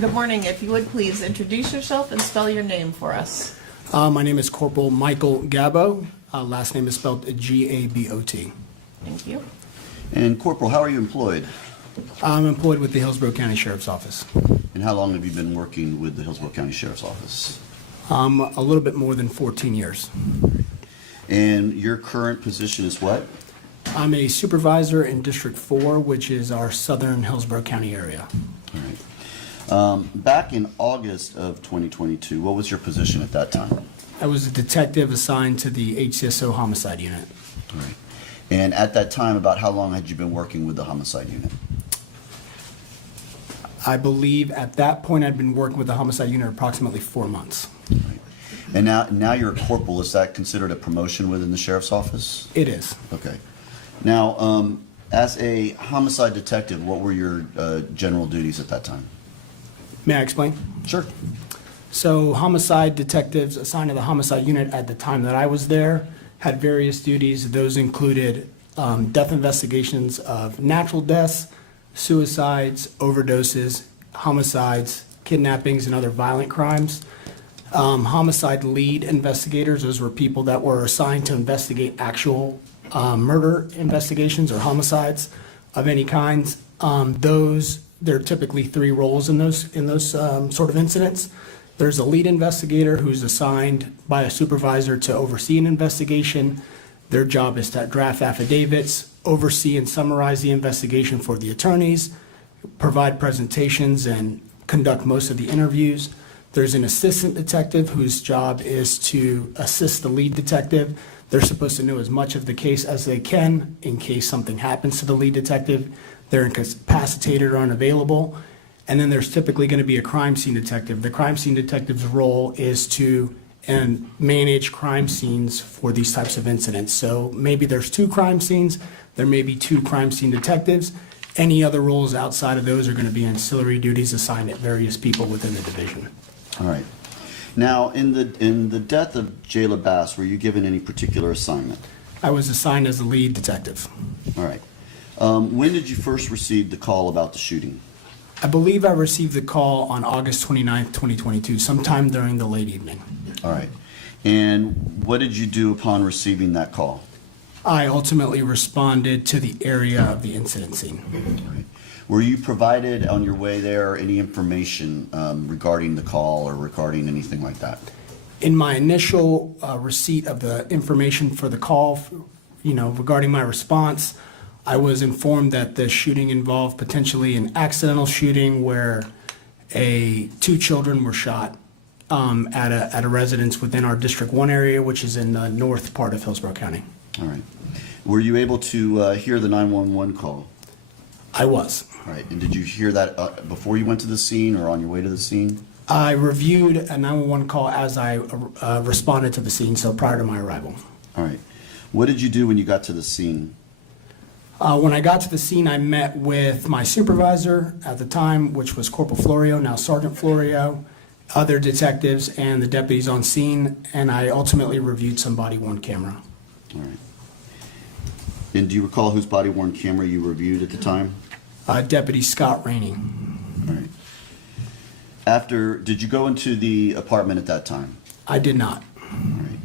Good morning. If you would please introduce yourself and spell your name for us. My name is Corporal Michael Gabbo. Last name is spelled G-A-B-O-T. Thank you. And Corporal, how are you employed? I'm employed with the Hillsborough County Sheriff's Office. And how long have you been working with the Hillsborough County Sheriff's Office? A little bit more than 14 years. And your current position is what? I'm a supervisor in District 4, which is our southern Hillsborough County area. All right. Back in August of 2022, what was your position at that time? I was a detective assigned to the HCSO homicide unit. All right. And at that time, about how long had you been working with the homicide unit? I believe at that point I'd been working with the homicide unit approximately 4 months. Right. And now you're a corporal. Is that considered a promotion within the sheriff's office? It is. Okay. Now, as a homicide detective, what were your general duties at that time? May I explain? Sure. So homicide detectives assigned to the homicide unit at the time that I was there had various duties. Those included death investigations of natural deaths, suicides, overdoses, homicides, kidnappings, and other violent crimes. Homicide lead investigators, those were people that were assigned to investigate actual murder investigations or homicides of any kinds. There are typically 3 roles in those sort of incidents. There's a lead investigator who's assigned by a supervisor to oversee an investigation. Their job is to draft affidavits, oversee and summarize the investigation for the attorneys, provide presentations, and conduct most of the interviews. There's an assistant detective whose job is to assist the lead detective. They're supposed to know as much of the case as they can in case something happens to the lead detective. They're incapacitated or unavailable. And then there's typically going to be a crime scene detective. The crime scene detective's role is to manage crime scenes for these types of incidents. So maybe there's 2 crime scenes, there may be 2 crime scene detectives. Any other roles outside of those are going to be ancillary duties assigned at various people within the division. All right. Now, in the death of Jermaine Bass, were you given any particular assignment? I was assigned as the lead detective. All right. When did you first receive the call about the shooting? I believe I received the call on August 29th, 2022, sometime during the late evening. All right. And what did you do upon receiving that call? I ultimately responded to the area of the incident scene. All right. Were you provided on your way there any information regarding the call or regarding anything like that? In my initial receipt of the information for the call, regarding my response, I was informed that the shooting involved potentially an accidental shooting where 2 children were shot at a residence within our District 1 area, which is in the north part of Hillsborough County. All right. Were you able to hear the 911 call? I was. All right. And did you hear that before you went to the scene or on your way to the scene? I reviewed a 911 call as I responded to the scene, so prior to my arrival. All right. What did you do when you got to the scene? When I got to the scene, I met with my supervisor at the time, which was Corporal Florio, now Sergeant Florio, other detectives, and the deputies on scene, and I ultimately reviewed some body-worn camera. All right. And do you recall whose body-worn camera you reviewed at the time? Deputy Scott Rainey. All right. Did you go into the apartment at that time? I did not. All right.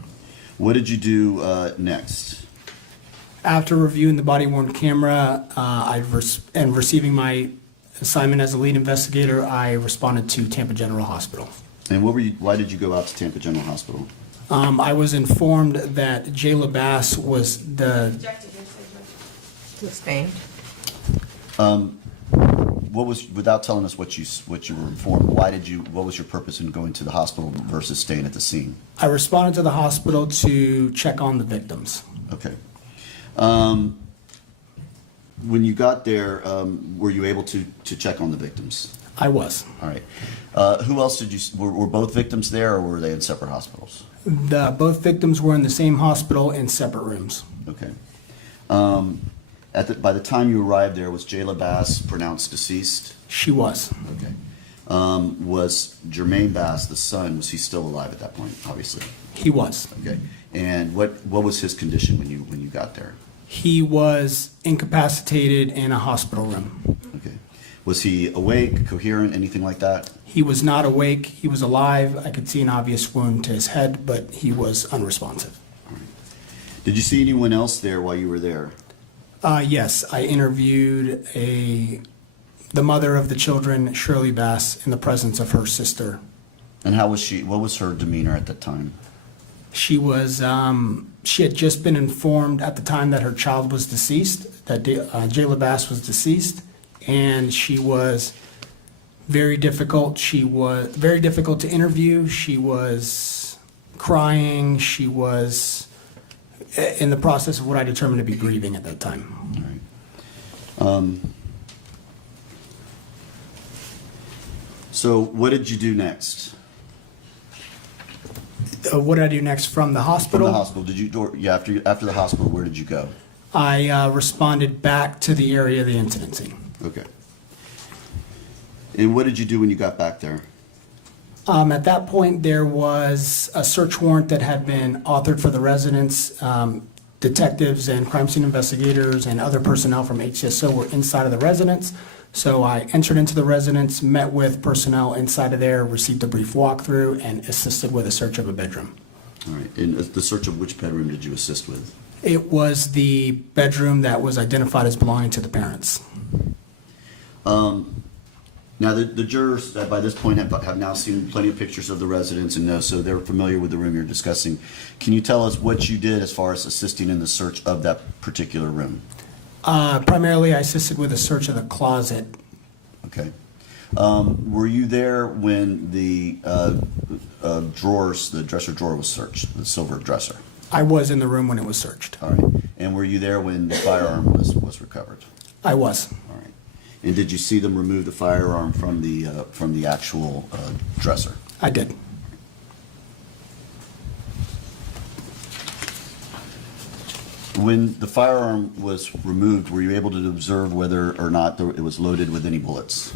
What did you do next? After reviewing the body-worn camera and receiving my assignment as a lead investigator, I responded to Tampa General Hospital. And why did you go out to Tampa General Hospital? I was informed that Jermaine Bass was the... Sustained. Without telling us what you were informed, what was your purpose in going to the hospital versus staying at the scene? I responded to the hospital to check on the victims. Okay. When you got there, were you able to check on the victims? I was. All right. Who else were both victims there, or were they in separate hospitals? Both victims were in the same hospital in separate rooms. Okay. By the time you arrived there, was Jermaine Bass pronounced deceased? She was. Okay. Was Jermaine Bass, the son, was he still alive at that point, obviously? He was. Okay. And what was his condition when you got there? He was incapacitated in a hospital room. Okay. Was he awake, coherent, anything like that? He was not awake. He was alive. I could see an obvious wound to his head, but he was unresponsive. Did you see anyone else there while you were there? Yes, I interviewed the mother of the children, Shirley Bass, in the presence of her sister. And how was she? What was her demeanor at that time? She was, she had just been informed at the time that her child was deceased, that Jayla Bass was deceased, and she was very difficult. She was very difficult to interview. She was crying. She was in the process of what I determined to be grieving at that time. All right. So what did you do next? What did I do next from the From hospital? the hospital, did you? Yeah, after the hospital, where did you go? I responded back to the area of the incident scene. Okay. And what did you do when you got back there? At that point, there was a search warrant that had been authored for the residents. Detectives and crime scene investigators and other personnel from HCSO were inside of the residence. So I entered into the residence, met with personnel inside of there, received a brief walkthrough, and assisted with a search of a bedroom. All right. And the search of which bedroom did you assist with? It was the bedroom that was identified as belonging to the parents. Now, the jurors by this point have now seen plenty of pictures of the residence and know, so they're familiar with the room you're discussing. Can you tell us what you did as far as assisting in the search of that particular room? Primarily, I assisted with a search of the closet. Okay. Were you there when the drawers, the dresser drawer was searched, the silver dresser? I was in the room when it was searched. All right. And were you there when the firearm was recovered? I was. All right. And did you see them remove the firearm from the actual dresser? I did. When the firearm was removed, were you able to observe whether or not it was loaded with any bullets?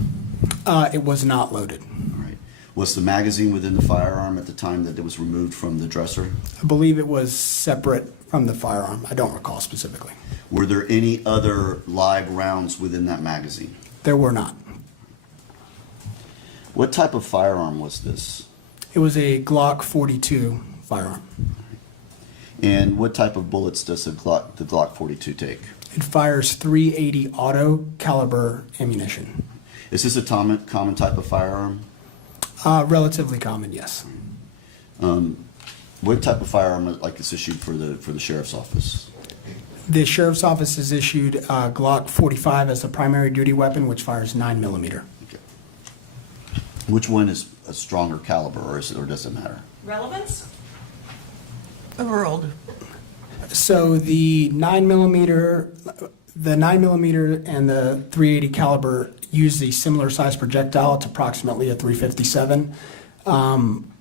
It was not loaded. All right. Was the magazine within the firearm at the time that it was removed from the dresser? I believe it was separate from the firearm. I don't recall specifically. Were there any other live rounds within that magazine? There were not. What type of firearm was this? It was a Glock 42 firearm. And what type of bullets does the Glock 42 take? It fires .380 auto caliber ammunition. Is this a common type of firearm? Relatively common, yes. What type of firearm like is issued for the sheriff's office? The sheriff's office has issued Glock 45 as the primary duty weapon, which fires 9mm. Okay. Which one is a stronger caliber, or does it matter? Relevance? Overruled. So the 9mm and the .380 caliber use a similar size projectile. It's approximately a .357.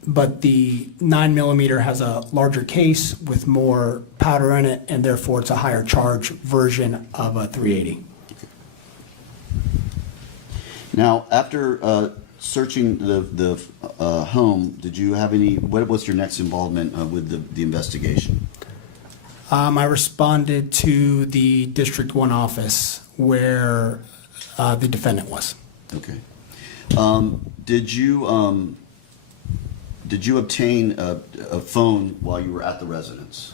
But the 9mm has a larger case with more powder in it, and therefore it's a higher charge version of a .380. Now, after searching the home, did you have what was your next involvement with the investigation? I responded to the District 1 office where the defendant was. Okay. Did you obtain a phone while you were at the residence?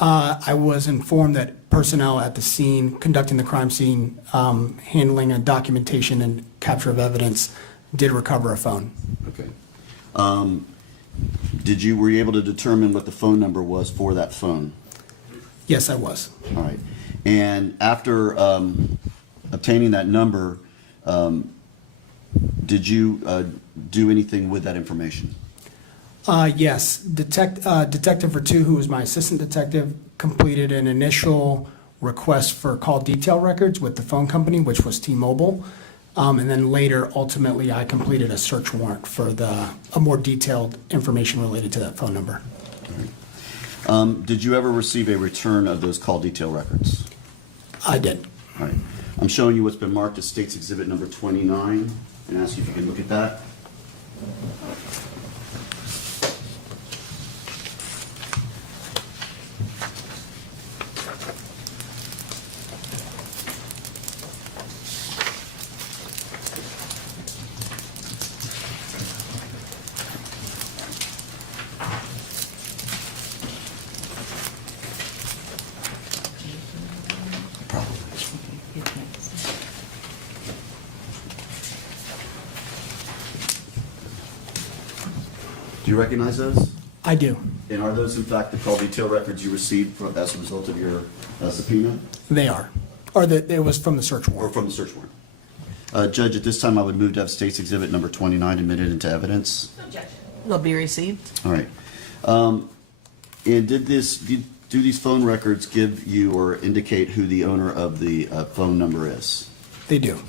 I was informed that personnel at the scene, conducting the crime scene, handling a documentation and capture of evidence, did recover a phone. Okay. Were you able to determine what the phone number was for that phone? Yes, I was. All right. And after obtaining that number, did you do anything with that information? Yes. Detective Vertu, who was my assistant detective, completed an initial request for call detail records with the phone company, which was T-Mobile. And then later, ultimately, I completed a search warrant for a more detailed information related to that phone number. All right. Did you ever receive a return of those call detail records? I did. All right. I'm showing you what's been marked as State's Exhibit number 29 and ask you if you can look at that. Do you recognize those? I do. And are those in fact the call detail records you received as a result of your subpoena They are. Or that it was from the search or warrant. from the search warrant? Judge, at this time I would move to have State's Exhibit number 29 admitted into evidence. Will be received. All right. And do these phone records give you or indicate who the owner of the phone number is? They do.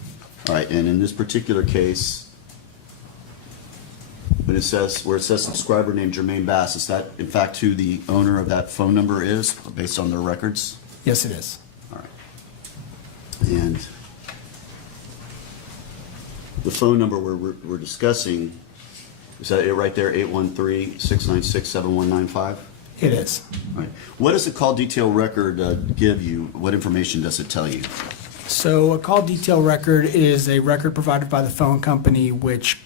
All right, and in this particular case, when it says, where it says subscriber named Jermaine Bass, is that in fact who the owner of that phone number is, based on their records? Yes, it is. All right. And the phone number we're discussing, is that it right there, 813-696-7195? It is. All right. What does the call detail record give you? What information does it tell you? So a call detail record is a record provided by the phone company which,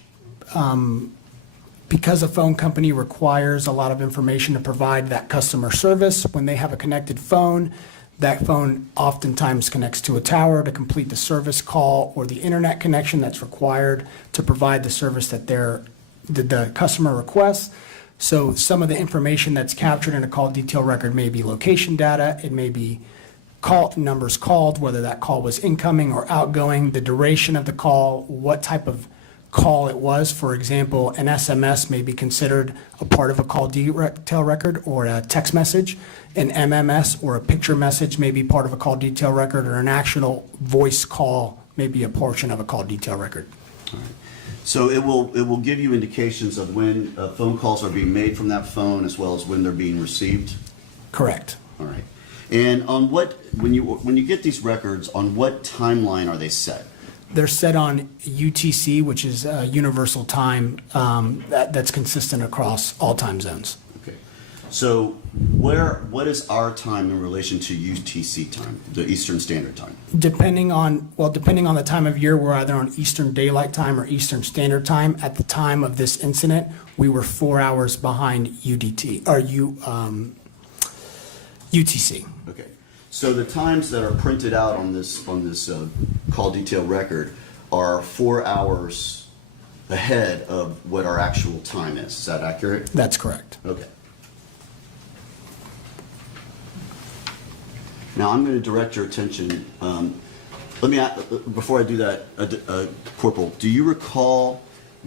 because a phone company requires a lot of information to provide that customer service, when they have a connected phone, that phone oftentimes connects to a tower to complete the service call or the internet connection that's required to provide the service that the customer requests. So some of the information that's captured in a call detail record may be location data, it may be numbers called, whether that call was incoming or outgoing, the duration of the call, what type of call it was. For example, an SMS may be considered a part of a call detail record or a text message. An MMS or a picture message may be part of a call detail record, or an actual voice call may be a portion of a call detail record. So it will give you indications of when phone calls are being made from that phone as well as when they're being received? Correct. All right. And on what, when you get these records, on what timeline are they set? They're set on UTC, which is a universal time that's consistent across all time zones. Okay. So what is our time in relation to UTC time, the Eastern Standard Time? Depending on the time of year, we're either on Eastern Daylight Time or Eastern Standard Time. At the time of this incident, we were 4 hours behind UTC. Okay. So the times that are printed out on this call detail record are 4 hours ahead of what our actual time is. Is that accurate? That's correct. Okay. Now I'm going to direct your attention. Let me before I do that, Corporal, do you recall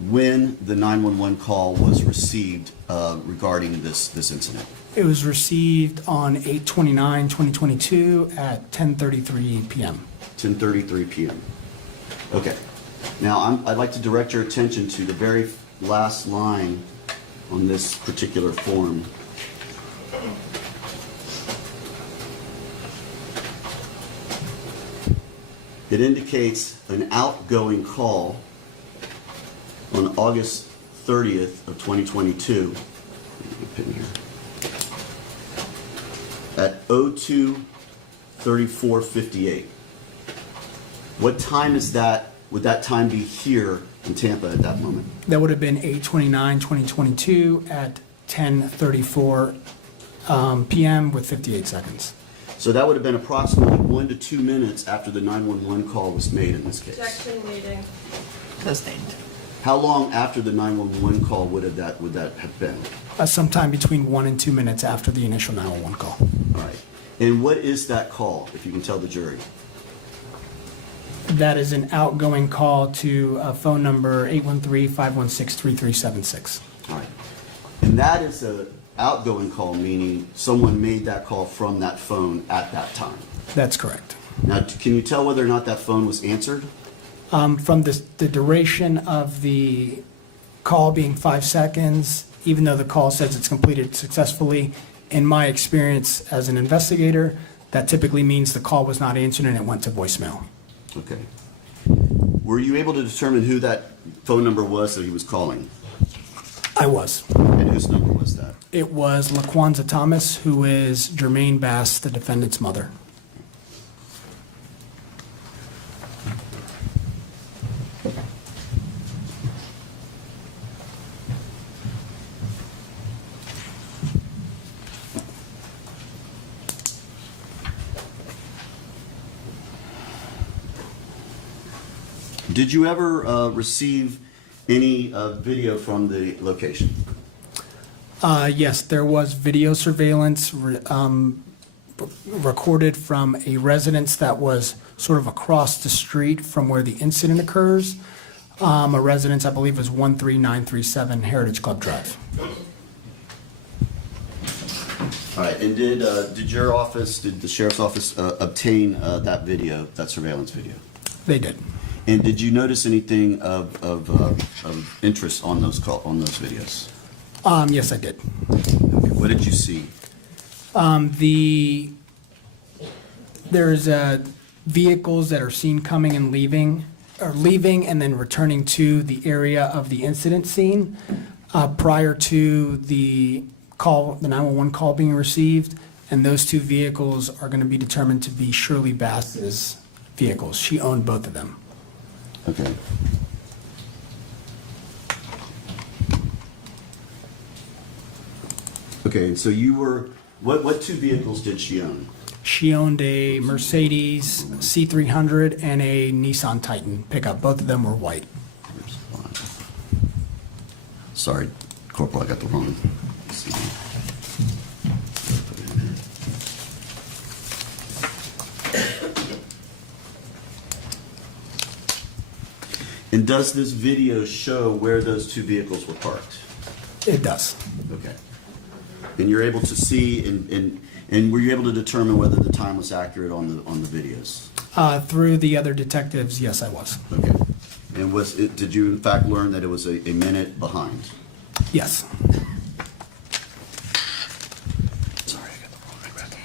when the 911 call was received regarding this incident? It was received on 8/29/2022 at 10:33 p.m. 10:33 p.m. Okay. Now I'd like to direct your attention to the very last line on this particular form. It indicates an outgoing call on August 30th of 2022. Pin here. At 02:34:58. What time is that? Would that time be here in Tampa at that moment? That would have been 8/29/2022 at 10:34 p.m. with 58 seconds. So that would have been approximately 1 to 2 minutes after the 911 call was made in this case. Objection meeting. Sustained. How long after the 911 call would that have been? Sometime between 1 and 2 minutes after the initial 911 call. All right. And what is that call, if you can tell the jury? That is an outgoing call to phone number 813-516-3376. All right. And that is an outgoing call, meaning someone made that call from that phone at that time. That's correct. Now, can you tell whether or not that phone was answered? From the duration of the call being 5 seconds, even though the call says it's completed successfully, in my experience as an investigator, that typically means the call was not answered and it went to voicemail. Okay. Were you able to determine who that phone number was that he was calling? I was. And whose number was that? It was LaQuanza Thomas, who is Jermaine Bass, the defendant's mother. Did you ever receive any video from the location? Yes, there was video surveillance recorded from a residence that was sort of across the street from where the incident occurs. A residence, I believe, was 13937 Heritage Club Drive. All right, and did your office, did the sheriff's office obtain that video, that surveillance video? They did. And did you notice anything of interest on those videos? Yes, I did. Okay, what did you see? There's vehicles that are seen coming and leaving, or leaving and then returning to the area of the incident scene prior to the call, the 911 call being received, and those two vehicles are going to be determined to be Shirley Bass's vehicles. She owned both of them. Okay. Okay, and so you were, what two vehicles did she own? She owned a Mercedes C300 and a Nissan Titan pickup. Both of them were white. Sorry, Corporal, I got the wrong. And does this video show where those two vehicles were parked? It does. Okay. And you're able to see, and were you able to determine whether the time was accurate on the videos? Through the other detectives, yes, I was. Okay. And did you in fact learn that it was a minute behind? Yes. Sorry, I got the wrong record.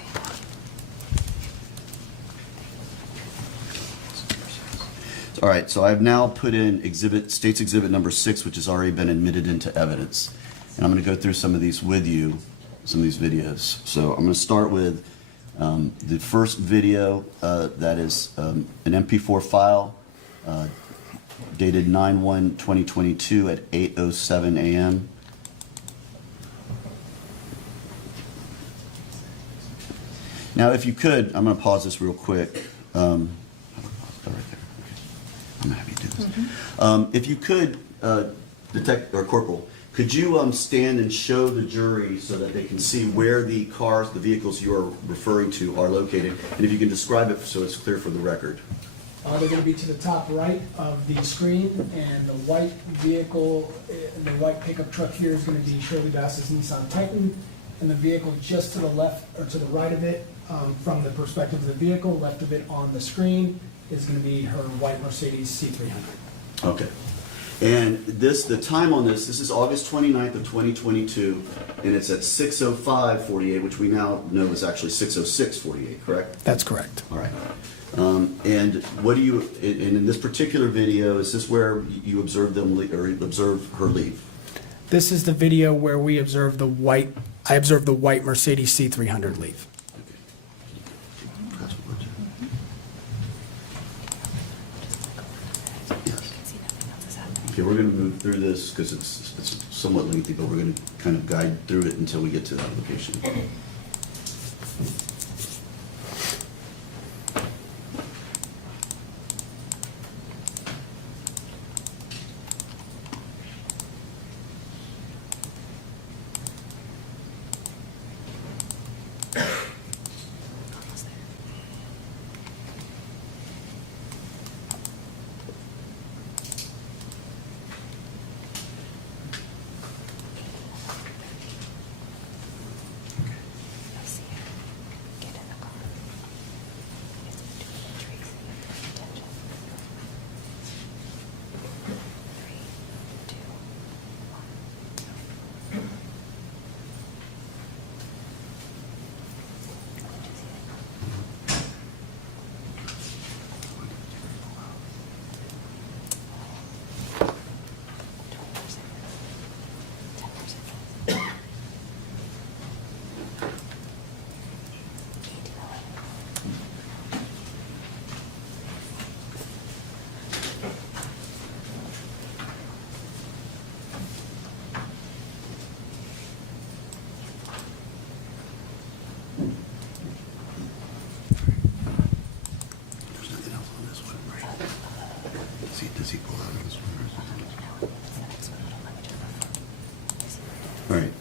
All right, so I've now put in State's Exhibit number 6, which has already been admitted into evidence. And I'm going to go through some of these with you, some of these videos. So I'm going to start with the first video that is an MP4 file dated 9/1/2022 at 8:07 a.m. Now, if you could, I'm going to pause this real quick. Right there. Okay. I'm going to have you do this. If you could, Corporal, could you stand and show the jury so that they can see where the cars, the vehicles you are referring to are located, and if you can describe it so it's clear for the record. They're going to be to the top right of the screen, and the white vehicle, the white pickup truck here is going to be Shirley Bass's Nissan Titan, and the vehicle just to the left, or to the right of it, from the perspective of the vehicle, left of it on the screen, is going to be her white Mercedes C300. Okay. And the time on this is August 29th of 2022, and it's at 6:05:48, which we now know is actually 6:06:48, correct? That's correct. All right. And what do you, in this particular video, is this where you observed them, or observed her leave? This is the video where we observed I observed the white Mercedes C300 leave. Okay, we're going to move through this because it's somewhat lengthy, but we're going to kind of guide through it until we get to that location. There's nothing else on this one, right? Does he pull out of this one? All right.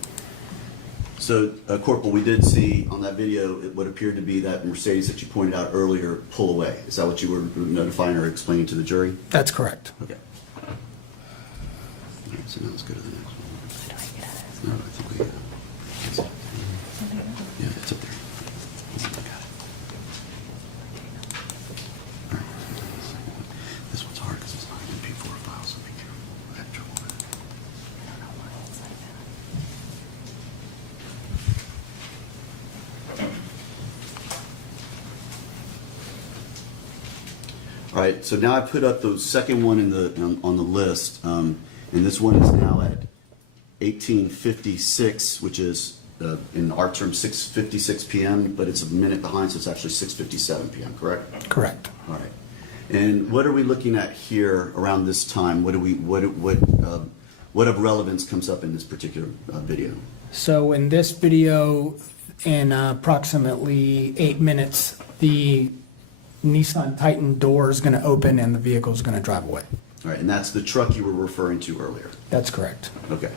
So, Corporal, we did see on that video what appeared to be that Mercedes that you pointed out earlier pull away. Is that what you were notifying or explaining to the jury? That's correct. Okay. All right, so now let's go to the next one. No, I think we, yeah, it's up there. Got it. All right. This one's hard because it's not an MP4 file, so be careful. I have trouble with it. All right, so now I put up the second one in the on the list, and this one is now at 18:56, which is in our term 6:56 p.m., but it's a minute behind, so it's actually 6:57 p.m. Correct? Correct. All right. And what are we looking at here around this time? What of relevance comes up in this particular video? So in this video, in approximately 8 minutes, the Nissan Titan door is going to open and the vehicle is going to drive away. All right, and that's the truck you were referring to earlier. That's correct. Okay.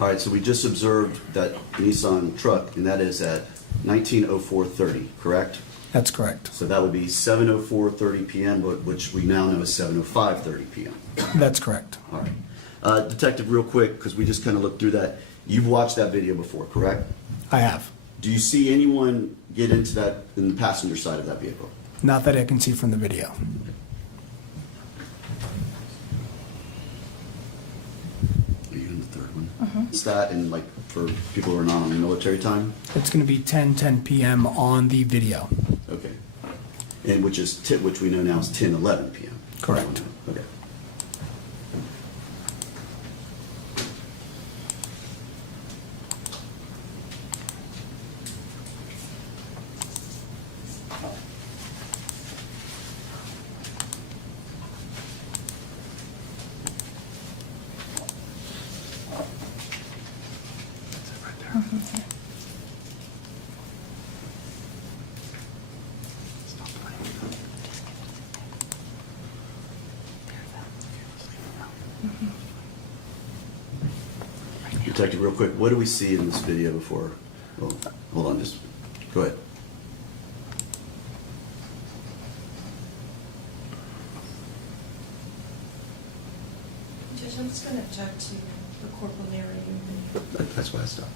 All right, so we just observed that Nissan truck, and that is at 19:04:30, correct? That's correct. So that would be 7:04:30 p.m., which we now know is 7:05:30 p.m. That's correct. All right. Detective, real quick, because we just kind of looked through that. You've watched that video before, correct? I have. Do you see anyone get into that in the passenger side of that vehicle? Not that I can see from the video. Are you in the third one? Is that, and like for people who are not on military time? It's going to be 10:10 p.m. on the video. Okay. And which we know now is 10:11 p.m. Correct. Okay. Detective, real quick, what do we see in this video before? Well, hold on, just go ahead. Judge, I'm just going to object to the corporal narrating. That's why I stopped.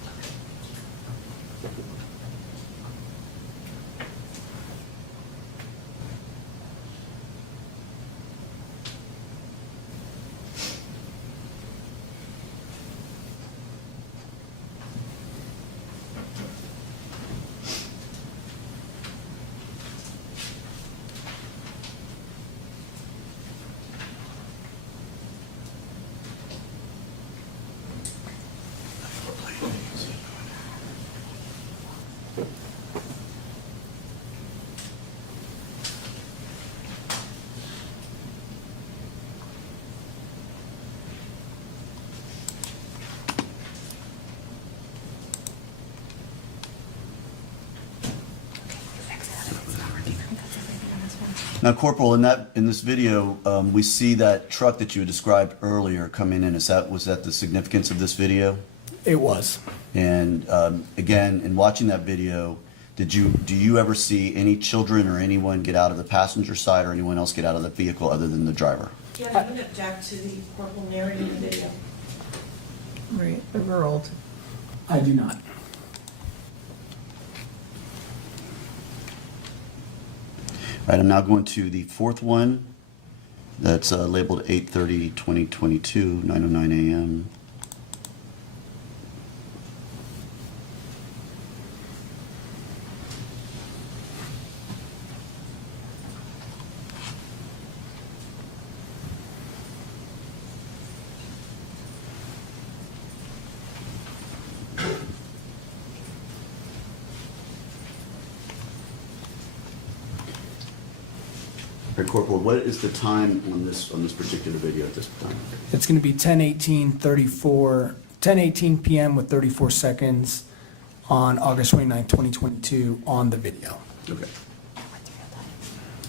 Now, Corporal, in this video, we see that truck that you had described earlier coming in. Was that the significance of this video? It was. And again, in watching that video, do you ever see any children or anyone get out of the passenger side or anyone else get out of the vehicle other than the driver? Yeah, I would object to the corporal narrating the video. Right, overruled. I do not. All right, I'm now going to the fourth one. That's labeled 8/30/2022, 9:09 a.m. All right, Corporal, what is the time on this particular video at this time? It's going to be 10:18 p.m. with 34 seconds on August 29th, 2022 on the video. Okay.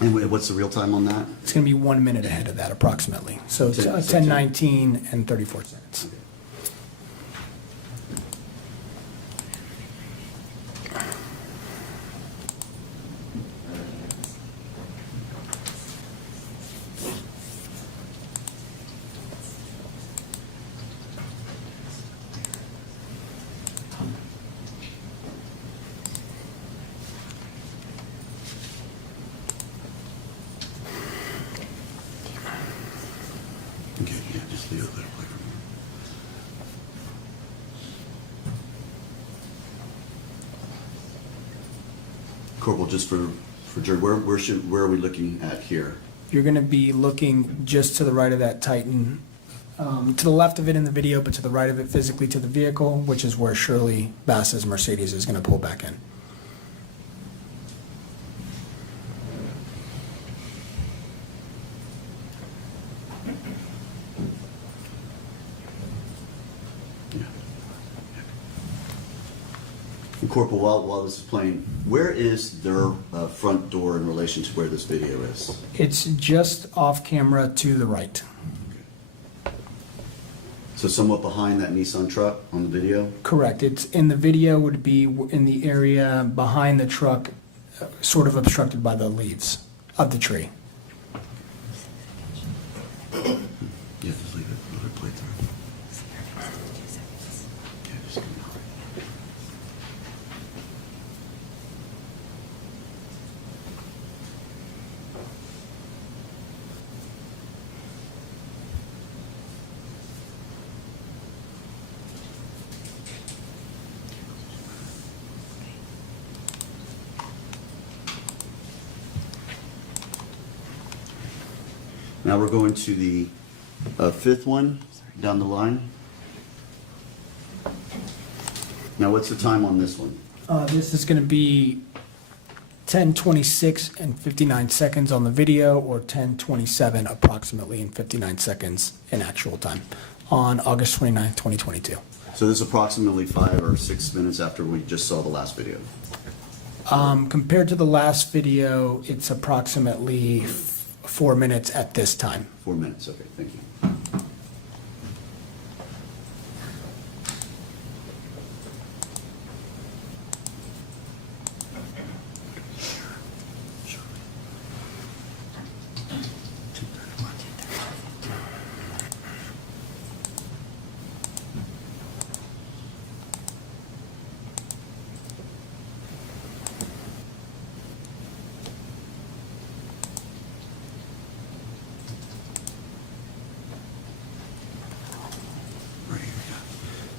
And what's the real time on that? It's going to be 1 minute ahead of that approximately. So it's 10:19 and 34 seconds. Okay, yeah, just leave it there. Play from here. Corporal, just for jury, where are we looking at here? You're going to be looking just to the right of that Titan, to the left of it in the video, but to the right of it physically to the vehicle, which is where Shirley Bass's Mercedes is going to pull back in. And Corporal, while this is playing, where is their front door in relation to where this video is? It's just off camera to the right. So somewhat behind that Nissan truck on the video? Correct. It's in the video would be in the area behind the truck, sort of obstructed by the leaves of the tree. Yeah, just leave it. Let it play through. Yeah, just leave it. Now we're going to the fifth one down the line. Now what's the time on this one? This is going to be 10:26 and 59 seconds on the video, or 10:27 approximately and 59 seconds in actual time on August 29th, 2022. So this is approximately 5 or 6 minutes after we just saw the last video. Compared to the last video, it's approximately 4 minutes at this time. 4 minutes, okay, thank you.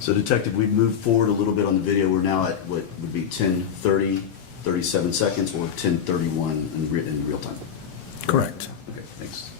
So Detective, we've moved forward a little bit on the video. We're now at what would be 10:30, 37 seconds, or 10:31 in real time. Correct. Okay, thanks.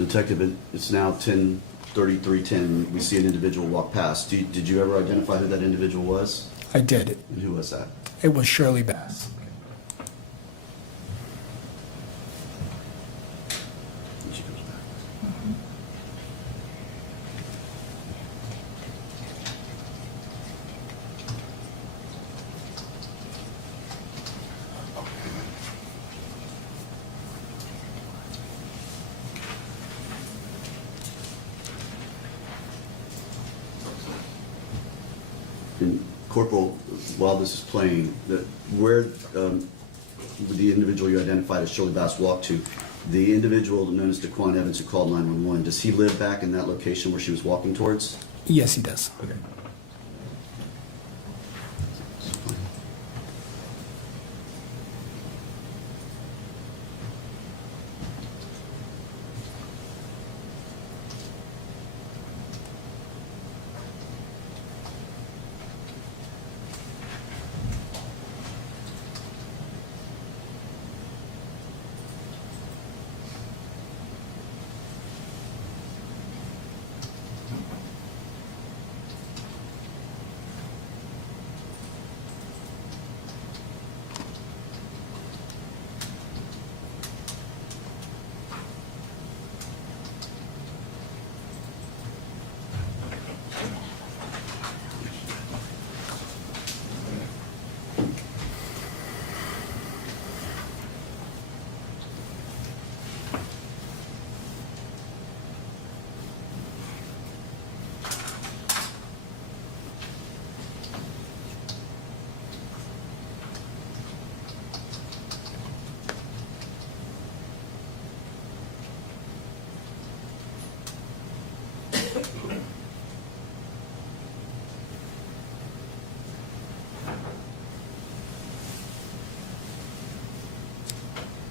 So Detective, it's now 10:33:10. We see an individual walk past. Did you ever identify who that individual was? I did. And who was that? It was Shirley Bass. And she comes back. And Corporal, while this is playing, where would the individual you identified as Shirley Bass walk to? The individual known as Daquan Evans who called 911, does he live back in that location where she was walking towards? Yes, he does. Okay.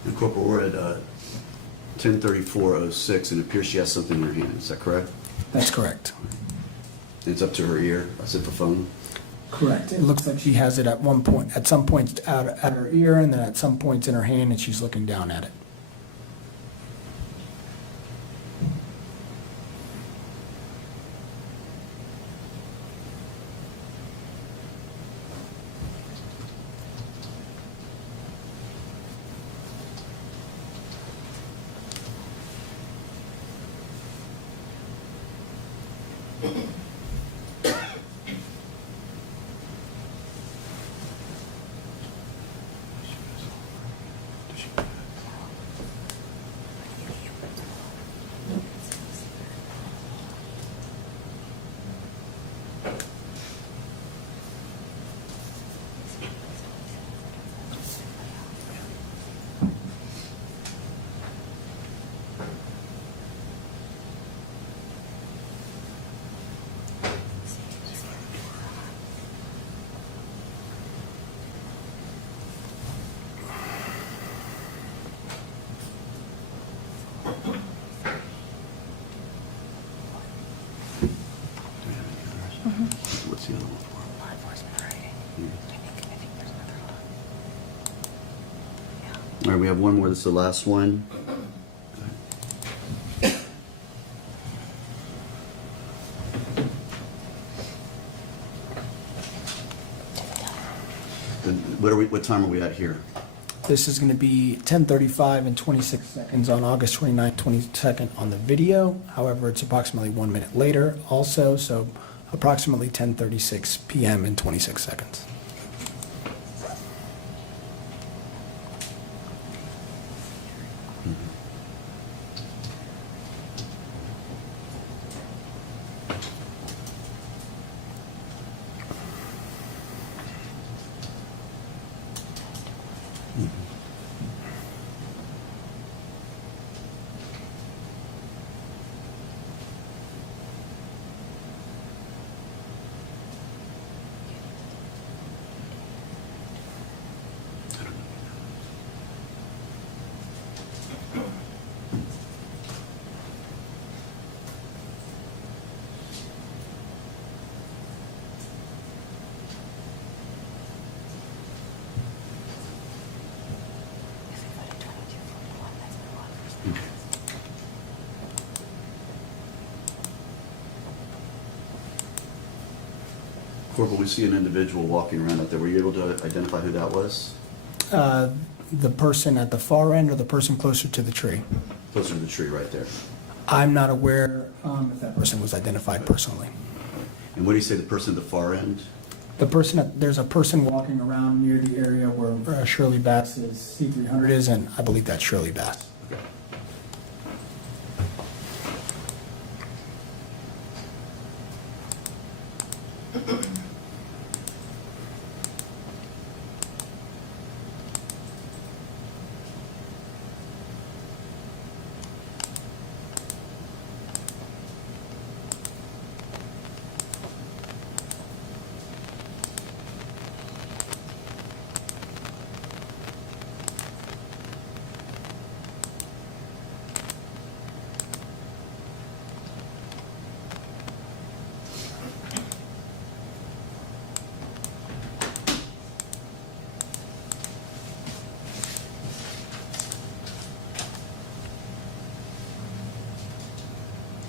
And Corporal, we're at 10:34:06, and it appears she has something in her hand. Is that correct? That's correct. And it's up to her ear. I said the phone. Correct. It looks like she has it at one point, at some points out at her ear, and then at some points in her hand, and she's looking down at it. What's the other one for? All right, we have one more. This is the last one. What time are we at here? This is going to be 10:35 and 26 seconds on August 29th, 22nd on the video. However, it's approximately 1 minute later also, so approximately 10:36 p.m. and 26 seconds. Corporal, we see an individual walking around out there. Were you able to identify who that was? The person at the far end or the person closer to the tree? Closer to the tree right there. I'm not aware if that person was identified personally. And what do you say the person at the far end? There's a person walking around near the area where Shirley Bass's C300 is, and I believe that's Shirley Bass. Okay.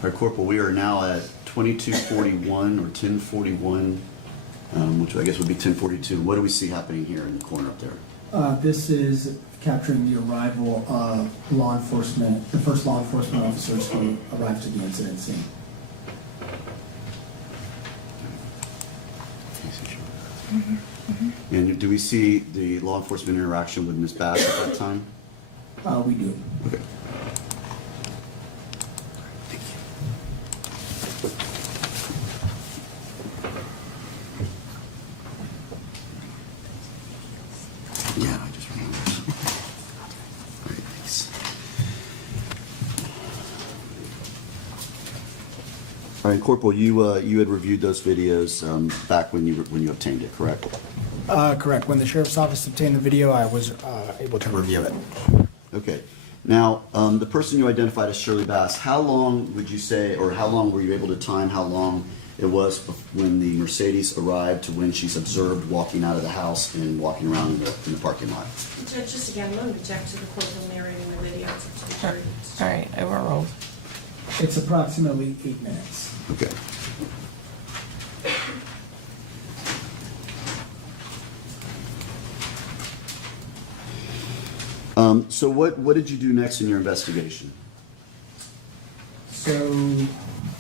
All right, Corporal, we are now at 2241 or 1041, which I guess would be 1042. What do we see happening here in the corner up there? This is capturing the arrival of law enforcement, the first law enforcement officers who arrived to the incident scene. And do we see the law enforcement interaction with Ms. Bass at that time? We do. Okay. Yeah, I just remember. All right, thanks. All right, Corporal, you had reviewed those videos back when you obtained it, correct? Correct. When the sheriff's office obtained the video, I was able to review it. Okay. Now, the person you identified as Shirley Bass, how long would you say, or how long were you able to time how long it was when the Mercedes arrived to when she's observed walking out of the house and walking around in the parking lot? Judge, just again, let me object to the corporal narrating the video. It's up to the jury. All right, overruled. It's approximately 8 minutes. Okay. So what did you do next in your investigation? So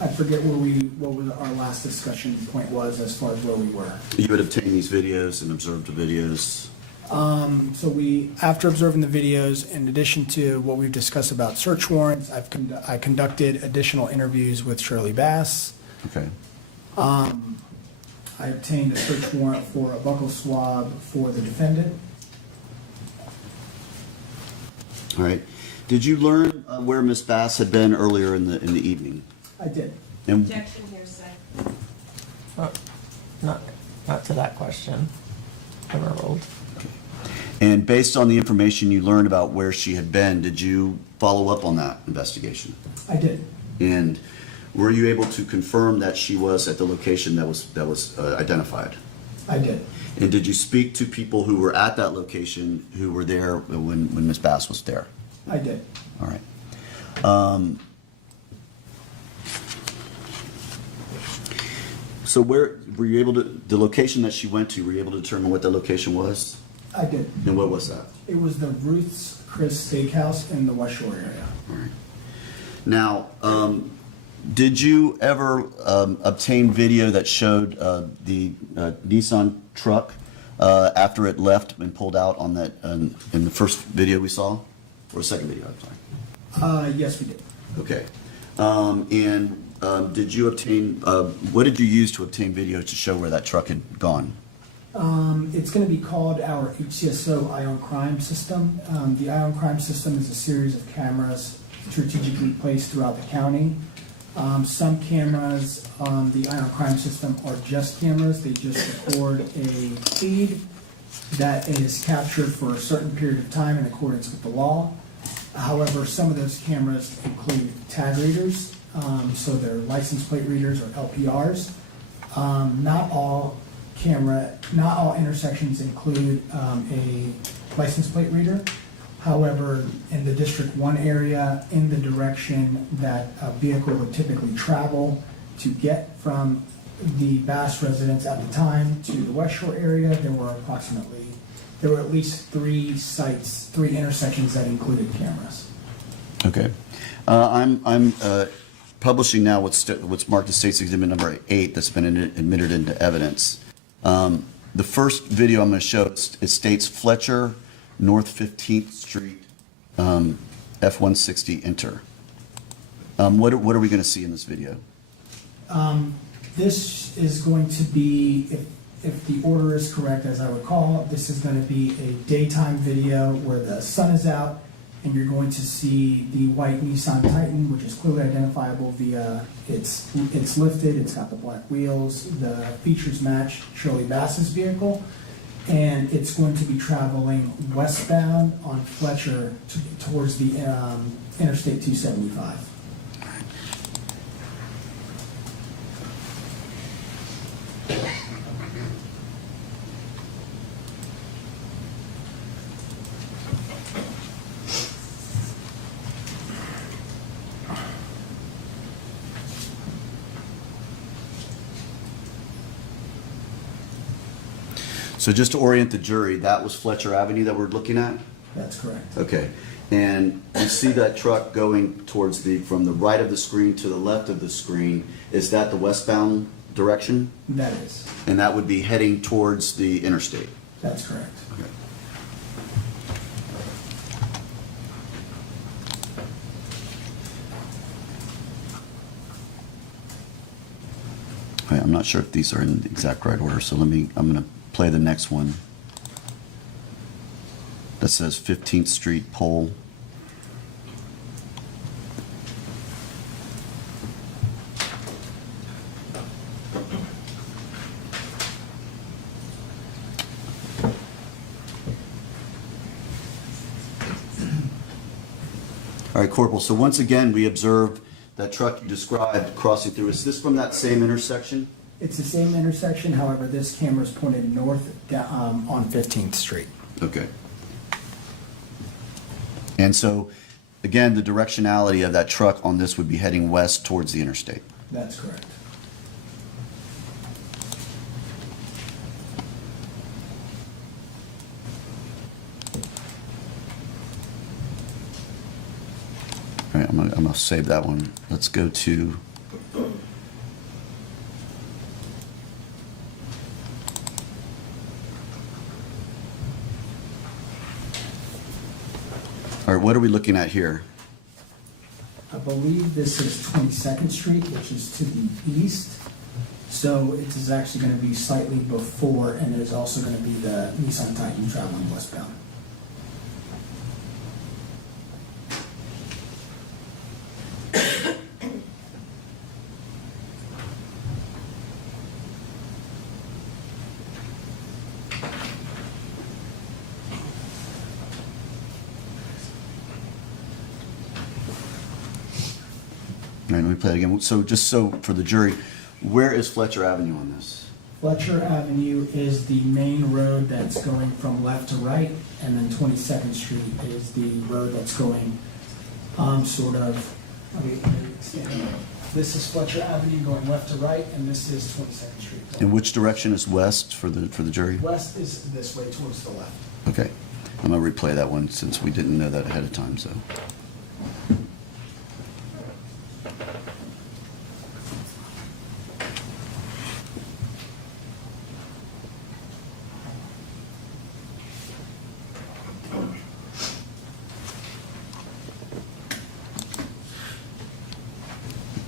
I forget what our last discussion point was as far as where we were. You had obtained these videos and observed the videos. So after observing the videos, in addition to what we've discussed about search warrants, I conducted additional interviews with Shirley Bass. Okay. I obtained a search warrant for a buccal swab for the defendant. All right. Did you learn where Miss Bass had been earlier in the evening? I did. And Objection here, say. Not to that question. Overruled. And based on the information you learned about where she had been, did you follow up on that investigation? I did. And were you able to confirm that she was at the location that was identified? I did. And did you speak to people who were at that location who were there when Ms. Bass was there? I did. All right. So where were you able to, the location that she went to, were you able to determine what that location was? I did. And what was that? It was the Ruth's Chris Steakhouse in the West Shore area. All right. Now, did you ever obtain video that showed the Nissan truck after it left and pulled out on that in the first video we saw, or the second video? I'm sorry. Yes, we did. Okay. And did you obtain? What did you use to obtain video to show where that truck had gone? It's going to be called our HCSO Ion Crime System. The Ion Crime System is a series of cameras strategically placed throughout the county. Some cameras on the Ion Crime System are just cameras. They just record a feed that is captured for a certain period of time in accordance with the law. However, some of those cameras include tag readers, so they're license plate readers or LPRs. Not all intersections include a license plate reader. However, in the District 1 area, in the direction that a vehicle would typically travel to get from the Bass residence at the time to the West Shore area, there were at least 3 sites, 3 intersections that included cameras. Okay. I'm publishing now what's marked as State's Exhibit number 8 that's been admitted into evidence. The first video I'm going to show is states Fletcher, North 15th Street, F-160 enter. What are we going to see in this video? This is going to be, if the order is correct, as I recall, this is going to be a daytime video where the sun is out, and you're going to see the white Nissan Titan, which is clearly identifiable via it's lifted, it's got the black wheels, the features match Shirley Bass's vehicle, and it's going to be traveling westbound on Fletcher towards the Interstate 275. So just to orient the jury, that was Fletcher Avenue that we're looking at? That's correct. Okay. And you see that truck going towards from the right of the screen to the left of the screen. Is that the westbound direction? That is. And that would be heading towards the interstate? That's correct. Okay. All right, I'm not sure if these are in the exact right order, so I'm going to play the next one. That says 15th Street pole. All right, Corporal, so once again, we observed that truck you described crossing through. Is this from that same intersection? It's the same intersection, however, this camera is pointed north on 15th Street. Okay. And so, again, the directionality of that truck on this would be heading west towards the interstate. That's correct. All right, I'm gonna save that one. Let's go to all right, what are we looking at here? I believe this is 22nd Street, which is to the east. So it is actually going to be slightly before, and it is also going to be the Nissan Titan traveling westbound. All right, let me play it again. So just so for the jury, where is Fletcher Avenue on this? Fletcher Avenue is the main road that's going from left to right, and then 22nd Street is the road that's going sort of, this is Fletcher Avenue going left to right, and this is 22nd Street. In which direction is west for the jury? West is this way towards the left. Okay. I'm gonna replay that one since we didn't know that ahead of time, so.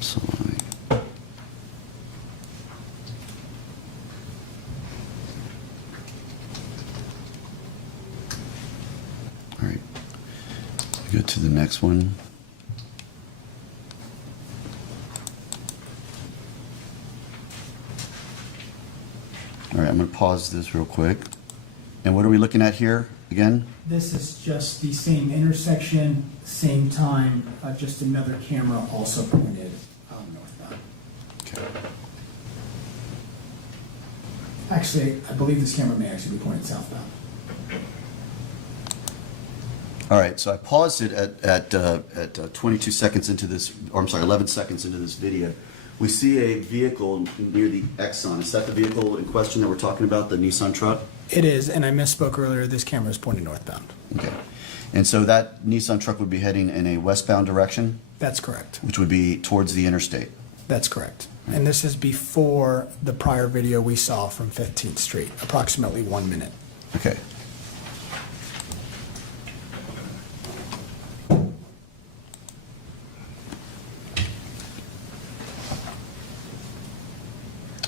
Sorry. All right, go to the next one. All right, I'm going to pause this real quick. And what are we looking at here again? This is just the same intersection, same time, just another camera also pointed northbound. Okay. Actually, I believe this camera may actually be pointed southbound. All right, so I paused it at 22 seconds into this, or I'm sorry, 11 seconds into this video. We see a vehicle near the Exxon. Is that the vehicle in question that we're talking about, the Nissan truck? It is, and I misspoke earlier, this camera is pointing northbound. Okay. And so that Nissan truck would be heading in a westbound direction, That's correct. which would be towards the interstate. That's correct. And this is before the prior video we saw from 15th Street, approximately 1 minute. Okay.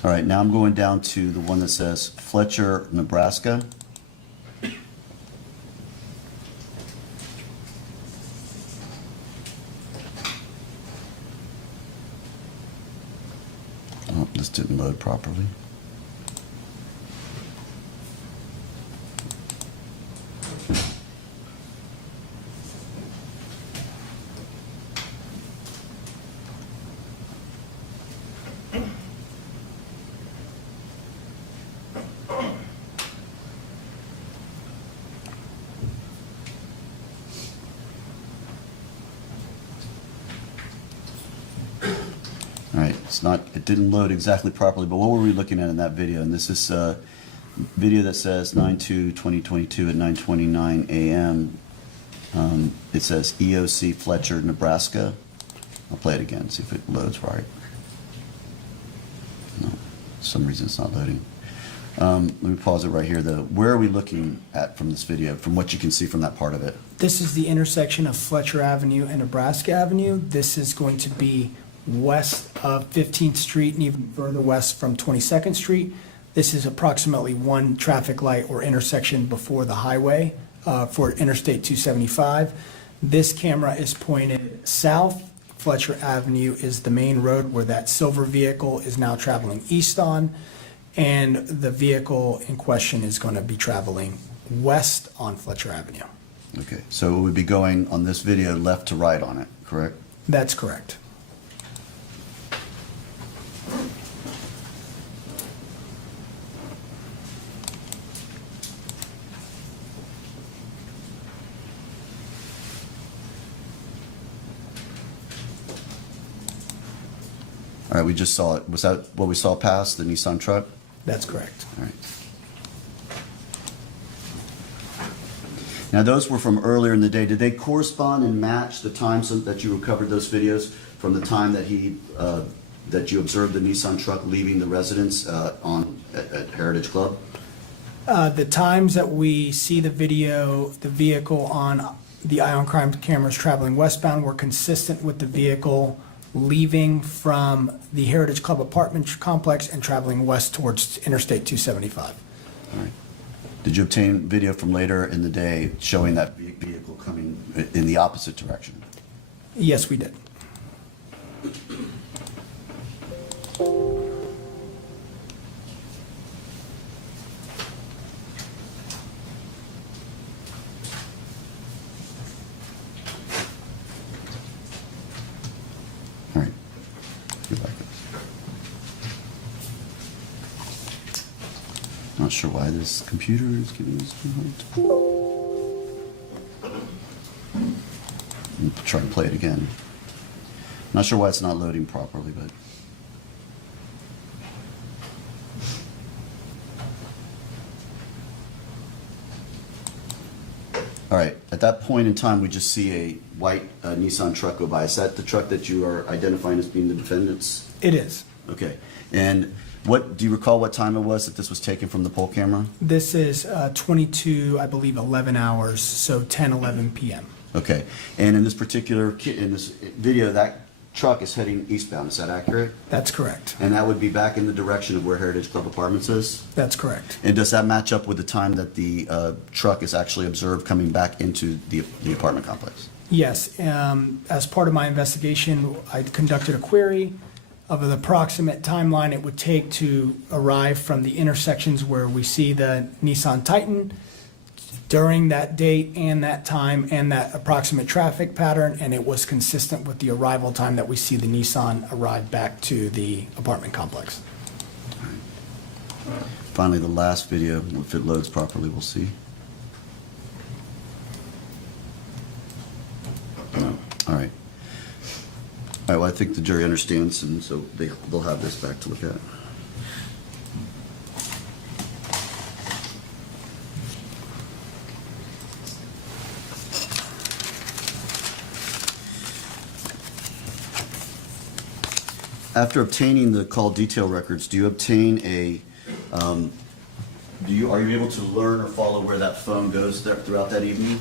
All right, now I'm going down to the one that says Fletcher, Nebraska. Oh, this didn't load properly. All right, it didn't load exactly properly, but what were we looking at in that video? And this is a video that says 9/2/2022 at 9:29 a.m. It says EOC Fletcher, Nebraska. I'll play it again, see if it loads right. No, for some reason it's not loading. Let me pause it right here, though. Where are we looking at from this video, from what you can see from that part of it? This is the intersection of Fletcher Avenue and Nebraska Avenue. This is going to be west of 15th Street and even further west from 22nd Street. This is approximately one traffic light or intersection before the highway for Interstate 275. This camera is pointed south. Fletcher Avenue is the main road where that silver vehicle is now traveling east on, and the vehicle in question is going to be traveling west on Fletcher Avenue. Okay, so it would be going on this video left to right on it, correct? That's correct. All right, we just saw it. Was that what we saw past, the Nissan truck? That's correct. All right. Now, those were from earlier in the day. Did they correspond and match the times that you recovered those videos from the time that that you observed the Nissan truck leaving the residence at Heritage Club? The times that we see the vehicle on the Eye on Crime cameras traveling westbound were consistent with the vehicle leaving from the Heritage Club apartment complex and traveling west towards Interstate 275. All right. Did you obtain video from later in the day showing that vehicle coming in the opposite direction? Yes, we did. All right. Go back up. Not sure why this computer is giving us too hard. Try and play it again. Not sure why it's not loading properly, but. All right, at that point in time, we just see a white Nissan truck go by. Is that the truck that you are identifying as being the defendant's? It is. Okay, and do you recall what time it was that this was taken from the poll camera? This is 22, I believe, 11 hours, so 10:11 p.m. Okay, and in this video, that truck is heading eastbound. Is that accurate? That's correct. And that would be back in the direction of where Heritage Club Apartments is? That's correct. And does that match up with the time that the truck is actually observed coming back into the apartment complex? Yes. As part of my investigation, I conducted a query of the approximate timeline it would take to arrive from the intersections where we see the Nissan Titan during that date and that time and that approximate traffic pattern, and it was consistent with the arrival time that we see the Nissan arrive back to the apartment complex. Finally, the last video, if it loads properly, we'll see. No. All right. right, well, I think the jury understands, and so they'll have this back to look at. After obtaining the call detail records, do you obtain a, are you able to learn or follow where that phone goes there throughout that evening?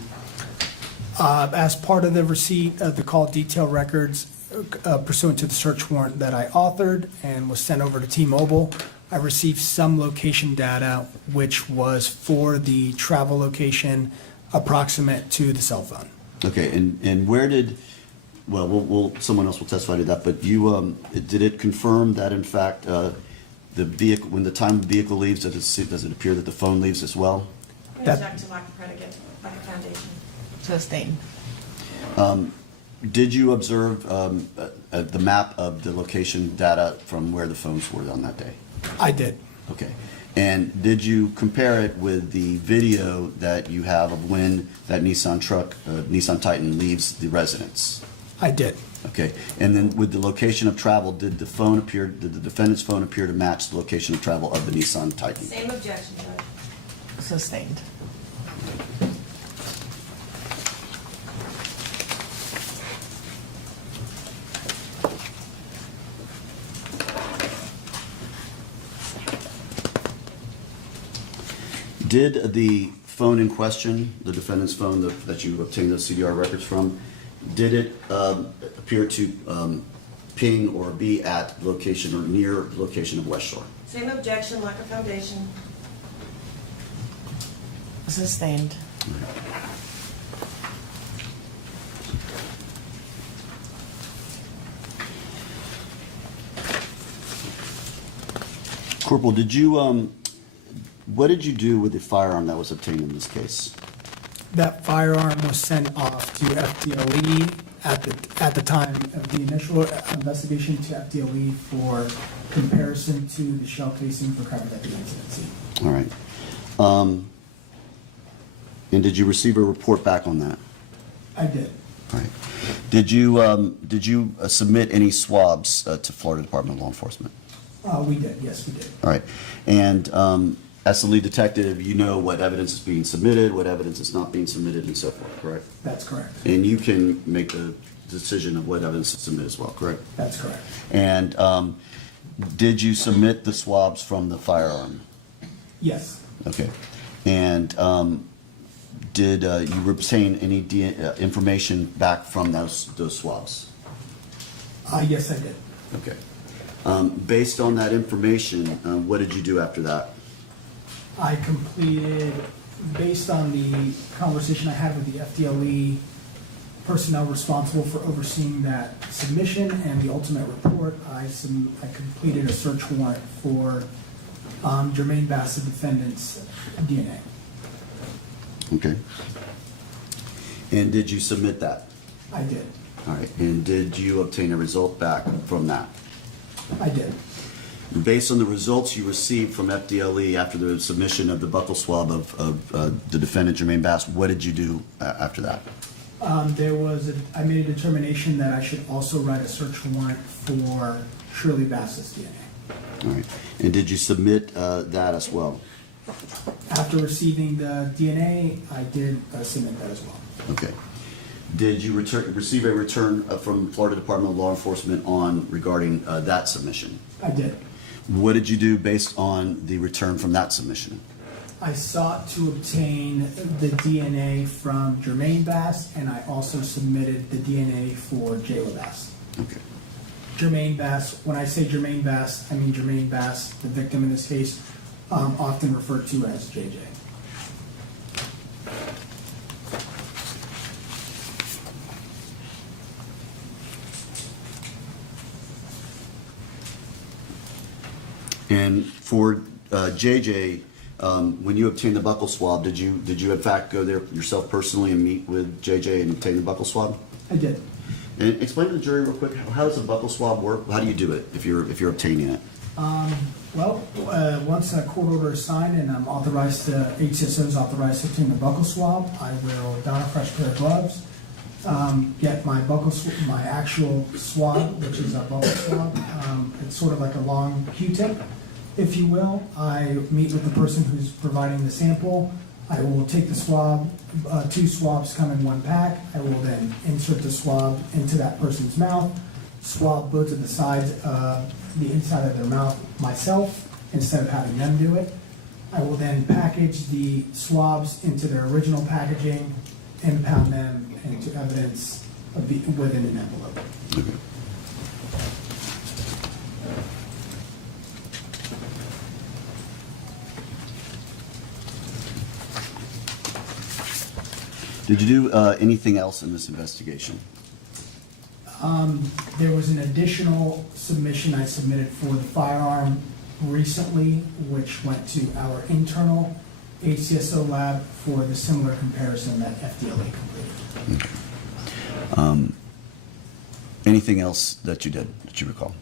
As part of the receipt of the call detail records pursuant to the search warrant that I authored and was sent over to T-Mobile, I received some location data which was for the travel location approximate to the cell phone. Okay, and where did, well, someone else will testify to that, but you, did it confirm that in fact, the vehicle, when the time the vehicle leaves, does it appear that the phone leaves as well? I That- object to lack of predicate, lack of foundation. Sustained. Did you observe the map of the location data from where the phones were on that day? I did. Okay. And did you compare it with the video that you have of when that Nissan truck, Nissan Titan, leaves the residence? I did. Okay. And then with the location of travel, did the defendant's phone appear to match the location of travel of the Nissan Titan? Same objection, Judge. Sustained. Did the phone in question, the defendant's phone that you obtained those CDR records from, did it appear to ping or be at location or near the location of West Shore? Same objection, lack of foundation. Sustained. Corporal, did you, what did you do with the firearm that was obtained in this case? That firearm was sent off to FDLE at the time of the initial investigation to FDLE for comparison to the shell casing for carbon incidency. All right. And did you receive a report back on that? I did. All right. Did you submit any swabs to Florida Department of Law Enforcement? We did. Yes, we did. All right. And as the lead detective, you know what evidence is being submitted, what evidence is not being submitted, and so forth, correct? That's correct. And you can make the decision of what evidence to submit as well, correct? That's correct. And did you submit the swabs from the firearm? Yes. Okay. And did you obtain any information back from those swabs? Yes, I did. Okay. Based on that information, what did you do after that? I completed, based on the conversation I had with the FDLE personnel responsible for overseeing that submission and the ultimate report, I completed a search warrant for Jermaine Bass, the defendant's DNA. Okay. And did you submit that? I did. All right. And did you obtain a result back from that? I did. Based on the results you received from FDLE after the submission of the buccal swab of the defendant, Jermaine Bass, what did you do after that? I made a determination that I should also write a search warrant for Shirley Bass's DNA. All right. And did you submit that as well? After receiving the DNA, I did submit that as well. Okay. Did you receive a return from Florida Department of Law Enforcement regarding that submission? I did. What did you do based on the return from that submission? I sought to obtain the DNA from Jermaine Bass, and I also submitted the DNA for Jayla Bass. Okay. Jermaine Bass, when I say Jermaine Bass, I mean Jermaine Bass, the victim in this case, often referred to as JJ. And for JJ, when you obtained the buccal swab, did you in fact go there yourself personally and meet with JJ and obtain the buccal swab? I did. And explain to the jury real quick, how does a buccal swab work? How do you do it if you're obtaining it? Once a court order is signed and I'm authorized to, HCSO is authorized to obtain the buccal swab, I will don a fresh pair of gloves, get my my actual swab, which is a buccal swab. It's sort of like a long Q-tip, if you will. I meet with the person who's providing the sample. I will take the swab, 2 swabs come in 1 pack. I will then insert the swab into that person's mouth, swab both of the sides, the inside of their mouth myself, instead of having them do it. I will then package the swabs into their original packaging, impound them into evidence within an envelope. Okay. Did you do anything else in this investigation? There was an additional submission I submitted for the firearm recently, which went to our internal HCSO lab for the similar comparison that FDLA completed. Anything else that you did, that you recall?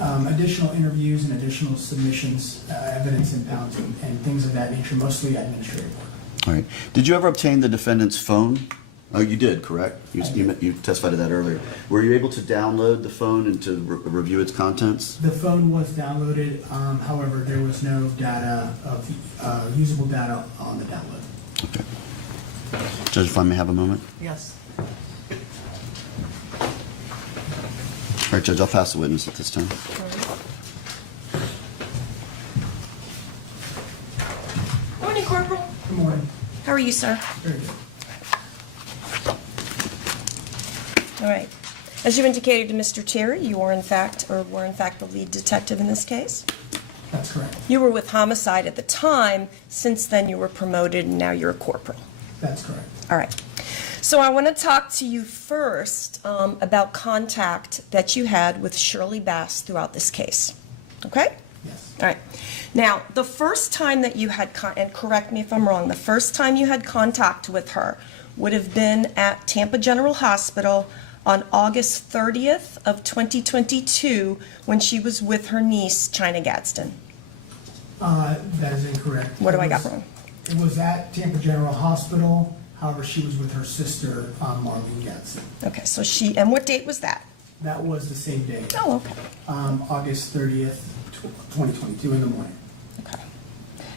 Additional interviews and additional submissions, evidence impounds, and things of that nature, mostly administrative work. All right. Did you ever obtain the defendant's phone? Oh, you did, correct? You testified to that earlier. Were you able to download the phone and to review its contents? The phone was downloaded, however, there was no data of usable data on the download. Okay. Judge, if I may have a moment? Yes. All right, Judge, I'll pass the witness at this time. Morning, Corporal. Good morning. How are you, sir? Very good. All right. As you indicated to Mr. Terry, you are in fact, or were in fact the lead detective in this case. That's correct. You were with homicide at the time. Since then, you were promoted, and now you're a corporal. That's correct. All right. So I want to talk to you first about contact that you had with Shirley Bass throughout this case. Okay? Yes. All right. Now, the first time that you had, and correct me if I'm wrong, the first time you had contact with her would have been at Tampa General Hospital on August 30th of 2022 when she was with her niece, China Gadsden. That is incorrect. What do I got wrong? It was at Tampa General Hospital. However, she was with her sister, Marlene Gadsden. Okay, so and what date was that? That was the same day, Oh, okay. August 30th, 2022 in the morning. Okay.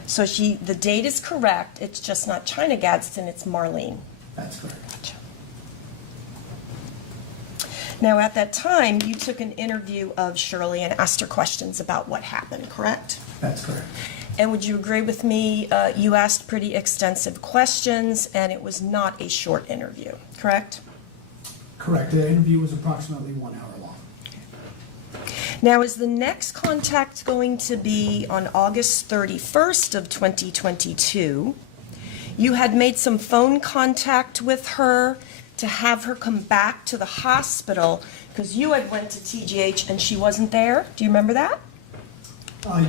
So the date is correct, it's just not China Gadsden, it's Marlene. That's correct. Gotcha. Now, at that time, you took an interview of Shirley and asked her questions about what happened, correct? That's correct. And would you agree with me, you asked pretty extensive questions, and it was not a short interview, correct? Correct. The interview was approximately 1 hour long. Now, is the next contact going to be on August 31st of 2022? You had made some phone contact with her to have her come back to the hospital because you had went to TGH and she wasn't there. Do you remember that?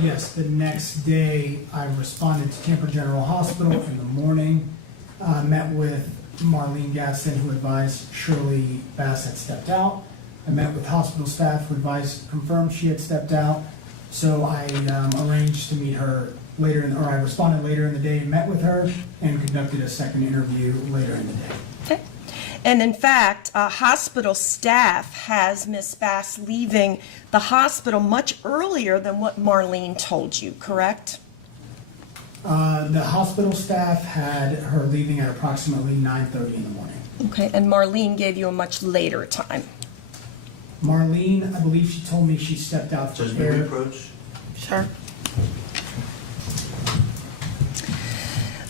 Yes, the next day I responded to Tampa General Hospital in the morning, met with Marlene Gadsden, who advised Shirley Bass had stepped out. I met with hospital staff who confirmed she had stepped out. So I arranged to meet her I responded later in the day, met with her, and conducted a second interview later in the day. Okay. And in fact, hospital staff has Miss Bass leaving the hospital much earlier than what Marlene told you, correct? The hospital staff had her leaving at approximately 9:30 in the morning. Okay, and Marlene gave you a much later time. Marlene, I believe she told me she stepped out for Judge, may we care. approach? Sure.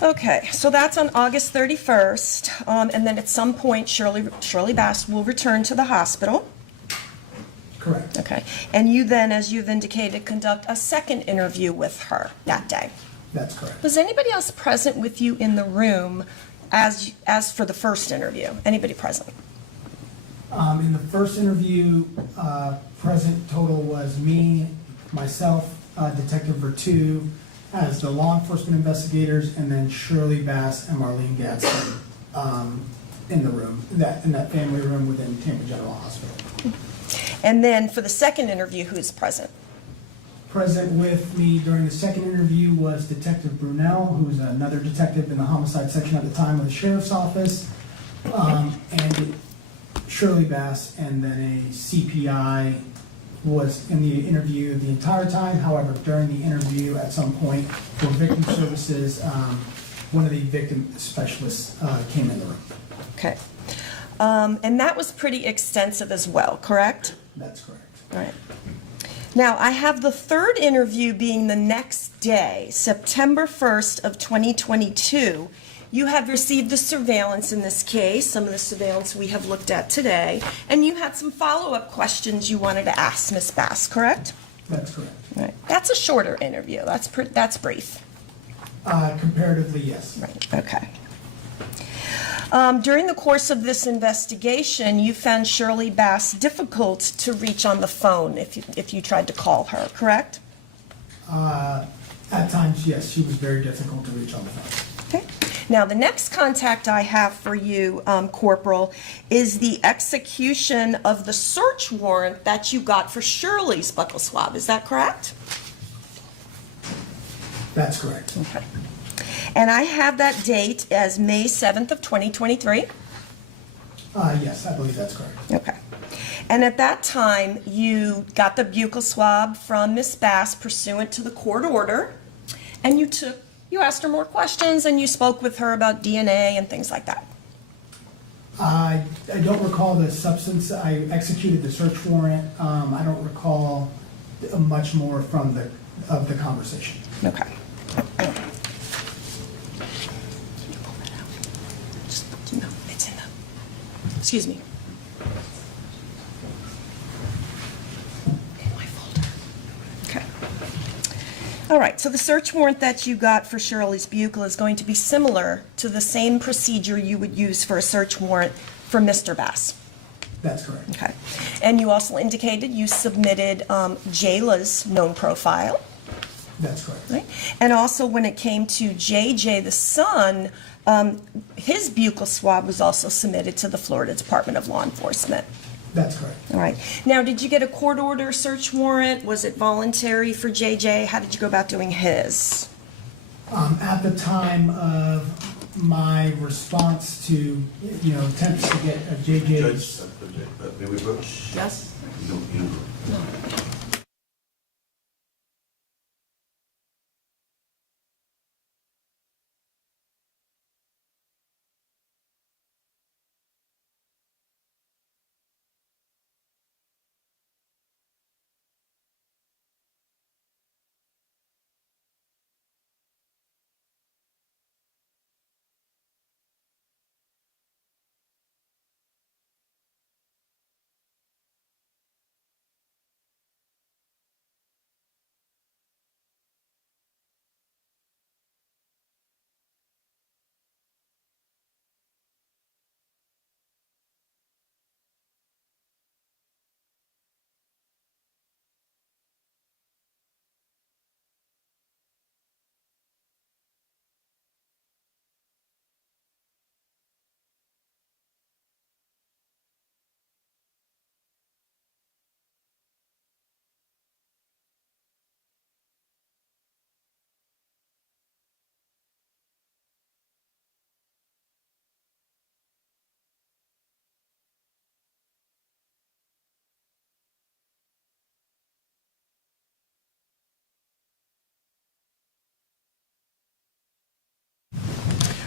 Okay, so that's on August 31st, and then at some point Shirley Bass will return to the hospital. Correct. Okay, and you then, as you've indicated, conduct a second interview with her that day. That's correct. Was anybody else present with you in the room as for the first interview? Anybody present? In the first interview, present total was me, myself, Detective Vertu, as the law enforcement investigators, and then Shirley Bass and Marlene Gadsden in the room, in that family room within Tampa General Hospital. And then for the second interview, who's present? Present with me during the second interview was Detective Brunel, who was another detective in the homicide section at the time of the sheriff's office, And Shirley Bass and then a CPI was in the interview the entire time. However, during the interview, at some point, for victim services, one of the victim specialists came in the room. Okay. And that was pretty extensive as well, correct? That's correct. All right. Now, I have the third interview being the next day, September 1st of 2022. You have received the surveillance in this case, some of the surveillance we have looked at today, and you had some follow-up questions you wanted to ask Ms. Bass, correct? That's correct. All right. That's a shorter interview. That's brief. Comparatively, yes. Right, okay. During the course of this investigation, you found Shirley Bass difficult to reach on the phone if you tried to call her, correct? At times, yes, she was very difficult to reach on the phone. Okay. Now, the next contact I have for you, Corporal, is the execution of the search warrant that you got for Shirley's buccal swab. Is that correct? That's correct. Okay. And I have that date as May 7th of 2023. Yes, I believe that's correct. Okay. And at that time, you got the buccal swab from Miss Bass pursuant to the court order, and you asked her more questions, and you spoke with her about DNA and things like that. I don't recall the substance. I executed the search warrant. I don't recall much more of the conversation. Okay. No, it's in the, excuse me. In my folder. Okay. All right, so the search warrant that you got for Shirley's buccal is going to be similar to the same procedure you would use for a search warrant for Mr. Bass. That's correct. Okay. And you also indicated you submitted Jayla's known profile. That's correct. Right? And also when it came to JJ, the son, his buccal swab was also submitted to the Florida Department of Law Enforcement. That's correct. All right. Now, did you get a court order search warrant? Was it voluntary for JJ? How did you go about doing his? At the time of my response to, attempts to get a JJ's. May we vote? Yes. You don't.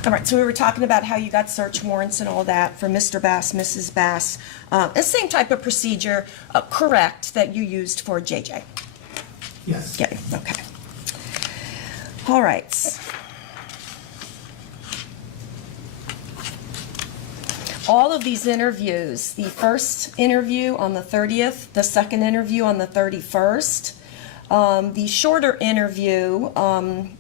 All right, so we were talking about how you got search warrants and all that for Mr. Bass, Mrs. Bass. The same type of procedure, correct, that you used for JJ? Yes. Okay. All right. All of these interviews, the first interview on the 30th, the second interview on the 31st, the shorter interview on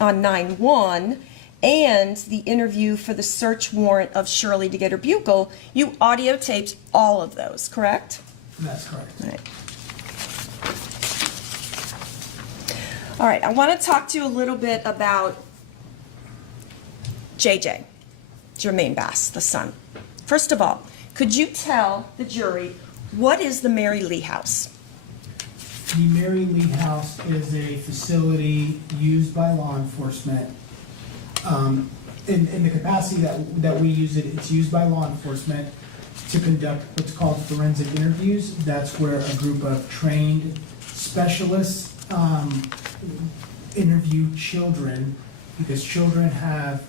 9/1, and the interview for the search warrant of Shirley to get her buccal, you audio taped all of those, correct? That's correct. All right. All right, I want to talk to you a little bit about JJ, Jermaine Bass, the son. First of all, could you tell the jury what is the Mary Lee House? The Mary Lee House is a facility used by law enforcement in the capacity that we use it, it's used by law enforcement to conduct what's called forensic interviews. That's where a group of trained specialists interview children, because children have,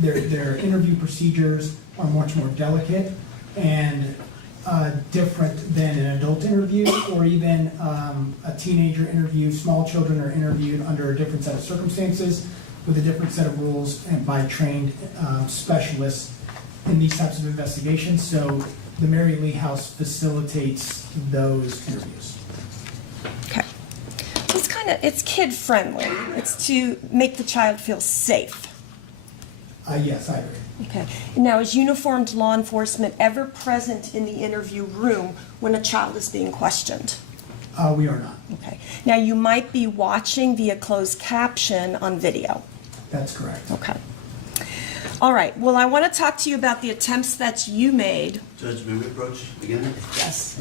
their interview procedures are much more delicate and different than an adult interview, or even a teenager interview. Small children are interviewed under a different set of circumstances with a different set of rules and by trained specialists in these types of investigations. So the Mary Lee House facilitates those interviews. Okay. It's kid friendly. It's to make the child feel safe. Yes, I agree. Okay. Now, is uniformed law enforcement ever present in the interview room when a child is being questioned? We are not. Okay. Now, you might be watching via closed caption on video. That's correct. Okay. All right. Well, I want to talk to you about the attempts that you made. Judge, may we approach again? Yes.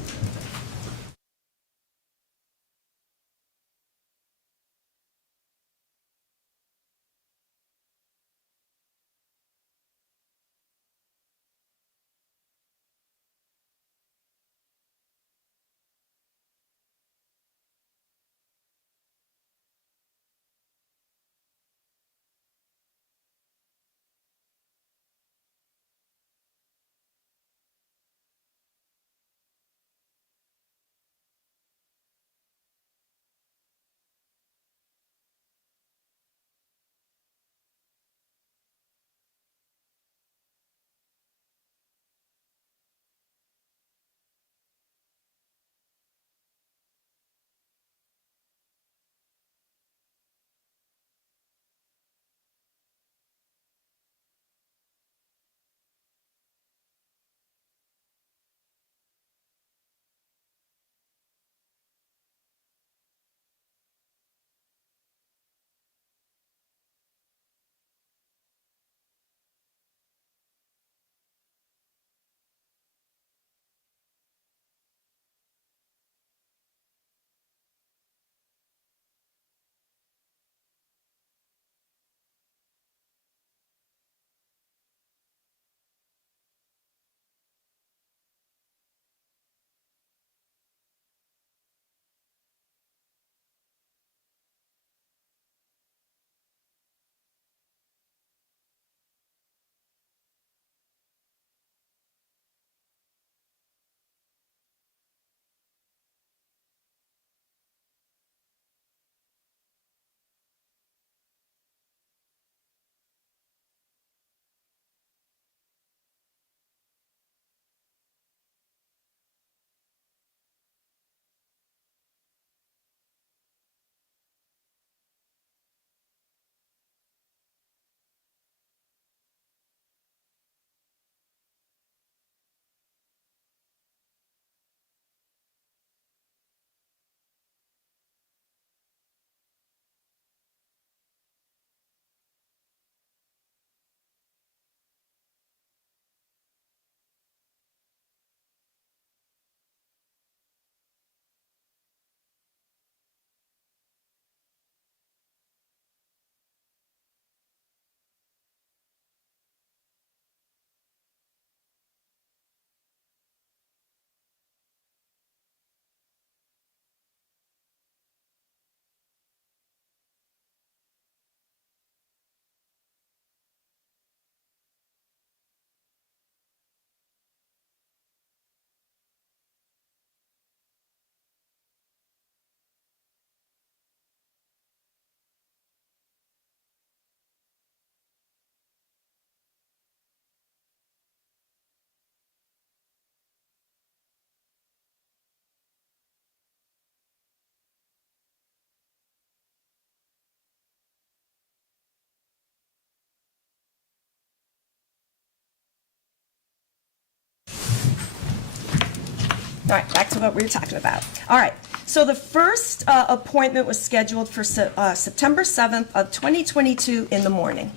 All right, back to what we were talking about. All right, so the first appointment was scheduled for September 7th of 2022 in the morning.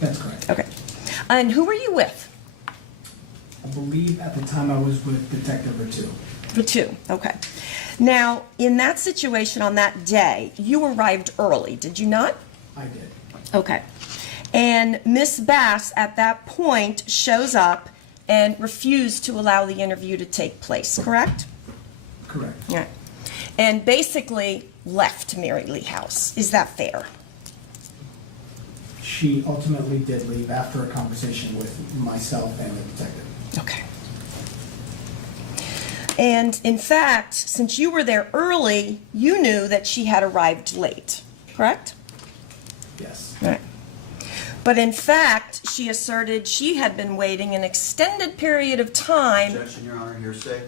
That's correct. Okay. And who were you with? I believe at the time I was with Detective Ratu. For two, okay. Now, in that situation on that day, you arrived early, did you not? I did. Okay. And Miss Bass, at that point, shows up and refused to allow the interview to take place, correct? Correct. Yeah. And basically left Mary Lee House. Is that fair? She ultimately did leave after a conversation with myself and the detective. Okay. And in fact, since you were there early, you knew that she had arrived late, correct? Yes. Right. But in fact, she asserted she had been waiting an extended period of time. Objection, Your Honor, hearsay.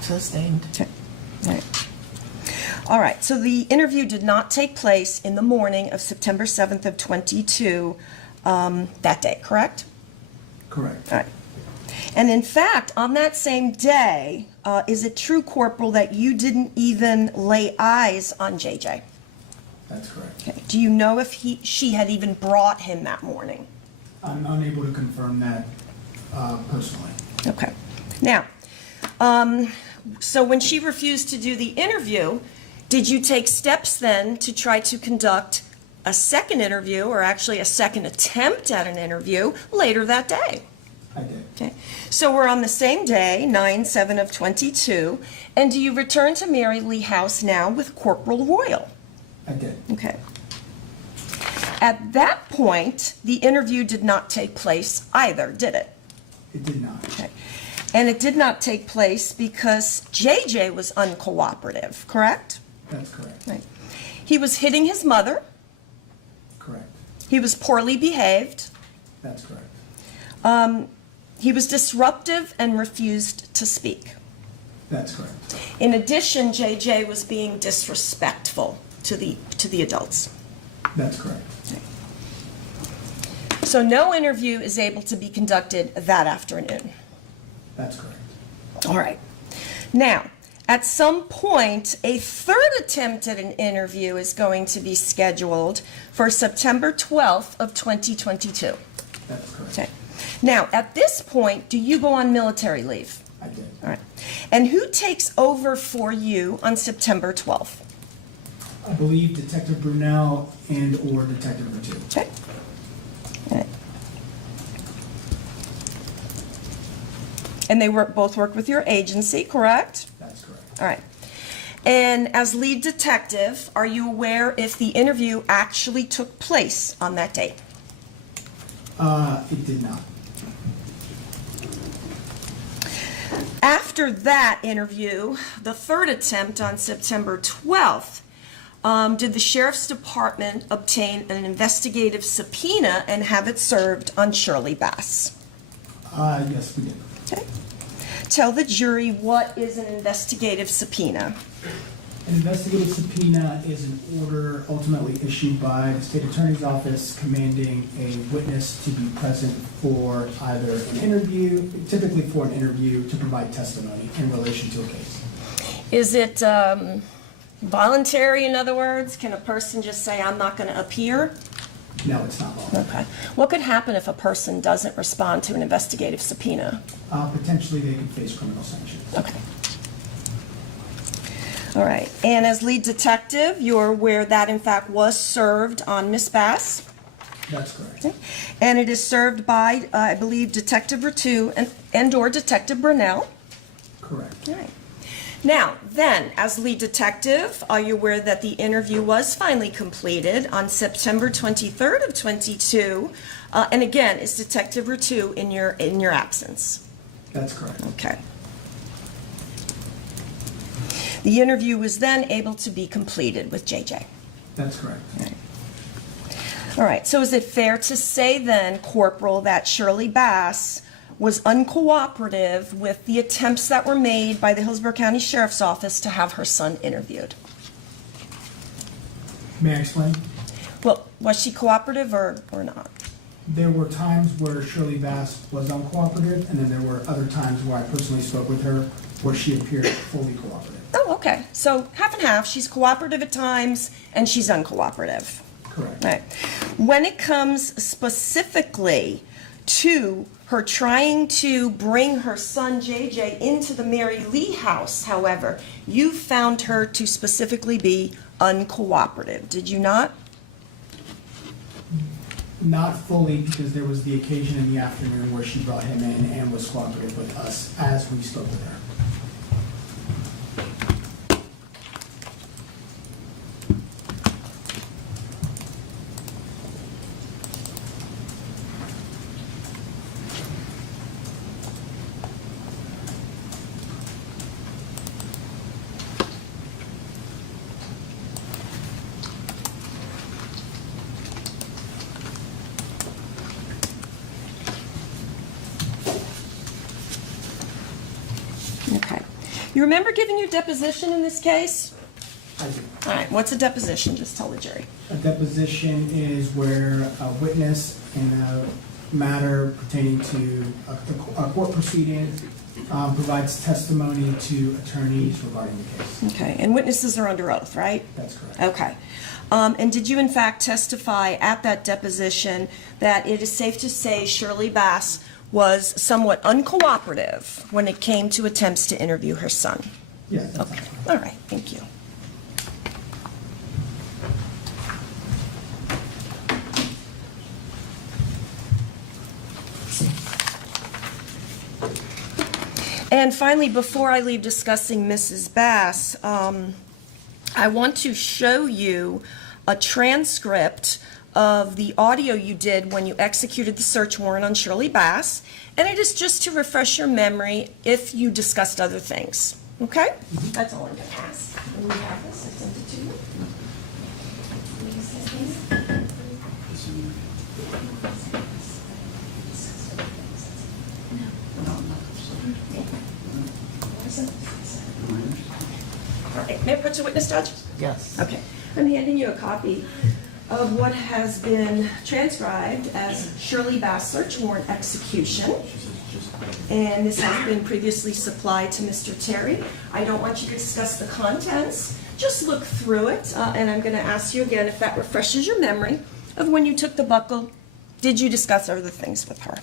Sustained. Okay. Right. All right, so the interview did not take place in the morning of September 7th of 22, that day, correct? Correct. All right. And in fact, on that same day, is it true, Corporal, that you didn't even lay eyes on JJ? That's correct. Okay. Do you know if she had even brought him that morning? I'm unable to confirm that personally. Okay. Now, so when she refused to do the interview, did you take steps then to try to conduct a second interview, or actually a second attempt at an interview, later that day? I did. Okay. So we're on the same day, 9/7 of 22, and do you return to Mary Lee House now with Corporal Royal? I did. Okay. At that point, the interview did not take place either, did it? It did not. Okay. And it did not take place because JJ was uncooperative, correct? That's correct. Right. He was hitting his mother. Correct. He was poorly behaved. That's correct. He was disruptive and refused to speak. That's correct. In addition, JJ was being disrespectful to the adults. That's correct. So no interview is able to be conducted that afternoon. That's correct. All right. Now, at some point, a third attempt at an interview is going to be scheduled for September 12th of 2022. That's correct. Okay. Now, at this point, do you go on military leave? I did. All right. And who takes over for you on September 12th? I believe Detective Brunel and/or Detective Ratu. Okay. All right. And they both work with your agency, correct? That's correct. All right. And as lead detective, are you aware if the interview actually took place on that date? It did not. After that interview, the third attempt on September 12th, did the Sheriff's Department obtain an investigative subpoena and have it served on Shirley Bass? Yes, we did. Okay. Tell the jury, what is an investigative subpoena? An investigative subpoena is an order ultimately issued by the state attorney's office commanding a witness to be present for either an interview, typically for an interview, to provide testimony in relation to a case. Is it voluntary, in other words? Can a person just say, I'm not going to appear? No, it's not voluntary. Okay. What could happen if a person doesn't respond to an investigative subpoena? Potentially, they could face criminal sanctions. Okay. All right. And as lead detective, you're aware that, in fact, was served on Miss Bass? That's correct. Okay. And it is served by, I believe, Detective Ratu and/or Detective Brunel? Correct. All right. Now, then, as lead detective, are you aware that the interview was finally completed on September 23rd of 22? And again, is Detective Ratu in your absence? That's correct. Okay. The interview was then able to be completed with JJ. That's correct. All right, so is it fair to say then, Corporal, that Shirley Bass was uncooperative with the attempts that were made by the Hillsborough County Sheriff's Office to have her son interviewed? May I explain? Well, was she cooperative or not? There were times where Shirley Bass was uncooperative, and then there were other times where I personally spoke with her where she appeared fully cooperative. Oh, okay. So half and half. She's cooperative at times and she's uncooperative. Correct. Right. When it comes specifically to Her trying to bring her son JJ into the Mary Lee house, however, you found her to specifically be uncooperative, did you not? Not fully, because there was the occasion in the afternoon where she brought him in and was cooperative with us as we spoke with her. Okay. You remember giving your deposition in this case? I do. All right, what's a deposition? Just tell the jury. A deposition is where a witness in a matter pertaining to a court proceeding provides testimony to attorneys regarding the case. Okay, and witnesses are under oath, right? That's correct. Okay. And did you in fact testify at that deposition that it is safe to say Shirley Bass was somewhat uncooperative when it came to attempts to interview her son? Yes, that's Okay, correct. all right, thank you. And finally, before I leave discussing Mrs. Bass, I want to show you a transcript of the audio you did when you executed the search warrant on Shirley Bass, and it is just to refresh your memory if you discussed other things, okay? That's all I'm going to ask. When you have this, I sent it to you. All right, may I put you witness, Judge? Yes. Okay, I'm handing you a copy of what has been transcribed as Shirley Bass search warrant execution. And this has been previously supplied to Mr. Terry. I don't want you to discuss the contents, just look through it. And I'm going to ask you again if that refreshes your memory of when you took the buckle, did you discuss other things with her?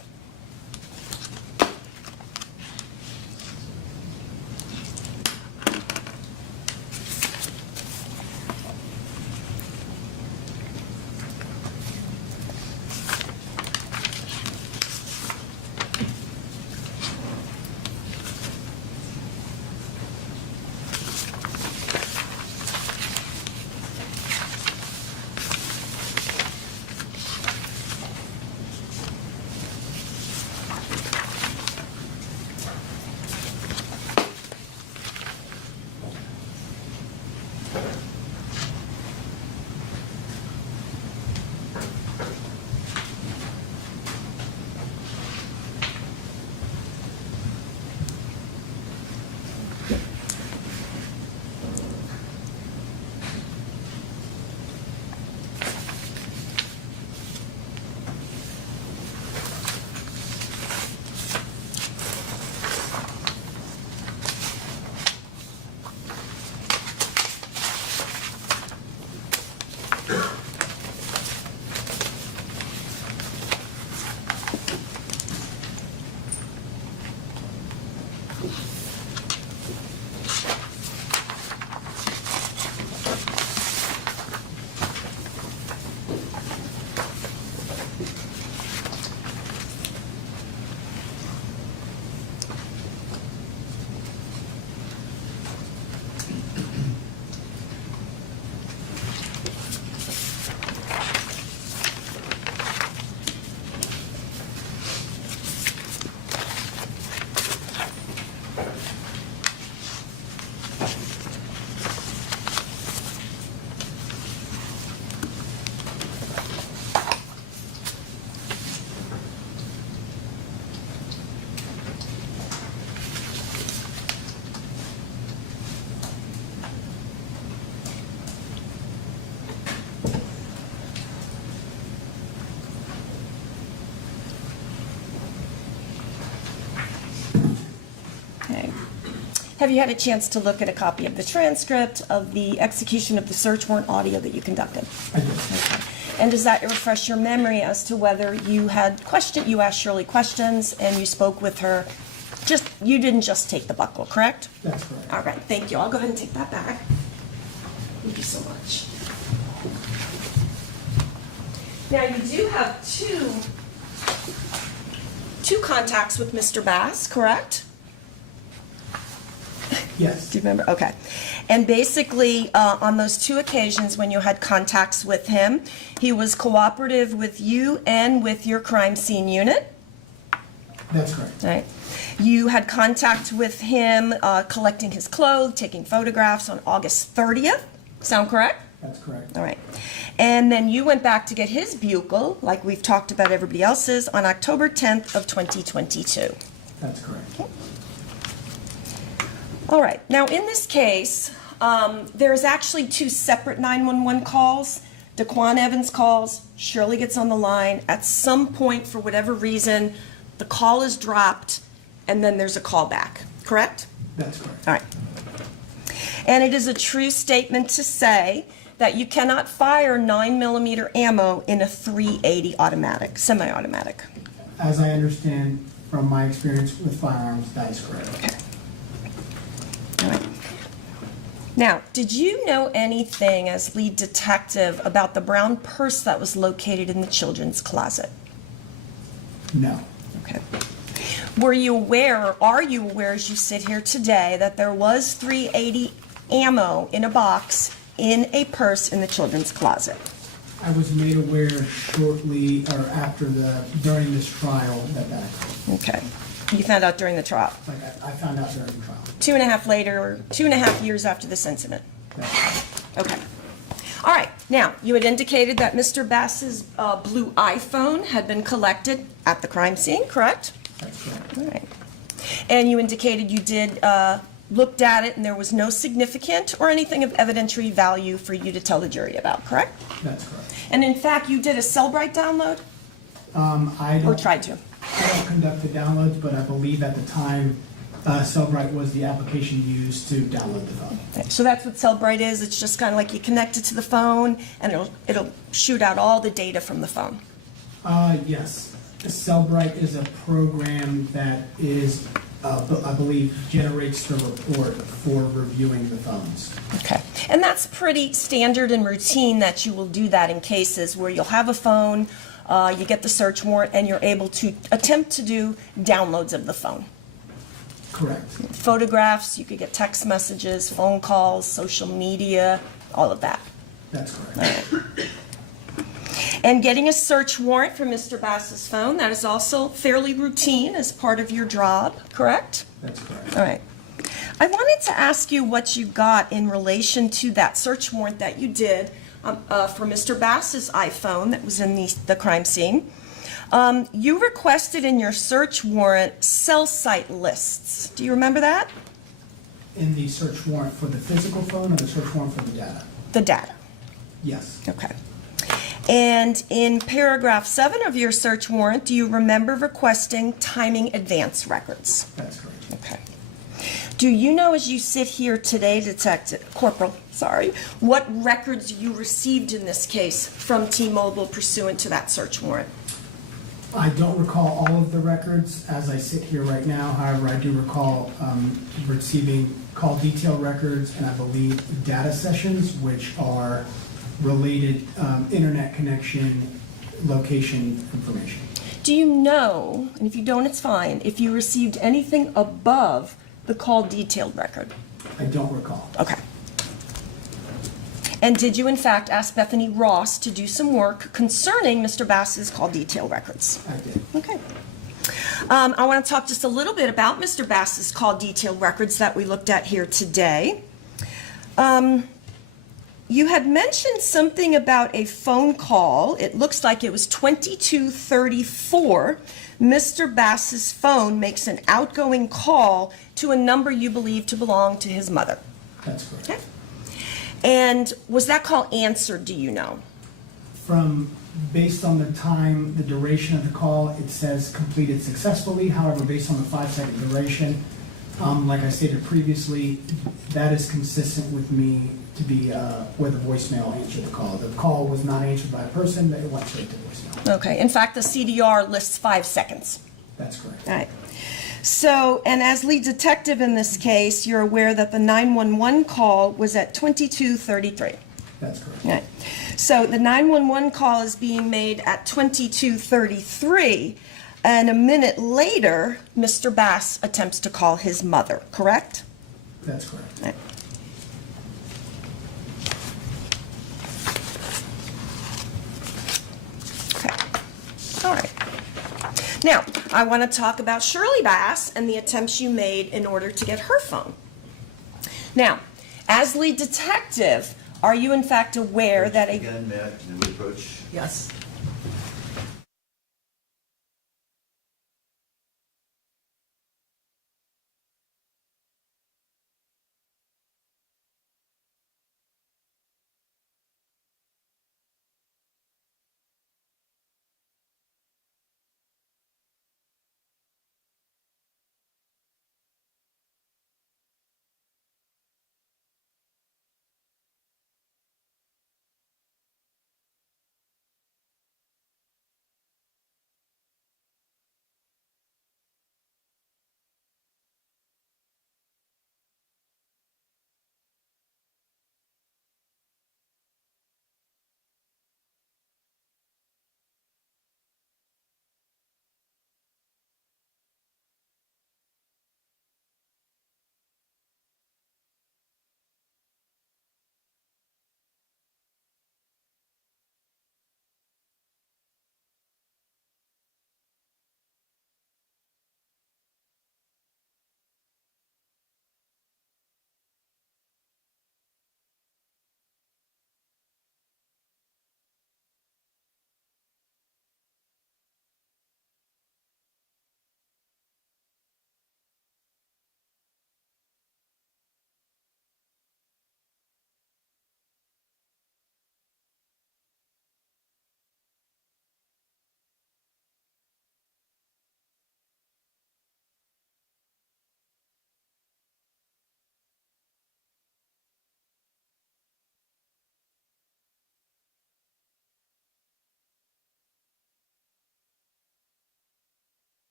Okay. Have you had a chance to look at a copy of the transcript of the execution of the search warrant audio that you conducted? I did. Okay. And does that refresh your memory as to whether you had you asked Shirley questions and you spoke with her? You didn't just take the buckle, correct? That's correct. All right, thank you. I'll go ahead and take that back. Thank you so much. Now, you do have two contacts with Mr. Bass, correct? Yes. Do you remember? Okay. And basically, on those two occasions when you had contacts with him, he was cooperative with you and with your crime scene unit, That's correct. right? You had contact with him collecting his clothes, taking photographs on August 30th. Sound correct? That's correct. All right. And then you went back to get his buccal, like we've talked about everybody else's, on October 10th of 2022. That's correct. All right. Now, in this case, there's actually two separate 911 calls. Daquan Evans calls, Shirley gets on the line. At some point, for whatever reason, the call is dropped, and then there's a call back. Correct? That's correct. All right. And it is a true statement to say that you cannot fire 9mm ammo in a .380 automatic, semi-automatic. As I understand from my experience with firearms, that is correct. Okay. All right. Now, did you know anything as lead detective about the brown purse that was located in the children's closet? No. Okay. Were you aware, or are you aware as you sit here today, that there was .380 ammo in a box in a purse in the children's closet? I was made aware shortly or during this trial that Okay. You found out during the trial. like I found out during the trial. 2.5 years after this incident. That- Okay. All right. Now, you had indicated that Mr. Bass's blue iPhone had been collected at the crime scene, correct? That's correct. All right. And you indicated you did looked at it and there was no significant or anything of evidentiary value for you to tell the jury about, correct? That's correct. And in fact, you did a Cellbrite download I or don't, tried to? I don't conduct the downloads, but I believe at the time, Cellbrite was the application used to download the phone. Okay, so that's what Cellbrite is. It's just kind of like you connect it to the phone and it'll shoot out all the data from the phone. Yes. Cellbrite is a program that is, I believe, generates the report for reviewing the phones. Okay. And that's pretty standard and routine that you will do that in cases where you'll have a phone, you get the search warrant, and you're able to attempt to do downloads of the phone. Correct. Photographs, you could get text messages, phone calls, social media, all of that. That's correct. And getting a search warrant for Mr. Bass's phone, that is also fairly routine as part of your job, correct? That's correct. All right. I wanted to ask you what you got in relation to that search warrant that you did for Mr. Bass's iPhone that was in the crime scene. You requested in your search warrant cell site lists. Do you remember that? In the search warrant for the physical phone or the search warrant for the data? The data. Yes. Okay. And in paragraph 7 of your search warrant, do you remember requesting timing advance records? That's correct. Okay. Do you know, as you sit here today, Corporal, what records you received in this case from T-Mobile pursuant to that search warrant? I don't recall all of the records as I sit here right now. However, I do recall receiving call detail records and I believe data sessions, which are related internet connection, location information. Do you know, and if you don't, it's fine, if you received anything above the call detailed record? I don't recall. Okay. And did you, in fact, ask Bethany Ross to do some work concerning Mr. Bass's call detail records? I did. Okay. I want to talk just a little bit about Mr. Bass's call detail records that we looked at here today. You had mentioned something about a phone call. It looks like it was 2234. Mr. Bass's phone makes an outgoing call to a number you believe to belong to his mother. That's correct. Okay. And was that call answered, do you know? Based on the time, the duration of the call, it says completed successfully. However, based on the 5-second duration, Like I stated previously, that is consistent with me to be where the voicemail answered the call. The call was not answered by a person, it went straight to voicemail. Okay, in fact, the CDR lists 5 seconds. That's correct. All right. So, and as lead detective in this case, you're aware that the 911 call was at 22:33. That's correct. Right. So the 911 call is being made at 22:33, and a minute later, Mr. Bass attempts to call his mother, correct? That's correct. Right. Okay. All right. Now, I want to talk about Shirley Bass and the attempts you made in order to get her phone. Now, as lead detective, are you in fact aware that a... Again, may I, can we approach? Yes.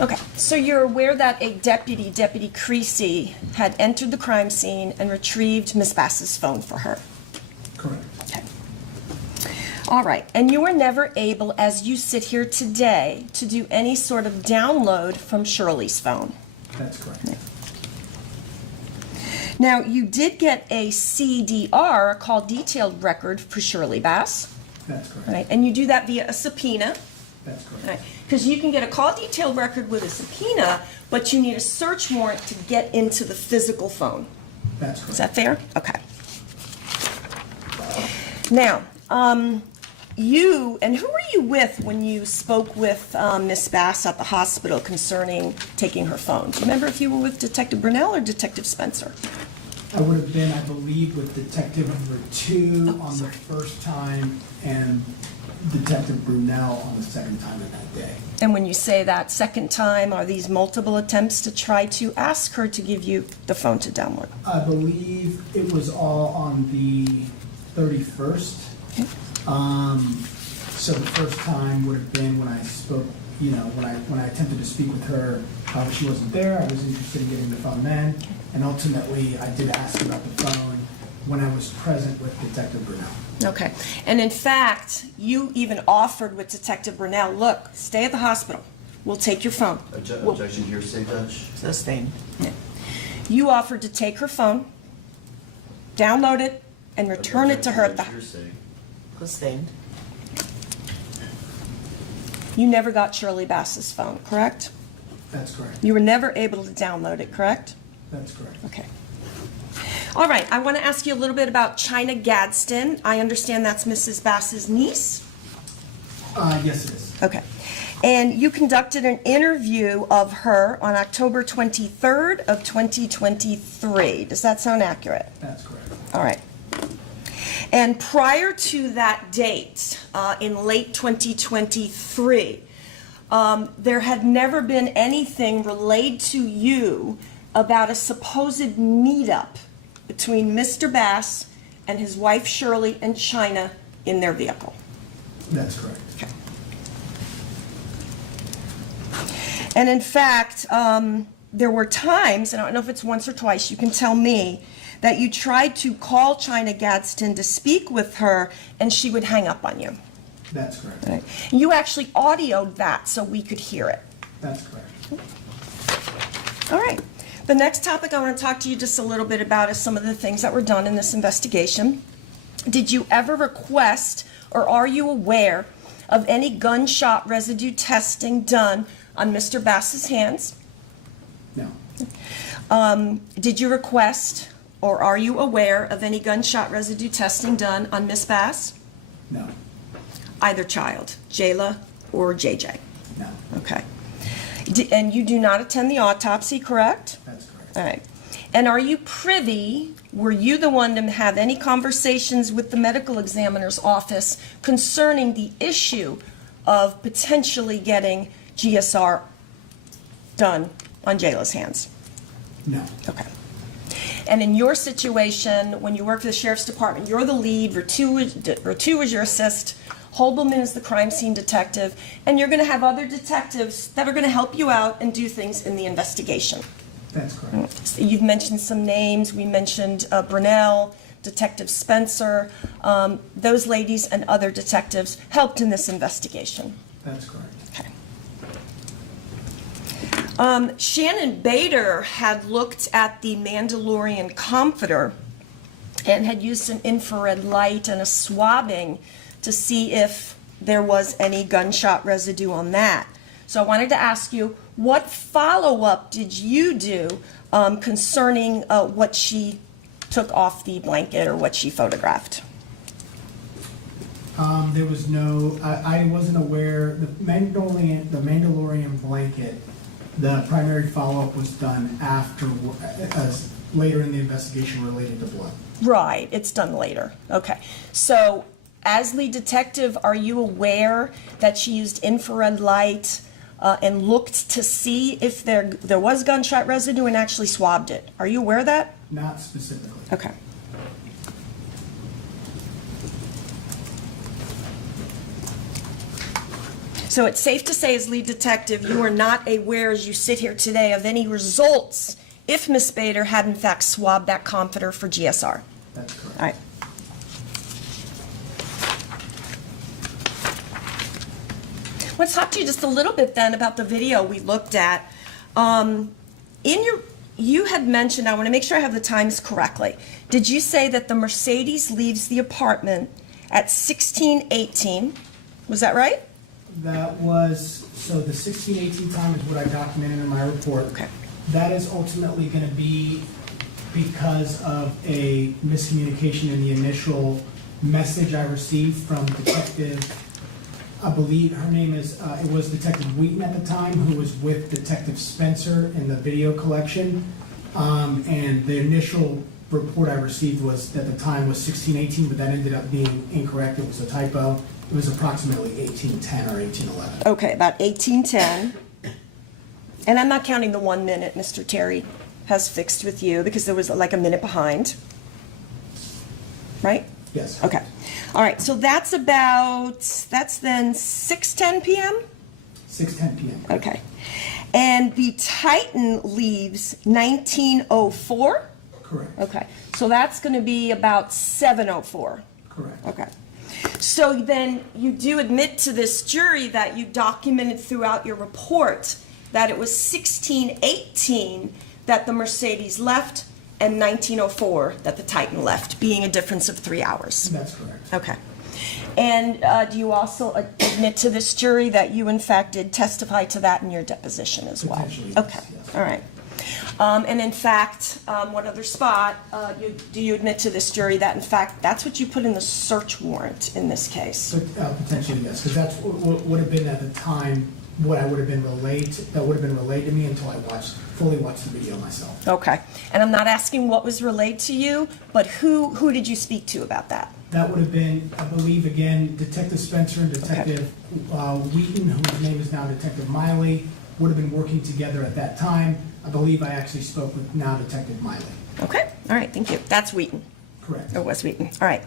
Okay, so you're aware that a deputy, Deputy Creasy, had entered the crime scene and retrieved Miss Bass's phone for her. Correct. Okay. All right, and you were never able, as you sit here today, to do any sort of download from Shirley's phone. That's correct. Now, you did get a CDR, a call detailed record for Shirley Bass, That's correct. right? And you do that via a subpoena, That's correct. right? Because you can get a call detailed record with a subpoena, but you need a search warrant to get into the physical phone. That's Is correct. that fair? Okay. Now, you, and who were you with when you spoke with Miss Bass at the hospital concerning taking her phone? Do you remember if you were with Detective Brunel or Detective Spencer? I would have been, I believe, with detective number 2 Oh, on sorry. the first time and Detective Brunel on the second time of that day. And when you say that second time, are these multiple attempts to try to ask her to give you the phone to download? I believe it was all on the 31st. So the first time would have been when I spoke, when I attempted to speak with her. However, she wasn't there. I was interested in getting the phone then. And ultimately, I did ask about the phone when I was present with Detective Brunel. Okay. And in fact, you even offered with Detective Brunel, look, stay at the hospital. We'll take your phone. We'll- Objection here, say Judge. Sustained. You offered to take her phone, download it, and return it to her at the... Hearsay. Sustained. You never got Shirley Bass's phone, correct? That's correct. You were never able to download it, correct? That's correct. Okay. All right, I want to ask you a little bit about China Gadsden. I understand that's Mrs. Bass's niece? Yes, it is. Okay. And you conducted an interview of her on October 23rd of 2023. Does that sound accurate? That's correct. All right. And prior to that date, in late 2023, there had never been anything relayed to you about a supposed meetup between Mr. Bass and his wife Shirley and China in their vehicle. That's correct. Okay. And in fact, there were times, and I don't know if it's once or twice, you can tell me, that you tried to call China Gadsden to speak with her, and she would hang up on you. That's correct. Right. You actually audioed that so we could hear it. That's correct. All right. The next topic I want to talk to you just a little bit about is some of the things that were done in this investigation. Did you ever request, or are you aware of any gunshot residue testing done on Mr. Bass's hands? No. Did you request, or are you aware of any gunshot residue testing done on Miss Bass? No. Either child, Jayla or JJ? No. Okay. And you do not attend the autopsy, correct? That's correct. All right. And are you privy, were you the one to have any conversations with the medical examiner's office concerning the issue of potentially getting GSR done on Jayla's hands? No. Okay. And in your situation, when you work for the sheriff's department, you're the lead, Ratu is your assist, Holbelman is the crime scene detective, and you're going to have other detectives that are going to help you out and do things in the investigation. That's correct. You've mentioned some names. We mentioned Brunel, Detective Spencer. Those ladies and other detectives helped in this investigation. That's correct. Okay. Shannon Bader had looked at the Mandalorian comforter and had used an infrared light and a swabbing to see if there was any gunshot residue on that. So I wanted to ask you, what follow-up did you do concerning what she took off the blanket or what she photographed? There was no, I wasn't aware, the Mandalorian blanket, the primary follow-up was done after, later in the investigation related to blood. Right, it's done later. Okay. So as lead detective, are you aware that she used infrared light and looked to see if there was gunshot residue and actually swabbed it? Are you aware of that? Not specifically. Okay. So it's safe to say, as lead detective, you are not aware, as you sit here today, of any results if Miss Bader had in fact swabbed that comforter for GSR. That's correct. All right. Let's talk to you just a little bit then about the video we looked at. You had mentioned, I want to make sure I have the times correctly. Did you say that the Mercedes leaves the apartment at 16:18? Was that right? That was, so the 16-18 time is what I documented in my report. Okay. That is ultimately going to be because of a miscommunication in the initial message I received from Detective, I believe her name is, it was Detective Wheaton at the time, who was with Detective Spencer in the video collection. And the initial report I received was that the time was 16:18, but that ended up being incorrect. It was a typo. It was approximately 18:10 or 18:11. Okay, about 18:10. And I'm not counting the 1 minute Mr. Terry has fixed with you because there was like a minute behind. Right? Yes. Okay. All right, so that's then 6:10 p.m.? 6:10 p.m. Okay. And the Titan leaves 19:04? Correct. Okay, so that's going to be about 7:04. Correct. Okay. So then you do admit to this jury that you documented throughout your report that it was 16:18 that the Mercedes left and 19:04 that the Titan left, being a difference of 3 hours. That's correct. Okay. And do you also admit to this jury that you in fact did testify to that in your deposition as well? Potentially, yes, Okay, yes. all right. And in fact, one other spot, do you admit to this jury that in fact that's what you put in the search warrant in this case? But, potentially, yes, because that's what would have been at the time, what I would have been relayed, that would have been relayed to me until I fully watched the video myself. Okay, and I'm not asking what was relayed to you, but who did you speak to about that? That would have been, I believe, again, Detective Spencer and Detective Wheaton, whose name is now Detective Miley, would have been working together at that time. I believe I actually spoke with now Detective Miley. Okay, all right, thank you. That's Wheaton. Correct. Or was Wheaton, all right.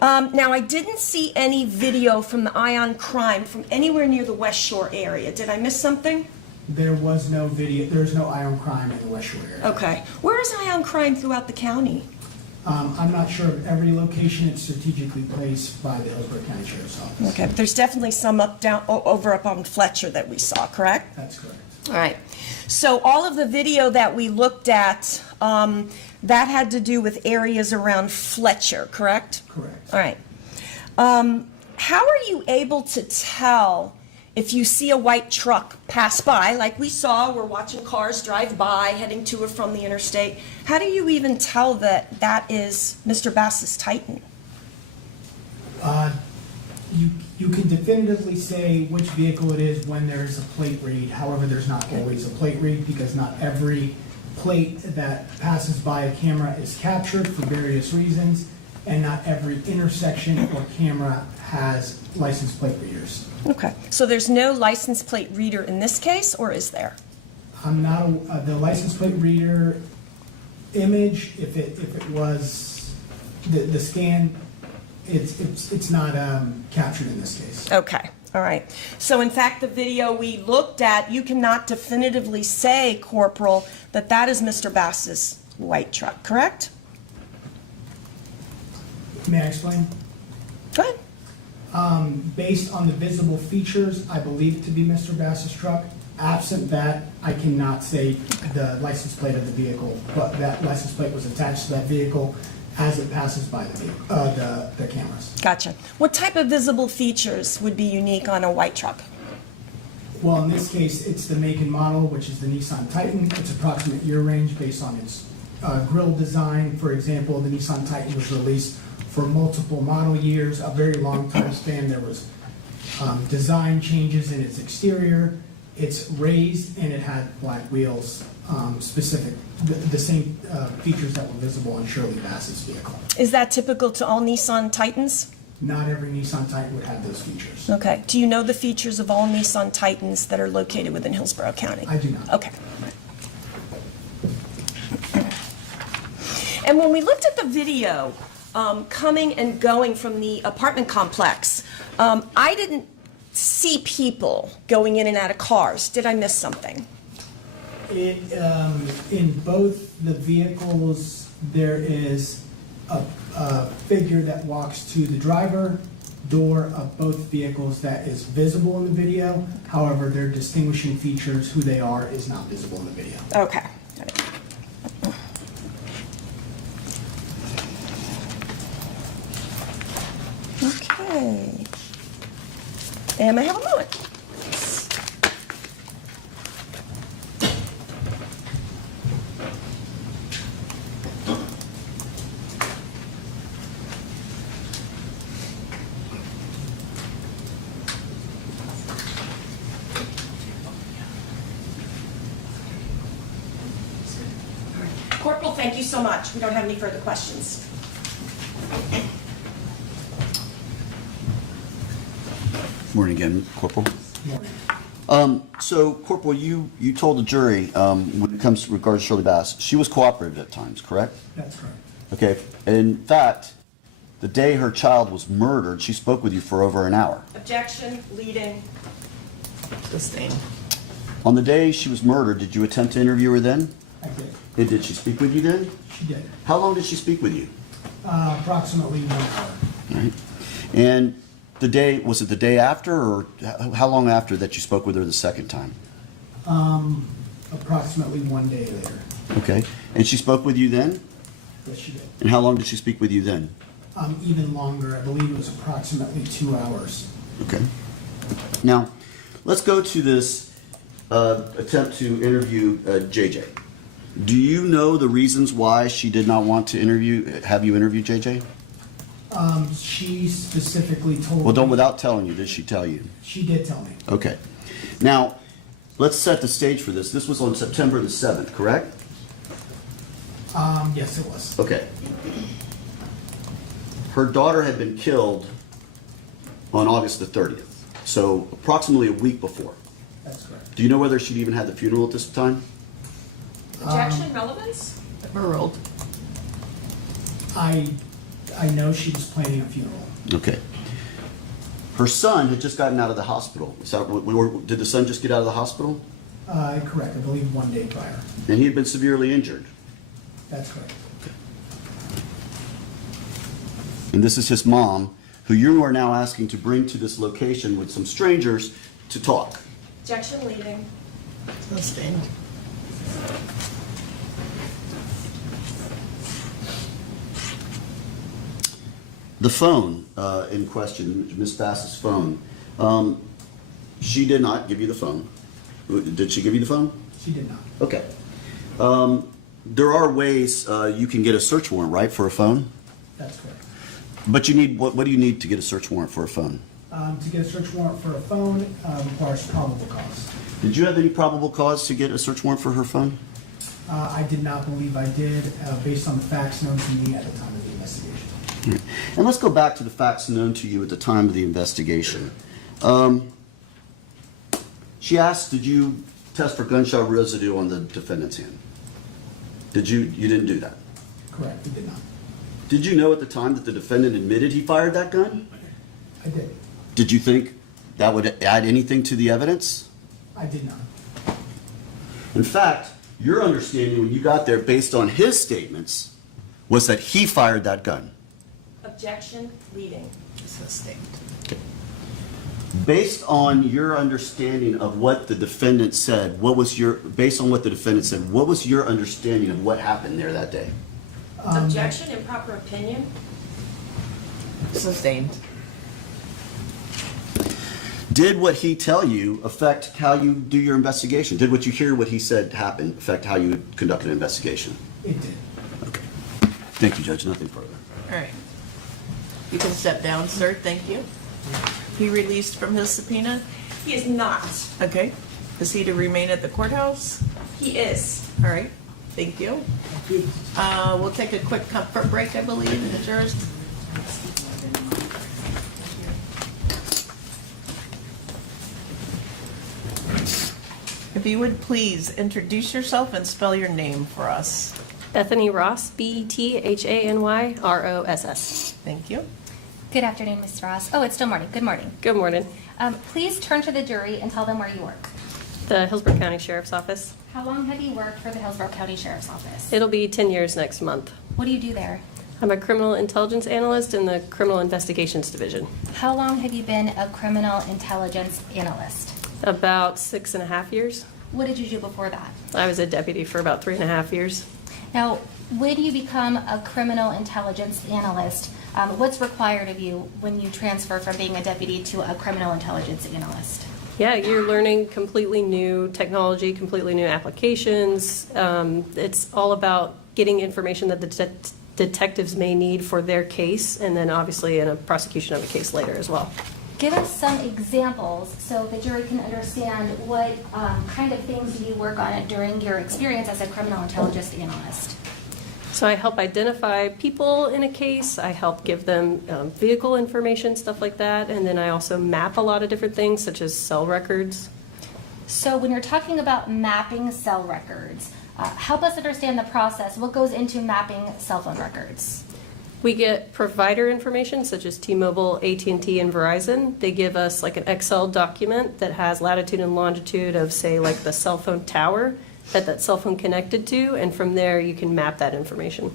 Now, I didn't see any video from the Ion Crime from anywhere near the West Shore area. Did I miss something? There was no video, there's no Ion Crime in the West Shore area. Okay. Where is Ion Crime throughout the county? I'm not sure of every location. It's strategically placed by the Hillsborough County Sheriff's Office. Okay, but there's definitely some over up on Fletcher that we saw, correct? That's correct. All right. So all of the video that we looked at, that had to do with areas around Fletcher, correct? Correct. All right. How are you able to tell if you see a white truck pass by, like we saw, we're watching cars drive by, heading to or from the interstate, how do you even tell that that is Mr. Bass's Titan? You can definitively say which vehicle it is when there's a plate read. However, there's not always a plate read because not every plate that passes by a camera is captured for various reasons, and not every intersection or camera has license plate readers. Okay, so there's no license plate reader in this case, or is there? I'm not, the license plate reader image, if it was the scan, it's not captured in this case. Okay, all right. So in fact, the video we looked at, you cannot definitively say, Corporal, that that is Mr. Bass's white truck, correct? May I explain? Go ahead. Based on the visible features, I believe it to be Mr. Bass's truck. Absent that, I cannot say the license plate of the vehicle, but that license plate was attached to that vehicle as it passes by the cameras. Gotcha. What type of visible features would be unique on a white truck? Well, in this case, it's the make and model, which is the Nissan Titan. It's approximate year range based on its grille design. For example, the Nissan Titan was released for multiple model years, a very long time span. There was design changes in its exterior. It's raised and it had black wheels, specific, the same features that were visible on Shirley Bass's vehicle. Is that typical to all Nissan Titans? Not every Nissan Titan would have those features. Okay. Do you know the features of all Nissan Titans that are located within Hillsborough County? I do not. Okay. And when we looked at the video coming and going from the apartment complex, I didn't see people going in and out of cars. Did I miss something? In both the vehicles, there is a figure that walks to the driver door of both vehicles that is visible in the video. However, their distinguishing features, who they are, is not visible in the video. Okay. Got it. Okay. And may I have a moment? Corporal, thank you so much. We don't have any further questions. Morning again, Corporal. So, Corporal, you told the jury, when it comes to regards to Shirley Bass, she was cooperative at times, correct? That's correct. Okay. In fact, the day her child was murdered, she spoke with you for over an hour. Objection, leading. Sustained. On the day she was murdered, did you attempt to interview her then? I did. And did she speak with you then? She did. How long did she speak with you? Approximately 1 hour. All right. And the day, was it the day after, or how long after that you spoke with her the second time? Approximately 1 day later. Okay. And she spoke with you then? Yes, she did. And how long did she speak with you then? Even longer, I believe it was approximately 2 hours. Okay. Now, let's go to this attempt to interview JJ. Do you know the reasons why she did not want to have you interview JJ? She specifically told Well, me. without telling you, did she tell you? She did tell me. Okay. Now, let's set the stage for this. This was on September the 7th, correct? Yes, it was. Okay. Her daughter had been killed on August the 30th, so approximately a week before. That's correct. Do you know whether she'd even had the funeral at this time? Objection, relevance? Overruled. I know she was planning a funeral. Okay. Her son had just gotten out of the hospital. Did the son just get out of the hospital? Correct, I believe 1 day prior. And he had been severely injured. That's correct. And this is his mom, who you are now asking to bring to this location with some strangers to talk. Objection, leading. Sustained. The phone in question, Ms. Bass's phone, she did not give you the phone. Did she give you the phone? She did not. Okay. There are ways you can get a search warrant, right, for a phone? That's correct. But you need, what do you need to get a search warrant for a phone? To get a search warrant for a phone requires probable cause. Did you have any probable cause to get a search warrant for her phone? I did not believe I did, based on the facts known to me at the time of the investigation. And let's go back to the facts known to you at the time of the investigation. She asked, did you test for gunshot residue on the defendant's hand? You didn't do that? Correct, we did not. Did you know at the time that the defendant admitted he fired that gun? I did. Did you think that would add anything to the evidence? I did not. In fact, your understanding when you got there based on his statements was that he fired that gun. Objection, leading. Sustained. Based on your understanding of what the defendant said, based on what the defendant said, what was your understanding of what happened there that day? Objection, improper opinion. Sustained. Did what he tell you affect how you do your investigation? Did what you hear what he said happen affect how you conduct an investigation? It did. Okay. Thank you, Judge. Nothing further. All right. You can step down, sir. Thank you. He released from his subpoena? He is not. Okay. Is he to remain at the courthouse? He is. All right. Thank you. We'll take a quick comfort break, I believe, the jurors. If you would please introduce yourself and spell your name for us. Bethany Ross, Bethanyross. Thank you. Good afternoon, Ms. Ross. Oh, it's still morning. Good morning. Good morning. Please turn to the jury and tell them where you work. The Hillsborough County Sheriff's Office. How long have you worked for the Hillsborough County Sheriff's Office? It'll be 10 years next month. What do you do there? I'm a criminal intelligence analyst in the Criminal Investigations Division. How long have you been a criminal intelligence analyst? About 6.5 years. What did you do before that? I was a deputy for about 3.5 years. Now, when you become a criminal intelligence analyst, what's required of you when you transfer from being a deputy to a criminal intelligence analyst? Yeah, you're learning completely new technology, completely new applications. It's all about getting information that the detectives may need for their case, and then obviously in a prosecution of a case later as well. Give us some examples so the jury can understand what kind of things do you work on during your experience as a criminal intelligence analyst. So I help identify people in a case, I help give them vehicle information, stuff like that, and then I also map a lot of different things such as cell records. So when you're talking about mapping cell records, help us understand the process. What goes into mapping cell phone records? We get provider information such as T-Mobile, AT&T, and Verizon. They give us like an Excel document that has latitude and longitude of, say, like the cell phone tower that cell phone connected to, and from there you can map that information.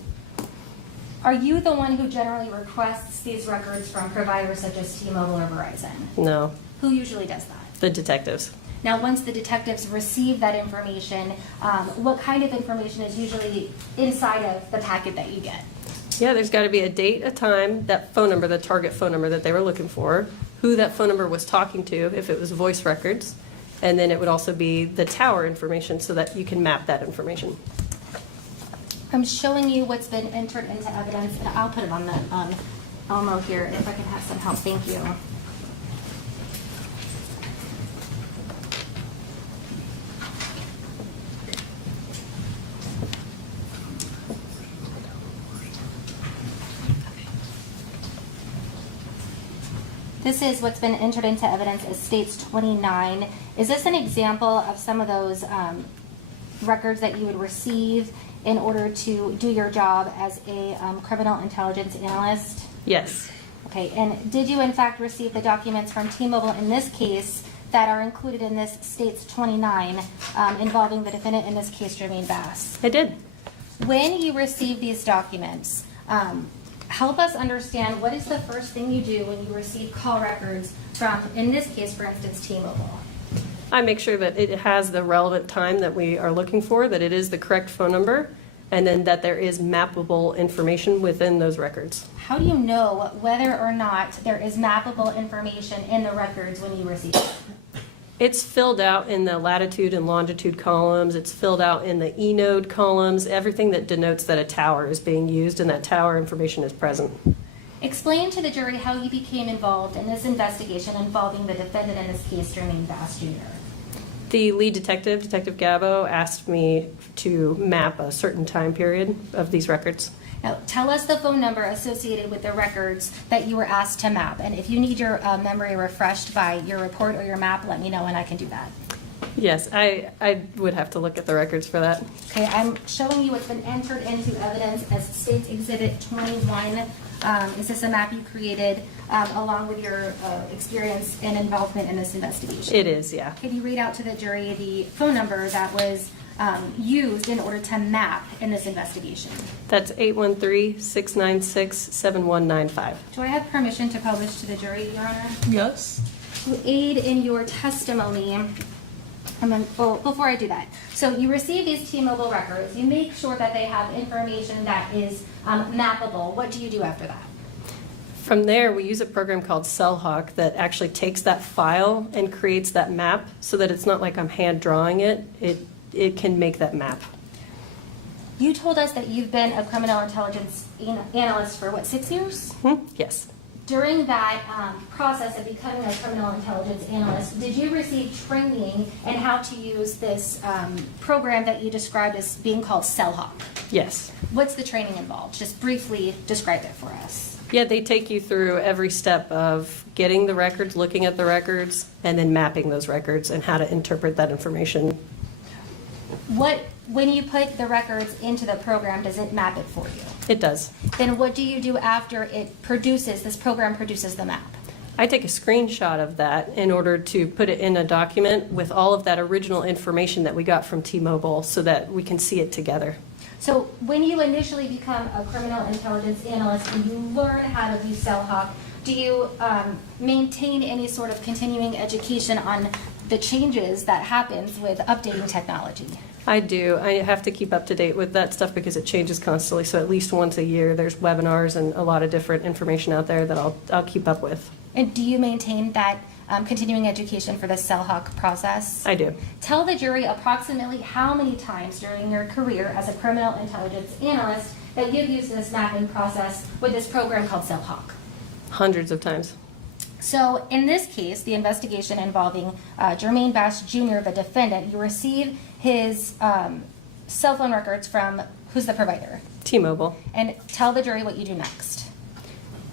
Are you the one who generally requests these records from providers such as T-Mobile or Verizon? No, Who usually does that? the detectives. Now, once the detectives receive that information, what kind of information is usually inside of the packet that you get? Yeah, there's got to be a date, a time, that phone number, the target phone number that they were looking for, who that phone number was talking to, if it was voice records, and then it would also be the tower information so that you can map that information. I'm showing you what's been entered into evidence, and I'll put it on the Elmo here if I can have some help. Thank you. This is what's been entered into evidence as States 29. Is this an example of some of those records that you would receive in order to do your job as a criminal intelligence analyst? Yes. Okay, and did you in fact receive the documents from T-Mobile in this case that are included in this States 29 involving the defendant, in this case, Jermaine Bass? I did. When you receive these documents, help us understand what is the first thing you do when you receive call records from, in this case, for instance, T-Mobile? I make sure that it has the relevant time that we are looking for, that it is the correct phone number, and then that there is mappable information within those records. How do you know whether or not there is mappable information in the records when you receive it? It's filled out in the latitude and longitude columns. It's filled out in the E-node columns, everything that denotes that a tower is being used and that tower information is present. Explain to the jury how you became involved in this investigation involving the defendant, in this case, Jermaine Bass Jr. The lead detective, Detective Gabo, asked me to map a certain time period of these records. Now, tell us the phone number associated with the records that you were asked to map. And if you need your memory refreshed by your report or your map, let me know and I can do that. Yes, I would have to look at the records for that. Okay, I'm showing you what's been entered into evidence as States Exhibit 21. Is this a map you created along with your experience and involvement in this investigation? It is, yeah. Can you read out to the jury the phone number that was used in order to map in this investigation? That's 813-696-7195. Do I have permission to publish to the jury, Your Honor? Yes. To aid in your testimony, before I do that, so you receive these T-Mobile records, you make sure that they have information that is mappable. What do you do after that? From there, we use a program called CellHawk that actually takes that file and creates that map so that it's not like I'm hand drawing it. It can make that map. You told us that you've been a criminal intelligence analyst for, what, 6 years? Yes. During that process of becoming a criminal intelligence analyst, did you receive training in how to use this program that you described as being called CellHawk? Yes. What's the training involved? Just briefly describe it for us. Yeah, they take you through every step of getting the records, looking at the records, and then mapping those records and how to interpret that information. When you put the records into the program, does it map it for you? It does. Then what do you do after it produces, this program produces the map? I take a screenshot of that in order to put it in a document with all of that original information that we got from T-Mobile so that we can see it together. So when you initially become a criminal intelligence analyst and you learn how to use CellHawk, do you maintain any sort of continuing education on the changes that happens with updating technology? I do. I have to keep up to date with that stuff because it changes constantly. So at least once a year, there's webinars and a lot of different information out there that I'll keep up with. And do you maintain that continuing education for the CellHawk process? I do. Tell the jury approximately how many times during your career as a criminal intelligence analyst that you've used this mapping process with this program called CellHawk. Hundreds of times. So in this case, the investigation involving Jermaine Bass Jr., the defendant, you receive his cell phone records from, who's the provider? T-Mobile. And tell the jury what you do next.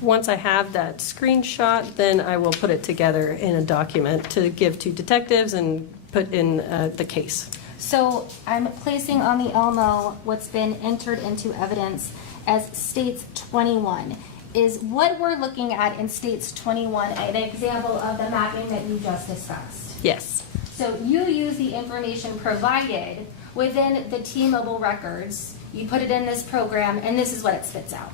Once I have that screenshot, then I will put it together in a document to give to detectives and put in the case. So I'm placing on the Elmo what's been entered into evidence as States 21. Is what we're looking at in States 21 an example of the mapping that you just discussed? Yes. So you use the information provided within the T-Mobile records, you put it in this program, and this is what it spits out.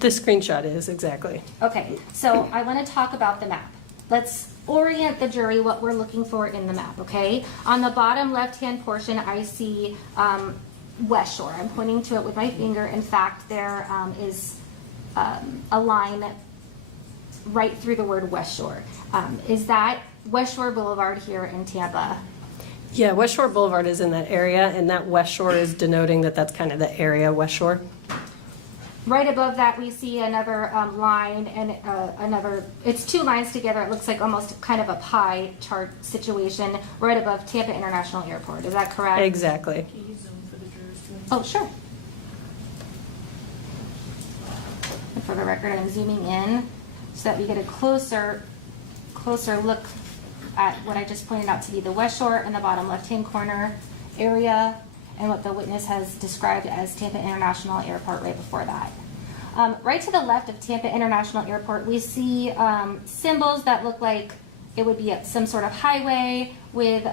The screenshot is, exactly. Okay, so I want to talk about the map. Let's orient the jury what we're looking for in the map, okay? On the bottom left-hand portion, I see West Shore. I'm pointing to it with my finger. In fact, there is a line right through the word West Shore. Is that West Shore Boulevard here in Tampa? Yeah, West Shore Boulevard is in that area, and that West Shore is denoting that that's kind of the area, West Shore. Right above that, we see another line and another, it's two lines together. It looks like almost kind of a pie chart situation right above Tampa International Airport. Is that correct? Exactly. Can you zoom for the jurors too? Oh, sure. And for the record, I'm zooming in so that we get a closer look at what I just pointed out to be the West Shore in the bottom left-hand corner area, and what the witness has described as Tampa International Airport right before that. Right to the left of Tampa International Airport, we see symbols that look like it would be some sort of highway with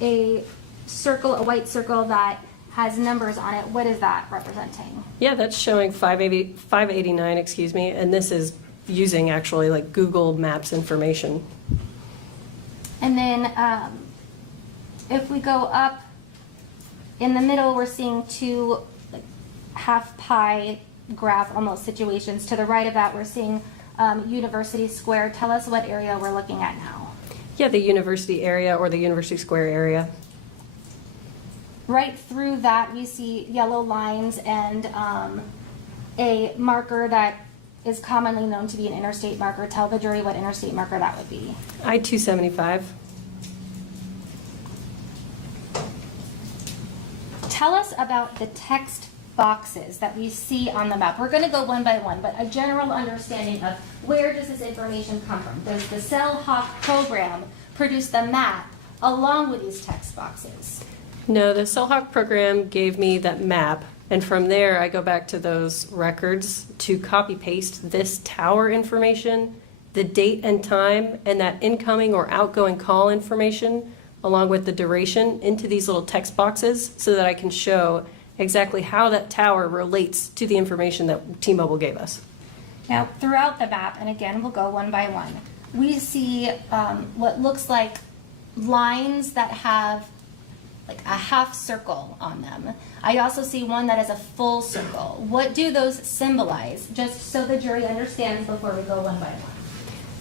a circle, a white circle that has numbers on it. What is that representing? Yeah, that's showing 589, excuse me, and this is using actually like Google Maps information. And then if we go up in the middle, we're seeing two like, half pie graph almost situations. To the right of that, we're seeing University Square. Tell us what area we're looking at now. Yeah, the university area or the University Square area. Right through that, we see yellow lines and a marker that is commonly known to be an interstate marker. Tell the jury what interstate marker that would be. I-275. Tell us about the text boxes that we see on the map. We're going to go one by one, but a general understanding of where does this information come from? Does the CellHawk program produce the map along with these text boxes? No, the CellHawk program gave me that map, and from there I go back to those records to copy paste this tower information, the date and time, and that incoming or outgoing call information along with the duration into these little text boxes so that I can show exactly how that tower relates to the information that T-Mobile gave us. Now, throughout the map, and again, we'll go one by one, we see what looks like lines that have like a half circle on them. I also see one that is a full circle. What do those symbolize? Just so the jury understands before we go one by one.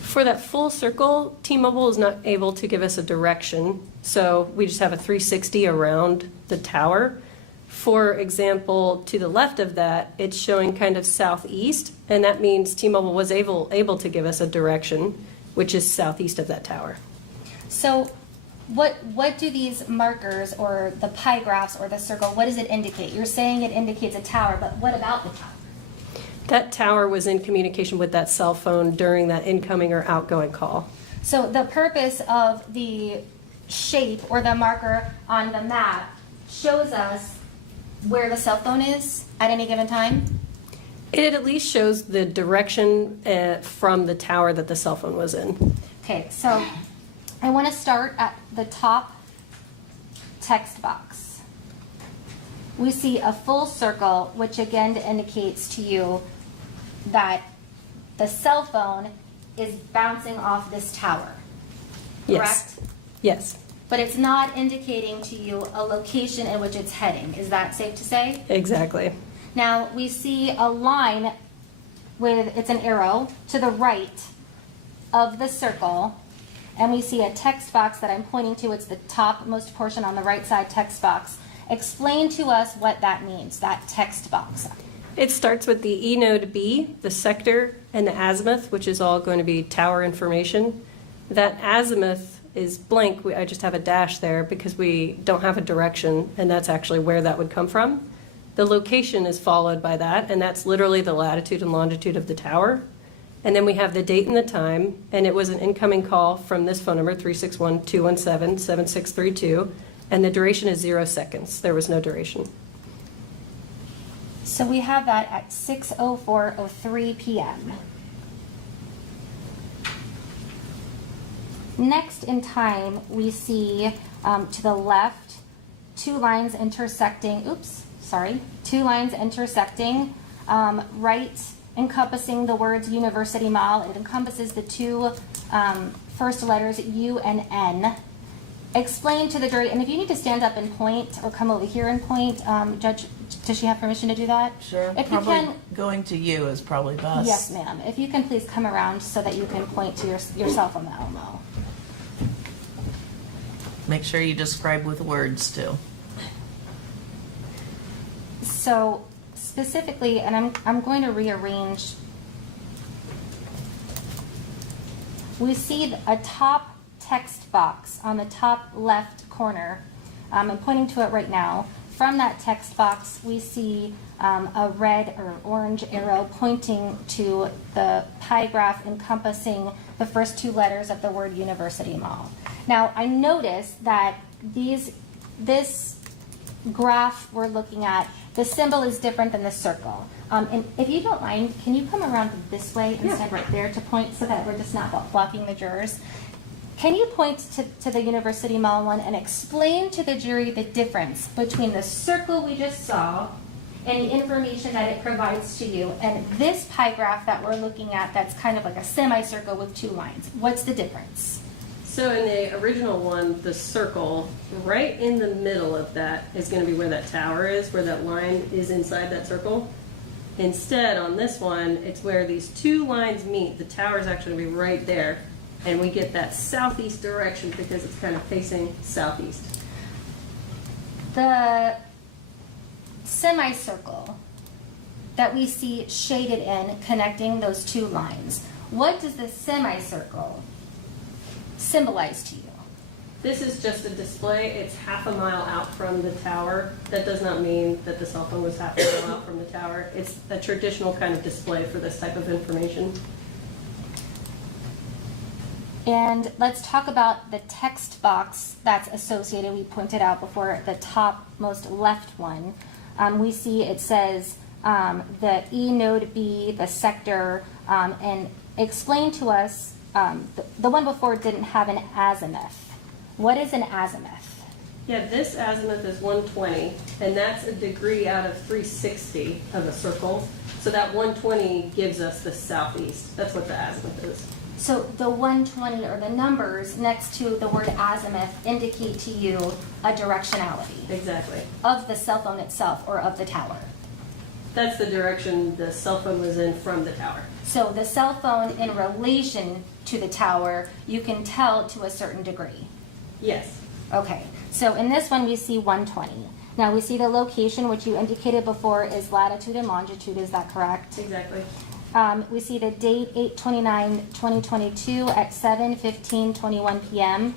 For that full circle, T-Mobile is not able to give us a direction, so we just have a 360 around the tower. For example, to the left of that, it's showing kind of southeast, and that means T-Mobile was able to give us a direction, which is southeast of that tower. So what do these markers or the pie graphs or the circle, what does it indicate? You're saying it indicates a tower, but what about the tower? That tower was in communication with that cell phone during that incoming or outgoing call. So the purpose of the shape or the marker on the map shows us where the cell phone is at any given time? It at least shows the direction from the tower that the cell phone was in. Okay, so I want to start at the top text box. We see a full circle, which again indicates to you that the cell phone is bouncing off this tower, Yes. correct? Yes, But it's not indicating to you a location in which it's heading. Is that safe to say? exactly. Now, we see a line with, it's an arrow, to the right of the circle, and we see a text box that I'm pointing to. It's the topmost portion on the right side text box. Explain to us what that means, that text box. It starts with the E node B, the sector, and the azimuth, which is all going to be tower information. That azimuth is blank. I just have a dash there because we don't have a direction, and that's actually where that would come from. The location is followed by that, and that's literally the latitude and longitude of the tower. And then we have the date and the time, and it was an incoming call from this phone number, 361-217-7632, and the duration is 0 seconds. There was no duration. So we have that at 6:04:03 p.m. Next in time, we see to the left two lines intersecting, two lines intersecting, right encompassing the words University Mall. It encompasses the two first letters U and N. explain to the jury, and if you need to stand up and point or come over here and point, Judge, does she have permission to do that? Sure. If you Probably can, going to you is probably best. yes, ma'am. If you can please come around so that you can point to yourself on the Elmo. Make sure you describe with words too. So specifically, and I'm going to rearrange. We see a top text box on the top left corner. I'm pointing to it right now. From that text box, we see a red or orange arrow pointing to the pie graph encompassing the first two letters of the word University Mall. Now, I noticed that this graph we're looking at, the symbol is different than the circle. And if you don't mind, can you come around this way instead right there to point so that we're just not blocking the jurors? Can you point to the University Mall one and explain to the jury the difference between the circle we just saw and the information that it provides to you and this pie graph that we're looking at that's kind of like a semicircle with two lines? What's the difference? So in the original one, the circle, right in the middle of that is going to be where that tower is, where that line is inside that circle. Instead, on this one, it's where these two lines meet. The tower is actually going to be right there. And we get that southeast direction because it's kind of facing southeast. The semicircle that we see shaded in connecting those two lines, what does the semicircle symbolize to you? This is just a display. It's half a mile out from the tower. That does not mean that the cell phone was half a mile out from the tower. It's a traditional kind of display for this type of information. And let's talk about the text box that's associated. We pointed out before the top most left one. We see it says the E node B, the sector, and explain to us, the one before didn't have an azimuth. What is an azimuth? Yeah, this azimuth is 120, and that's a degree out of 360 of a circle. So that 120 gives us the southeast. That's what the azimuth is. So the 120 or the numbers next to the word azimuth indicate to you a directionality Exactly. of the cell phone itself or of the tower. That's the direction the cell phone was in from the tower. So the cell phone in relation to the tower, you can tell to a certain degree. Yes. Okay, so in this one we see 120. Now we see the location, which you indicated before is latitude and longitude, is that correct? Exactly. We see the date 8/29/2022 at 7:15:21 p.m.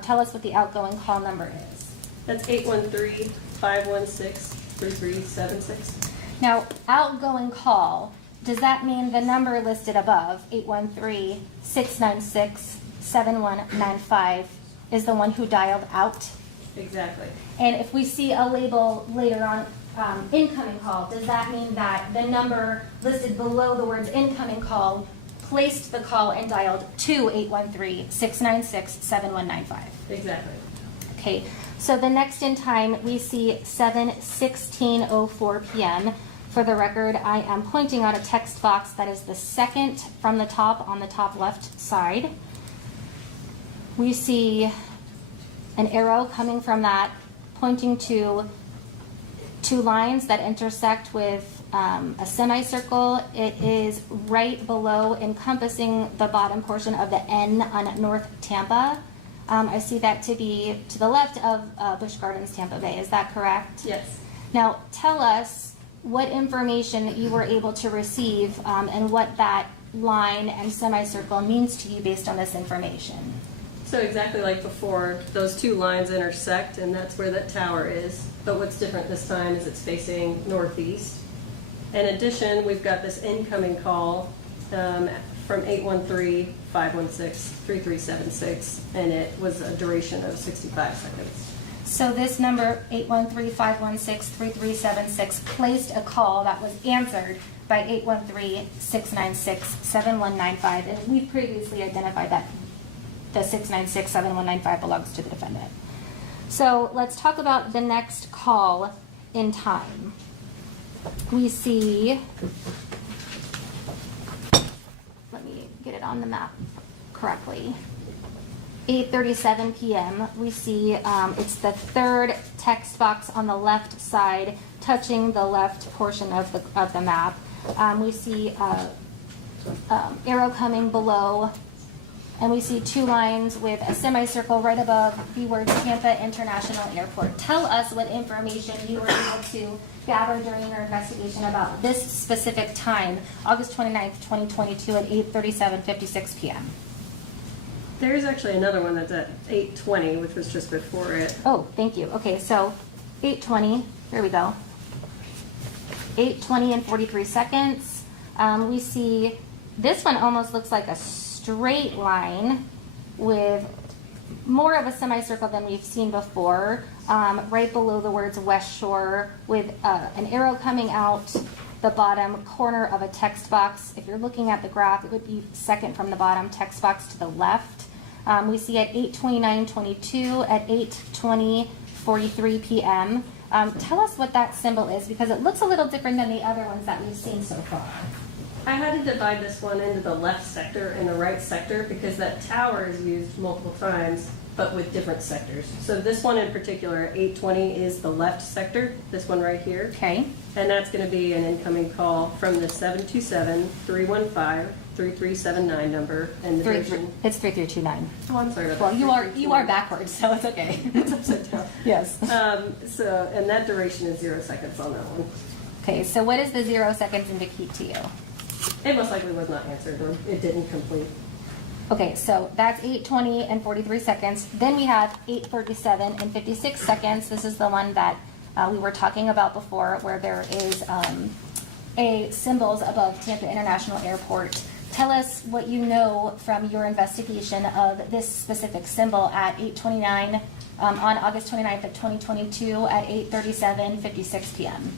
Tell us what the outgoing call number is. That's 813-516-3376. Now, outgoing call, does that mean the number listed above, 813-696-7195, is the one who dialed out? Exactly. And if we see a label later on, incoming call, does that mean that the number listed below the words incoming call placed the call and dialed to 813-696-7195? Exactly. Okay, so the next in time, we see 7:16:04 p.m. For the record, I am pointing out a text box that is the second from the top on the top left side. We see an arrow coming from that pointing to two lines that intersect with a semicircle. It is right below, encompassing the bottom portion of the N on North Tampa. I see that to be to the left of Busch Gardens, Tampa Bay. Is that correct? Yes. Now, tell us what information you were able to receive and what that line and semicircle means to you based on this information. So exactly like before, those two lines intersect, and that's where that tower is. But what's different this time is it's facing northeast. In addition, we've got this incoming call from 813-516-3376, and it was a duration of 65 seconds. So this number, 813-516-3376, placed a call that was answered by 813-696-7195, and we previously identified that the 696-7195 belongs to the defendant. So let's talk about the next call in time. We see, let me get it on the map correctly, 8:37 p.m., we see it's the third text box on the left side touching the left portion of the map. We see arrow coming below, and we see two lines with a semicircle right above the words Tampa International Airport. Tell us what information you were able to gather during your investigation about this specific time, August 29th, 2022 at 8:37:56 p.m. There's actually another one that's at 8:20, which was just before it. Oh, thank you. Okay, so 8:20, here we go. 8:20 and 43 seconds. We see this one almost looks like a straight line with more of a semicircle than we've seen before, right below the words West Shore, with an arrow coming out the bottom corner of a text box. If you're looking at the graph, it would be second from the bottom text box to the left. We see at 8:29:22, at 8:20:43 p.m. Tell us what that symbol is, because it looks a little different than the other ones that we've seen so far. I had to divide this one into the left sector and the right sector because that tower is used multiple times, but with different sectors. So this one in particular, 8:20, is the left sector, this one right here. Okay. And that's going to be an incoming call from the 727-315-3379 number. And the duration. It's 3329. Oh, I'm sorry about Well, that. you are backwards, so it's okay. It's upside down. Yes. And that duration is 0 seconds on that one. Okay, so what does the 0 seconds indicate to you? It most likely was not answered, or it didn't complete. Okay, so that's 8:20 and 43 seconds. Then we have 8:37 and 56 seconds. This is the one that we were talking about before, where there is a symbols above Tampa International Airport. Tell us what you know from your investigation of this specific symbol at 8:29 on August 29th of 2022 at 8:37:56 p.m.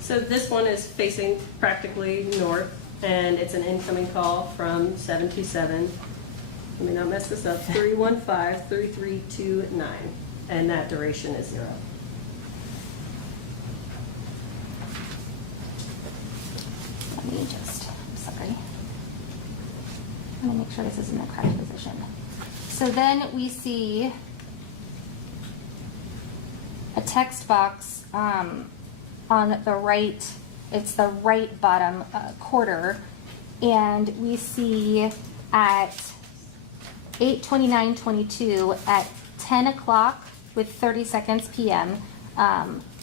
So this one is facing practically north, and it's an incoming call from 727. Let me not mess this up. 315-3329, and that duration is 0. Let me just, I'm sorry. Let me make sure this is in the correct position. So then we see a text box on the right, it's the right bottom quarter, and we see at 8:29:22 at 10 o'clock with 30 seconds p.m.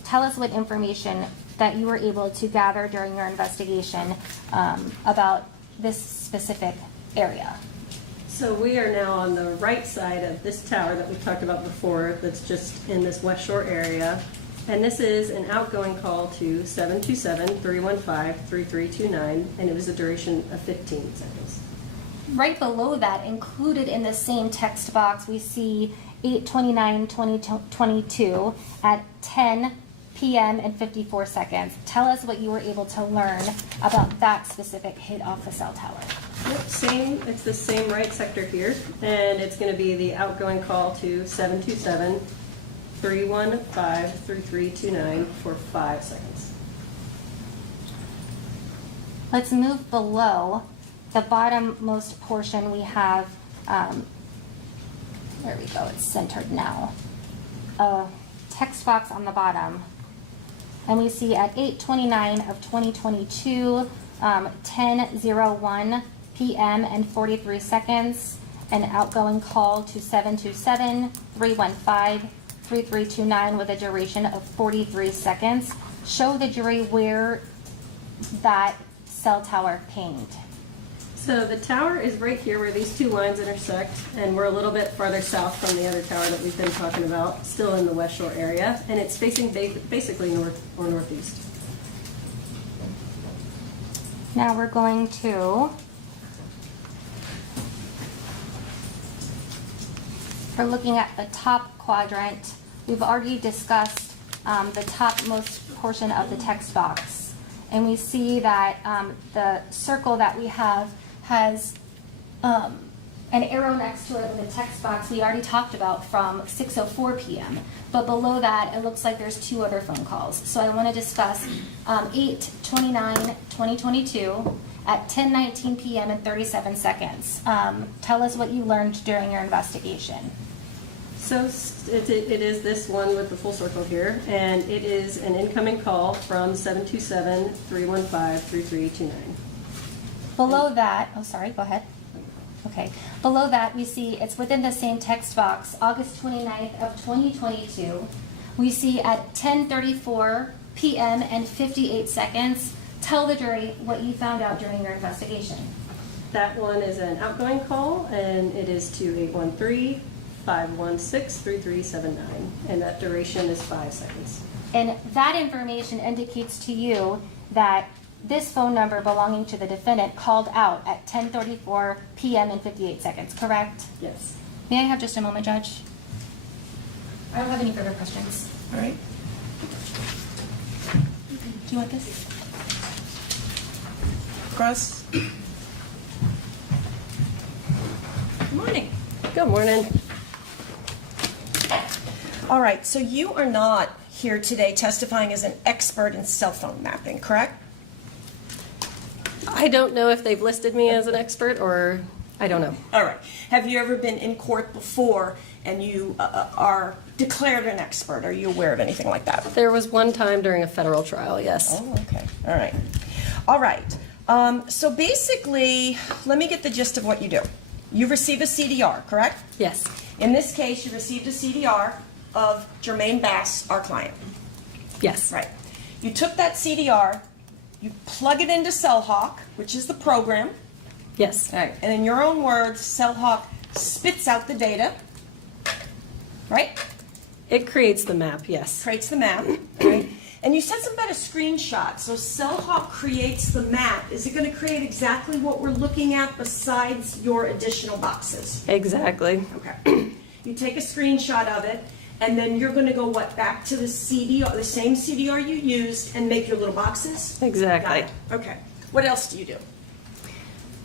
Tell us what information that you were able to gather during your investigation about this specific area. So we are now on the right side of this tower that we talked about before, that's just in this West Shore area. And this is an outgoing call to 727-315-3329, and it was a duration of 15 seconds. Right below that, included in the same text box, we see 8:29:22 at 10 p.m. and 54 seconds. Tell us what you were able to learn about that specific hit off the cell tower. Yep, same. It's the same right sector here, and it's going to be the outgoing call to 727-315-3329 for 5 seconds. Let's move below the bottommost portion. We have, there we go, it's centered now. A text box on the bottom. And we see at 8:29 of 2022, 10:01 p.m. and 43 seconds, an outgoing call to 727-315-3329 with a duration of 43 seconds. Show the jury where that cell tower pinged. So the tower is right here where these two lines intersect, and we're a little bit farther south from the other tower that we've been talking about, still in the West Shore area, and it's facing basically north or northeast. Now we're going to, we're looking at the top quadrant. We've already discussed the topmost portion of the text box. And we see that the circle that we have has an arrow next to it with a text box we already talked about from 6:04 p.m. But below that, it looks like there's 2 other phone calls. So I want to discuss 8:29:2022 at 10:19 p.m. and 37 seconds. Tell us what you learned during your investigation. So it is this one with the full circle here, and it is an incoming call from 727-315-3329. Below that, oh, sorry, go ahead. Okay. Below that, we see it's within the same text box, August 29th of 2022. We see at 10:34 p.m. and 58 seconds. Tell the jury what you found out during your investigation. That one is an outgoing call, and it is to 813-516-3379, and that duration is 5 seconds. And that information indicates to you that this phone number belonging to the defendant called out at 10:34 p.m. and 58 seconds, correct? Yes. May I have just a moment, Judge? I don't have any further questions. All right. Do you want this? Cross. Good morning. Good morning. All right, so you are not here today testifying as an expert in cell phone mapping, correct? I don't know if they've listed me as an expert, or I don't know. All right. Have you ever been in court before and you are declared an expert? Are you aware of anything like that? There was one time during a federal trial, yes. Oh, okay. All right. All right. So basically, let me get the gist of what you do. You receive a CDR, correct? Yes. In this case, you received a CDR of Jermaine Bass, our client. Yes. Right. You took that CDR, you plug it into CellHawk, which is the program. Yes. All right. And in your own words, CellHawk spits out the data, right? It creates the map, yes. Creates the map, right? And you said something about a screenshot. So CellHawk creates the map. Is it going to create exactly what we're looking at besides your additional boxes? Exactly. Okay. You take a screenshot of it, and then you're going to go, what, back to the CDR, the same CDR you used, and make your little boxes? Exactly. Got it. Okay. What else do you do?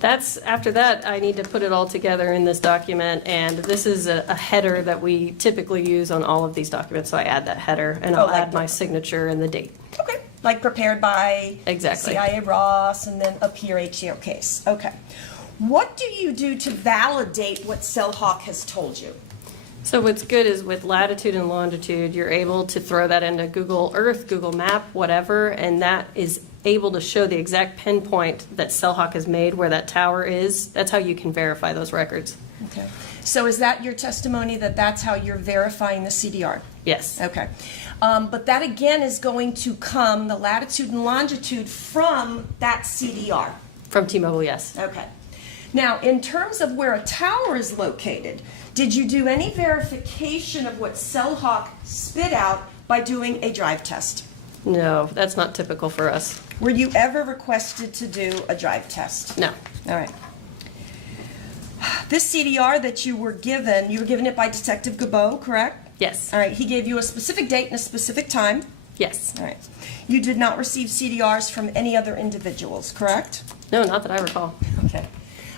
After that, I need to put it all together in this document, and this is a header that we typically use on all of these documents, so I add that header, and I'll like add my signature and the date. Okay. Like prepared by Exactly. CIA Ross, and then up here HCO case. Okay. What do you do to validate what CellHawk has told you? So what's good is with latitude and longitude, you're able to throw that into Google Earth, Google Map, whatever, and that is able to show the exact pinpoint that CellHawk has made where that tower is. That's how you can verify those records. Okay. So is that your testimony that that's how you're verifying the CDR? Yes. Okay. But that again is going to come, the latitude and longitude, from that CDR. From T-Mobile, yes. Okay. Now, in terms of where a tower is located, did you do any verification of what CellHawk spit out by doing a drive test? No, that's not typical for us. Were you ever requested to do a drive test? No. All right. This CDR that you were given it by Detective Gabot, correct? Yes. All right. He gave you a specific date and a specific time. Yes. All right. You did not receive CDRs from any other individuals, correct? No, not that I recall. Okay.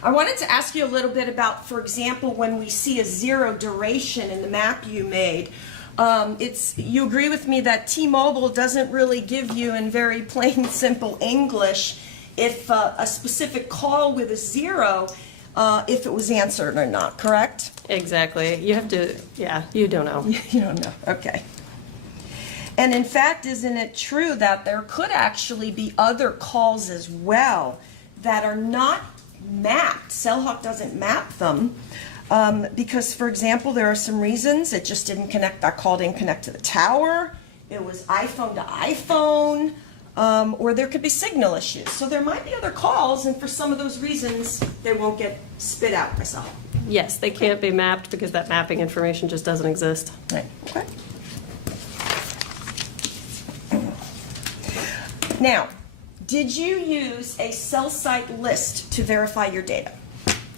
I wanted to ask you a little bit about, for example, when we see a 0 duration in the map you made, you agree with me that T-Mobile doesn't really give you in very plain, simple English if a specific call with a 0, if it was answered or not, correct? Exactly. You have to, yeah, you don't know. You don't know. Okay. And in fact, isn't it true that there could actually be other calls as well that are not mapped? CellHawk doesn't map them because, for example, there are some reasons it just didn't connect. That call didn't connect to the tower. It was iPhone to iPhone, or there could be signal issues. So there might be other calls, and for some of those reasons, they won't get spit out by CellHawk. Yes, they can't be mapped because that mapping information just doesn't exist. Right. Okay. Now, did you use a cell site list to verify your data?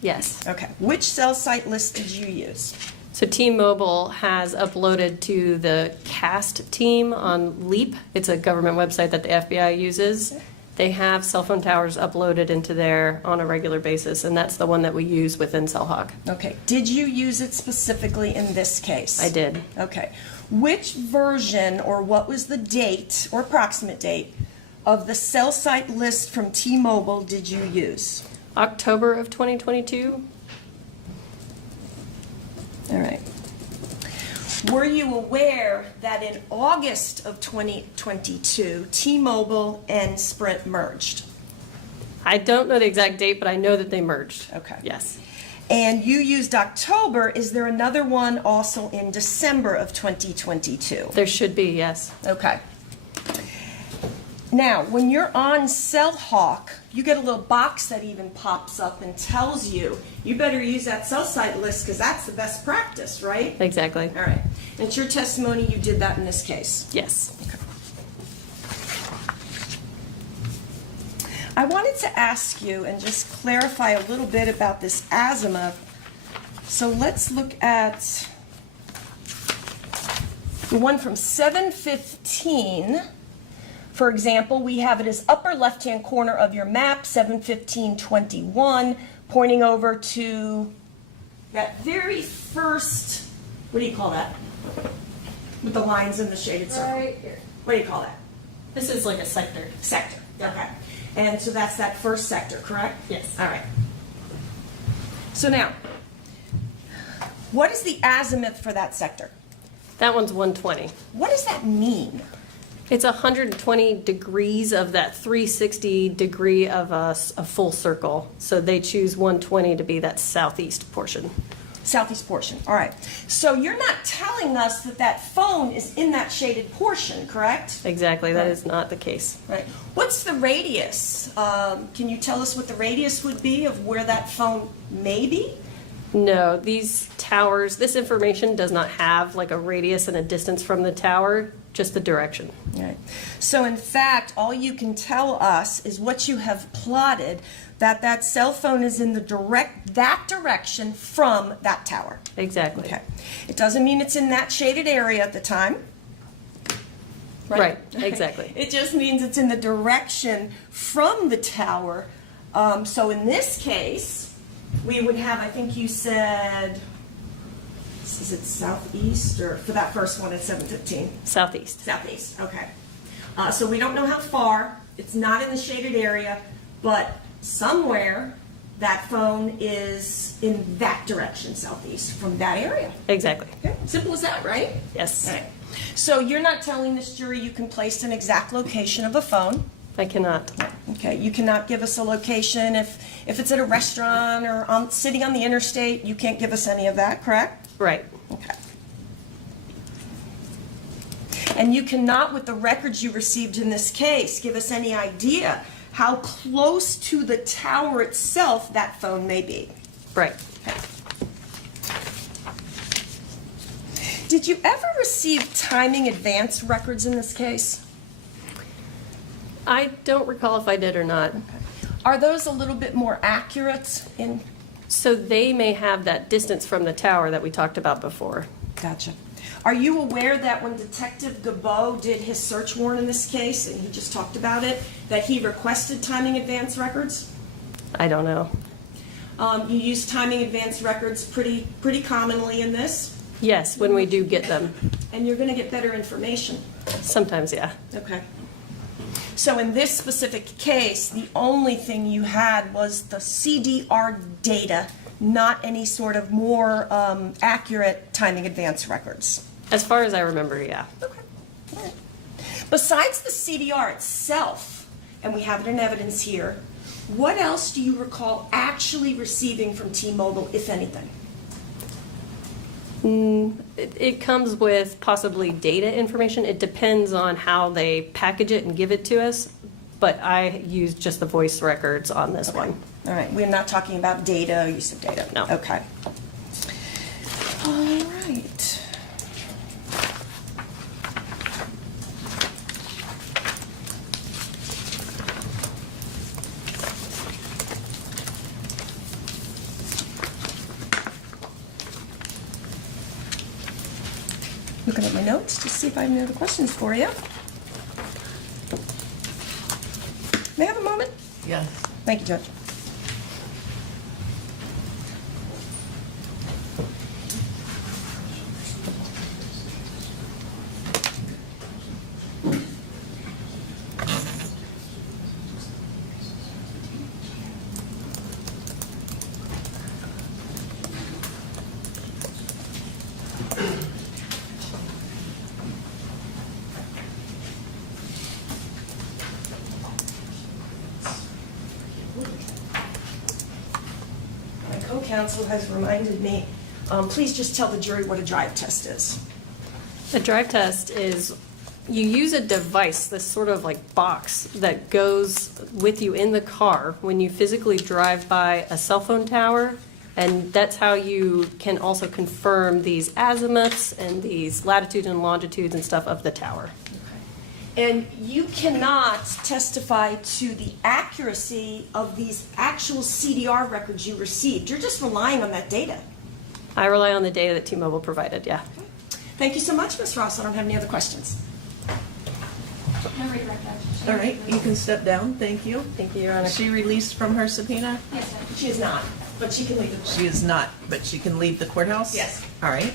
Yes. Okay. Which cell site list did you use? So T-Mobile has uploaded to the CAST team on LEAP. It's a government website that the FBI uses. They have cell phone towers uploaded into there on a regular basis, and that's the one that we use within CellHawk. Okay. Did you use it specifically in this case? I did. Okay. Which version, or what was the date or approximate date of the cell site list from T-Mobile did you use? October of 2022? All right. Were you aware that in August of 2022, T-Mobile and Sprint merged? I don't know the exact date, but I know that they merged. Okay. Yes. And you used October. Is there another one also in December of 2022? There should be, yes. Okay. Now, when you're on CellHawk, you get a little box that even pops up and tells you, you better use that cell site list because that's the best practice, right? Exactly. All right. And it's your testimony you did that in this case. Yes. I wanted to ask you and just clarify a little bit about this azimuth. So let's look at the one from 715. For example, we have it as upper left-hand corner of your map, 71521, pointing over to that very first, what do you call that? With the lines in the shaded circle. Right here. What do you call that? This is like a sector. Sector. Okay. And so that's that first sector, correct? Yes. All right. So now, what is the azimuth for that sector? That one's 120. What does that mean? It's 120 degrees of that 360 degree of a full circle. So they choose 120 to be that southeast portion. Southeast portion. All right. So you're not telling us that that phone is in that shaded portion, correct? Exactly. That is not the case. Right. What's the radius? Can you tell us what the radius would be of where that phone may be? No, these towers, this information does not have like a radius and a distance from the tower, just the direction. Right. So in fact, all you can tell us is what you have plotted, that that cell phone is in that direction from that tower. Exactly. Okay. It doesn't mean it's in that shaded area at the time. Right, exactly. It just means it's in the direction from the tower. So in this case, we would have, I think you said, is it southeast, or for that first one at 715? Southeast. Southeast, okay. So we don't know how far, it's not in the shaded area, but somewhere that phone is in that direction, southeast, from that area. Exactly. Okay. Simple as that, right? Yes. All right. So you're not telling this jury you can place an exact location of a phone. I cannot. Okay, you cannot give us a location if it's at a restaurant or sitting on the interstate. You can't give us any of that, correct? Right. Okay. And you cannot, with the records you received in this case, give us any idea how close to the tower itself that phone may be. Right. Okay. Did you ever receive timing advance records in this case? I don't recall if I did or not. Are those a little bit more accurate in? So they may have that distance from the tower that we talked about before. Gotcha. Are you aware that when Detective Gabot did his search warrant in this case, and he just talked about it, that he requested timing advance records? I don't know. You use timing advance records pretty commonly in this, Yes, when we do get them. and you're going to get better information. Sometimes, yeah. Okay. So in this specific case, the only thing you had was the CDR data, not any sort of more accurate timing advance records. As far as I remember, yeah. Okay. All right. Besides the CDR itself, and we have it in evidence here, what else do you recall actually receiving from T-Mobile, if anything? It comes with possibly data information. It depends on how they package it and give it to us, but I used just the voice records on this one. All right, we're not talking about data, use of data. No. Okay. All right. Looking at my notes to see if I have any other questions for you. May I have a moment? Yes. Thank you, Judge. counsel has reminded me, please just tell the jury what a drive test is. A drive test is, you use a device, this sort of like box that goes with you in the car when you physically drive by a cell phone tower, and that's how you can also confirm these azimuths and these latitudes and longitudes and stuff of the tower. And you cannot testify to the accuracy of these actual CDR records you received. You're just relying on that data. I rely on the data that T-Mobile provided, yeah. Thank you so much, Ms. Ross. I don't have any other questions. No regret, Judge. All right, you can step down. Thank you. Thank you, Your Honor. Is she released from her subpoena? Yes, Judge. She is not, but she can leave the She is not, but she can leave the courthouse? Yes. All right.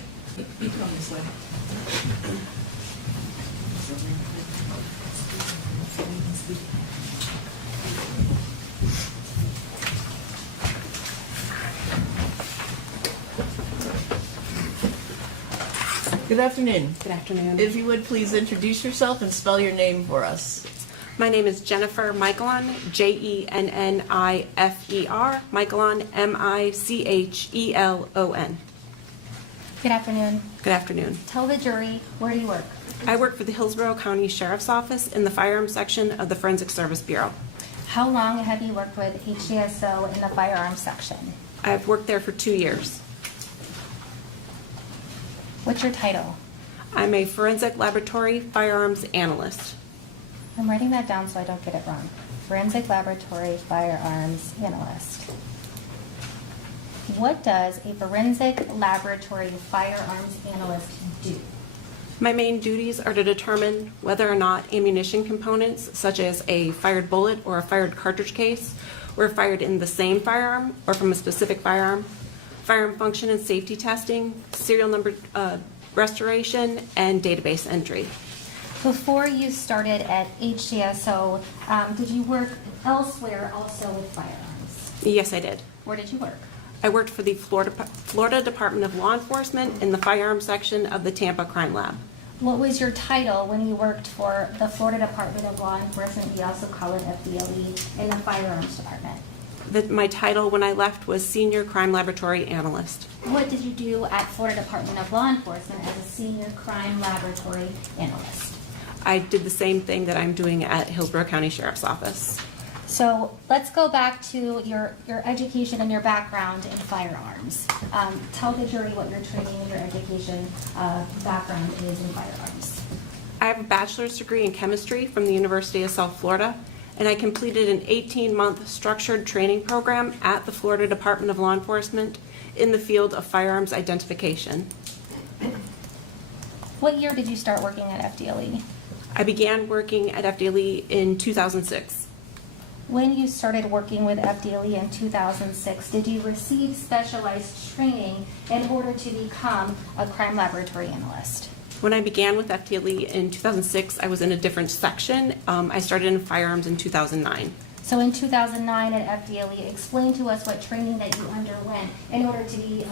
Good afternoon. Good afternoon. If you would please introduce yourself and spell your name for us. My name is Jennifer Michelon, Jennifer, Michelon, Michelon. Good afternoon. Good afternoon. Tell the jury, where do you work? I work for the Hillsborough County Sheriff's Office in the firearms section of the Forensic Service Bureau. How long have you worked with HDSO in the firearms section? I've worked there for 2 years. What's your title? I'm a forensic laboratory firearms analyst. I'm writing that down so I don't get it wrong. Forensic Laboratory Firearms Analyst. What does a forensic laboratory firearms analyst do? My main duties are to determine whether or not ammunition components, such as a fired bullet or a fired cartridge case, were fired in the same firearm or from a specific firearm, firearm function and safety testing, serial number restoration, and database entry. Before you started at HDSO, did you work elsewhere also with firearms? Yes, I did. Where did you work? I worked for the Florida Department of Law Enforcement in the firearms section of the Tampa Crime Lab. What was your title when you worked for the Florida Department of Law Enforcement? We also call it FDLE in the firearms department. My title when I left was Senior Crime Laboratory Analyst. What did you do at Florida Department of Law Enforcement as a senior crime laboratory analyst? I did the same thing that I'm doing at Hillsborough County Sheriff's Office. So let's go back to your education and your background in firearms. Tell the jury what your training and your education background is in firearms. I have a bachelor's degree in chemistry from the University of South Florida, and I completed an 18-month structured training program at the Florida Department of Law Enforcement in the field of firearms identification. What year did you start working at FDLE? I began working at FDLE in 2006. When you started working with FDLE in 2006, did you receive specialized training in order to become a crime laboratory analyst? When I began with FDLE in 2006, I was in a different section. I started in firearms in 2009. So in 2009 at FDLE, explain to us what training that you underwent in order to be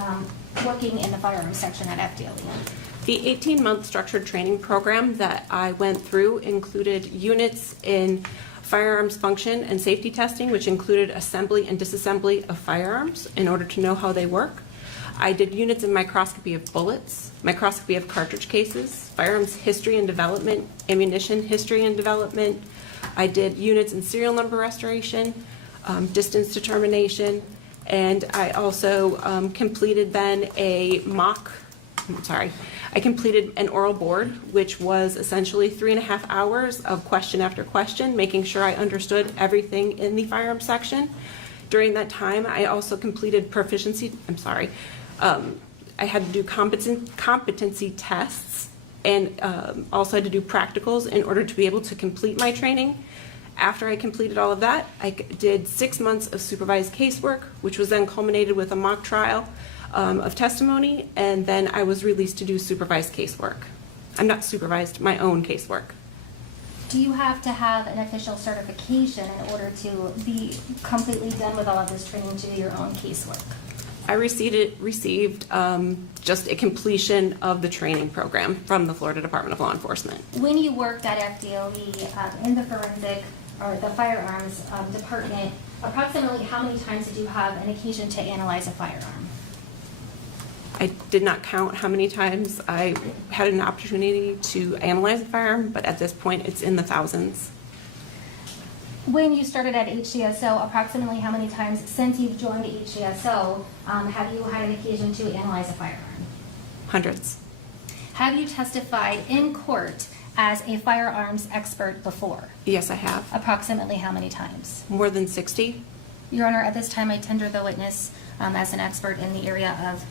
working in the firearms section at FDLE. The 18-month structured training program that I went through included units in firearms function and safety testing, which included assembly and disassembly of firearms in order to know how they work. I did units in microscopy of bullets, microscopy of cartridge cases, firearms history and development, ammunition history and development. I did units in serial number restoration, distance determination, and I also completed then I completed an oral board, which was essentially 3.5 hours of question after question, making sure I understood everything in the firearms section. During that time, I also completed I had to do competency tests and also had to do practicals in order to be able to complete my training. After I completed all of that, I did 6 months of supervised casework, which was then culminated with a mock trial of testimony, and then I was released to do supervised casework. I'm not supervised, my own casework. Do you have to have an official certification in order to be completely done with all of this training to do your own casework? I received just a completion of the training program from the Florida Department of Law Enforcement. When you worked at FDLE in the forensic or the firearms department, Approximately how many times did you have an occasion to analyze a firearm? I did not count how many times I had an opportunity to analyze a firearm, but at this point, it's in the thousands. When you started at HDSO, approximately how many times since you've joined HDSO have you had an occasion to analyze a firearm? Hundreds. Have you testified in court as a firearms expert before? Yes, I have. Approximately how many times? More than 60. Your Honor, at this time, I tender the witness as an expert in the area of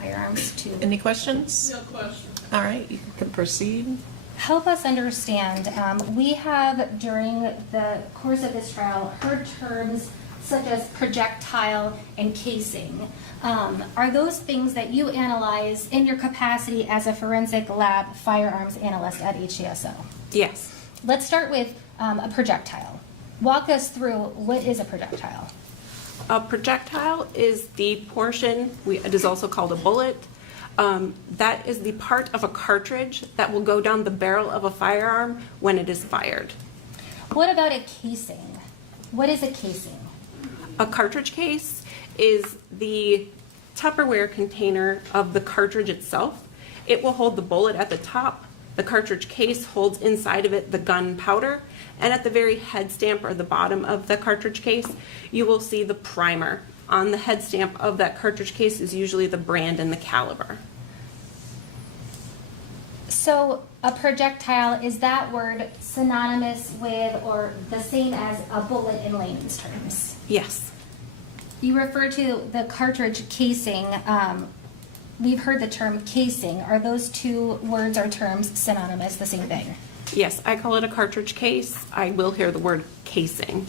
firearms to Any questions? No questions. All right, you can proceed. help us understand. We have, during the course of this trial, heard terms such as projectile and casing. Are those things that you analyze in your capacity as a forensic lab firearms analyst at HDSO? Yes. Let's start with a projectile. Walk us through, what is a projectile? A projectile is the portion, it is also called a bullet, that is the part of a cartridge that will go down the barrel of a firearm when it is fired. What about a casing? What is a casing? A cartridge case is the Tupperware container of the cartridge itself. It will hold the bullet at the top. The cartridge case holds inside of it the gunpowder, and at the very head stamp or the bottom of the cartridge case, you will see the primer. On the head stamp of that cartridge case is usually the brand and the caliber. So a projectile, is that word synonymous with or the same as a bullet in layman's terms? Yes. You refer to the cartridge casing. We've heard the term casing. Are those two words or terms synonymous, the same thing? Yes, I call it a cartridge case. I will hear the word casing.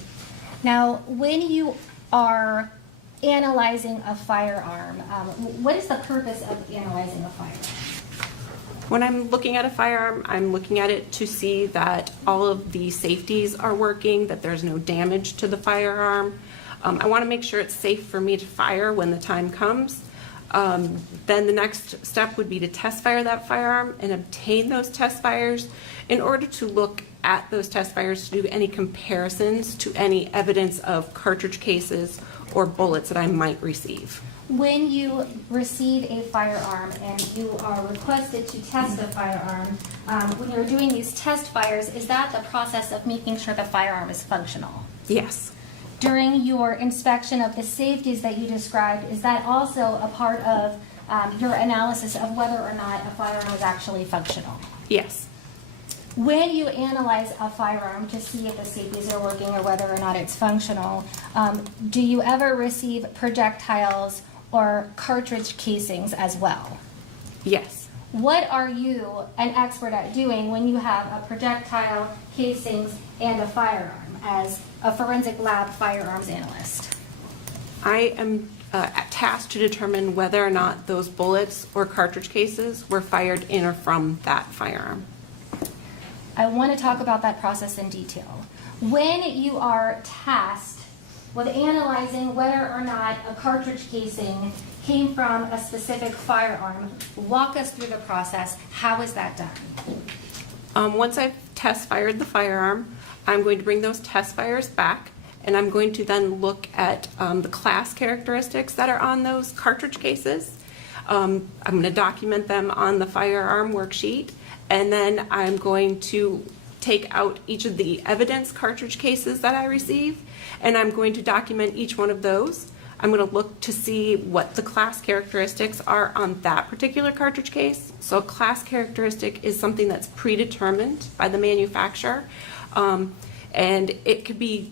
Now, when you are analyzing a firearm, what is the purpose of analyzing a firearm? When I'm looking at a firearm, I'm looking at it to see that all of the safeties are working, that there's no damage to the firearm. I want to make sure it's safe for me to fire when the time comes. Then the next step would be to test fire that firearm and obtain those test fires in order to look at those test fires to do any comparisons to any evidence of cartridge cases or bullets that I might receive. When you receive a firearm and you are requested to test a firearm, when you're doing these test fires, is that the process of making sure the firearm is functional? Yes. During your inspection of the safeties that you described, is that also a part of your analysis of whether or not a firearm is actually functional? Yes. When you analyze a firearm to see if the safeties are working or whether or not it's functional, do you ever receive projectiles or cartridge casings as well? Yes. What are you an expert at doing when you have a projectile, casings, and a firearm as a forensic lab firearms analyst? I am tasked to determine whether or not those bullets or cartridge cases were fired in or from that firearm. I want to talk about that process in detail. When you are tasked with analyzing whether or not a cartridge casing came from a specific firearm, walk us through the process. How is that done? Once I've test fired the firearm, I'm going to bring those test fires back, and I'm going to then look at the class characteristics that are on those cartridge cases. I'm going to document them on the firearm worksheet, and then I'm going to take out each of the evidence cartridge cases that I receive, and I'm going to document each one of those. I'm going to look to see what the class characteristics are on that particular cartridge case. So a class characteristic is something that's predetermined by the manufacturer, and it could be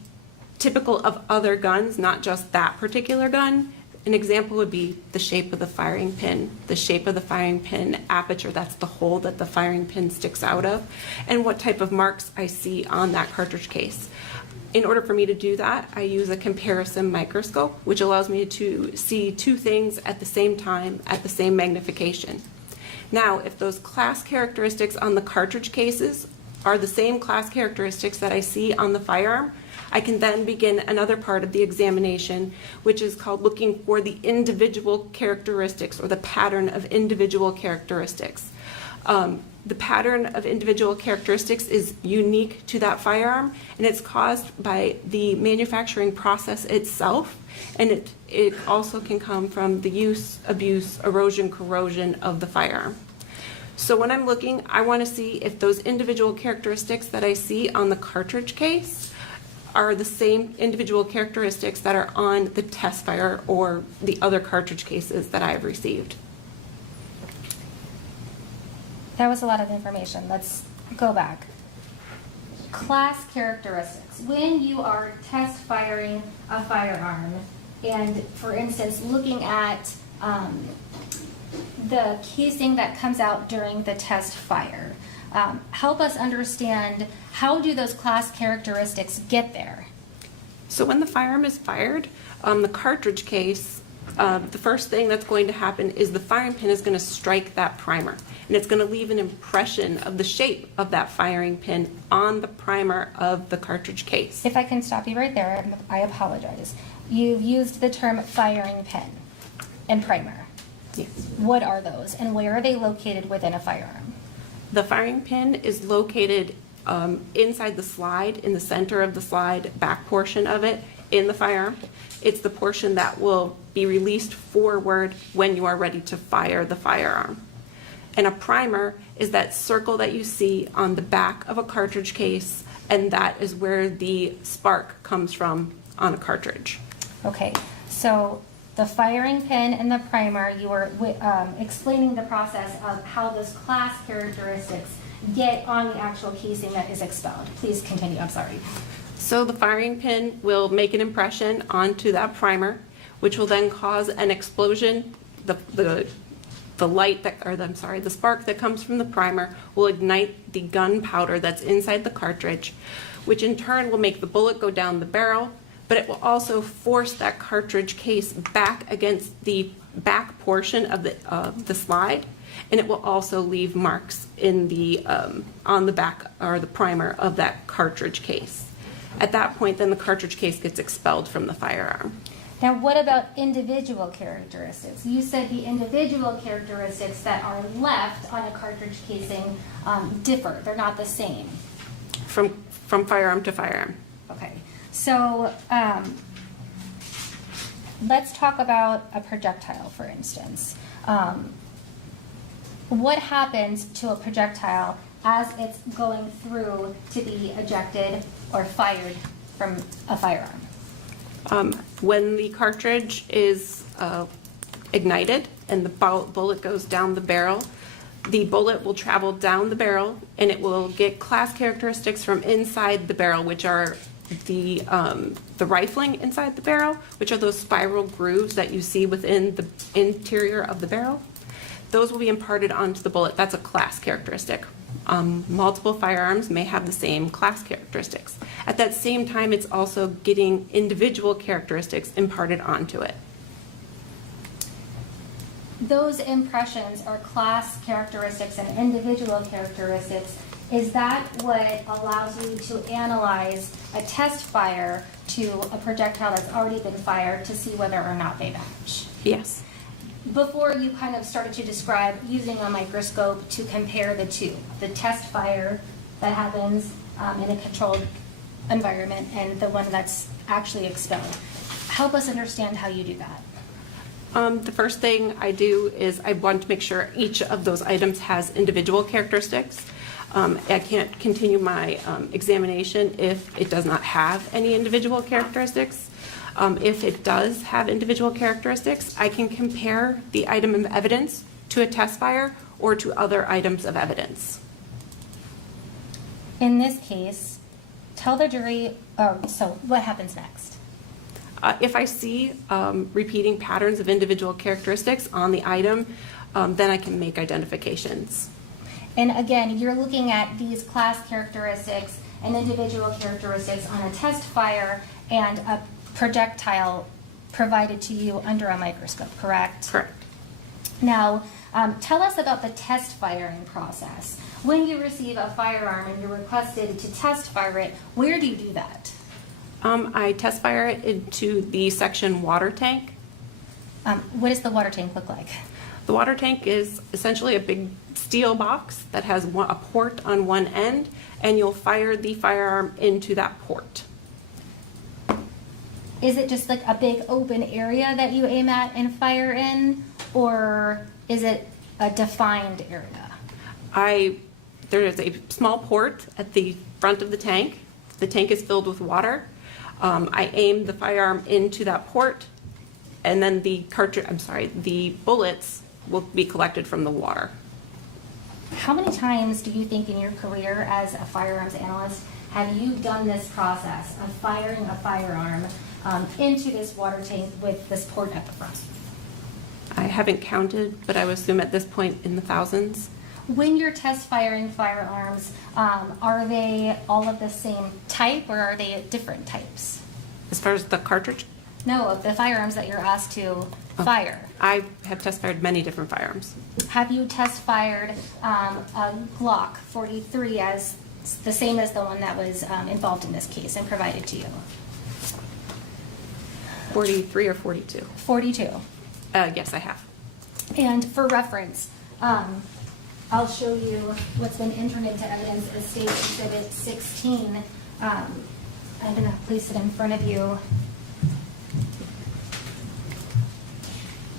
typical of other guns, not just that particular gun. An example would be the shape of the firing pin, the shape of the firing pin aperture, that's the hole that the firing pin sticks out of, and what type of marks I see on that cartridge case. In order for me to do that, I use a comparison microscope, which allows me to see two things at the same time at the same magnification. Now, if those class characteristics on the cartridge cases are the same class characteristics that I see on the firearm, I can then begin another part of the examination, which is called looking for the individual characteristics or the pattern of individual characteristics. the pattern of individual characteristics is unique to that firearm, and it's caused by the manufacturing process itself, and it also can come from the use, abuse, erosion, corrosion of the firearm. So when I'm looking, I want to see if those individual characteristics that I see on the cartridge case are the same individual characteristics that are on the test fire or the other cartridge cases that I've received. That was a lot of information. Let's go back. Class characteristics. When you are test firing a firearm, and for instance, looking at the casing that comes out during the test fire, help us understand, how do those class characteristics get there? So when the firearm is fired, the cartridge case, the first thing that's going to happen is the firing pin is going to strike that primer, and it's going to leave an impression of the shape of that firing pin on the primer of the cartridge case. If I can stop you right there, I apologize. You've used the term firing pin and primer. Yes. What are those, and where are they located within a firearm? The firing pin is located inside the slide, in the center of the slide, back portion of it, in the firearm. It's the portion that will be released forward when you are ready to fire the firearm. And a primer is that circle that you see on the back of a cartridge case, and that is where the spark comes from on a cartridge. Okay, so the firing pin and the primer, you were explaining the process of how those class characteristics get on the actual casing that is expelled. Please continue, I'm sorry. So the firing pin will make an impression onto that primer, which will then cause an explosion. The light that, or I'm sorry, the spark that comes from the primer will ignite the gunpowder that's inside the cartridge, which in turn will make the bullet go down the barrel, but it will also force that cartridge case back against the back portion of the slide, and it will also leave marks in the on the back or the primer of that cartridge case. At that point, then the cartridge case gets expelled from the firearm. Now, what about individual characteristics? You said the individual characteristics that are left on a cartridge casing differ. They're not the same. From firearm to firearm. Okay, so let's talk about a projectile, for instance. What happens to a projectile as it's going through to be ejected or fired from a firearm? When the cartridge is ignited and the bullet goes down the barrel, the bullet will travel down the barrel and it will get class characteristics from inside the barrel, which are the rifling inside the barrel, which are those spiral grooves that you see within the interior of the barrel. Those will be imparted onto the bullet. That's a class characteristic. Multiple firearms may have the same class characteristics. At that same time, it's also getting individual characteristics imparted onto it. Those impressions are class characteristics and individual characteristics. Is that what allows you to analyze a test fire to a projectile that's already been fired to see whether or not they match? Yes. Before you kind of started to describe using a microscope to compare the two, the test fire that happens in a controlled environment and the one that's actually expelled. Help us understand how you do that. The first thing I do is I want to make sure each of those items has individual characteristics. I can't continue my examination if it does not have any individual characteristics. If it does have individual characteristics, I can compare the item of evidence to a test fire or to other items of evidence. In this case, tell the jury, so what happens next? If I see repeating patterns of individual characteristics on the item, then I can make identifications. And again, you're looking at these class characteristics and individual characteristics on a test fire and a projectile provided to you under a microscope, correct? Correct. Now, tell us about the test firing process. When you receive a firearm and you're requested to test fire it, where do you do that? I test fire it into the section water tank. What does the water tank look like? The water tank is essentially a big steel box that has a port on one end, and you'll fire the firearm into that port. Is it just like a big open area that you aim at and fire in, or is it a defined area? There is a small port at the front of the tank. The tank is filled with water. I aim the firearm into that port, and then the bullets will be collected from the water. How many times do you think in your career as a firearms analyst have you done this process of firing a firearm into this water tank with this port at the front? I haven't counted, but I would assume at this point in the thousands. When you're test firing firearms, are they all of the same type or are they different types? As far as the cartridge, No, of the firearms that you're asked to fire. I have test fired many different firearms. Have you test fired a Glock 43 as the same as the one that was involved in this case and provided to you? 43 or 42? 42. Yes, I have. And for reference, I'll show you what's been entered into evidence as State Exhibit 16. I'm going to place it in front of you.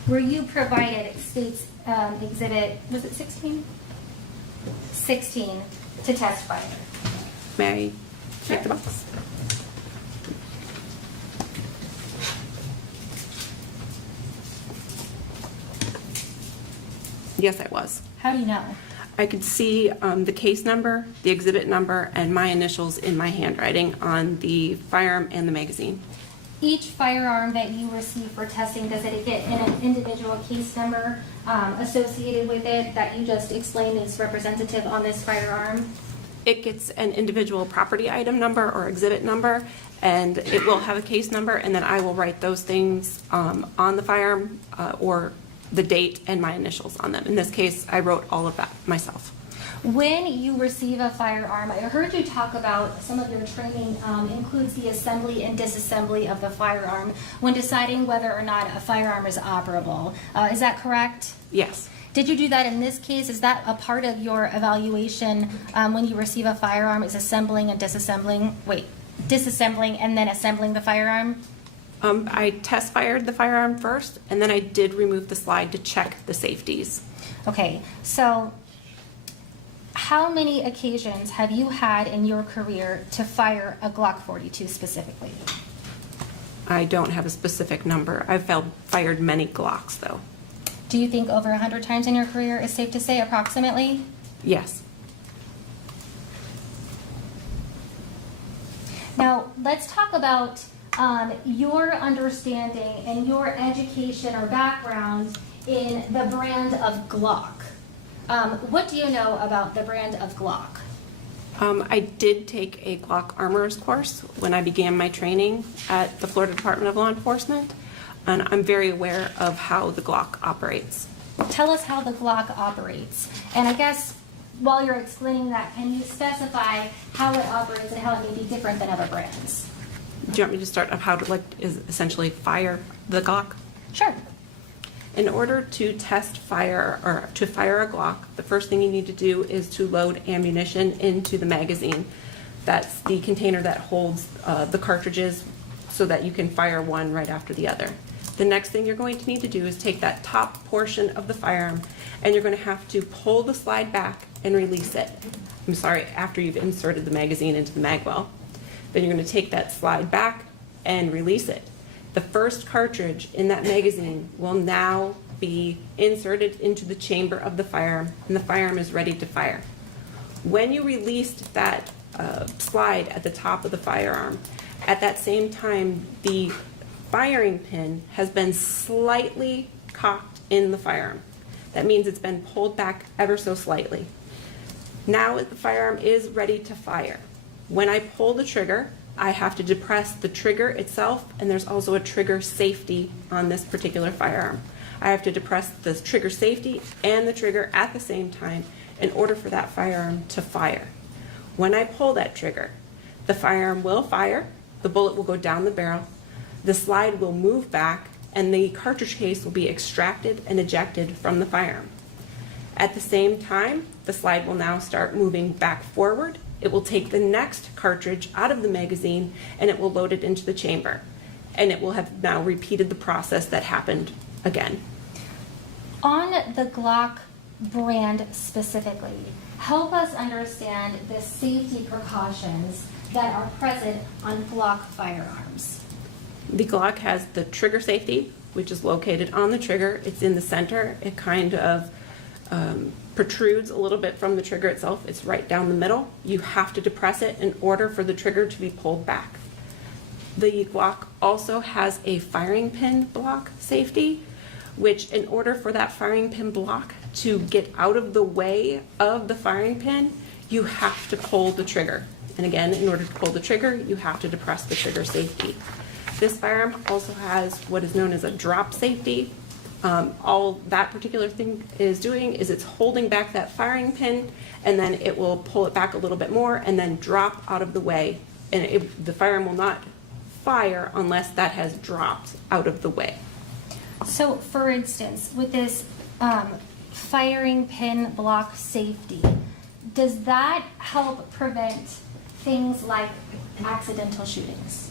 Where you provided State's Exhibit, was it 16? 16 to test fire. May I check the box? Yes, I was. How do you know? I could see the case number, the exhibit number, and my initials in my handwriting on the firearm and the magazine. Each firearm that you receive for testing, does it get an individual case number associated with it that you just explained is representative on this firearm? It gets an individual property item number or exhibit number, and it will have a case number, and then I will write those things on the firearm or the date and my initials on them. In this case, I wrote all of that myself. When you receive a firearm, I heard you talk about some of your training includes the assembly and disassembly of the firearm when deciding whether or not a firearm is operable. Is that correct? Yes. Did you do that in this case? Is that a part of your evaluation when you receive a firearm, is assembling and disassembling, disassembling and then assembling the firearm? I test fired the firearm first, and then I did remove the slide to check the safeties. Okay, so how many occasions have you had in your career to fire a Glock 42 specifically? I don't have a specific number. I've fired many Glocks, though. Do you think over 100 times in your career is safe to say, approximately? Yes. Now, let's talk about your understanding and your education or background in the brand of Glock. What do you know about the brand of Glock? I did take a Glock Armorer's course when I began my training at the Florida Department of Law Enforcement, and I'm very aware of how the Glock operates. Tell us how the Glock operates. And I guess while you're explaining that, can you specify how it operates and how it may be different than other brands? Do you want me to start of how to is essentially fire the Glock? Sure. In order to test fire or to fire a Glock, the first thing you need to do is to load ammunition into the magazine. That's the container that holds the cartridges so that you can fire one right after the other. The next thing you're going to need to do is take that top portion of the firearm and you're going to have to pull the slide back and release it. After you've inserted the magazine into the mag well. Then you're going to take that slide back and release it. The first cartridge in that magazine will now be inserted into the chamber of the firearm, and the firearm is ready to fire. When you released that slide at the top of the firearm, at that same time, the firing pin has been slightly cocked in the firearm. That means it's been pulled back ever so slightly. Now the firearm is ready to fire. When I pull the trigger, I have to depress the trigger itself, and there's also a trigger safety on this particular firearm. I have to depress the trigger safety and the trigger at the same time in order for that firearm to fire. When I pull that trigger, the firearm will fire, the bullet will go down the barrel, the slide will move back, and the cartridge case will be extracted and ejected from the firearm. At the same time, the slide will now start moving back forward. It will take the next cartridge out of the magazine and it will load it into the chamber. And it will have now repeated the process that happened again. On the Glock brand specifically, help us understand the safety precautions that are present on Glock firearms. The Glock has the trigger safety, which is located on the trigger. It's in the center. It kind of protrudes a little bit from the trigger itself. It's right down the middle. You have to depress it in order for the trigger to be pulled back. The Glock also has a firing pin block safety, which in order for that firing pin block to get out of the way of the firing pin, you have to pull the trigger. And again, in order to pull the trigger, you have to depress the trigger safety. This firearm also has what is known as a drop safety. All that particular thing is doing is it's holding back that firing pin, and then it will pull it back a little bit more and then drop out of the way. And the firearm will not fire unless that has dropped out of the way. So, for instance, with this firing pin block safety, does that help prevent things like accidental shootings?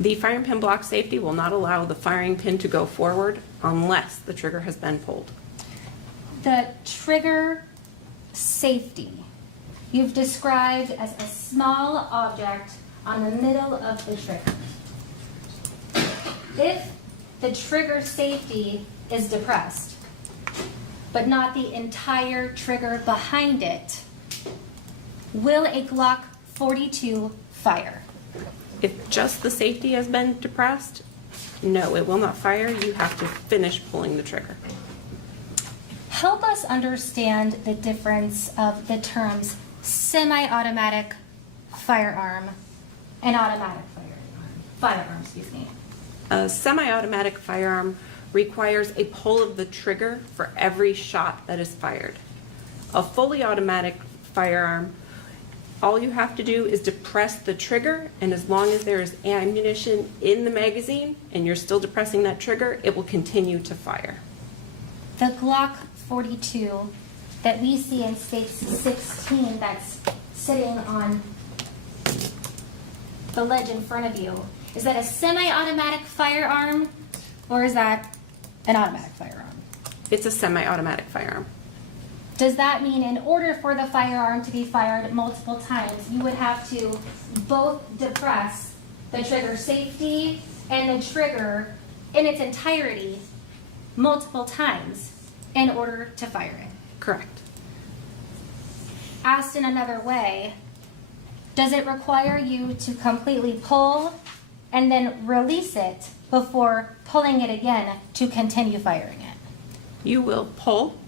The firing pin block safety will not allow the firing pin to go forward unless the trigger has been pulled. The trigger safety you've described as a small object on the middle of the trigger. If the trigger safety is depressed, but not the entire trigger behind it, will a Glock 42 fire? If just the safety has been depressed, no, it will not fire. You have to finish pulling the trigger. Help us understand the difference of the terms semi-automatic firearm and automatic firearm. Excuse me. A semi-automatic firearm requires a pull of the trigger for every shot that is fired. A fully automatic firearm, all you have to do is depress the trigger, and as long as there is ammunition in the magazine and you're still depressing that trigger, it will continue to fire. The Glock 42 that we see in Space 16 that's sitting on the ledge in front of you, is that a semi-automatic firearm or is that an automatic firearm? It's a semi-automatic firearm. Does that mean in order for the firearm to be fired multiple times, you would have to both depress the trigger safety and the trigger in its entirety multiple times in order to fire it? Correct. Asked in another way, does it require you to completely pull and then release it before pulling it again to continue firing it? You will pull,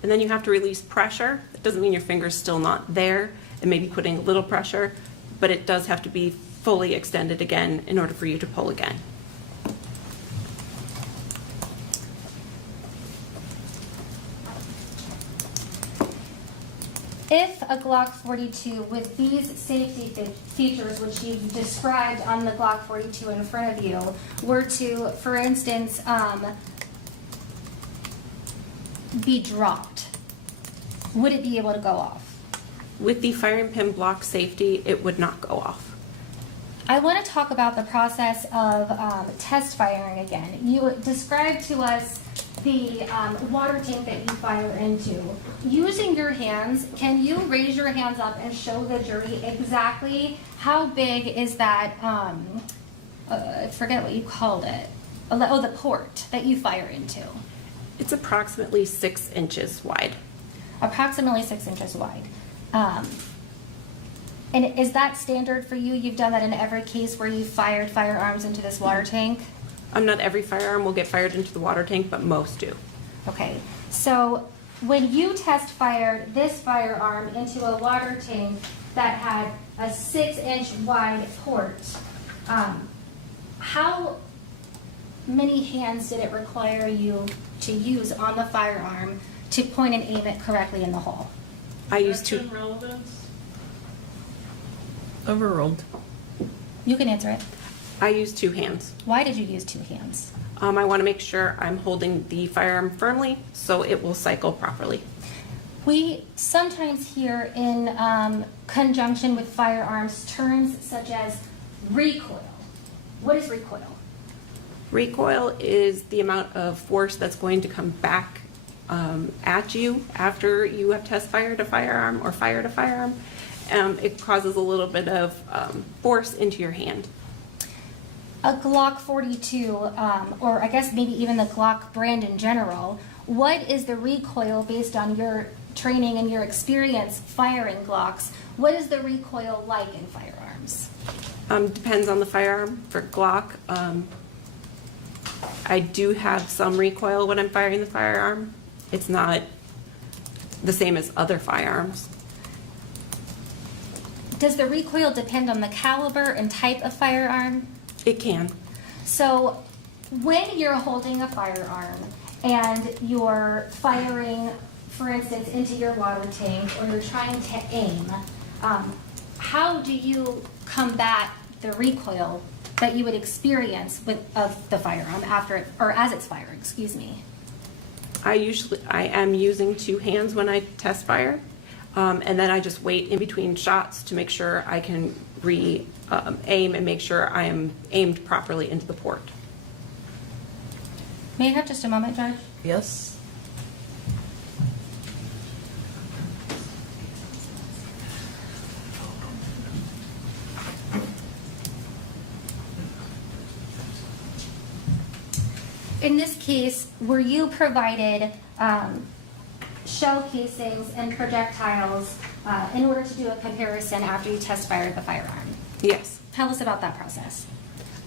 and then you have to release pressure. It doesn't mean your finger's still not there. It may be putting a little pressure, but it does have to be fully extended again in order for you to pull again. If a Glock 42 with these safety features, which you've described on the Glock 42 in front of you, were to, for instance, be dropped, would it be able to go off? With the firing pin block safety, it would not go off. I want to talk about the process of test firing again. You described to us the water tank that you fire into. Using your hands, can you raise your hands up and show the jury exactly how big is that, I forget what you called it, oh, the port that you fire into? It's approximately 6 inches wide. Approximately 6 inches wide. And is that standard for you? You've done that in every case where you've fired firearms into this water tank? Not every firearm will get fired into the water tank, but most do. Okay, so when you test fired this firearm into a water tank that had a 6-inch wide port, how many hands did it require you to use on the firearm to point and aim it correctly in the hole? I used to. Overruled. You can answer it. I used 2 hands. Why did you use 2 hands? I want to make sure I'm holding the firearm firmly so it will cycle properly. We sometimes hear in conjunction with firearms terms such as recoil. What is recoil? Recoil is the amount of force that's going to come back at you after you have test fired a firearm or fired a firearm. It causes a little bit of force into your hand. A Glock 42, or I guess maybe even the Glock brand in general, what is the recoil based on your training and your experience firing Glocks? What is the recoil like in firearms? Depends on the firearm. For Glock, I do have some recoil when I'm firing the firearm. It's not the same as other firearms. Does the recoil depend on the caliber and type of firearm? It can. So when you're holding a firearm and you're firing, for instance, into your water tank, or you're trying to aim, how do you combat the recoil that you would experience of the firearm after it, or as it's firing, excuse me? I am using two hands when I test fire, and then I just wait in between shots to make sure I can aim and make sure I am aimed properly into the port. May I have just a moment, Judge? Yes. In this case, were you provided shell casings and projectiles in order to do a comparison after you test fired the firearm? Yes. Tell us about that process.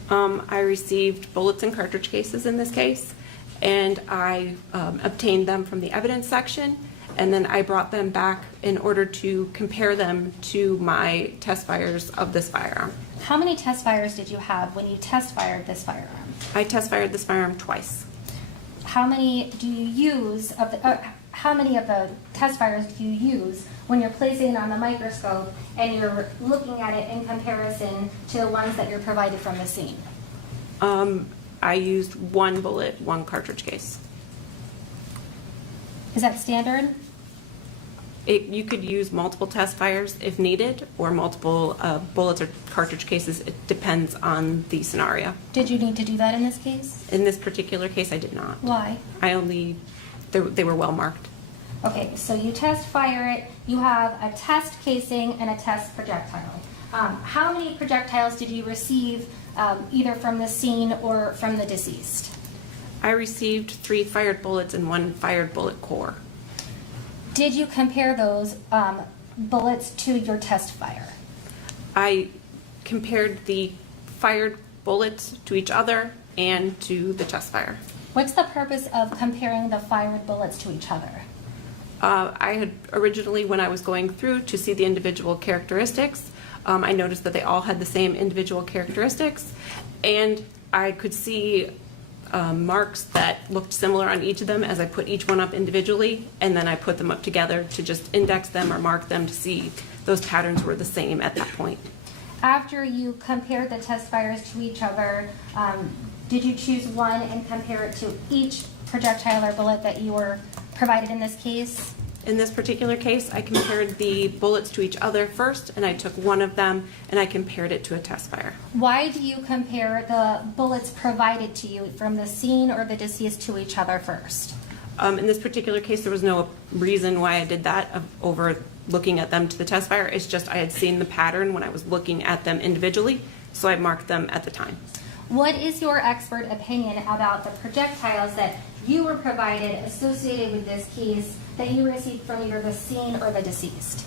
I received bullets and cartridge cases in this case, and I obtained them from the evidence section, and then I brought them back in order to compare them to my test fires of this firearm. How many test fires did you have when you test fired this firearm? I test fired this firearm twice. How many do you use of the? How many of the test fires do you use when you're placing it on the microscope and you're looking at it in comparison to the ones that you're provided from the scene? I used one bullet, one cartridge case. Is that standard? You could use multiple test fires if needed, or multiple bullets or cartridge cases. It depends on the scenario. Did you need to do that in this case? In this particular case, I did not. Why? They were well marked. Okay, so you test fire it, you have a test casing and a test projectile. How many projectiles did you receive either from the scene or from the deceased? I received 3 fired bullets and 1 fired bullet core. Did you compare those bullets to your test fire? I compared the fired bullets to each other and to the test fire. What's the purpose of comparing the fired bullets to each other? I had originally, when I was going through to see the individual characteristics, I noticed that they all had the same individual characteristics, and I could see marks that looked similar on each of them as I put each one up individually, and then I put them up together to just index them or mark them to see those patterns were the same at that point. After you compared the test fires to each other, did you choose one and compare it to each projectile or bullet that you were provided in this case? In this particular case, I compared the bullets to each other first, and I took one of them and I compared it to a test fire. Why do you compare the bullets provided to you from the scene or the deceased to each other first? In this particular case, there was no reason why I did that over looking at them to the test fire. It's just I had seen the pattern when I was looking at them individually, so I marked them at the time. What is your expert opinion about the projectiles that you were provided associated with this case that you received from either the scene or the deceased?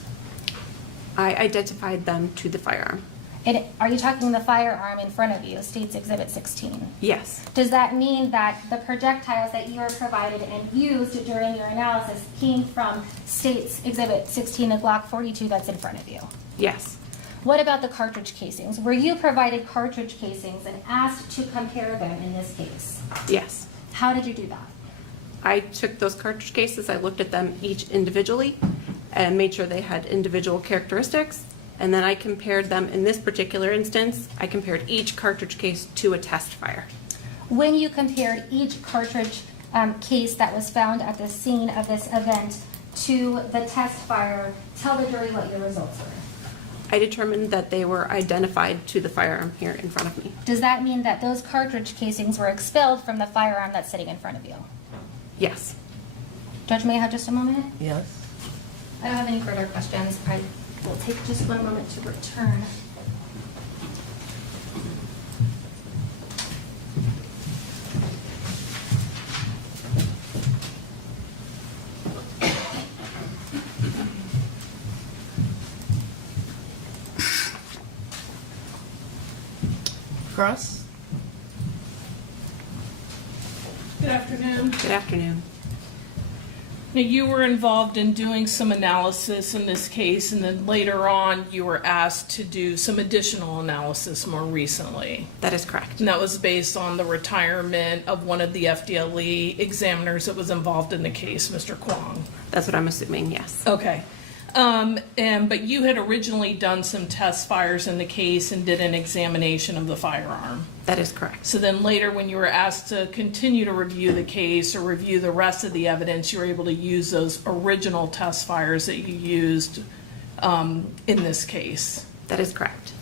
I identified them to the firearm. Are you talking the firearm in front of you, State's Exhibit 16? Yes. Does that mean that the projectiles that you were provided and used during your analysis came from State's Exhibit 16, a Glock 42 that's in front of you? Yes. What about the cartridge casings? Were you provided cartridge casings and asked to compare them in this case? Yes. How did you do that? I took those cartridge cases, I looked at them each individually and made sure they had individual characteristics, and then I compared them. In this particular instance, I compared each cartridge case to a test fire. when you compared each cartridge case that was found at the scene of this event to the test fire, tell the jury what your results were. I determined that they were identified to the firearm here in front of me. Does that mean that those cartridge casings were expelled from the firearm that's sitting in front of you? Yes. Judge, may I have just a moment? Yes. I don't have any further questions. I will take just one moment to return. Cross? Good afternoon. Good afternoon. Now, you were involved in doing some analysis in this case, and then later on, you were asked to do some additional analysis more recently. That is correct. And that was based on the retirement of one of the FDLE examiners that was involved in the case, Mr. Kwong. That's what I'm assuming, yes. Okay. But you had originally done some test fires in the case and did an examination of the firearm. That is correct. So then later, when you were asked to continue to review the case or review the rest of the evidence, you were able to use those original test fires that you used in this case. That is correct.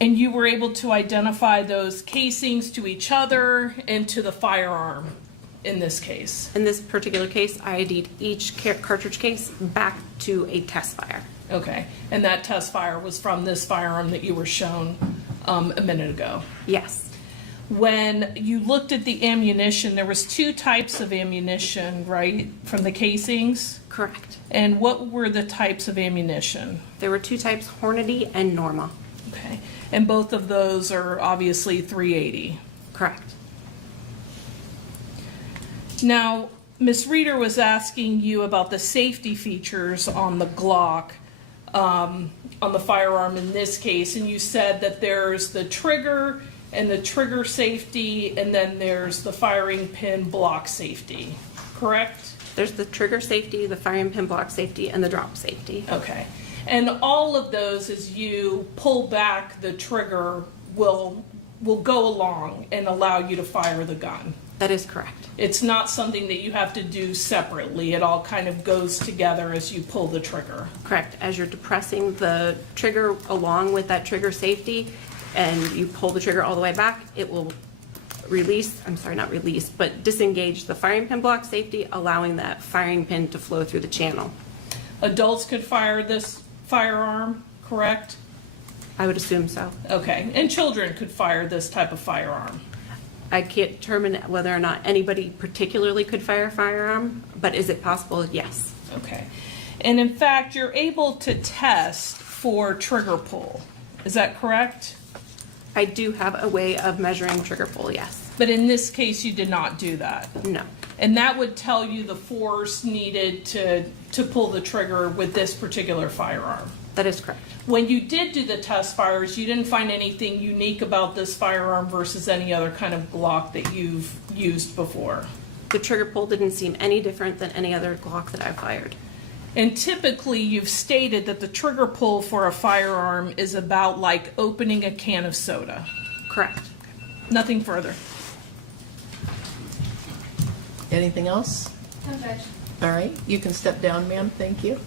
And you were able to identify those casings to each other and to the firearm in this case. In this particular case, I ID'd each cartridge case back to a test fire. Okay. And that test fire was from this firearm that you were shown a minute ago. Yes. When you looked at the ammunition, there was two types of ammunition, right, from the casings? Correct. And what were the types of ammunition? There were two types, Hornady and Norma. Okay. And both of those are obviously 380. Correct. Now, Ms. Reeder was asking you about the safety features on the Glock, on the firearm in this case, and you said that there's the trigger and the trigger safety, and then there's the firing pin block safety, correct? There's the trigger safety, the firing pin block safety, and the drop safety. Okay. And all of those, as you pull back the trigger, will go along and allow you to fire the gun. That is correct. It's not something that you have to do separately. It all kind of goes together as you pull the trigger. Correct. As you're depressing the trigger along with that trigger safety and you pull the trigger all the way back, it will disengage the firing pin block safety, allowing that firing pin to flow through the channel. Adults could fire this firearm, correct? I would assume so. Okay. And children could fire this type of firearm. I can't determine whether or not anybody particularly could fire a firearm, but is it possible? Yes. Okay. And in fact, you're able to test for trigger pull. Is that correct? I do have a way of measuring trigger pull, yes. But in this case, you did not do that. No. And that would tell you the force needed to pull the trigger with this particular firearm. That is correct. When you did do the test fires, you didn't find anything unique about this firearm versus any other kind of Glock that you've used before. The trigger pull didn't seem any different than any other Glock that I've fired. And typically, you've stated that the trigger pull for a firearm is about like opening a can of soda. Correct. Nothing further. Anything else? No, Judge. All right, you can step down, ma'am. Thank you.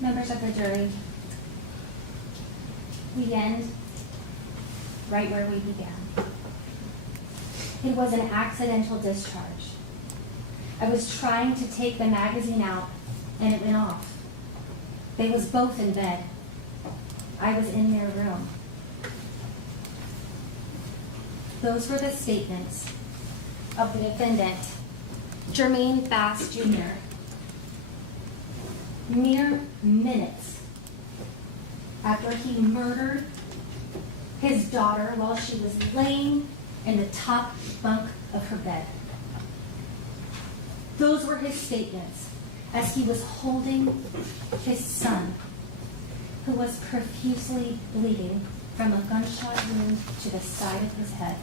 Members of the jury, we end right where we began. It was an accidental discharge. I was trying to take the magazine out and it went off. They was both in bed. I was in their room. Those were the statements of the defendant, Jermaine Bass Jr., mere minutes after he murdered his daughter while she was laying in the top bunk of her bed. Those were his statements as he was holding his son, who was profusely bleeding from a gunshot wound to the side of his head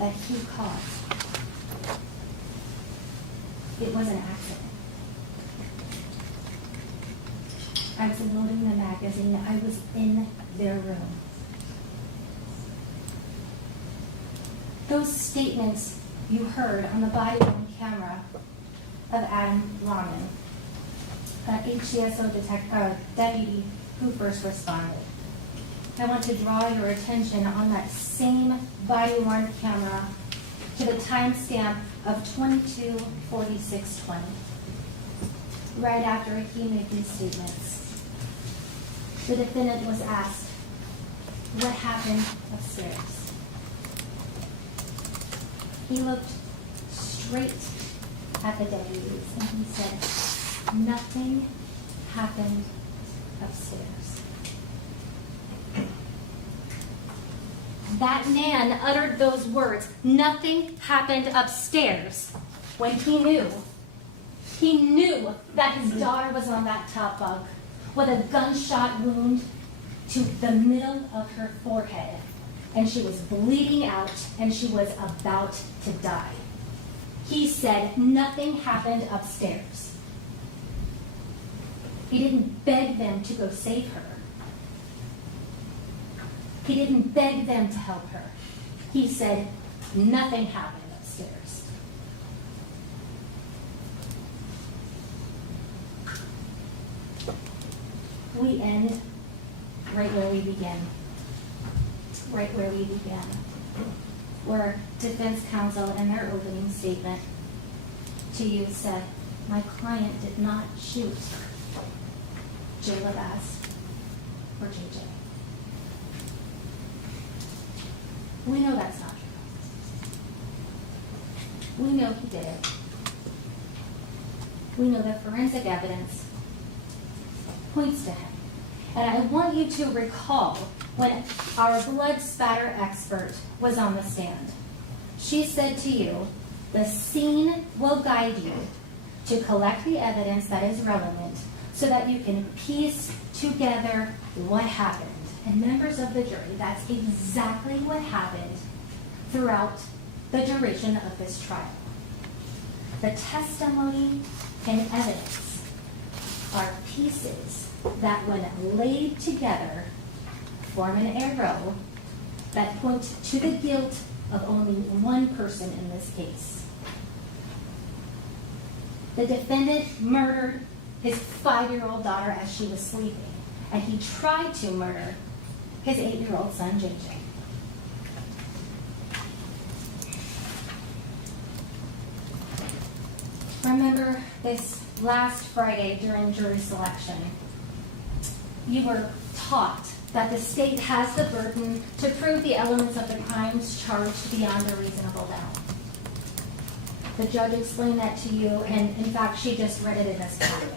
that he caused. It was an accident. I was loading the magazine. I was in their room. Those statements you heard on the body-worn camera of Adam Lawman, HCSO deputy who first responded. I want to draw your attention on that same body-worn camera to the timestamp of 22:46:20. Right after he made these statements, the defendant was asked, "What happened upstairs?" He looked straight at the deputies and he said, "Nothing happened upstairs." That man uttered those words, "Nothing happened upstairs," when he knew that his daughter was on that top bunk with a gunshot wound to the middle of her forehead, and she was bleeding out and she was about to die. He said nothing happened upstairs. He didn't beg them to go save her. He didn't beg them to help her. He said nothing happened upstairs. We end right where we began. Right where we began. Where defense counsel in their opening statement to you said, "My client did not shoot Jayla Bass or JJ." We know that's not true. We know he did it. We know that forensic evidence points to him. And I want you to recall when our blood spatter expert was on the stand. She said to you, "The scene will guide you to collect the evidence that is relevant so that you can piece together what happened." And members of the jury, that's exactly what happened throughout the duration of this trial. The testimony and evidence are pieces that, when laid together, form an arrow that point to the guilt of only one person in this case. The defendant murdered his 5-year-old daughter as she was sleeping, and he tried to murder his 8-year-old son, JJ. Remember this last Friday during jury selection, you were taught that the state has the burden to prove the elements of the crimes charged beyond a reasonable doubt. The judge explained that to you, and in fact, she just read it in this packet.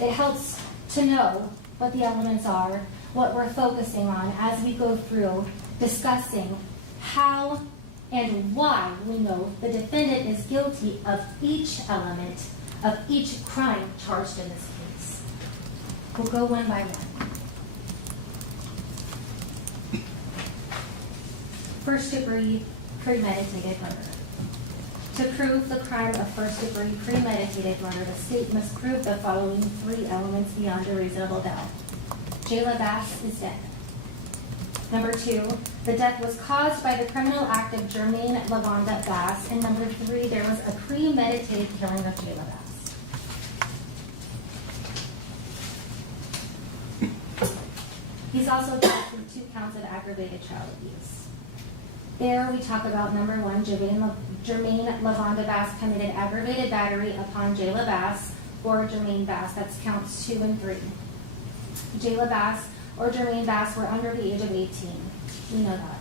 It helps to know what the elements are, what we're focusing on as we go through discussing how and why we know the defendant is guilty of each element of each crime charged in this case. We'll go one by one. First-degree premeditated murder. To prove the crime of first-degree premeditated murder, the state must prove the following 3 elements beyond a reasonable doubt. Jayla Bass is dead. Number 2, the death was caused by the criminal act of Jermaine LaVonda Bass. And number 3, there was a premeditated killing of Jayla Bass. He's also charged with 2 counts of aggravated child abuse. There we talk about number 1, Jermaine LaVonda Bass committed aggravated battery upon Jayla Bass or Jermaine Bass. That's counts 2 and 3. Jayla Bass or Jermaine Bass were under the age of 18. We know that.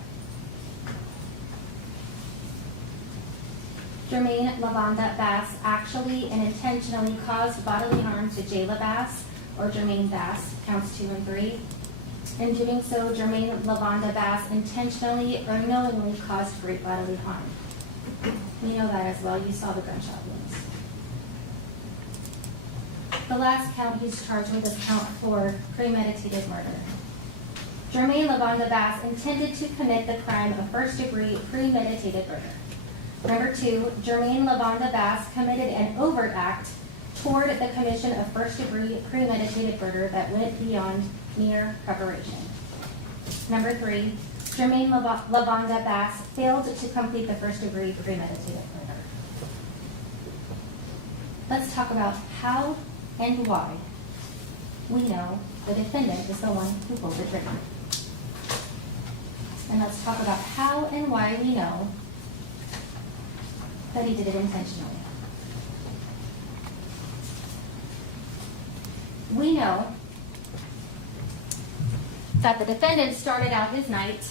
Jermaine LaVonda Bass actually and intentionally caused bodily harm to Jayla Bass or Jermaine Bass, counts 2 and 3. In doing so, Jermaine LaVonda Bass intentionally or knowingly caused great bodily harm. We know that as well. You saw the gunshot wounds. The last count he's charged with is count 4, premeditated murder. Jermaine LaVonda Bass intended to commit the crime of first-degree premeditated murder. Number 2, Jermaine LaVonda Bass committed an overt act toward the commission of first-degree premeditated murder that went beyond mere preparation. Number 3, Jermaine Lavonda Bass failed to complete the first-degree premeditated murder. Let's talk about how and why we know the defendant is the one who pulled the trigger. And let's talk about how and why we know that he did it intentionally. We know that the defendant started out his night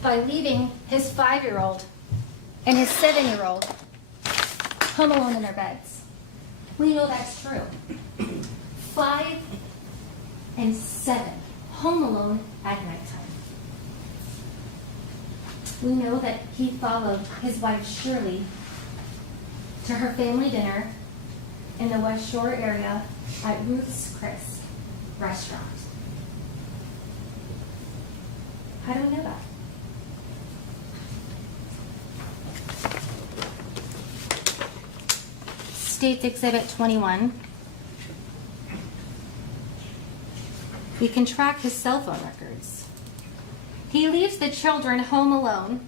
by leaving his 5-year-old and his 7-year-old home alone in their beds. We know that's true. 5 and 7, home alone at nighttime. We know that he followed his wife Shirley to her family dinner in the West Shore area at Ruth's Chris restaurant. How do we know that? State's Exhibit 21. We can track his cell phone records. He leaves the children home alone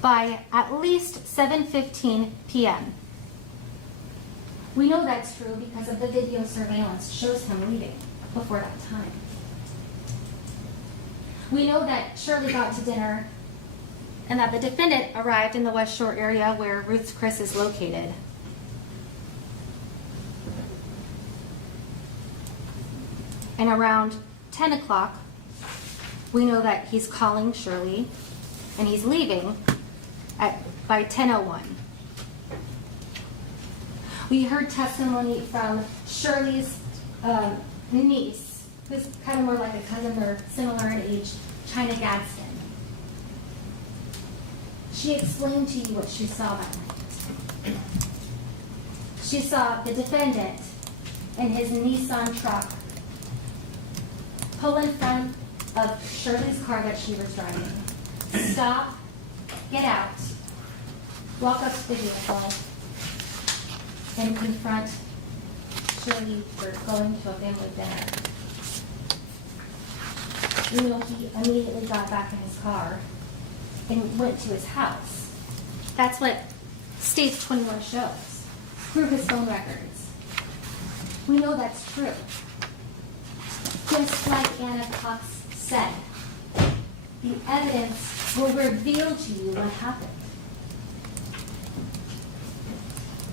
by at least 7:15 p.m. We know that's true because of the video surveillance shows him leaving before that time. We know that Shirley got to dinner and that the defendant arrived in the West Shore area where Ruth's Chris is located. And around 10 o'clock, we know that he's calling Shirley and he's leaving by 10:01. We heard testimony from Shirley's niece, who's kind of more like a cousin, they're similar in age, China Gadsden. She explained to you what she saw that night. She saw the defendant in his Nissan truck pull in front of Shirley's car that she was driving, stop, get out, walk up to the vehicle, and confront Shirley for going to a family dinner. You know, he immediately got back in his car and went to his house. That's what States 21 shows through his phone records. We know that's true. Just like Anna Cox said, the evidence will reveal to you what happened.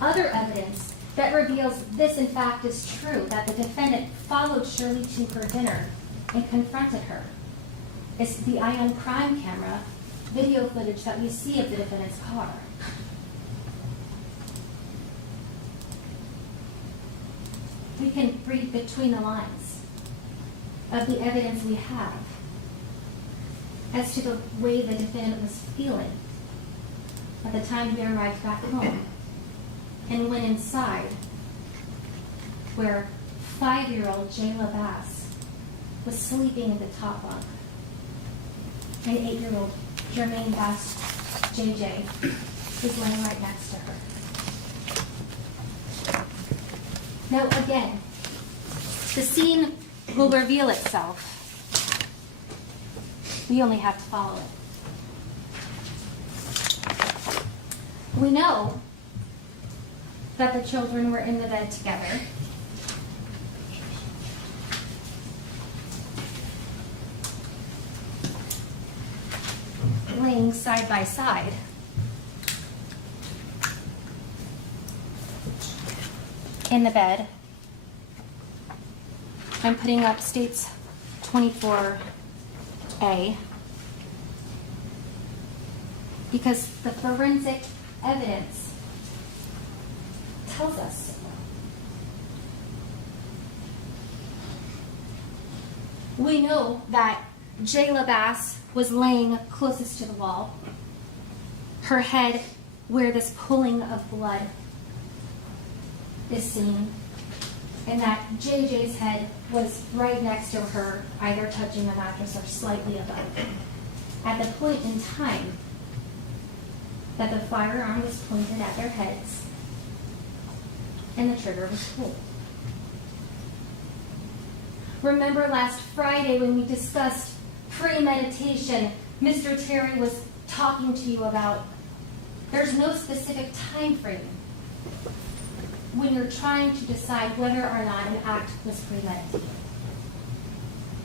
Other evidence that reveals this in fact is true, that the defendant followed Shirley to her dinner and confronted her, is the Ion crime camera video footage that we see of the defendant's car. We can read between the lines of the evidence we have as to the way the defendant was feeling at the time he arrived back home and went inside where 5-year-old Jayla Bass was sleeping in the top bunk and 8-year-old Jermaine Bass, JJ, was laying right next to her. Now again, the scene will reveal itself. We only have to follow it. We know that the children were in the bed together. Laying side by side. In the bed. I'm putting up States 24A because the forensic evidence tells us so. We know that Jayla Bass was laying closest to the wall, her head where this pooling of blood is seen. and that JJ's head was right next to her, either touching the mattress or slightly above. At the point in time that the firearm was pointed at their heads and the trigger was pulled. Remember last Friday when we discussed premeditation, Mr. Terry was talking to you about there's no specific time frame when you're trying to decide whether or not an act was premeditated.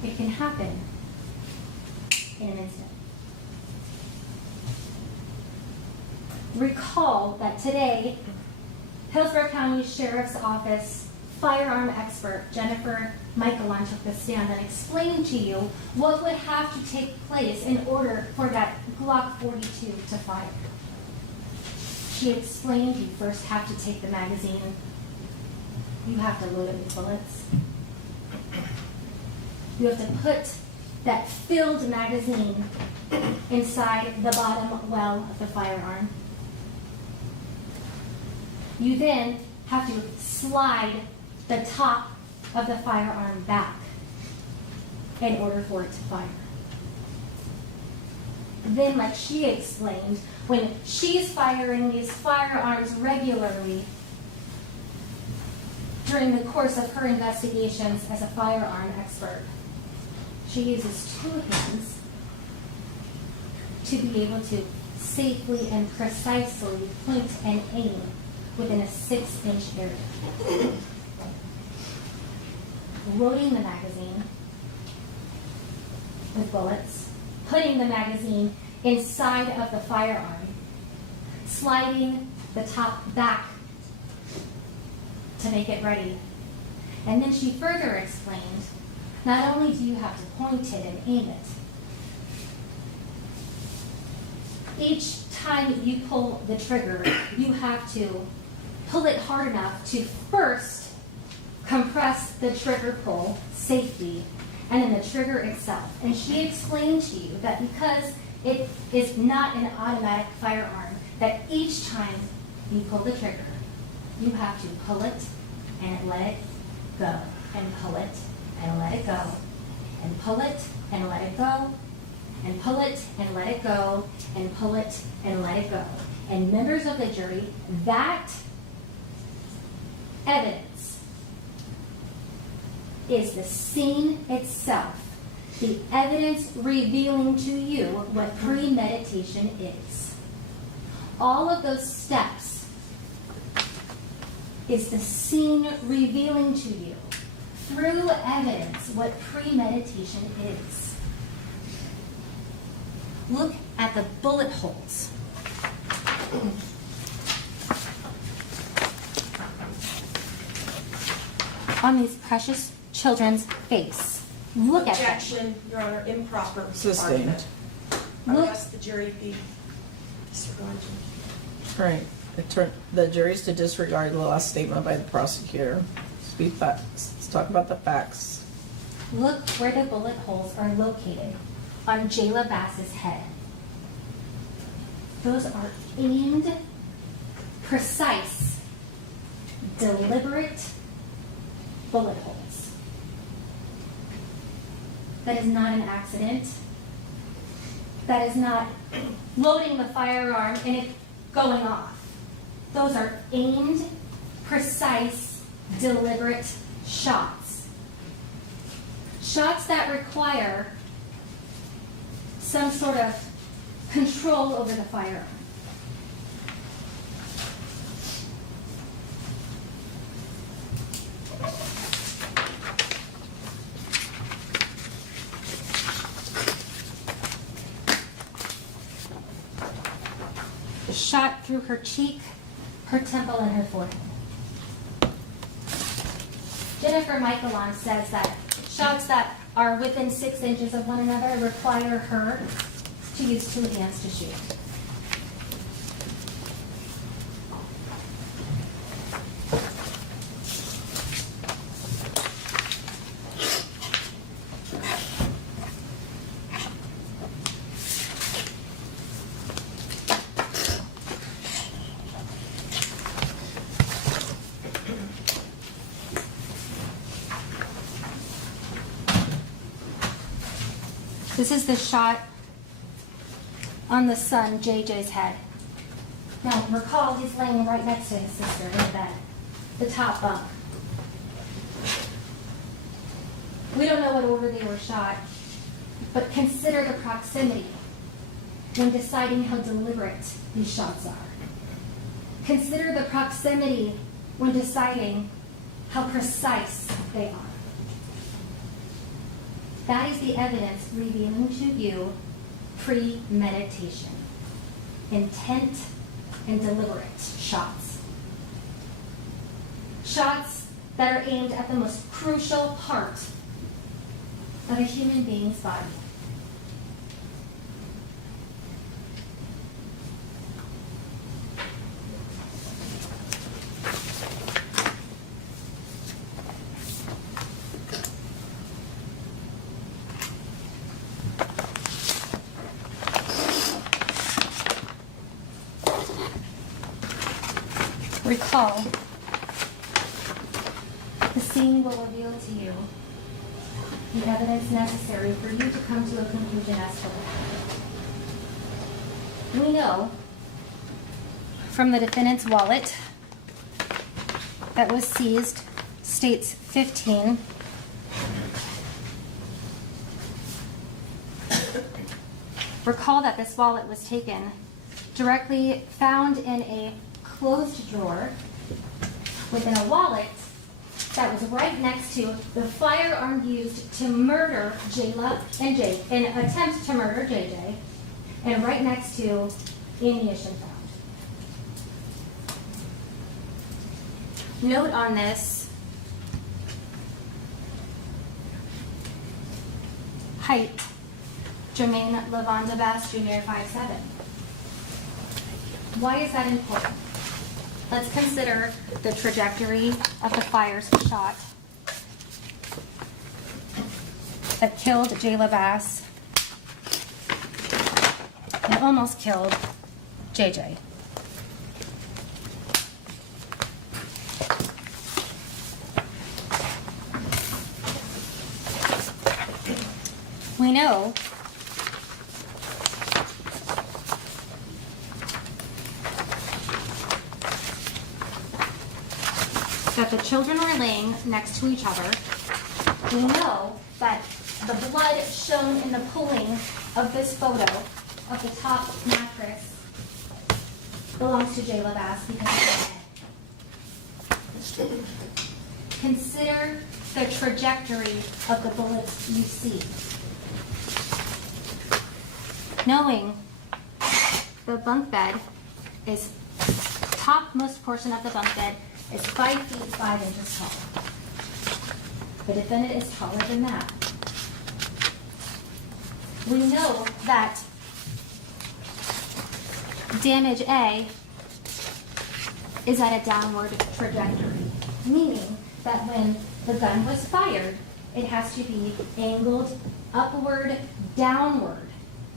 It can happen in an instant. Recall that today, Hillsborough County Sheriff's Office firearm expert Jennifer Michaelon took the stand and explained to you what would have to take place in order for that Glock 42 to fire. She explained you first have to take the magazine. You have to load it with bullets. You have to put that filled magazine inside the bottom well of the firearm. You then have to slide the top of the firearm back in order for it to fire. Then, like she explained, when she's firing these firearms regularly during the course of her investigations as a firearm expert, she uses two hands to be able to safely and precisely point and aim within a 6-inch area. Loading the magazine with bullets, putting the magazine inside of the firearm, sliding the top back to make it ready. And then she further explained, not only do you have to point it and aim it, each time you pull the trigger, you have to pull it hard enough to first compress the trigger pull, safety, and then the trigger itself. And she explained to you that because it is not an automatic firearm, that each time you pull the trigger, you have to pull it and let it go, and pull it and let it go, and pull it and let it go, and pull it and let it go, and pull it and let it go. And members of the jury, that evidence is the scene itself, the evidence revealing to you what premeditation is. All of those steps is the scene revealing to you through evidence what premeditation is. Look at the bullet holes. On these precious children's face. Look at that. Objection, Your Honor, improper Sustained. argument. I would Look. ask the jury be disregarded. Right. The jury's to disregard the last statement by the prosecutor. Speak facts. Let's talk about the facts. Look where the bullet holes are located on Jayla Bass's head. Those are aimed, precise, deliberate bullet holes. That is not an accident. That is not loading the firearm and it going off. Those are aimed, precise, deliberate shots. Shots that require some sort of control over the firearm. Shot through her cheek, her temple, and her forehead. Jennifer Michaelon says that shots that are within 6 inches of one another require her to use two hands to shoot. This is the shot on the son, JJ's head. Now, recall he's laying right next to his sister in the bed, the top bunk. We don't know what order they were shot, but consider the proximity when deciding how deliberate these shots are. Consider the proximity when deciding how precise they are. That is the evidence revealing to you premeditation, intent, and deliberate shots. Shots that are aimed at the most crucial part of a human being's body. Recall, the scene will reveal to you the evidence necessary for you to come to a conclusion as to what happened. We know from the defendant's wallet that was seized, states 15. Recall that this wallet was taken directly found in a closed drawer within a wallet that was right next to the firearm used to murder Jayla and Jake, an attempt to murder JJ, and right next to ammunition found. Note on this, height, Jermaine Bass Jr., 5'7". Why is that important? Let's consider the trajectory of the fire's shot that killed Jayla Bass and almost killed JJ. We know that the children were laying next to each other. We know that the blood shown in the pulling of this photo of the top mattress belongs to Jayla Bass because of the head. Consider the trajectory of the bullets you see. Knowing the bunk bed is topmost portion of the bunk bed is 5 feet 5 inches tall. The defendant is taller than that. We know that damage A is at a downward trajectory, meaning that when the gun was fired, it has to be angled upward, downward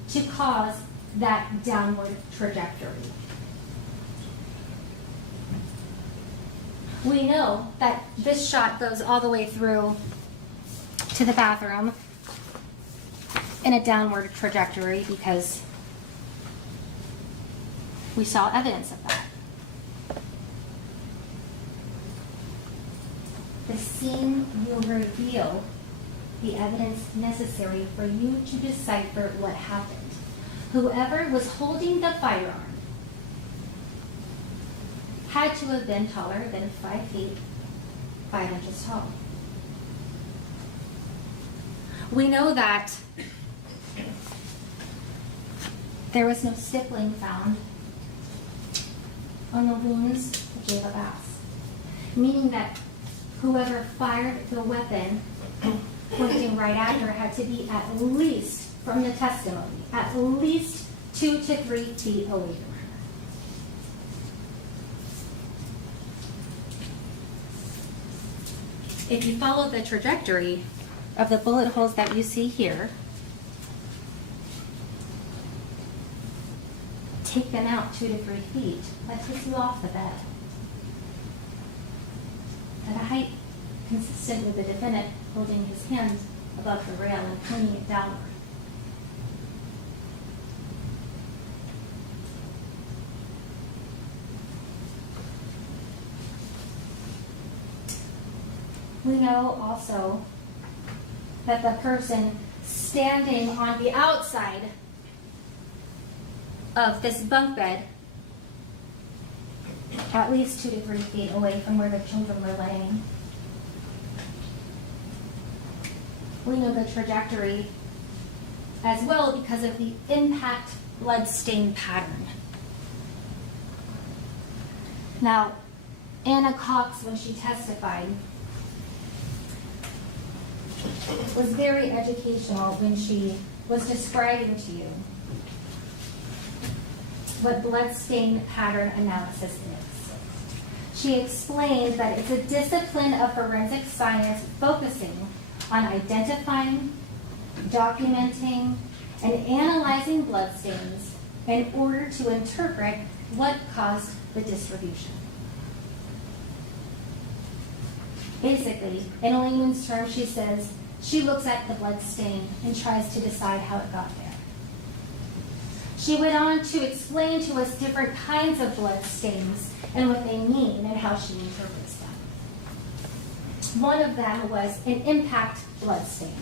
to cause that downward trajectory. We know that this shot goes all the way through to the bathroom in a downward trajectory because we saw evidence of that. The scene will reveal the evidence necessary for you to decipher what happened. Whoever was holding the firearm had to have been taller than 5 feet 5 inches tall. We know that there was no stippling found on the wounds of Jayla Bass, meaning that whoever fired the weapon pointing right at her had to be at least, from the testimony, at least 2 to 3 feet away from her. If you follow the trajectory of the bullet holes that you see here, take them out 2 to 3 feet, that takes you off the bed. At a height consistent with the defendant holding his hands above the rail and pointing it downward. We know also that the person standing on the outside of this bunk bed, at least 2 to 3 feet away from where the children were laying. We know the trajectory as well because of the impact blood stain pattern. Now, Anna Cox, when she testified, was very educational when she was describing to you what blood stain pattern analysis is. She explained that it's a discipline of forensic science focusing on identifying, documenting, and analyzing blood stains in order to interpret what caused the distribution. Basically, in a layman's term, she says she looks at the blood stain and tries to decide how it got there. She went on to explain to us different kinds of blood stains and what they mean and how she interprets them. One of them was an impact blood stain,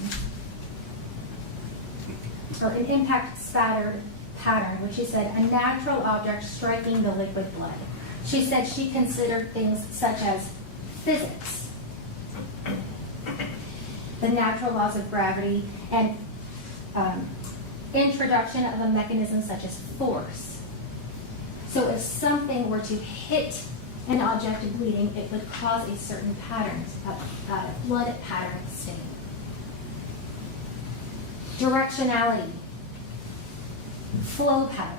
or an impact spatter pattern, which she said a natural object striking the liquid blood. She said she considered things such as physics, the natural laws of gravity, and introduction of a mechanism such as force. So if something were to hit an object of bleeding, it would cause a certain pattern, blood pattern stain. Directionality, flow pattern.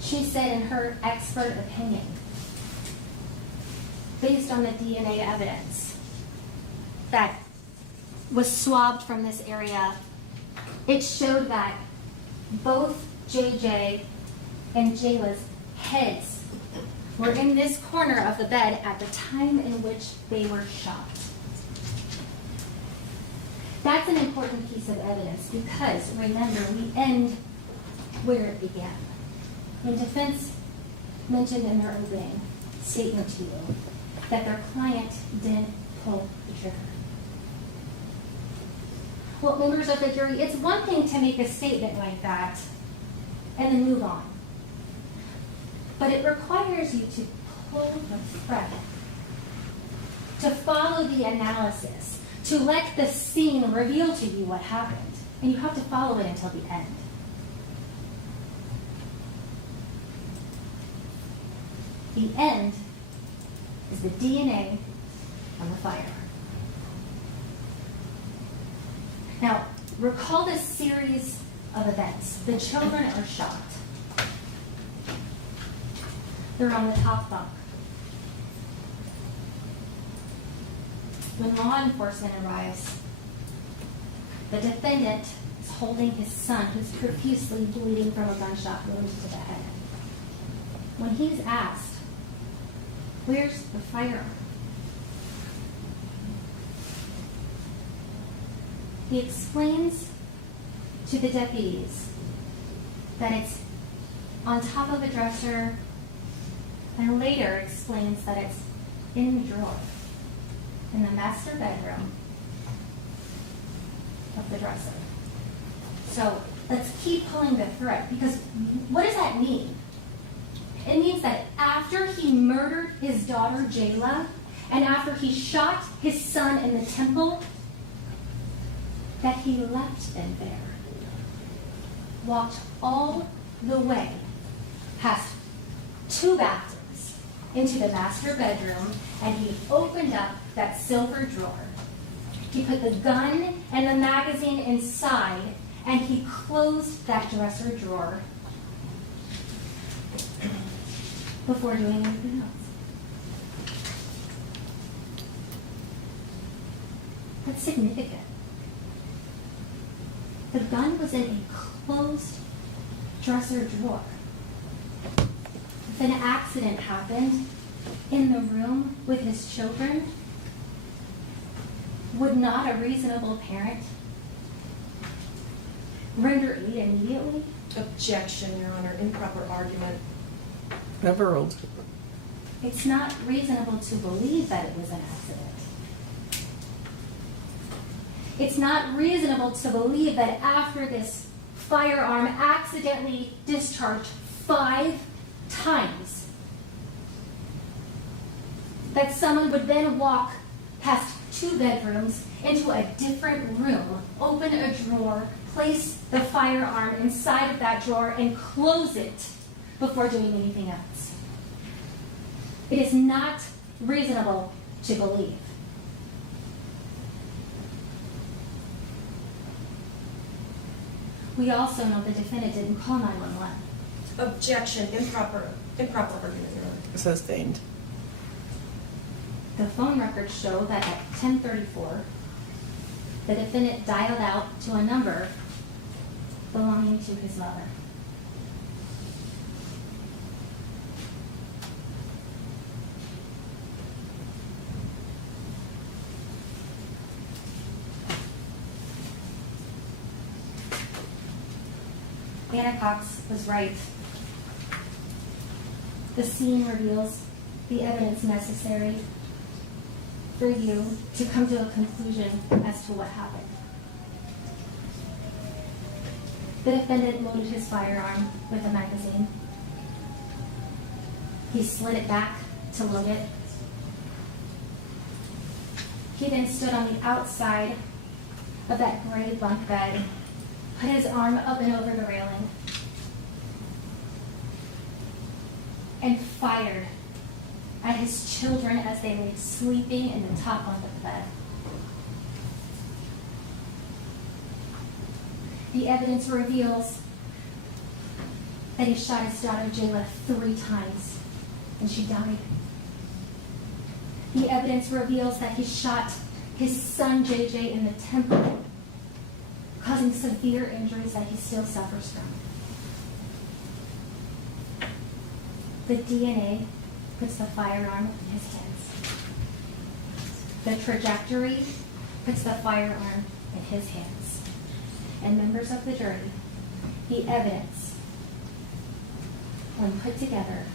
She said in her expert opinion, based on the DNA evidence that was swabbed from this area, it showed that both JJ and Jayla's heads were in this corner of the bed at the time in which they were shot. That's an important piece of evidence because, remember, we end where it began. When defense mentioned in their opening statement to you that their client didn't pull the trigger. Well, members of the jury, it's one thing to make a statement like that and then move on. But it requires you to pull the thread, to follow the analysis, to let the scene reveal to you what happened. And you have to follow it until the end. The end is the DNA on the firearm. Now, recall this series of events. The children are shot. They're on the top bunk. When law enforcement arrives, the defendant is holding his son, who's profusely bleeding from a gunshot wound to the head. When he's asked, "Where's the firearm?" he explains to the deputies that it's on top of a dresser, and later explains that it's in the drawer in the master bedroom of the dresser. So let's keep pulling the thread, because what does that mean? It means that after he murdered his daughter Jayla, and after he shot his son in the temple, that he left them there, walked all the way past 2 bathrooms into the master bedroom, and he opened up that silver drawer. He put the gun and the magazine inside, and he closed that dresser drawer before doing anything else. That's significant. The gun was in a closed dresser drawer. If an accident happened in the room with his children, would not a reasonable parent render aid immediately? Objection, Your Honor, improper argument. Overruled. It's not reasonable to believe that it was an accident. It's not reasonable to believe that after this firearm accidentally discharged 5 times, that someone would then walk past 2 bedrooms into a different room, open a drawer, place the firearm inside of that drawer, and close it before doing anything else. It is not reasonable to believe. We also know the defendant didn't call 911. Objection, improper argument, Your Honor. Sustained. The phone records show that at 10:34, the defendant dialed out to a number belonging to his mother. Anna Cox was right. The scene reveals the evidence necessary for you to come to a conclusion as to what happened. The defendant loaded his firearm with a magazine. He slid it back to load it. He then stood on the outside of that gray bunk bed, put his arm up and over the railing, and fired at his children as they lay sleeping in the top bunk of the bed. The evidence reveals that he shot his daughter Jayla 3 times, and she died. The evidence reveals that he shot his son JJ in the temple, causing severe injuries that he still suffers from. The DNA puts the firearm in his hands. The trajectory puts the firearm in his hands. And members of the jury, the evidence, when put together,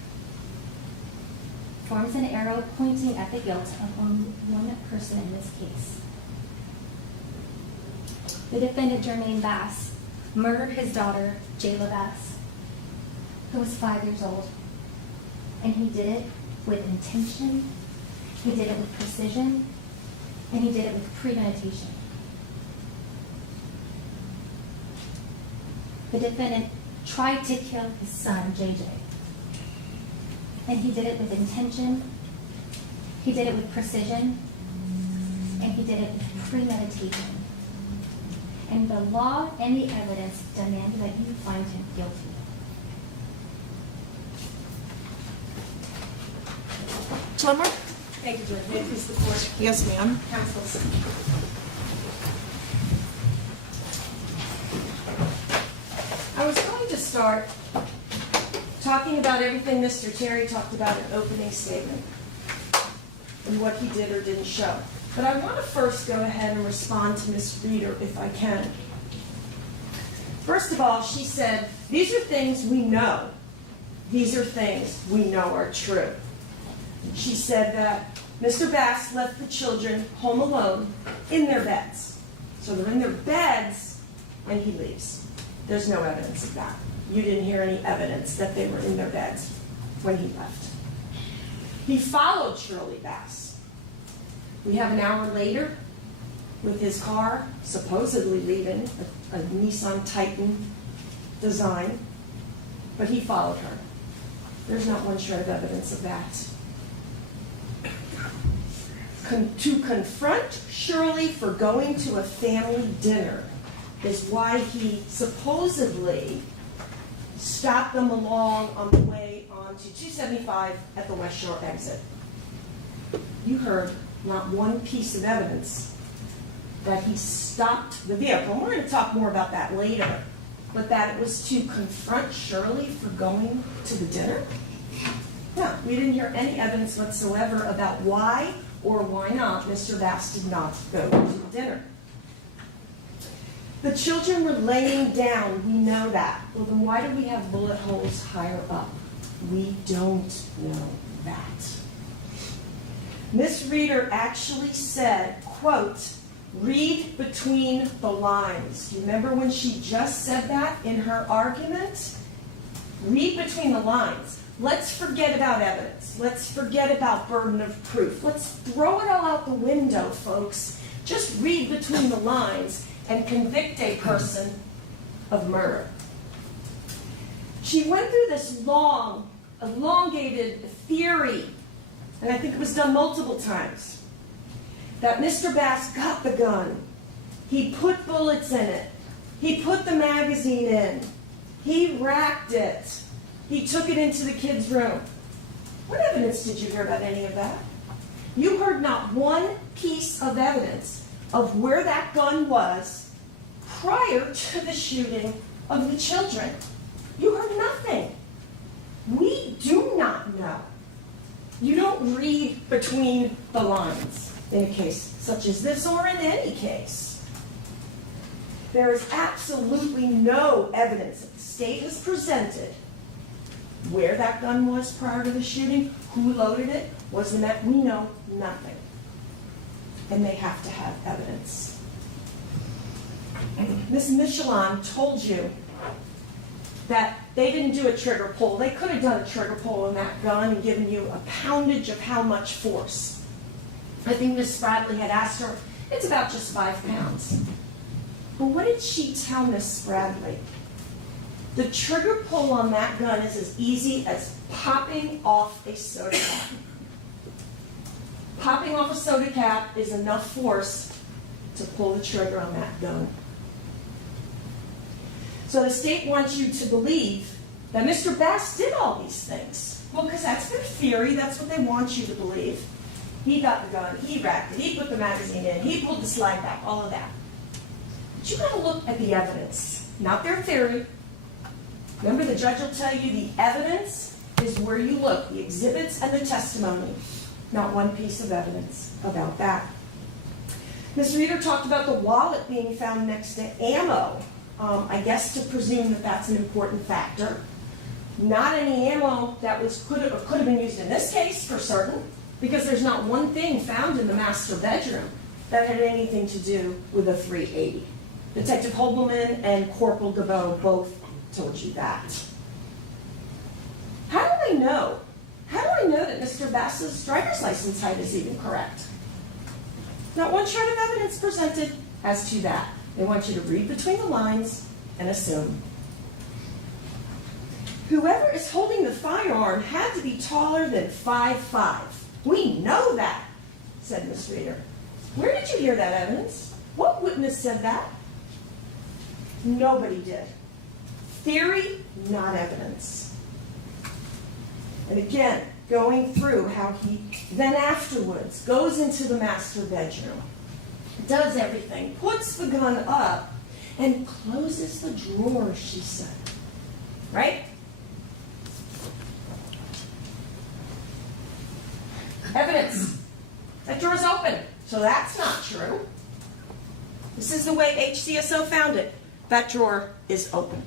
forms an arrow pointing at the guilt of only one person in this case. The defendant, Jermaine Bass, murdered his daughter, Jayla Bass, who was 5 years old. And he did it with intention, he did it with precision, and he did it with premeditation. The defendant tried to kill his son, JJ. And he did it with intention, he did it with precision, and he did it with premeditation. And the law and the evidence demand that you find him guilty. Plummer? Thank you, Judge. May it please the court. Yes, ma'am. Counsel. I was going to start talking about everything Mr. Terry talked about in opening statement and what he did or didn't show. But I want to first go ahead and respond to Ms. Reeder, if I can. First of all, she said, these are things we know. These are things we know are true. She said that Mr. Bass left the children home alone in their beds. So they're in their beds when he leaves. There's no evidence of that. You didn't hear any evidence that they were in their beds when he left. He followed Shirley Bass. We have an hour later with his car supposedly leaving, a Nissan Titan design, but he followed her. There's not one shred of evidence of that. To confront Shirley for going to a family dinner is why he supposedly stopped them along on the way onto 275 at the West Shore exit. You heard not one piece of evidence that he stopped the vehicle. We're going to talk more about that later. But that it was to confront Shirley for going to the dinner? No, we didn't hear any evidence whatsoever about why or why not Mr. Bass did not go to the dinner. The children were laying down, we know that. Well, then why do we have bullet holes higher up? We don't know that. Miss Reeder actually said, quote, read between the lines. Do you remember when she just said that in her argument? Read between the lines. Let's forget about evidence. Let's forget about burden of proof. Let's throw it all out the window, folks. Just read between the lines and convict a person of murder. She went through this long, elongated theory, and I think it was done multiple times, that Mr. Bass got the gun. He put bullets in it. He put the magazine in. He racked it. He took it into the kid's room. What evidence did you hear about any of that? You heard not one piece of evidence of where that gun was prior to the shooting of the children. You heard nothing. We do not know. You don't read between the lines in a case such as this or in any case. There is absolutely no evidence that the state has presented where that gun was prior to the shooting, who loaded it, was the net. We know nothing. And they have to have evidence. Ms. Michelin told you that they didn't do a trigger pull. They could have done a trigger pull on that gun and given you a poundage of how much force. I think Ms. Spradley had asked her, it's about just 5 pounds. But what did she tell Ms. Spradley? The trigger pull on that gun is as easy as popping off a soda cap. Popping off a soda cap is enough force to pull the trigger on that gun. So the state wants you to believe that Mr. Bass did all these things. Well, because that's their theory, that's what they want you to believe. He got the gun, he racked it, he put the magazine in, he pulled the slide back, all of that. But you gotta look at the evidence, not their theory. Remember, the judge will tell you the evidence is where you look, the exhibits and the testimony. Not one piece of evidence about that. Ms. Reeder talked about the wallet being found next to ammo. I guess to presume that that's an important factor. Not any ammo that could have been used in this case for certain, because there's not one thing found in the master bedroom that had anything to do with a .380. Detective Hobelman and Corporal Gaveau both told you that. How do I know? How do I know that Mr. Bass's driver's license height is even correct? Not one shred of evidence presented as to that. They want you to read between the lines and assume. Whoever is holding the firearm had to be taller than 5'5". We know that, said Ms. Reeder. Where did you hear that evidence? What witness said that? Nobody did. Theory, not evidence. And again, going through how he then afterwards goes into the master bedroom, does everything, puts the gun up, and closes the drawer, she said. Right? Evidence. That drawer's open, so that's not true. This is the way HCSO found it. That drawer is open.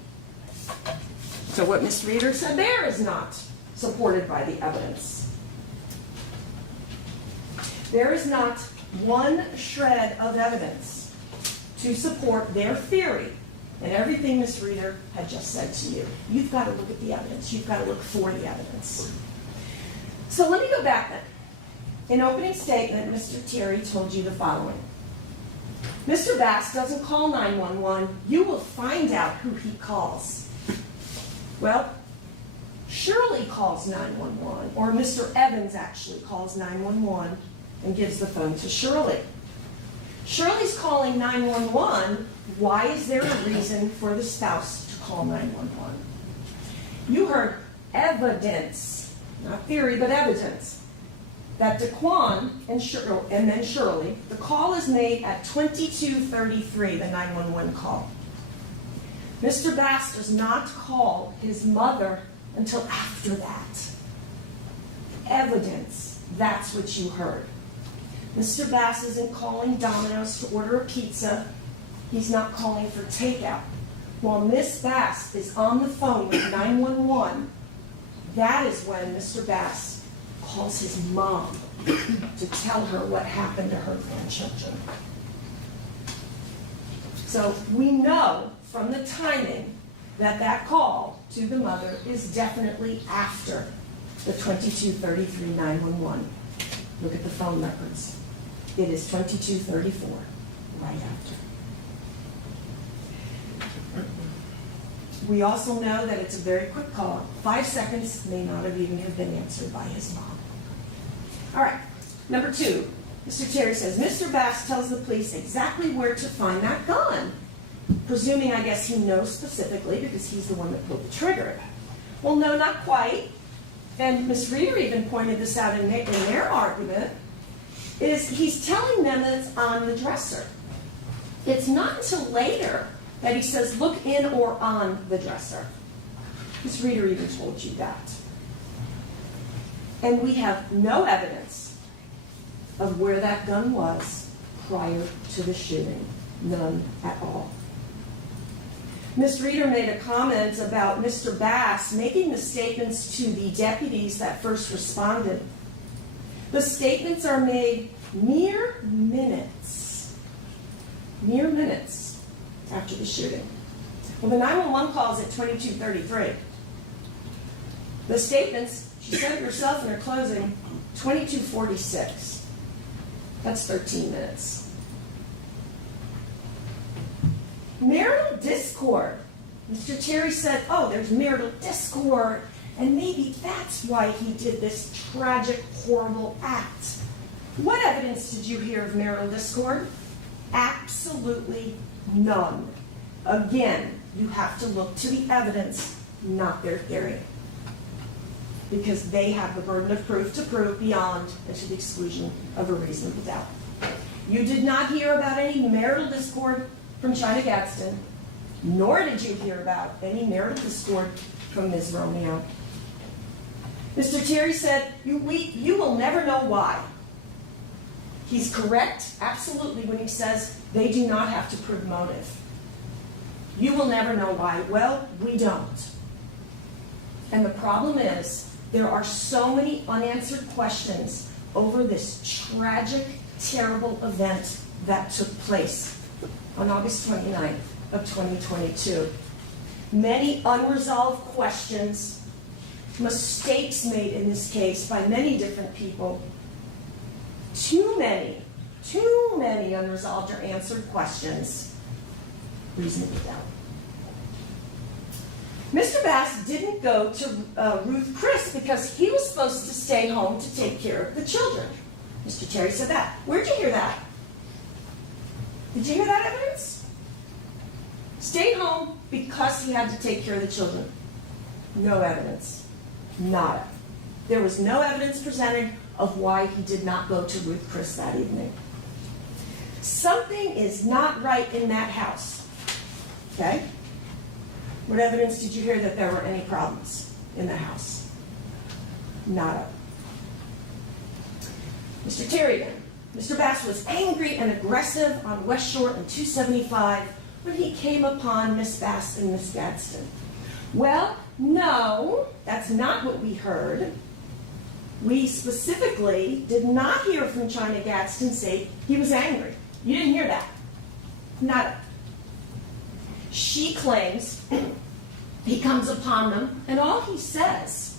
So what Ms. Reeder said there is not supported by the evidence. There is not one shred of evidence to support their theory and everything Ms. Reeder had just said to you. You've got to look at the evidence. You've got to look for the evidence. So let me go back then. In opening statement, Mr. Terry told you the following. Mr. Bass doesn't call 911. You will find out who he calls. Well, Shirley calls 911, or Mr. Evans actually calls 911 and gives the phone to Shirley. Shirley's calling 911. Why is there a reason for the spouse to call 911? You heard evidence, not theory, but evidence, that DeQuan and then Shirley, the call is made at 22:33, the 911 call. Mr. Bass does not call his mother until after that. Evidence, that's what you heard. Mr. Bass isn't calling Domino's to order a pizza. He's not calling for takeout. While Miss Bass is on the phone with 911, That is when Mr. Bass calls his mom to tell her what happened to her grandchildren. So we know from the timing that that call to the mother is definitely after the 2233 911. Look at the phone records. It is 2234, right after. We also know that it's a very quick call. 5 seconds may not have even have been answered by his mom. All right, number 2. Mr. Terry says, Mr. Bass tells the police exactly where to find that gun. Presuming, I guess, he knows specifically because he's the one that pulled the trigger. Well, no, not quite. And Ms. Reeder even pointed this out in their argument, is he's telling them that it's on the dresser. It's not until later that he says, look in or on the dresser. Ms. Reeder even told you that. And we have no evidence of where that gun was prior to the shooting. None at all. Ms. Reeder made a comment about Mr. Bass making the statements to the deputies that first responded. The statements are made mere minutes after the shooting. Well, the 911 call is at 2233. The statements, she said it herself in her closing, 2246. That's 13 minutes. Marital discord. Mr. Terry said, oh, there's marital discord, and maybe that's why he did this tragic, horrible act. What evidence did you hear of marital discord? Absolutely none. Again, you have to look to the evidence, not their theory. Because they have the burden of proof to prove beyond and to the exclusion of a reasonable doubt. You did not hear about any marital discord from China Gadsden, nor did you hear about any marital discord from Ms. Romeo. Mr. Terry said, you will never know why. He's correct, absolutely, when he says they do not have to prove motive. You will never know why. Well, we don't. And the problem is, there are so many unanswered questions over this tragic, terrible event that took place on August 29th of 2022. Many unresolved questions, mistakes made in this case by many different people, too many unresolved or answered questions, reasonable doubt. Mr. Bass didn't go to Ruth Chris because he was supposed to stay home to take care of the children. Mr. Terry said that. Where'd you hear that? Did you hear that evidence? Stayed home because he had to take care of the children. No evidence. Nada. There was no evidence presented of why he did not go to Ruth Chris that evening. Something is not right in that house. Okay? What evidence did you hear that there were any problems in the house? Nada. Mr. Terry again. Mr. Bass was angry and aggressive on West Shore and 275 when he came upon Miss Bass and Miss Gadsden. Well, no, that's not what we heard. We specifically did not hear from China Gadsden say he was angry. You didn't hear that. Nada. She claims he comes upon them, and all he says,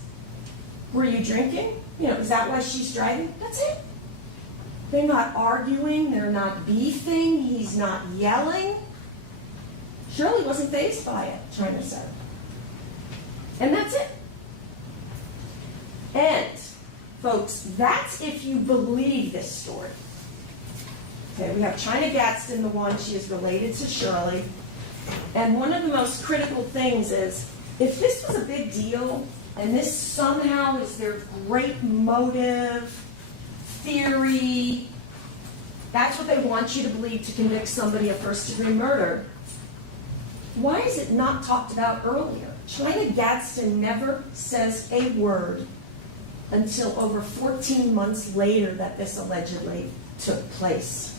were you drinking? Is that why she's driving? That's it. They're not arguing. They're not beefing. He's not yelling. Shirley wasn't fazed by it, China said. And that's it. And, folks, that's if you believe this story. Okay, we have China Gadsden, the one, she is related to Shirley. And one of the most critical things is, if this was a big deal, and this somehow is their great motive, theory, that's what they want you to believe to convict somebody of first-degree murder, why is it not talked about earlier? China Gadsden never says a word until over 14 months later that this allegedly took place.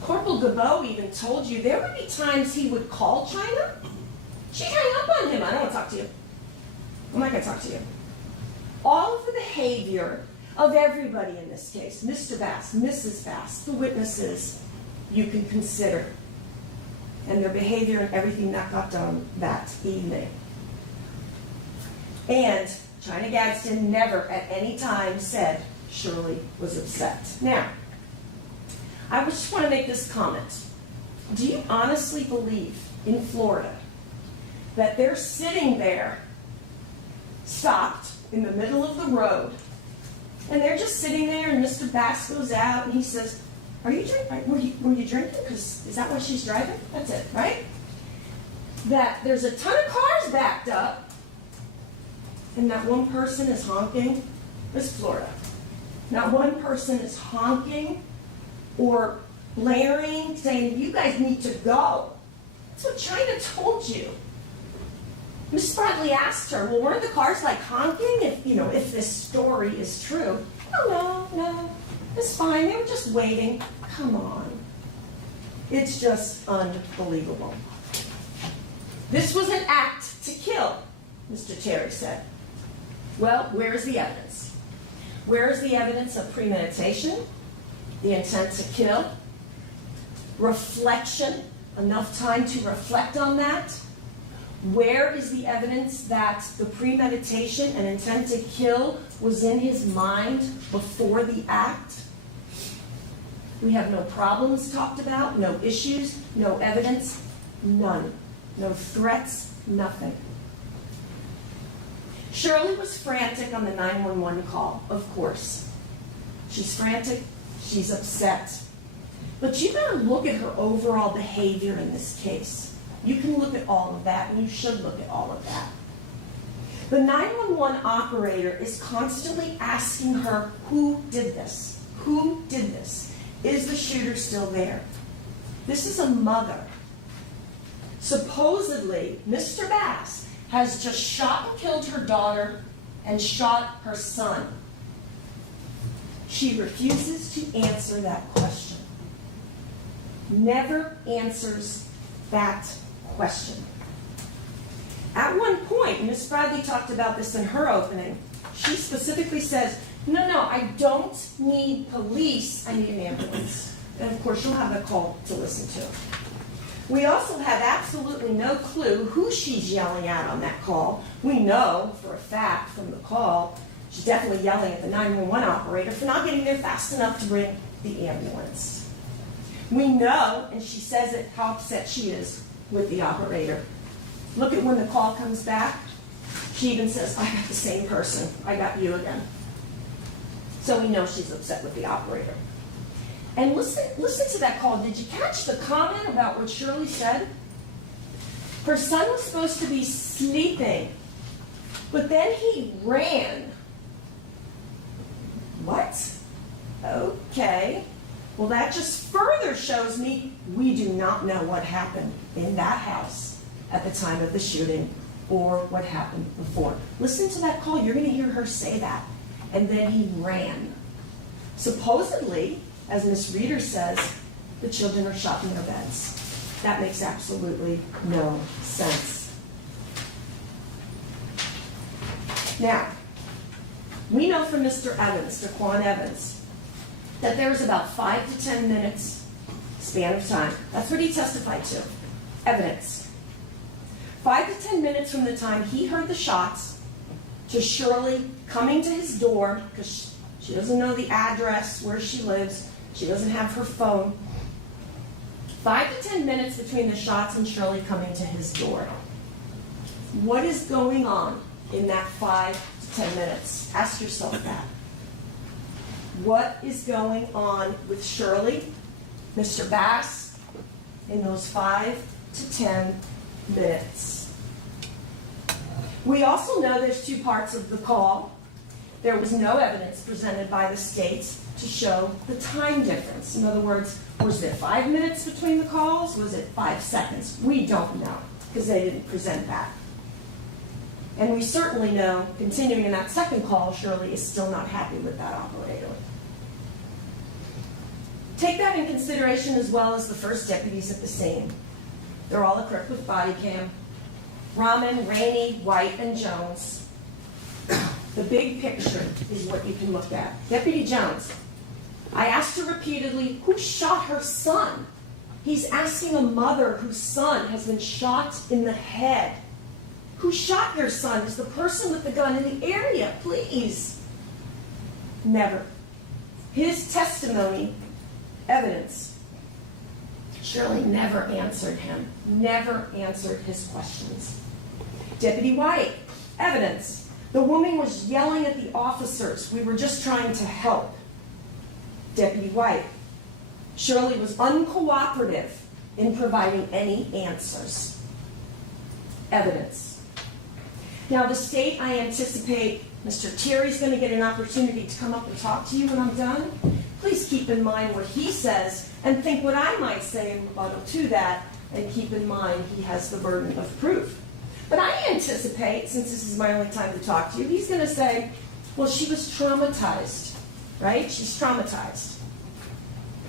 Corporal Gabeau even told you there would be times he would call China. She'd hang up on him. I don't want to talk to you. I'm not going to talk to you. All of the behavior of everybody in this case, Mr. Bass, Mrs. Bass, the witnesses, you can consider. And their behavior and everything that got done that evening. And China Gadsden never at any time said Shirley was upset. Now, I just want to make this comment. Do you honestly believe in Florida that they're sitting there, stopped in the middle of the road, and they're just sitting there, and Mr. Bass goes out and he says, "Are you drinking? Were you drinking? Because is that why she's driving?" That's it, right? That there's a ton of cars backed up, and that one person is honking. This is Florida. Not one person is honking or blaring, saying, "You guys need to go." That's what China told you. Mrs. Bradley asked her, "Well, weren't the cars like honking if this story is true?" No. It's fine. They were just waiting. Come on. It's just unbelievable. This was an act to kill, Mr. Terry said. Well, where's the evidence? Where is the evidence of premeditation, the intent to kill, reflection, enough time to reflect on that? Where is the evidence that the premeditation and intent to kill was in his mind before the act? We have no problems talked about, no issues, no evidence, none. No threats, nothing. Shirley was frantic on the 911 call, of course. She's frantic, she's upset. But you gotta look at her overall behavior in this case. You can look at all of that, and you should look at all of that. The 911 operator is constantly asking her, who did this? Who did this? Is the shooter still there? This is a mother. Supposedly, Mr. Bass has just shot and killed her daughter and shot her son. She refuses to answer that question. Never answers that question. At one point, Ms. Bradley talked about this in her opening. She specifically says, no, I don't need police, I need an ambulance. And of course, you'll have a call to listen to. We also have absolutely no clue who she's yelling at on that call. We know for a fact from the call, she's definitely yelling at the 911 operator for not getting there fast enough to bring the ambulance. We know, and she says it, how upset she is with the operator. Look at when the call comes back. She even says, I got the same person. I got you again. So we know she's upset with the operator. And listen to that call. Did you catch the comment about what Shirley said? Her son was supposed to be sleeping, but then he ran. What? Okay. Well, that just further shows me we do not know what happened in that house at the time of the shooting or what happened before. Listen to that call. You're going to hear her say that. And then he ran. Supposedly, as Ms. Reeder says, the children are shot in their beds. That makes absolutely no sense. Now, we know from Mr. Evans, Daquan Evans, that there was about 5 to 10 minutes span of time. That's what he testified to. Evidence. 5 to 10 minutes from the time he heard the shots to Shirley coming to his door, because she doesn't know the address where she lives. She doesn't have her phone. 5 to 10 minutes between the shots and Shirley coming to his door. What is going on in that 5 to 10 minutes? Ask yourself that. What is going on with Shirley, Mr. Bass, in those 5 to 10 minutes? We also know there's 2 parts of the call. There was no evidence presented by the states to show the time difference. In other words, was there 5 minutes between the calls? Was it 5 seconds? We don't know, because they didn't present that. And we certainly know, continuing in that second call, Shirley is still not happy with that operator. Take that in consideration as well as the first deputies at the scene. They're all equipped with body cam. Rahman, Rainey, White, and Jones The big picture is what you can look at. Deputy Jones, I asked her repeatedly, who shot her son? He's asking a mother whose son has been shot in the head. Who shot your son? Is the person with the gun in the area? Please. Never. His testimony, evidence. Shirley never answered him, never answered his questions. Deputy White, evidence. The woman was yelling at the officers. We were just trying to help. Deputy White, Shirley was uncooperative in providing any answers. Evidence. Now the state, I anticipate Mr. Terry's going to get an opportunity to come up and talk to you when I'm done. Please keep in mind what he says and think what I might say in rebuttal to that, and keep in mind he has the burden of proof. But I anticipate, since this is my only time to talk to you, he's going to say, well, she was traumatized, right? She's traumatized.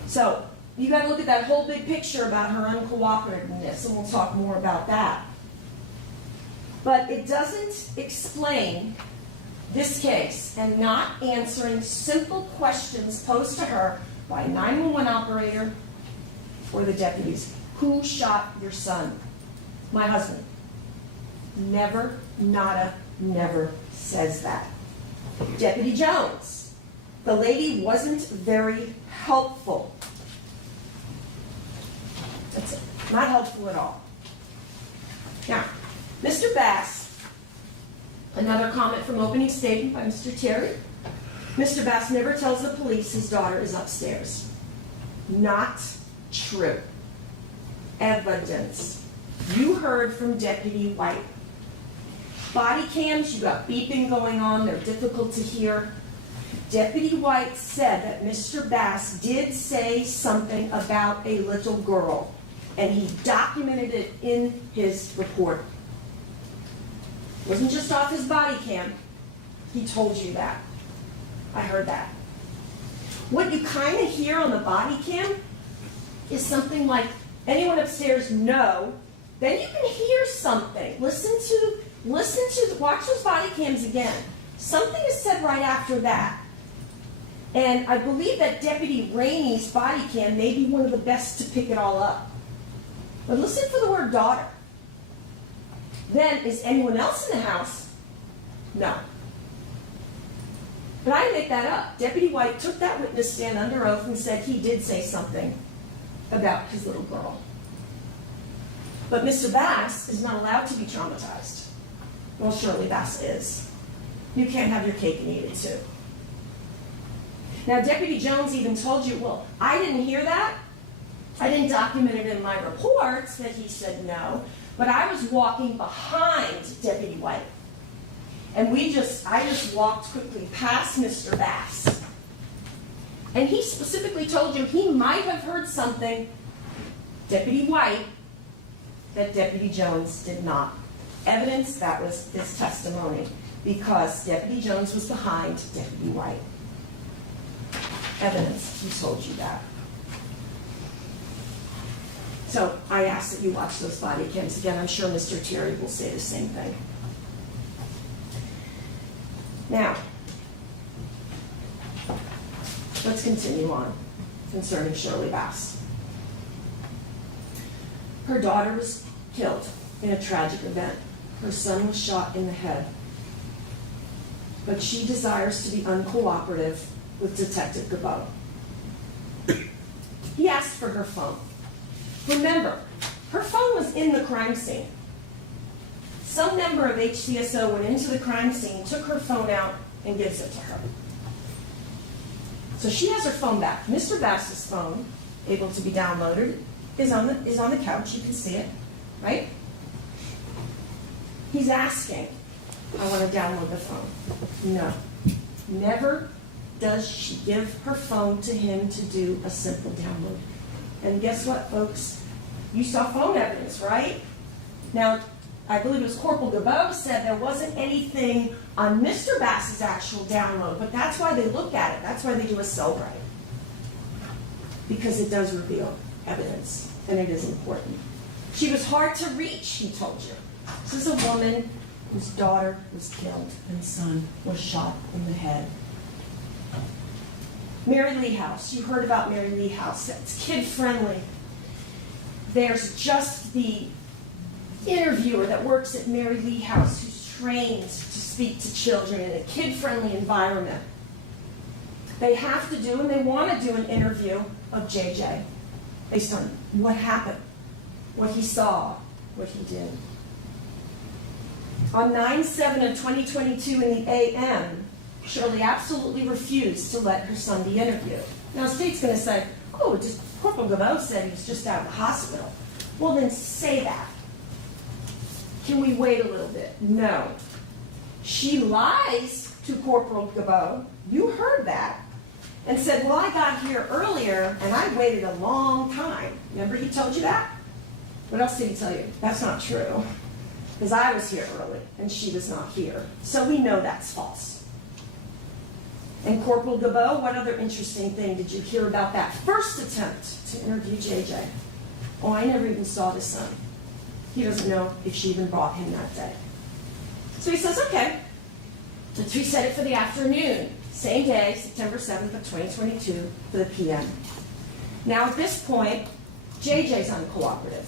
So you got to look at that whole big picture about her uncooperativeness, and we'll talk more about that. But it doesn't explain this case and not answering simple questions posed to her by a 911 operator or the deputies. Who shot your son? My husband. Never, nada, never says that. Deputy Jones, the lady wasn't very helpful. That's it. Not helpful at all. Now, Mr. Bass, another comment from opening statement by Mr. Terry. Mr. Bass never tells the police his daughter is upstairs. Not true. Evidence. You heard from Deputy White. Body cams, you got beeping going on, they're difficult to hear. Deputy White said that Mr. Bass did say something about a little girl, and he documented it in his report. It wasn't just off his body cam. He told you that. I heard that. What you kind of hear on the body cam is something like, anyone upstairs? No. Then you can hear something. Watch those body cams again. Something is said right after that. And I believe that Deputy Rainey's body cam may be one of the best to pick it all up. But listen for the word daughter. Then, is anyone else in the house? No. But I didn't make that up. Deputy White took that witness stand under oath and said he did say something about his little girl. But Mr. Bass is not allowed to be traumatized. Well, Shirley Bass is. You can't have your cake and eat it too. Now, Deputy Jones even told you, well, I didn't hear that. I didn't document it in my reports that he said no, but I was walking behind Deputy White. And I just walked quickly past Mr. Bass. And he specifically told you he might have heard something, Deputy White, that Deputy Jones did not. Evidence, that was his testimony, because Deputy Jones was behind Deputy White. Evidence, he told you that. So I ask that you watch those body cams again. I'm sure Mr. Terry will say the same thing. Now, let's continue on concerning Shirley Bass. Her daughter was killed in a tragic event. Her son was shot in the head. But she desires to be uncooperative with Detective Gabot. He asked for her phone. Remember, her phone was in the crime scene. Some member of HCSO went into the crime scene, took her phone out, and gives it to her. So she has her phone back. Mr. Bass's phone, able to be downloaded, is on the couch. You can see it, right? He's asking, I want to download the phone. No. Never does she give her phone to him to do a simple download. And guess what, folks? You saw phone evidence, right? Now, I believe it was Corporal Gabot said there wasn't anything on Mr. Bass's actual download, but that's why they look at it. That's why they do a cell write. Because it does reveal evidence, and it is important. She was hard to reach, he told you. This is a woman whose daughter was killed and son was shot in the head. Mary Lee House, you heard about Mary Lee House. It's kid-friendly. There's just the interviewer that works at Mary Lee House who's trained to speak to children in a kid-friendly environment. They have to do, and they want to do, an interview of JJ based on what happened, what he saw, what he did. On 9/7 of 2022 in the AM, Shirley absolutely refused to let her son be interviewed. Now, the state's going to say, oh, just Corporal Gaveau said he was just out of the hospital. Well, then say that. Can we wait a little bit? No. She lies to Corporal Gaveau. You heard that. And said, well, I got here earlier and I waited a long time. Remember he told you that? What else did he tell you? That's not true. Because I was here early and she was not here. So we know that's false. And Corporal Gaveau, what other interesting thing did you hear about that first attempt to interview JJ? Oh, I never even saw the son. He doesn't know if she even brought him that day. So he says, okay, let's reset it for the afternoon. Same day, September 7th of 2022, for the PM. Now at this point, JJ's uncooperative.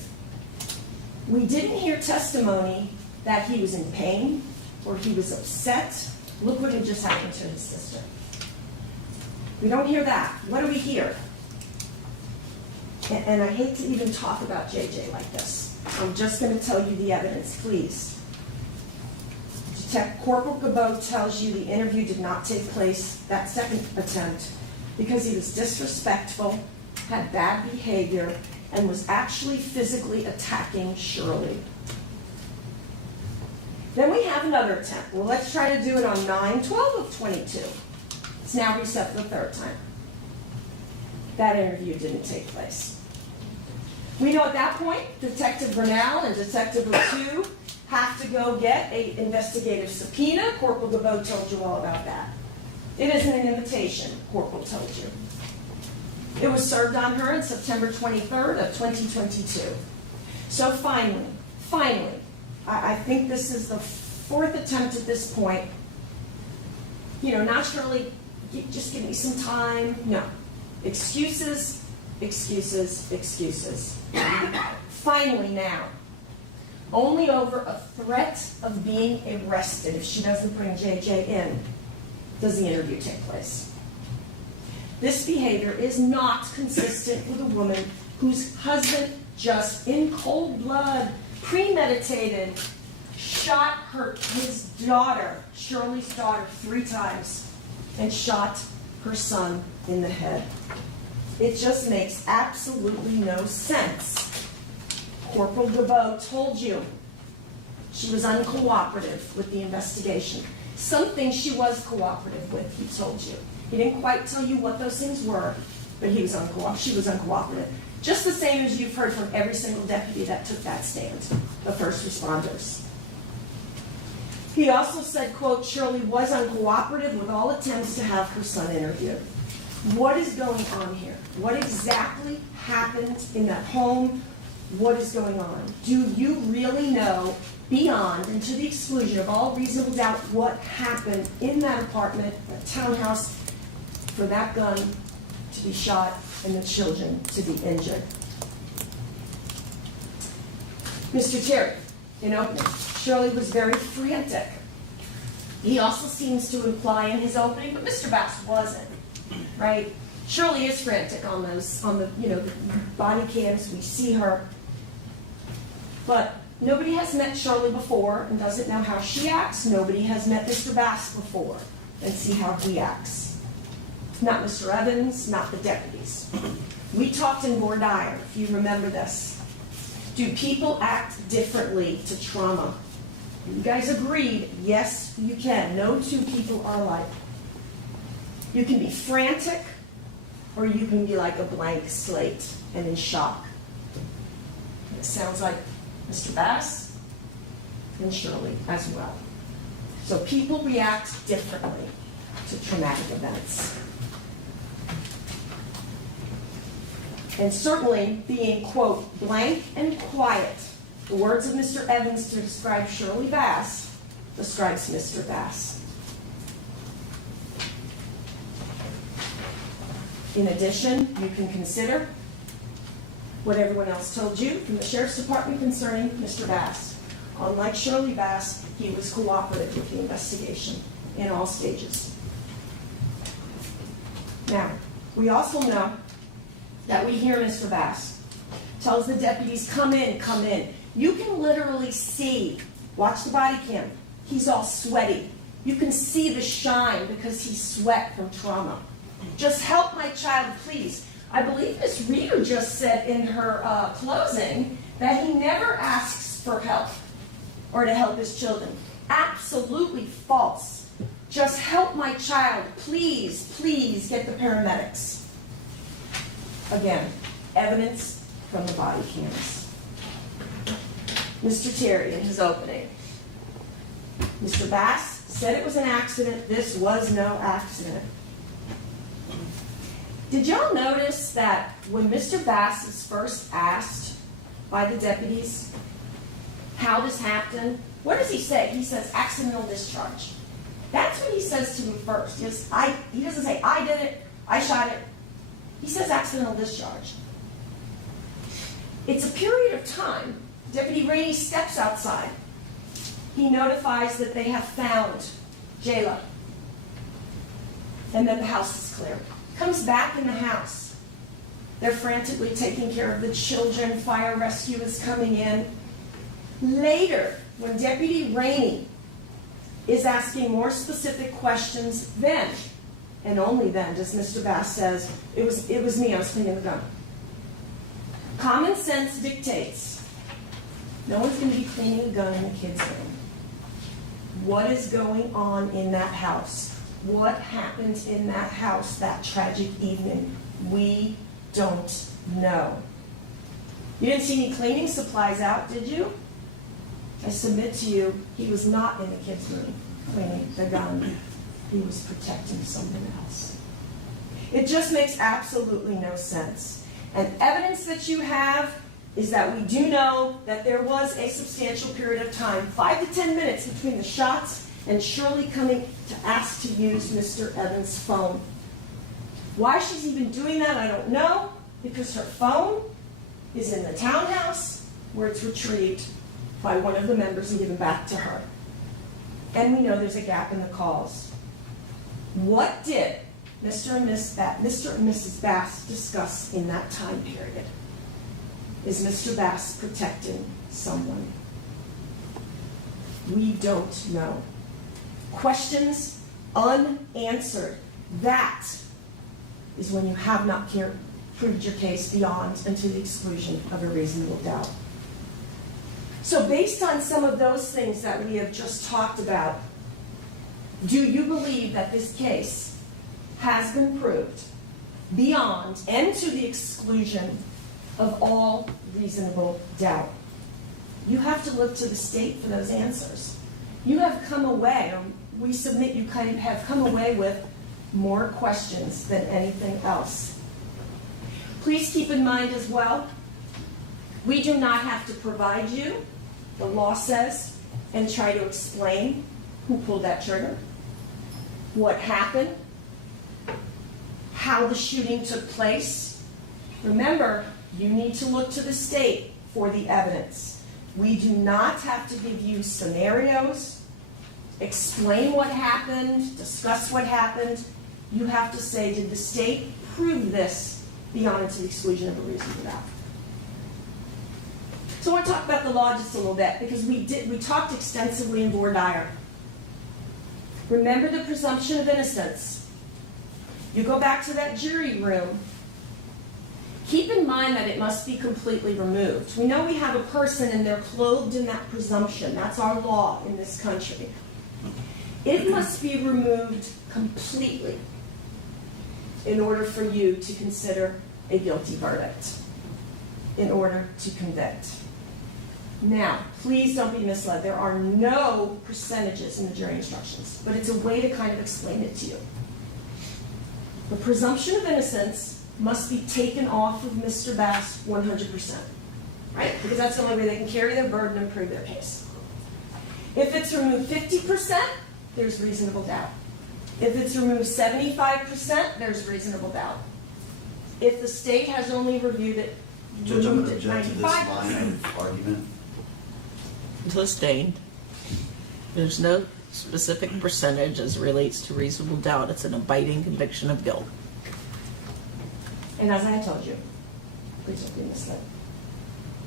We didn't hear testimony that he was in pain or he was upset. Look what had just happened to his sister. We don't hear that. What do we hear? And I hate to even talk about JJ like this. I'm just going to tell you the evidence, please. Corporal Gaveau tells you the interview did not take place, that second attempt, because he was disrespectful, had bad behavior, and was actually physically attacking Shirley. Then we have another attempt. Well, let's try to do it on 9/12 of 22. It's now reset for the third time. That interview didn't take place. We know at that point, Detective Bernal and Detective O'Toole have to go get an investigative subpoena. Corporal Gaveau told you all about that. It isn't an invitation, Corporal told you. It was served on her on September 23rd of 2022. So finally, I think this is the fourth attempt at this point. You know, not Shirley, just give me some time. No. Excuses, excuses, excuses. Finally now, only over a threat of being arrested if she doesn't bring JJ in does the interview take place. This behavior is not consistent with a woman whose husband just in cold blood, premeditated, shot his daughter, Shirley's daughter, 3 times and shot her son in the head. It just makes absolutely no sense. Corporal Gaveau told you she was uncooperative with the investigation. Something she was cooperative with, he told you. He didn't quite tell you what those things were, but she was uncooperative. Just the same as you've heard from every single deputy that took that stand, the first responders. He also said, quote, Shirley was uncooperative with all attempts to have her son interviewed. What is going on here? What exactly happened in that home? What is going on? Do you really know, beyond and to the exclusion of all reasonable doubt, what happened in that apartment, that townhouse, for that gun to be shot and the children to be injured? Mr. Terry, in opening, Shirley was very frantic. He also seems to imply in his opening, but Mr. Bass wasn't, right? Shirley is frantic on the body cams. We see her. But nobody has met Shirley before and doesn't know how she acts. Nobody has met Mr. Bass before and see how he acts. Not Mr. Evans, not the deputies. We talked in voir dire, if you remember this. Do people act differently to trauma? You guys agreed, yes, you can. No 2 people are alike. You can be frantic, or you can be like a blank slate and in shock. It sounds like Mr. Bass and Shirley as well. So people react differently to traumatic events. And certainly being, quote, blank and quiet, the words of Mr. Evans to describe Shirley Bass, the stripes, Mr. Bass. In addition, you can consider what everyone else told you from the Sheriff's Department concerning Mr. Bass. Unlike Shirley Bass, he was cooperative with the investigation in all stages. Now, we also know that we hear Mr. Bass tells the deputies, come in, come in. You can literally see, watch the body cam, he's all sweaty. You can see the shine because he sweat from trauma. Just help my child, please. I believe Ms. Reeder just said in her closing that he never asks for help or to help his children. Absolutely false. Just help my child, please, please get the paramedics. Again, evidence from the body cams. Mr. Terry, in his opening, Mr. Bass said it was an accident. This was no accident. Did y'all notice that when Mr. Bass is first asked by the deputies how this happened, what does he say? He says accidental discharge. That's what he says to me first. He doesn't say, I did it, I shot it. He says accidental discharge. It's a period of time. Deputy Rainey steps outside. He notifies that they have found Jayla. And then the house is clear. Comes back in the house. They're frantically taking care of the children. Fire rescue is coming in. Later, when Deputy Rainey is asking more specific questions, then, and only then, does Mr. Bass says, it was me, I was cleaning the gun. Common sense dictates no one's going to be cleaning a gun in the kids' room. What is going on in that house? What happened in that house that tragic evening? We don't know. You didn't see any cleaning supplies out, did you? I submit to you, he was not in the kids' room cleaning the gun. He was protecting someone else. It just makes absolutely no sense. And evidence that you have is that we do know that there was a substantial period of time, 5 to 10 minutes between the shots and Shirley coming to ask to use Mr. Evans' phone. Why she's even doing that, I don't know, because her phone is in the townhouse where it's retrieved by one of the members and given back to her. And we know there's a gap in the calls. What did Mr. and Mrs. Bass discuss in that time period? Is Mr. Bass protecting someone? We don't know. Questions unanswered. That is when you have not proved your case beyond and to the exclusion of a reasonable doubt. So based on some of those things that we have just talked about, do you believe that this case has been proved beyond and to the exclusion of all reasonable doubt? You have to look to the state for those answers. You have come away, or we submit you kind of have come away with more questions than anything else. Please keep in mind as well, we do not have to provide you, the law says, and try to explain who pulled that trigger, what happened, how the shooting took place. Remember, you need to look to the state for the evidence. We do not have to give you scenarios, explain what happened, discuss what happened. You have to say, did the state prove this beyond and to the exclusion of a reasonable doubt? So I want to talk about the law just a little bit, because we talked extensively in voir dire. Remember the presumption of innocence. You go back to that jury room. Keep in mind that it must be completely removed. We know we have a person and they're clothed in that presumption. That's our law in this country. It must be removed completely in order for you to consider a guilty verdict, in order to convict. Now, please don't be misled. There are no percentages in the jury instructions, but it's a way to kind of explain it to you. The presumption of innocence must be taken off of Mr. Bass 100%, right? Because that's the only way they can carry their burden and prove their case. If it's removed 50%, there's reasonable doubt. If it's removed 75%, there's reasonable doubt. If the state has only reviewed it, Judge, I'm removed going it to object to this 95%. line of argument. Sustained. There's no specific percentage as relates to reasonable doubt. It's an abiding conviction of guilt. And as I had told you, please don't be misled.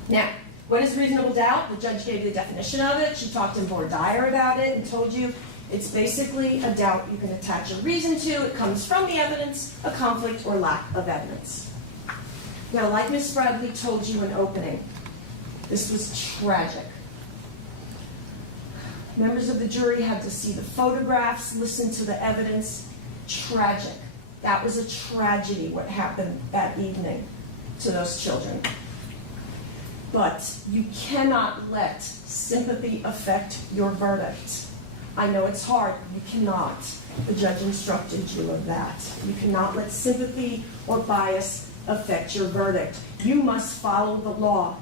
Now, what is reasonable doubt? The judge gave you the definition of it. She talked in voir dire about it and told you it's basically a doubt you can attach a reason to. It comes from the evidence, a conflict, or lack of evidence. Now, like Ms. Bradley told you in opening, this was tragic. Members of the jury had to see the photographs, listen to the evidence. Tragic. That was a tragedy, what happened that evening to those children. But you cannot let sympathy affect your verdict. I know it's hard. You cannot. The judge instructed you of that. You cannot let sympathy or bias affect your verdict. You must follow the law.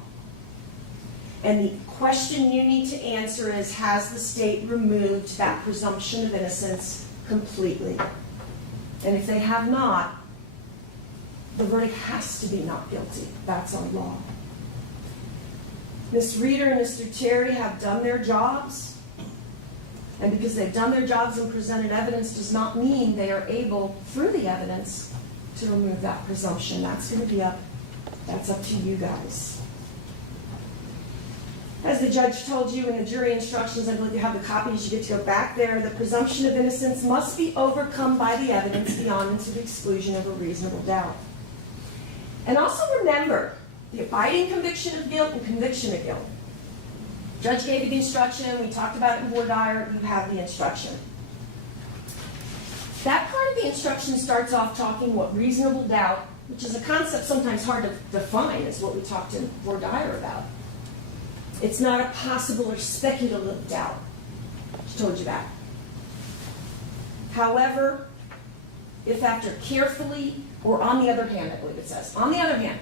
And the question you need to answer is, has the state removed that presumption of innocence completely? And if they have not, the verdict has to be not guilty. That's our law. Ms. Reeder and Mr. Terry have done their jobs. And because they've done their jobs and presented evidence does not mean they are able, through the evidence, to remove that presumption. That's going to be that's up to you guys. As the judge told you in the jury instructions, I believe you have the copies, you get to go back there, the presumption of innocence must be overcome by the evidence beyond and to the exclusion of a reasonable doubt. And also remember, the abiding conviction of guilt and conviction of guilt. Judge gave you the instruction, we talked about it in voir dire, you have the instruction. That part of the instruction starts off talking what reasonable doubt, which is a concept sometimes hard to define, is what we talked in voir dire about. It's not a possible or speculative doubt. She told you that. However, if after carefully, or on the other hand, I believe it says, on the other hand,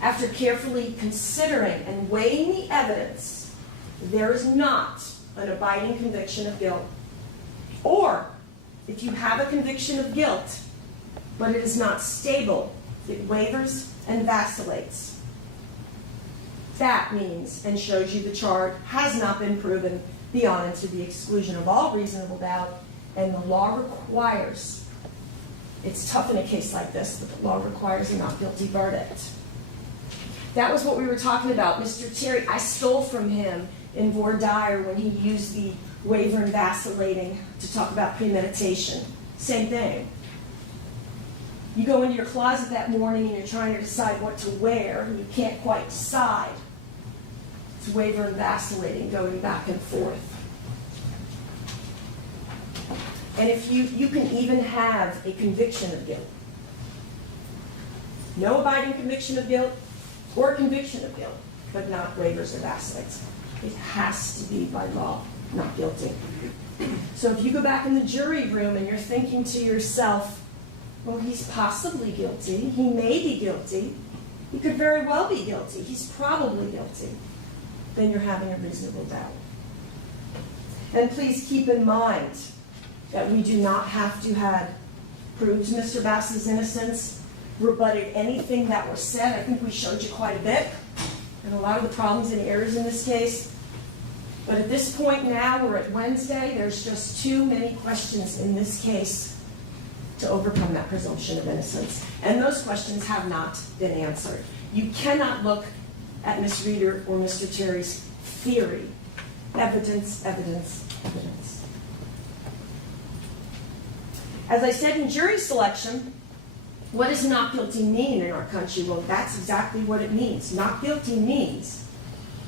after carefully considering and weighing the evidence, there is not an abiding conviction of guilt. Or, if you have a conviction of guilt, but it is not stable, it wavers and vacillates. That means, and shows you the charge has not been proven beyond and to the exclusion of all reasonable doubt, and the law requires, it's tough in a case like this, but the law requires a not guilty verdict. That was what we were talking about. Mr. Terry, I stole from him in voir dire when he used the waver and vacillating to talk about premeditation. Same thing. You go into your closet that morning and you're trying to decide what to wear, and you can't quite decide. It's waver and vacillating, going back and forth. And if you can even have a conviction of guilt. No abiding conviction of guilt or conviction of guilt, but not wavers or vacillates. It has to be by law, not guilty. So if you go back in the jury room and you're thinking to yourself, well, he's possibly guilty. He may be guilty. He could very well be guilty. He's probably guilty. Then you're having a reasonable doubt. And please keep in mind that we do not have to have proved Mr. Bass's innocence, rebutted anything that was said. I think we showed you quite a bit, and a lot of the problems and errors in this case. But at this point now, we're at Wednesday, there's just too many questions in this case to overcome that presumption of innocence. And those questions have not been answered. You cannot look at Ms. Reeder or Mr. Terry's theory. Evidence, evidence, evidence. As I said in jury selection, what does not guilty mean in our country? Well, that's exactly what it means. Not guilty means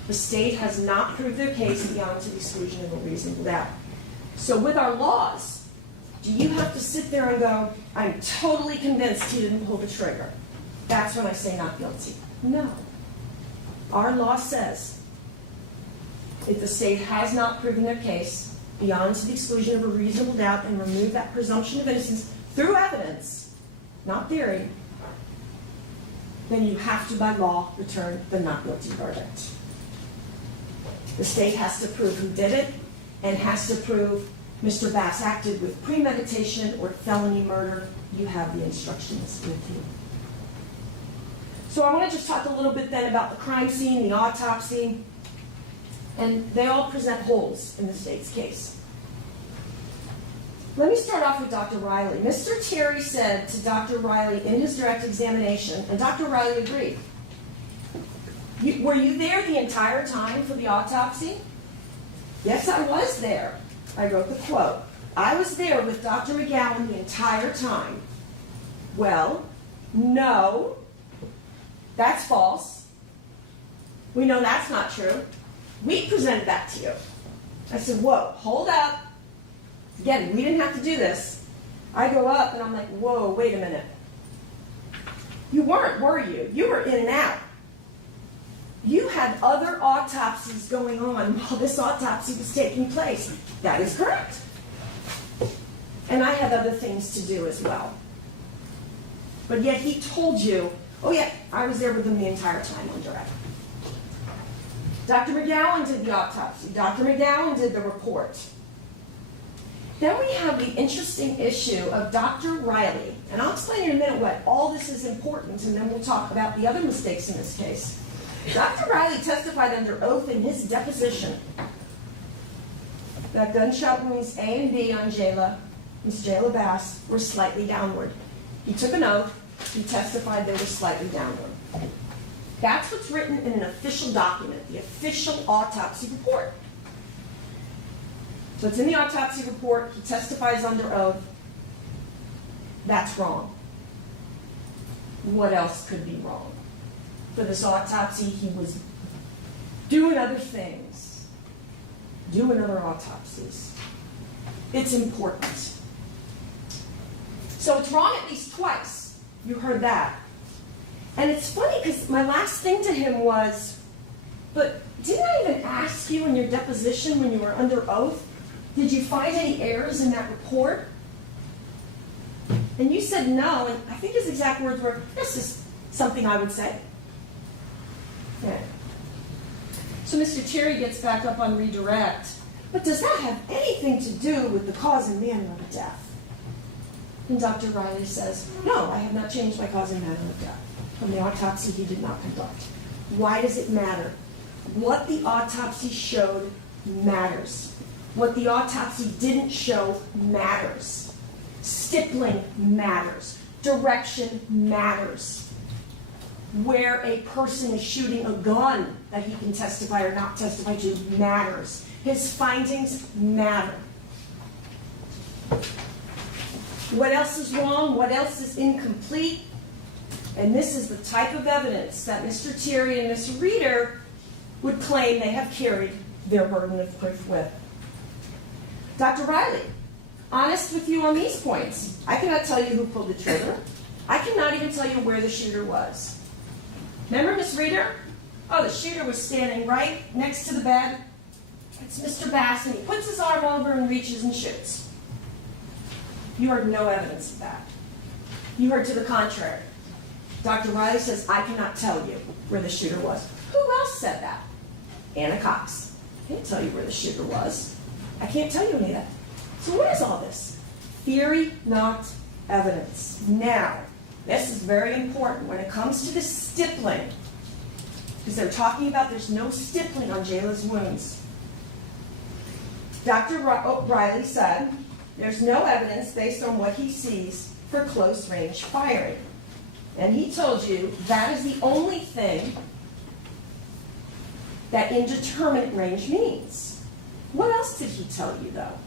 the state has not proved their case beyond to the exclusion of a reasonable doubt. So with our laws, do you have to sit there and go, I'm totally convinced he didn't pull the trigger? That's when I say not guilty. No. Our law says if the state has not proven their case beyond to the exclusion of a reasonable doubt and remove that presumption of innocence through evidence, not theory, then you have to, by law, return the not guilty verdict. The state has to prove who did it and has to prove Mr. Bass acted with premeditation or felony murder. You have the instructions with you. So I want to just talk a little bit then about the crime scene, the autopsy, and they all present holes in the state's case. Let me start off with Dr. Riley. Mr. Terry said to Dr. Riley in his direct examination, and Dr. Riley agreed, were you there the entire time for the autopsy? Yes, I was there. I wrote the quote. I was there with Dr. McGowan the entire time. Well, no, that's false. We know that's not true. We presented that to you. I said, whoa, hold up. Again, we didn't have to do this. I go up and I'm like, whoa, wait a minute. You weren't, were you? You were in and out. You had other autopsies going on while this autopsy was taking place. That is correct. And I had other things to do as well. But yet he told you, oh yeah, I was there with him the entire time on direct. Dr. McGowan did the autopsy. Dr. McGowan did the report. Then we have the interesting issue of Dr. Riley. And I'll explain in a minute why all this is important, and then we'll talk about the other mistakes in this case. Dr. Riley testified under oath in his deposition that gunshot wounds A and B on Miss Jayla Bass, were slightly downward. He took an oath. He testified they were slightly downward. That's what's written in an official document, the official autopsy report. So it's in the autopsy report. He testifies under oath. That's wrong. What else could be wrong? For this autopsy, he was doing other things, doing other autopsies. It's important. So it's wrong at least twice. You heard that. And it's funny because my last thing to him was, but didn't I even ask you in your deposition when you were under oath, did you find any errors in that report? And you said no, and I think his exact words were, this is something I would say. Okay. So Mr. Terry gets back up on redirect, but does that have anything to do with the cause and manner of death? And Dr. Riley says, no, I have not changed my cause and manner of death. From the autopsy he did not conduct. Why does it matter? What the autopsy showed matters. What the autopsy didn't show matters. Stippling matters. Direction matters. Where a person is shooting a gun that he can testify or not testify to matters. His findings matter. What else is wrong? What else is incomplete? And this is the type of evidence that Mr. Terry and Ms. Reeder would claim they have carried their burden of proof with. Dr. Riley, honest with you on these points. I cannot tell you who pulled the trigger. I cannot even tell you where the shooter was. Remember Ms. Reeder? Oh, the shooter was standing right next to the bed. It's Mr. Bass, and he puts his arm over and reaches and shoots. You heard no evidence of that. You heard to the contrary. Dr. Riley says, I cannot tell you where the shooter was. Who else said that? Anna Cox. I can't tell you where the shooter was. I can't tell you any of that. So what is all this? Theory, not evidence. Now, this is very important when it comes to the stippling, because they're talking about there's no stippling on Jayla's wounds. Dr. Riley said, there's no evidence based on what he sees for close range firing. And he told you that is the only thing that indeterminate range means. What else did he tell you, though?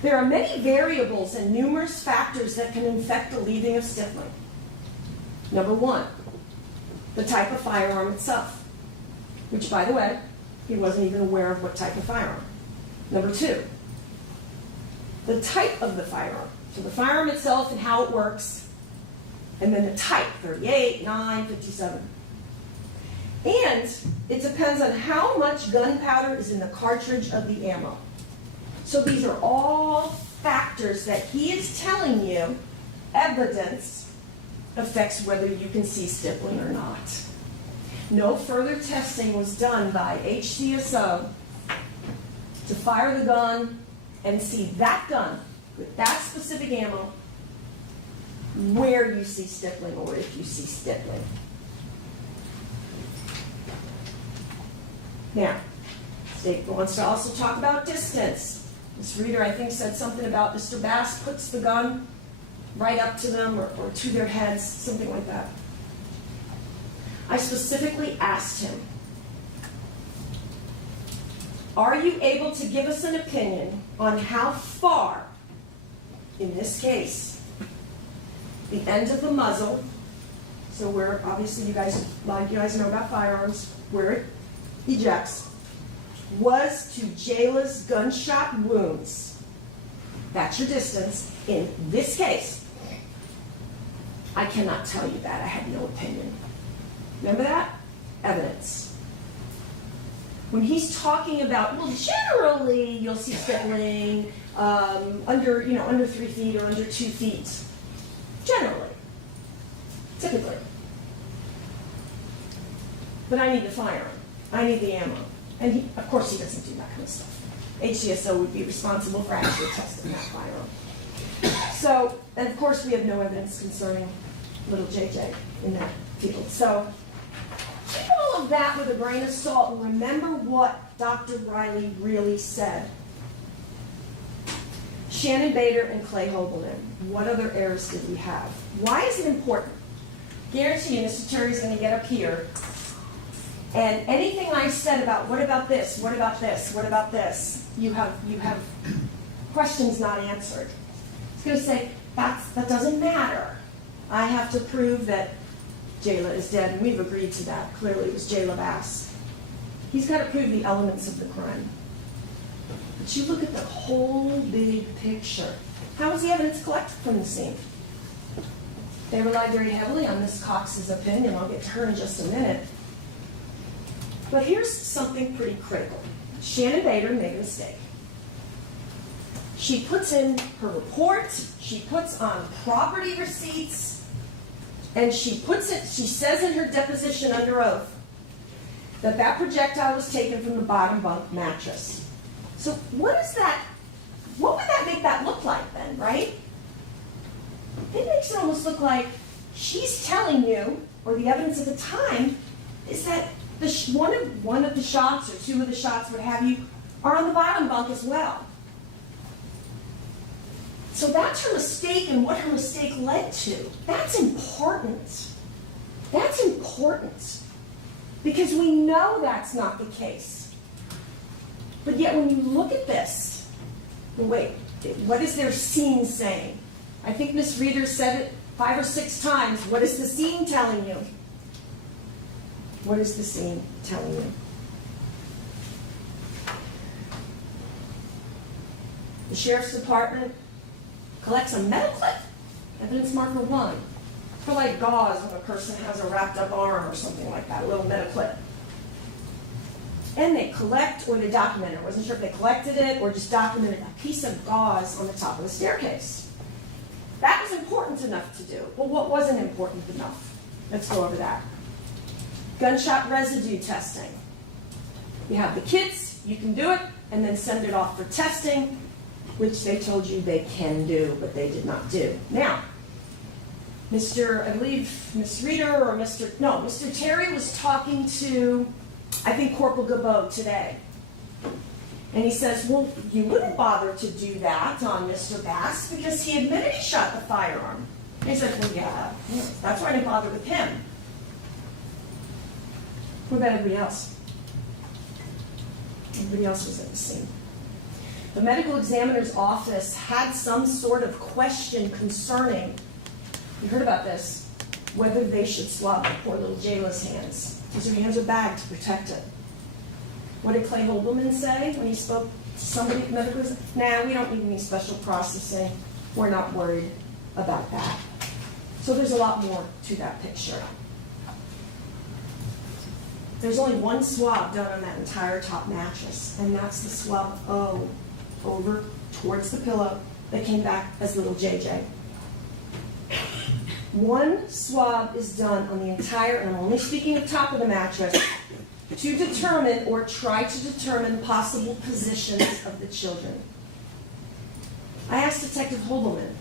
There are many variables and numerous factors that can affect the leaving of stippling. Number one, the type of firearm itself, which, by the way, he wasn't even aware of what type of firearm. Number two, the type of the firearm. So the firearm itself and how it works, and then the type, 38, 9, 57. And it depends on how much gunpowder is in the cartridge of the ammo. So these are all factors that he is telling you, evidence affects whether you can see stippling or not. no further testing was done by HCSO to fire the gun and see that gun with that specific ammo where you see stippling or if you see stippling. Now, state wants to also talk about distance. Ms. Reeder, I think, said something about Mr. Bass puts the gun right up to them or to their heads, something like that. I specifically asked him, are you able to give us an opinion on how far, in this case, the end of the muzzle, so where obviously a lot of you guys know about firearms, where it ejects, was to Jayla's gunshot wounds. That's your distance. In this case, I cannot tell you that. I have no opinion. Remember that? Evidence. When he's talking about, well, generally you'll see stippling under 3 feet or under 2 feet. Generally. Typically. But I need the firearm. I need the ammo. And he, of course, he doesn't do that kind of stuff. HCSO would be responsible for actually testing that firearm. So, and of course, we have no evidence concerning little JJ in that field. So, keep all of that with a grain of salt and remember what Dr. Riley really said. Shannon Bader and Clay Hogelman. What other errors did we have? Why is it important? Guarantee you, Mr. Terry's going to get up here, and anything I said about what about this, what about this, what about this, you have questions not answered. It's going to say, that doesn't matter. I have to prove that Jayla is dead, and we've agreed to that. Clearly, it was Jayla Bass. He's got to prove the elements of the crime. But you look at the whole big picture. How was the evidence collected from the scene? They relied very heavily on Ms. Cox's opinion. I'll get to her in just a minute. But here's something pretty critical. Shannon Bader made a mistake. She puts in her report, she puts on property receipts, and she says in her deposition under oath that projectile was taken from the bottom bunk mattress. So what would that make that look like then, right? It makes it almost look like she's telling you, or the evidence at the time, is that one of the shots or 2 of the shots, what have you, are on the bottom bunk as well. So that's her mistake and what her mistake led to. That's important. That's important. Because we know that's not the case. But yet when you look at this, wait, what is their scene saying? I think Ms. Reeder said it 5 or 6 times. What is the scene telling you? What is the scene telling you? The Sheriff's Department collects a metal clip, evidence marker 1, for like gauze when a person has a wrapped up arm or something like that, a little metal clip. And they collect, or they document it. I wasn't sure if they collected it or just documented a piece of gauze on the top of the staircase. That was important enough to do. Well, what wasn't important enough? Let's go over that. Gunshot residue testing. You have the kits, you can do it, and then send it off for testing, which they told you they can do, but they did not do. Now, I believe Ms. Reeder or Mr. Terry was talking to, I think, Corporal Gabot today. And he says, well, you wouldn't bother to do that on Mr. Bass because he admitted he shot the firearm. And he said, well, yeah, that's why I didn't bother with him. What about everybody else? Everybody else was at the scene. The medical examiner's office had some sort of question concerning, you heard about this, whether they should swab poor little Jayla's hands, because her hands are bagged to protect it. What did Clay Hogelman say when he spoke to somebody at the medical examiner? Nah, we don't need any special processing. We're not worried about that. So there's a lot more to that picture. There's only one swab done on that entire top mattress, and that's the swab over towards the pillow that came back as little JJ. One swab is done on the entire, and I'm only speaking of top of the mattress, to determine or try to determine possible positions of the children. I asked Detective Hobelman,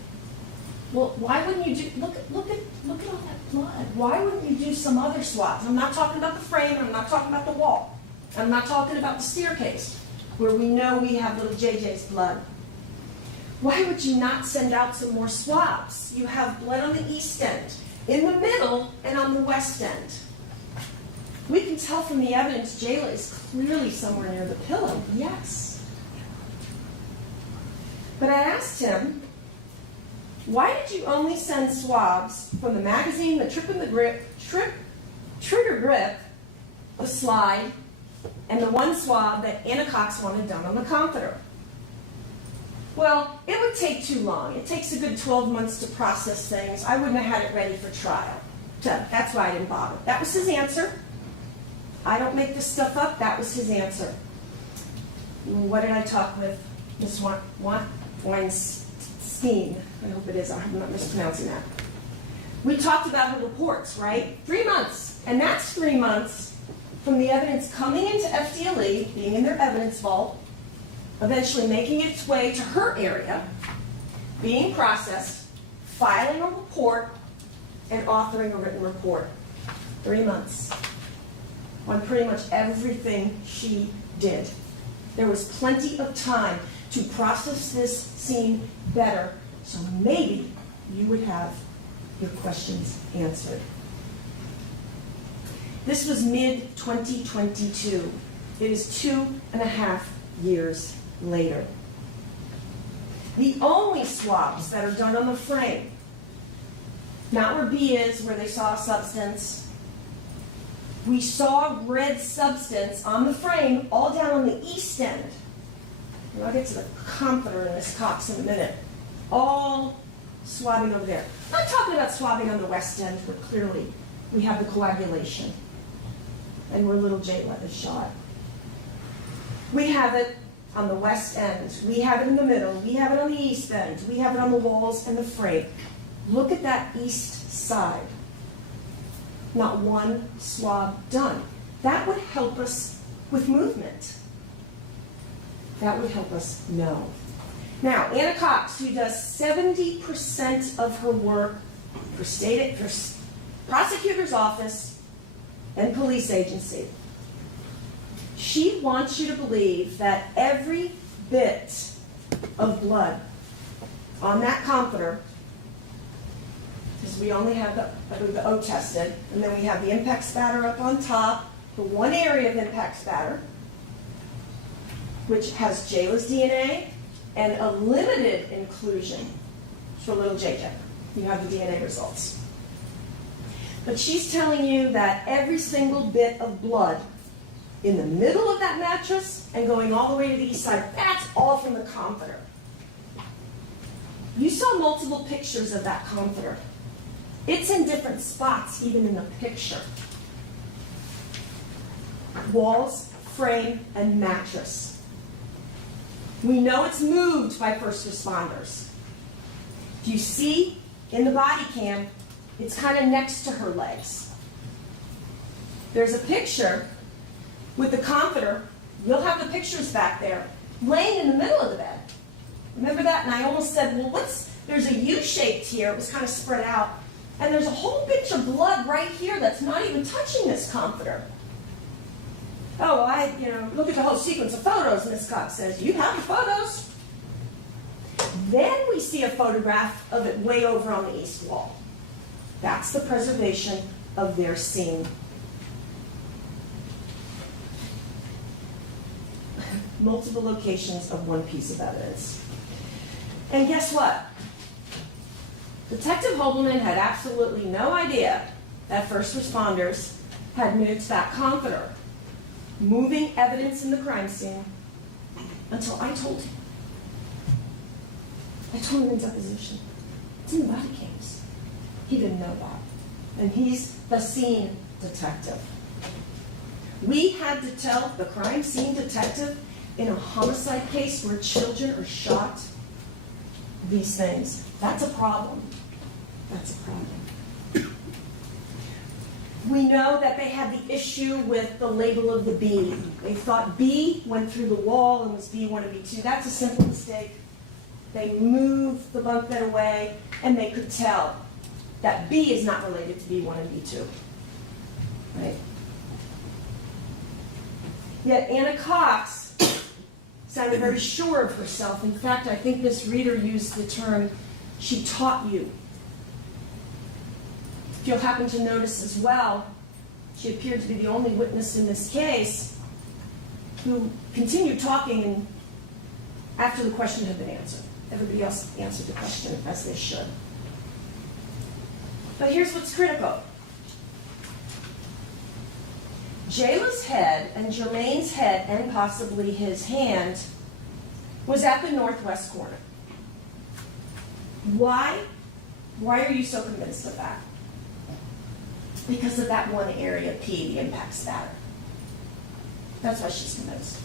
well, why wouldn't you do, look at all that blood. Why wouldn't you do some other swabs? I'm not talking about the frame, I'm not talking about the wall. I'm not talking about the staircase, where we know we have little JJ's blood. Why would you not send out some more swabs? You have blood on the east end, in the middle, and on the west end. We can tell from the evidence Jayla is clearly somewhere near the pillow, yes. But I asked him, why did you only send swabs from the magazine, the trigger grip, the slide, and the one swab that Anna Cox wanted done on the comforter? Well, it would take too long. It takes a good 12 months to process things. I wouldn't have had it ready for trial. So that's why I didn't bother. That was his answer. I don't make this stuff up. That was his answer. What did I talk with Ms. Weinstein? I hope it is. I'm not mispronouncing that. We talked about her reports, right? 3 months. And that's 3 months from the evidence coming into FDLE, being in their evidence vault, eventually making its way to her area, being processed, filing a report, and authoring a written report. 3 months on pretty much everything she did. There was plenty of time to process this scene better, so maybe you would have your questions answered. This was mid-2022. It is 2.5 years later. The only swabs that are done on the frame, not where B is, where they saw a substance. We saw red substance on the frame all down on the east end. And I'll get to the comforter in Miss Cox in a minute. All swabbing over there. I'm not talking about swabbing on the west end, where clearly we have the coagulation and where little Jayla is shot. We have it on the west end. We have it in the middle. We have it on the east end. We have it on the walls and the frame. Look at that east side. Not one swab done. That would help us with movement. That would help us know. Now, Anna Cox, who does 70% of her work for prosecutor's office and police agency, she wants you to believe that every bit of blood on that comforter, because we only have the O tested, and then we have the impact spatter up on top, the one area of impact spatter, which has Jayla's DNA and a limited inclusion for little JJ. You have the DNA results. But she's telling you that every single bit of blood in the middle of that mattress and going all the way to the east side, that's all from the comforter. You saw multiple pictures of that comforter. It's in different spots, even in the picture. Walls, frame, and mattress. We know it's moved by first responders. If you see in the body cam, it's kind of next to her legs. There's a picture with the comforter. You'll have the pictures back there, laying in the middle of the bed. Remember that? And I almost said, well, there's a U-shaped here. It was kind of spread out. And there's a whole bunch of blood right here that's not even touching this comforter. Oh, look at the whole sequence of photos, Miss Cox says. You have the photos. Then we see a photograph of it way over on the east wall. That's the preservation of their scene. Multiple locations of one piece of evidence. And guess what? Detective Hobelman had absolutely no idea that first responders had moved that comforter, moving evidence in the crime scene, until I told him. I told him in deposition. It's in the body cams. He didn't know that. And he's the scene detective. We had to tell the crime scene detective in a homicide case where children are shot these things. That's a problem. That's a problem. We know that they had the issue with the label of the B. They thought B went through the wall and was B1 and B2. That's a simple mistake. They moved the bunk bed away, and they could tell that B is not related to B1 and B2. Right? Yet Anna Cox sounded very sure of herself. In fact, I think Miss Reeder used the term, she taught you. If you'll happen to notice as well, she appeared to be the only witness in this case who continued talking and after the question had been answered. Everybody else answered the question as they should. But here's what's critical. Jayla's head and Jermaine's head and possibly his hand was at the northwest corner. Why? Why are you so convinced of that? Because of that one area, P, the impact spatter. That's why she's convinced.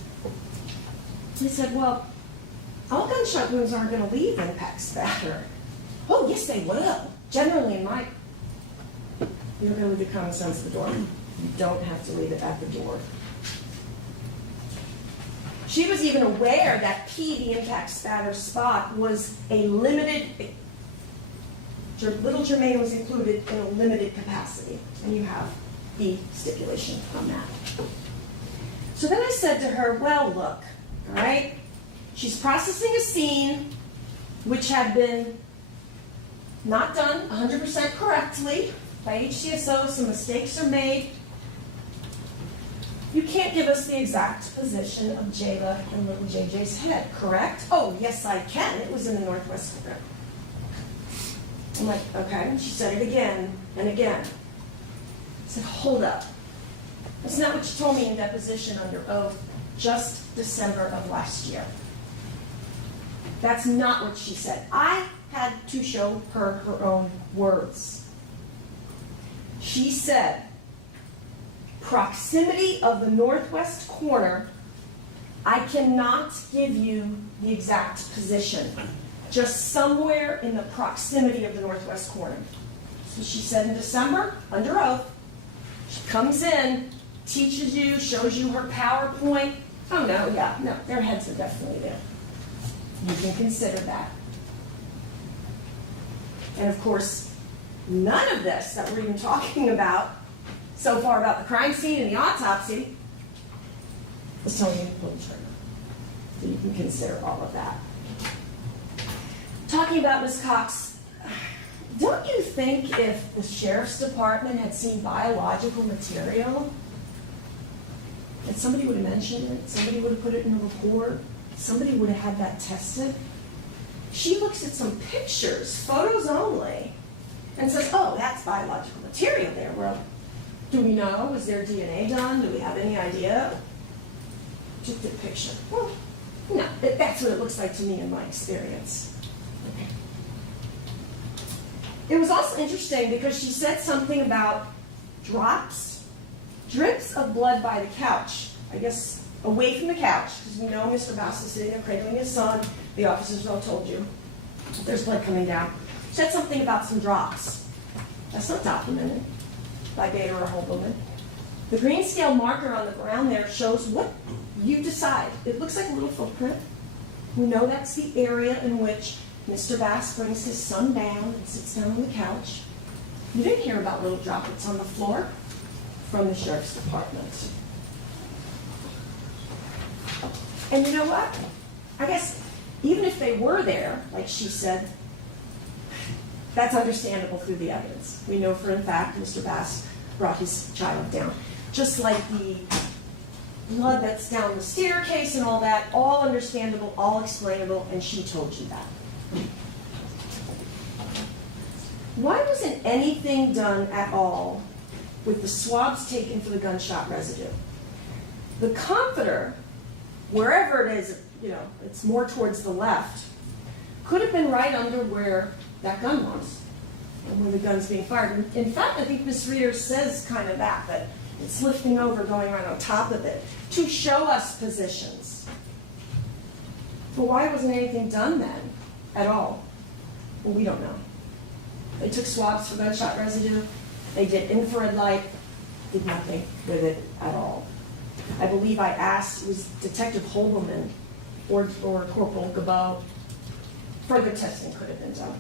He said, well, all gunshot wounds aren't going to leave impact spatter. Oh, yes, they will. Generally, in my... You're going to leave the common sense at the door. You don't have to leave it at the door. She was even aware that P, the impact spatter spot, was a limited... Little Jermaine was included in a limited capacity, and you have the stipulation on that. So then I said to her, well, look, all right, she's processing a scene which had been not done 100% correctly by HCSO, some mistakes are made. You can't give us the exact position of Jayla and little JJ's head, correct? Oh, yes, I can. It was in the northwest corner. I'm like, okay. And she said it again and again. I said, hold up. That's not what you told me in deposition under oath just December of last year. That's not what she said. I had to show her her own words. She said, proximity of the northwest corner, I cannot give you the exact position. Just somewhere in the proximity of the northwest corner. So she said in December, under oath, she comes in, teaches you, shows you her PowerPoint. Oh no, yeah, no, their heads are definitely there. You can consider that. And of course, none of this that we're even talking about so far about the crime scene and the autopsy is telling you to pull the trigger. So you can consider all of that. Talking about Ms. Cox, don't you think if the sheriff's department had seen biological material, that somebody would have mentioned it, somebody would have put it in a report, somebody would have had that tested? She looks at some pictures, photos only, and says, oh, that's biological material there. Well, do we know? Was there DNA done? Do we have any idea? Just a picture. Well, no, that's what it looks like to me in my experience. It was also interesting because she said something about drips of blood by the couch. I guess away from the couch, because we know Mr. Bass is sitting there cradling his son. The officers all told you there's blood coming down. She said something about some drops. That's not documented by Bader or Holberman. The green scale marker on the ground there shows what you decide. It looks like a little footprint. We know that's the area in which Mr. Bass brings his son down and sits down on the couch. You didn't hear about little droplets on the floor from the sheriff's department. And you know what? I guess even if they were there, like she said, that's understandable through the evidence. We know for a fact Mr. Bass brought his child down. Just like the blood that's down the staircase and all that, all understandable, all explainable, and she told you that. Why wasn't anything done at all with the swabs taken for the gunshot residue? The comforter, wherever it is, it's more towards the left, could have been right under where that gun was, and where the gun's being fired. In fact, I think Ms. Reeder says kind of that it's lifting over, going right on top of it, to show us positions. But why wasn't anything done then, at all? Well, we don't know. They took swabs for gunshot residue. They did infrared light, did nothing with it at all. I believe I asked, it was Detective Holberman or Corporal Gabot, further testing could have been done.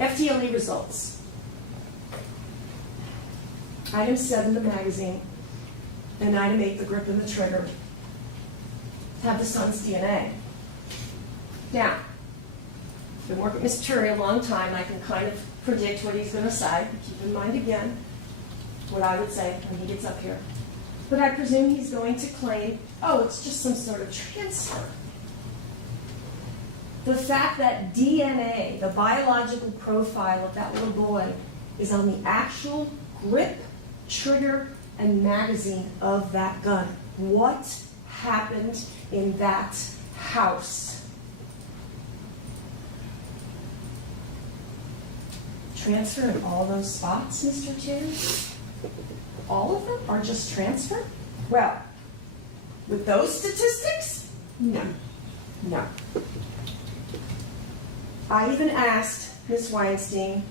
FTLE results. Item 7, the magazine, and item 8, the grip and the trigger, have the son's DNA. Now, I've been working with Mr. Turi a long time. I can kind of predict what he's going to say. Keep in mind again what I would say when he gets up here. But I presume he's going to claim, oh, it's just some sort of transfer. The fact that DNA, the biological profile of that little boy, is on the actual grip, trigger, and magazine of that gun. What happened in that house? Transfer in all those spots, Mr. Cherry? All of them are just transfer? Well, with those statistics, no. No. I even asked Ms. Weinstein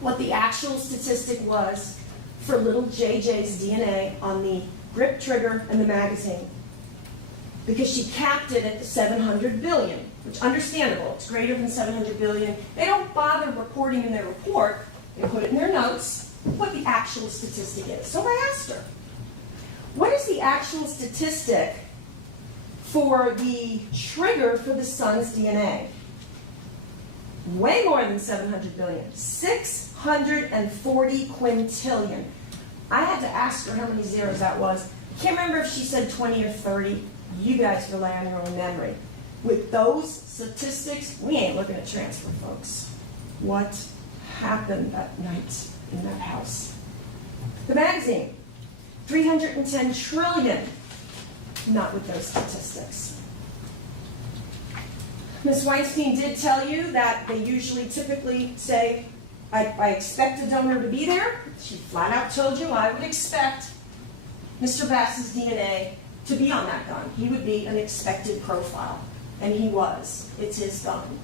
what the actual statistic was for little JJ's DNA on the grip trigger and the magazine, because she capped it at the 700 billion, which understandable, it's greater than 700 billion. They don't bother reporting in their report, they put it in their notes, what the actual statistic is. So I asked her, what is the actual statistic for the trigger for the son's DNA? Way more than 700 billion, 640 quintillion. I had to ask her how many zeros that was. Can't remember if she said 20 or 30. You guys rely on your own memory. With those statistics, we ain't looking at transfer, folks. What happened that night in that house? The magazine, 310 trillion. Not with those statistics. Ms. Weinstein did tell you that they usually typically say, I expect a donor to be there. She flat out told you I would expect Mr. Bass's DNA to be on that gun. He would be an expected profile, and he was. It's his gun.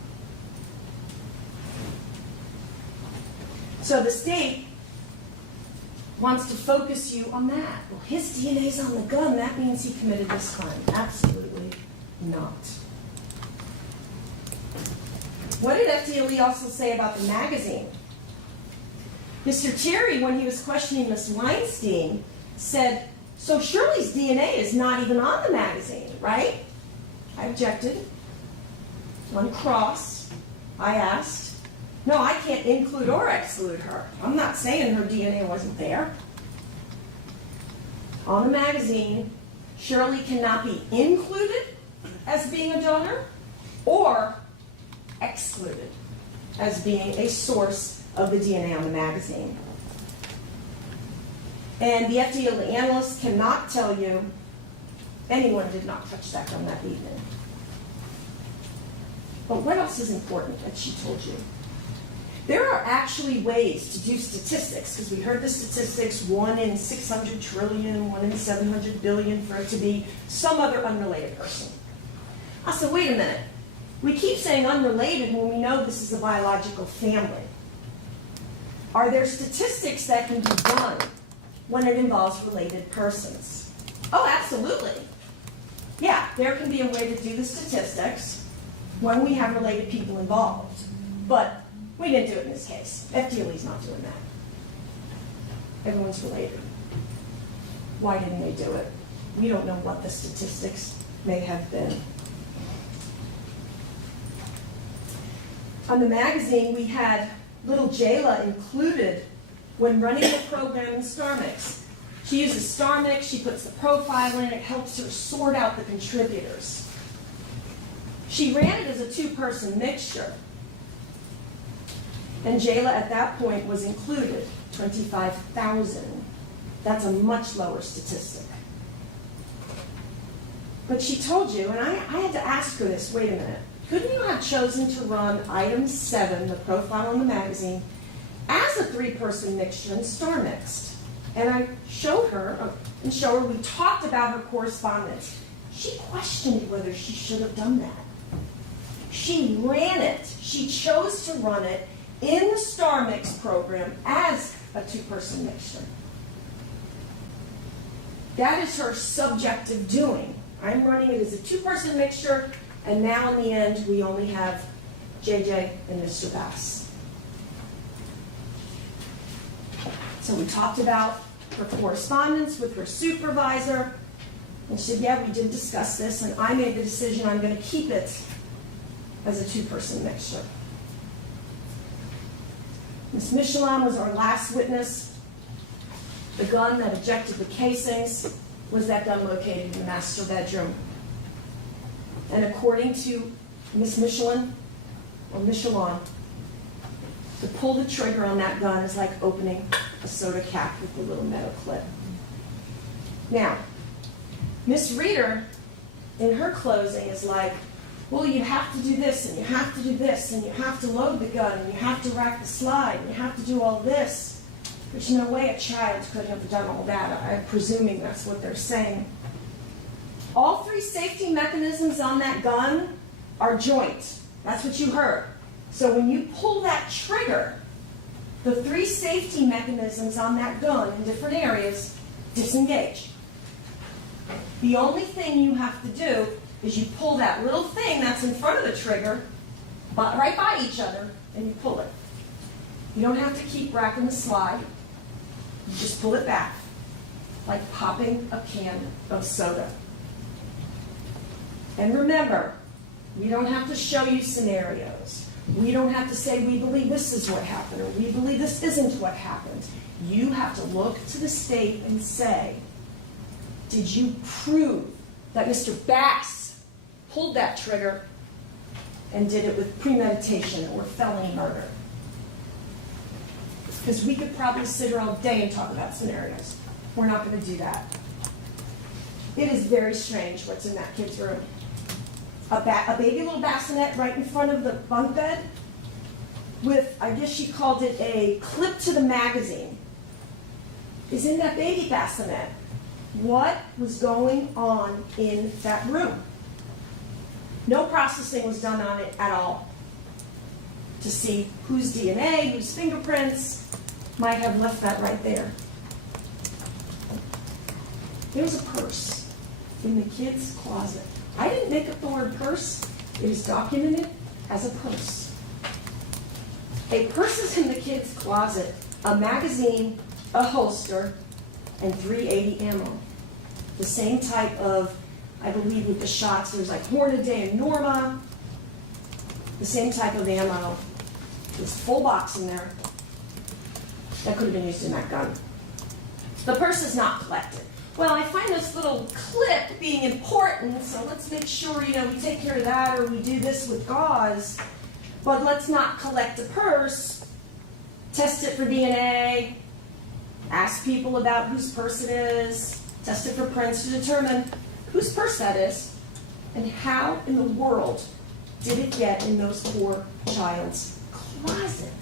So the state wants to focus you on that. Well, his DNA's on the gun. That means he committed this crime. Absolutely not. What did FDLE also say about the magazine? Mr. Terry, when he was questioning Ms. Weinstein, said, so Shirley's DNA is not even on the magazine, right? I objected. On cross, I asked, no, I can't include or exclude her. I'm not saying her DNA wasn't there. On the magazine, Shirley cannot be included as being a donor or excluded as being a source of the DNA on the magazine. And the FDLE analysts cannot tell you anyone did not touch that gun that evening. But what else is important that she told you? There are actually ways to do statistics, because we heard the statistics, 1 in 600 trillion, 1 in 700 billion, for it to be some other unrelated person. I said, wait a minute. We keep saying unrelated when we know this is a biological family. Are there statistics that can be done when it involves related persons? Oh, absolutely. Yeah, there can be a way to do the statistics when we have related people involved. But we didn't do it in this case. FDLE's not doing that. Everyone's related. Why didn't they do it? We don't know what the statistics may have been. On the magazine, we had little Jayla included when running the program in StarMix. She uses StarMix, she puts the profile in, it helps her sort out the contributors. She ran it as a 2-person mixture. And Jayla at that point was included, 25,000. That's a much lower statistic. But she told you, and I had to ask her this, wait a minute. Couldn't you have chosen to run item 7, the profile on the magazine, as a 3-person mixture and StarMixed? And I showed her, we talked about her correspondence. She questioned whether she should have done that. She ran it. She chose to run it in the Star Mix program as a two-person mixture. That is her subjective doing. I'm running it as a two-person mixture, and now in the end, we only have JJ and Mr. Bass. So we talked about her correspondence with her supervisor, and she said, yeah, we did discuss this, and I made the decision I'm going to keep it as a two-person mixture. Ms. Michelin was our last witness. The gun that ejected the casings was that gun located in the master bedroom. And according to Ms. Michelin, to pull the trigger on that gun is like opening a soda cap with a little metal clip. Now, Ms. Reeder, in her closing, is like, well, you have to do this, and you have to do this, and you have to load the gun, and you have to rack the slide, and you have to do all this. There's no way a child could have done all that. I'm presuming that's what they're saying. All three safety mechanisms on that gun are joint. That's what you heard. So when you pull that trigger, the three safety mechanisms on that gun in different areas disengage. The only thing you have to do is you pull that little thing that's in front of the trigger, but right by each other, and you pull it. You don't have to keep racking the slide. You just pull it back, like popping a can of soda. And remember, we don't have to show you scenarios. We don't have to say we believe this is what happened or we believe this isn't what happened. You have to look to the state and say, did you prove that Mr. Bass pulled that trigger and did it with premeditation or felony murder? Because we could probably sit here all day and talk about scenarios. We're not going to do that. It is very strange what's in that kid's room. A baby little bassinet right in front of the bunk bed with, I guess she called it a clip to the magazine, is in that baby bassinet. What was going on in that room? No processing was done on it at all to see whose DNA, whose fingerprints might have left that right there. There was a purse in the kid's closet. I didn't make up the word purse. It is documented as a purse. A purse is in the kid's closet, a magazine, a holster, and .380 ammo. The same type of, I believe with the shots, there's like Hornaday and Norma. The same type of ammo. There's a full box in there that could have been used in that gun. The purse is not collected. Well, I find this little clip being important, so let's make sure, we take care of that or we do this with gauze, but let's not collect a purse, test it for DNA, ask people about whose purse it is, test it for prints to determine whose purse that is, and how in the world did it get in those poor child's closet?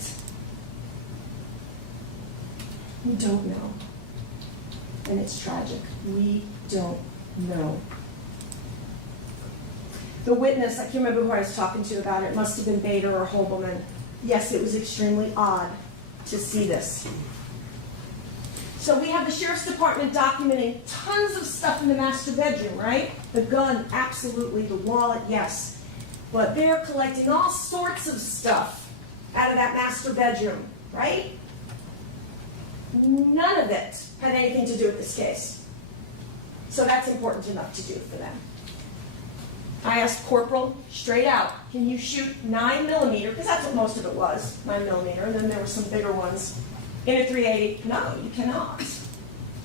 We don't know. And it's tragic. We don't know. The witness, I can't remember who I was talking to about it, must have been Bader or Holberman. Yes, it was extremely odd to see this. So we have the Sheriff's Department documenting tons of stuff in the master bedroom, right? The gun, absolutely. The wallet, yes. But they're collecting all sorts of stuff out of that master bedroom, right? None of it had anything to do with this case. So that's important enough to do for them. I asked Corporal straight out, can you shoot 9mm, because that's what most of it was, 9mm, and then there were some bigger ones, in a .380? No, you cannot.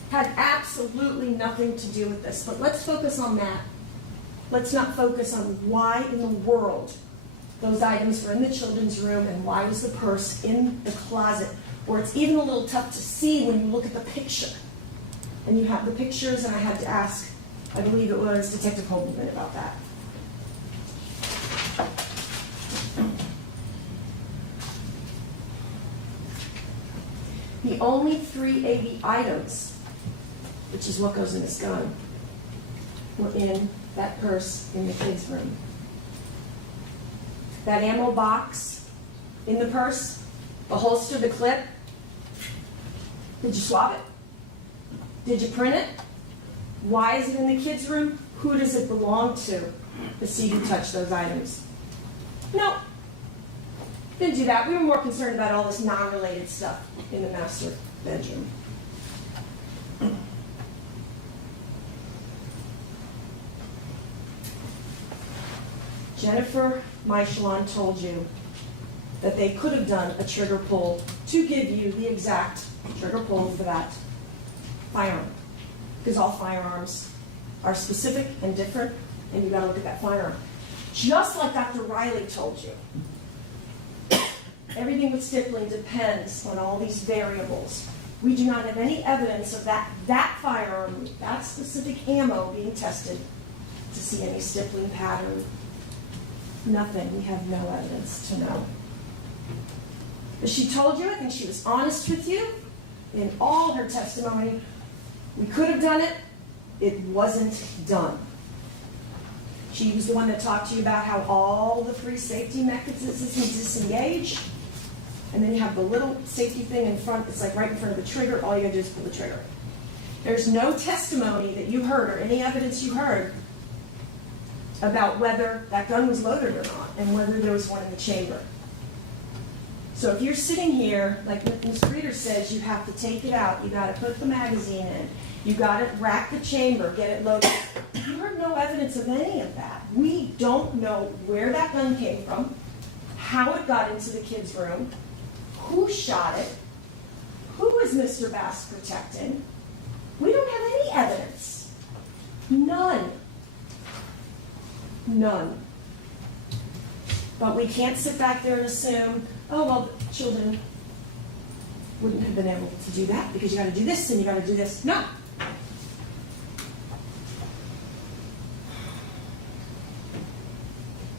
Had absolutely nothing to do with this, but let's focus on that. Let's not focus on why in the world those items were in the children's room and why was the purse in the closet, or it's even a little tough to see when you look at the picture. And you have the pictures, and I had to ask, I believe it was Detective Holberman about that. The only .380 items, which is what goes in this gun, were in that purse in the kids' room. That ammo box In the purse? The holster, the clip? Did you swab it? Did you print it? Why is it in the kids' room? Who does it belong to see who touched those items? No. Didn't do that. We were more concerned about all this non-related stuff in the master bedroom. Jennifer Michelon told you that they could have done a trigger pull to give you the exact trigger pull for that firearm. Because all firearms are specific and different, and you've got to look at that firearm. Just like Dr. Riley told you, everything with stippling depends on all these variables. We do not have any evidence of that firearm, that specific ammo being tested to see any stippling pattern. Nothing. We have no evidence to know. But she told you, I think she was honest with you in all her testimony. We could have done it. It wasn't done. She was the one that talked to you about how all the three safety mechanisms disengage. And then you have the little safety thing in front. It's like right in front of the trigger. All you gotta do is pull the trigger. There's no testimony that you heard or any evidence you heard about whether that gun was loaded or not and whether there was one in the chamber. So if you're sitting here, like Ms. Reeder says, you have to take it out. You got to put the magazine in. You got to rack the chamber, get it loaded. You heard no evidence of any of that. We don't know where that gun came from, how it got into the kids' room, who shot it, who is Mr. Bass protecting. We don't have any evidence. None. None. But we can't sit back there and assume, oh, well, children wouldn't have been able to do that because you got to do this and you got to do this. No.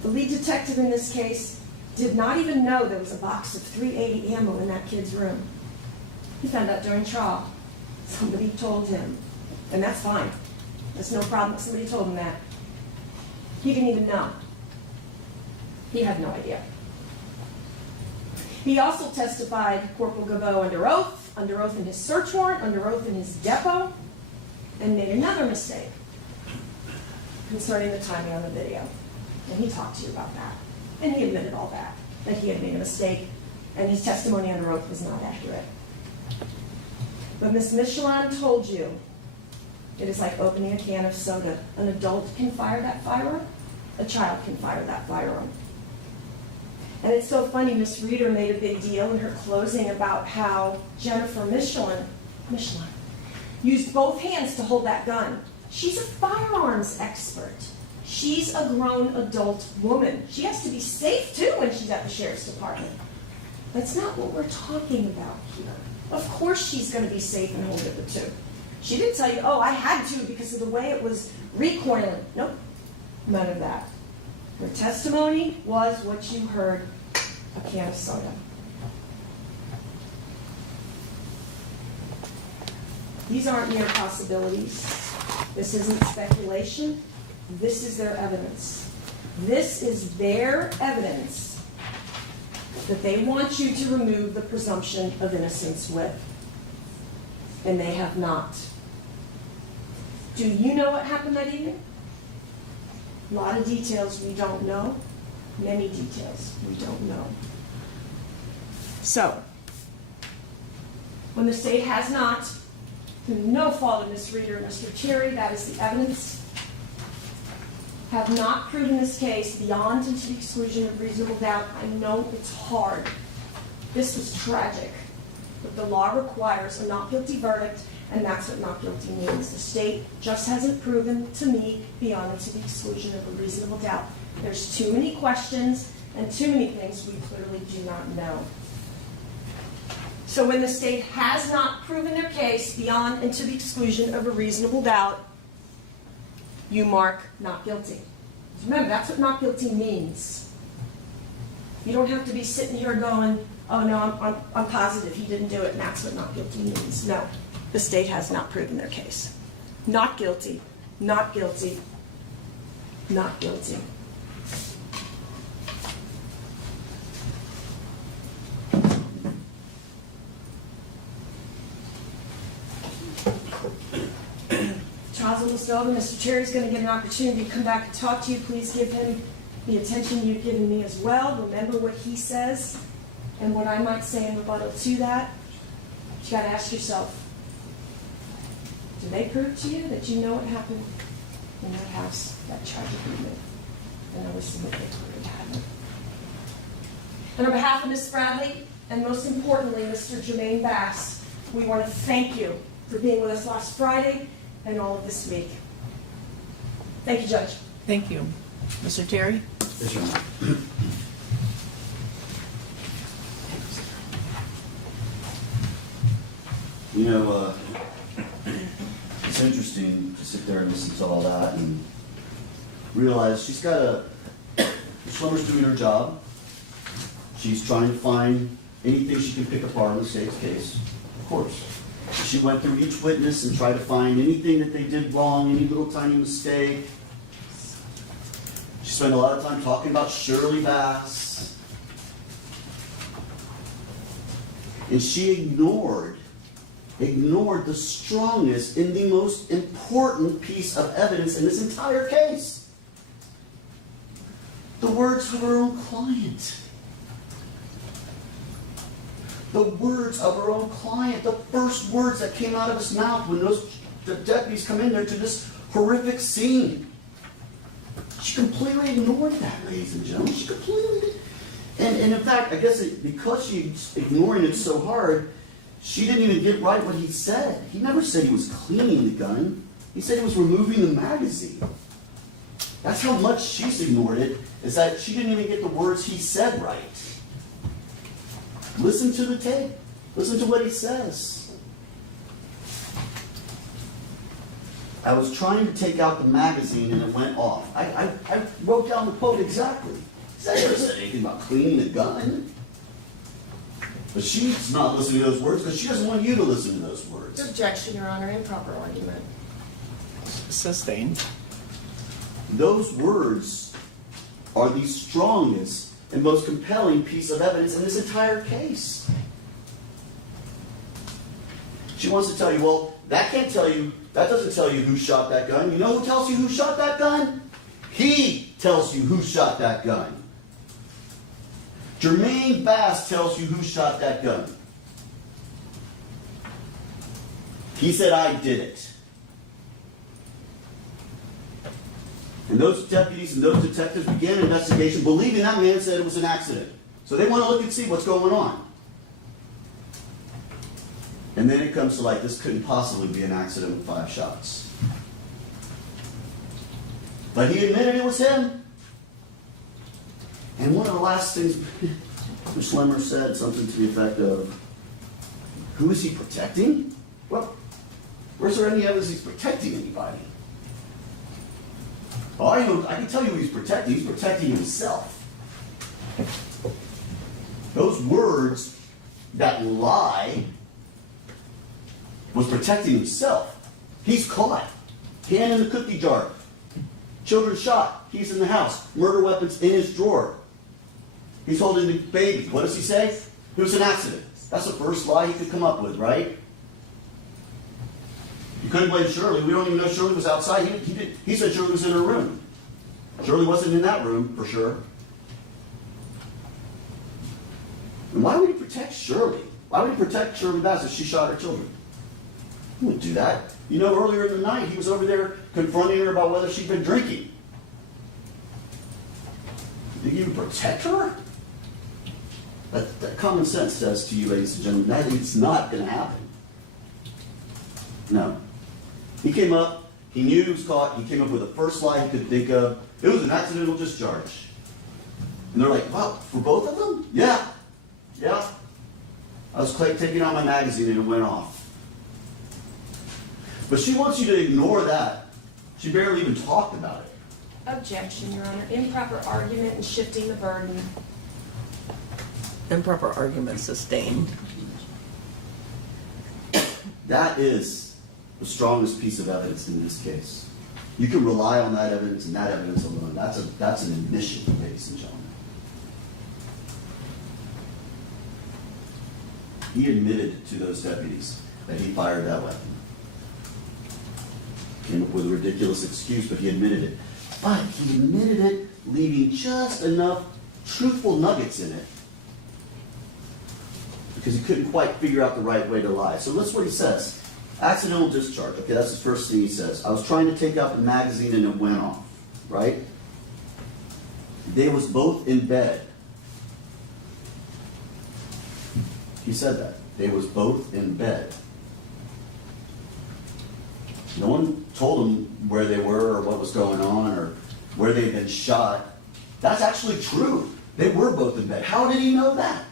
The lead detective in this case did not even know there was a box of .380 ammo in that kid's room. He found out during trial. Somebody told him. And that's fine. That's no problem if somebody told him that. He didn't even know. He had no idea. He also testified, Corporal Gaveau, under oath in his search warrant, under oath in his depot, and made another mistake concerning the timing on the video. And he talked to you about that. And he admitted all that he had made a mistake, and his testimony under oath was not accurate. But Ms. Michelon told you it is like opening a can of soda. An adult can fire that firearm. A child can fire that firearm. And it's so funny, Ms. Reeder made a big deal in her closing about how Jennifer Michelon used both hands to hold that gun. She's a firearms expert. She's a grown adult woman. She has to be safe too when she's at the sheriff's department. That's not what we're talking about here. Of course she's going to be safe and hold it with two. She didn't tell you, oh, I had to because of the way it was recoiling. Nope, none of that. Her testimony was what you heard, a can of soda. These aren't mere possibilities. This isn't speculation. This is their evidence. This is their evidence that they want you to remove the presumption of innocence with. And they have not. Do you know what happened that evening? A lot of details we don't know. Many details we don't know. So, when the state has not, through no fault of Ms. Reeder and Mr. Cherry, that is the evidence, have not proven this case beyond and to the exclusion of reasonable doubt. I know it's hard. This was tragic. But the law requires a not guilty verdict, and that's what not guilty means. The state just hasn't proven to me beyond and to the exclusion of a reasonable doubt. There's too many questions and too many things we clearly do not know. So when the state has not proven their case beyond and to the exclusion of a reasonable doubt, you mark not guilty. Remember, that's what not guilty means. You don't have to be sitting here going, oh no, I'm positive he didn't do it, and that's what not guilty means. No, the state has not proven their case. Not guilty, not guilty, not guilty. almost over. Mr. Cherry's going to get an opportunity to come back and talk to you. Please give him the attention you've given me as well. Remember what he says and what I might say in rebuttal to that. You got to ask yourself, did they prove to you that you know what happened in that house, that tragic evening? And I wish that they proved it hadn't. And on behalf of Ms. Bradley, and most importantly, Mr. Jermaine Bass, we want to thank you for being with us last Friday and all of this week. Thank you, Judge. Thank you. Mr. Terry? Yes, Your Honor. You know, it's interesting to sit there and listen to all that and realize she's got Schlemmer's doing her job. She's trying to find anything she can pick apart in the state's case, of course. She went through each witness and tried to find anything that they did wrong, any little tiny mistake. She spent a lot of time talking about Shirley Bass. And she ignored the strongest and the most important piece of evidence in this entire case. The words of her own client. The words of her own client. The first words that came out of his mouth when the deputies come in there to this horrific scene. She completely ignored that, ladies and gentlemen. She completely did. And in fact, I guess because she's ignoring it so hard, she didn't even get right what he said. He never said he was cleaning the gun. He said he was removing the magazine. That's how much she's ignored it, is that she didn't even get the words he said right. Listen to the tape. Listen to what he says. I was trying to take out the magazine and it went off. I wrote down the quote exactly. I never said anything about cleaning a gun. But she's not listening to those words because she doesn't want you to listen to those words. Objection, Your Honor. Improper argument. Sustained. Those words are the strongest and most compelling piece of evidence in this entire case. She wants to tell you, well, that doesn't tell you who shot that gun. You know who tells you who shot that gun? He tells you who shot that gun. Jermaine Bass tells you who shot that gun. He said, I did it. And those deputies and those detectives began an investigation believing that man said it was an accident. So they want to look and see what's going on. And then it comes to light, this couldn't possibly be an accident with 5 shots. But he admitted it was him. And one of the last things Mr. Schlemmer said, something to the effect of, who is he protecting? Well, where's there any evidence he's protecting anybody? Oh, I can tell you who he's protecting. He's protecting himself. Those words, that lie, was protecting himself. He's caught. Hand in the cookie jar. Children shot. He's in the house. Murder weapons in his drawer. He's holding the baby. What does he say? It was an accident. That's the first lie he could come up with, right? You couldn't blame Shirley. We don't even know Shirley was outside. He said Shirley was in her room. Shirley wasn't in that room, for sure. And why would he protect Shirley? Why would he protect Shirley Bass if she shot her children? He wouldn't do that. You know, earlier in the night, he was over there confronting her about whether she'd been drinking. You think he would protect her? That common sense says to you, ladies and gentlemen, that is not going to happen. No. He came up, he knew he was caught, he came up with the first lie he could think of. It was an accidental discharge. And they're like, wow, for both of them? Yeah. Yeah. I was taking out my magazine and it went off. But she wants you to ignore that. She barely even talked about it. Objection, Your Honor. Improper argument and shifting the burden. Improper argument sustained. That is the strongest piece of evidence in this case. You can rely on that evidence and that evidence alone. That's an admission, ladies and gentlemen. He admitted to those deputies that he fired that weapon. came up with a ridiculous excuse, but he admitted it. But he admitted it, leaving just enough truthful nuggets in it because he couldn't quite figure out the right way to lie. So listen what he says. Accidental discharge. Okay, that's the first thing he says. I was trying to take out the magazine and it went off, right? They was both in bed. He said that. They was both in bed. No one told him where they were or what was going on or where they'd been shot. That's actually true. They were both in bed. How did he know that?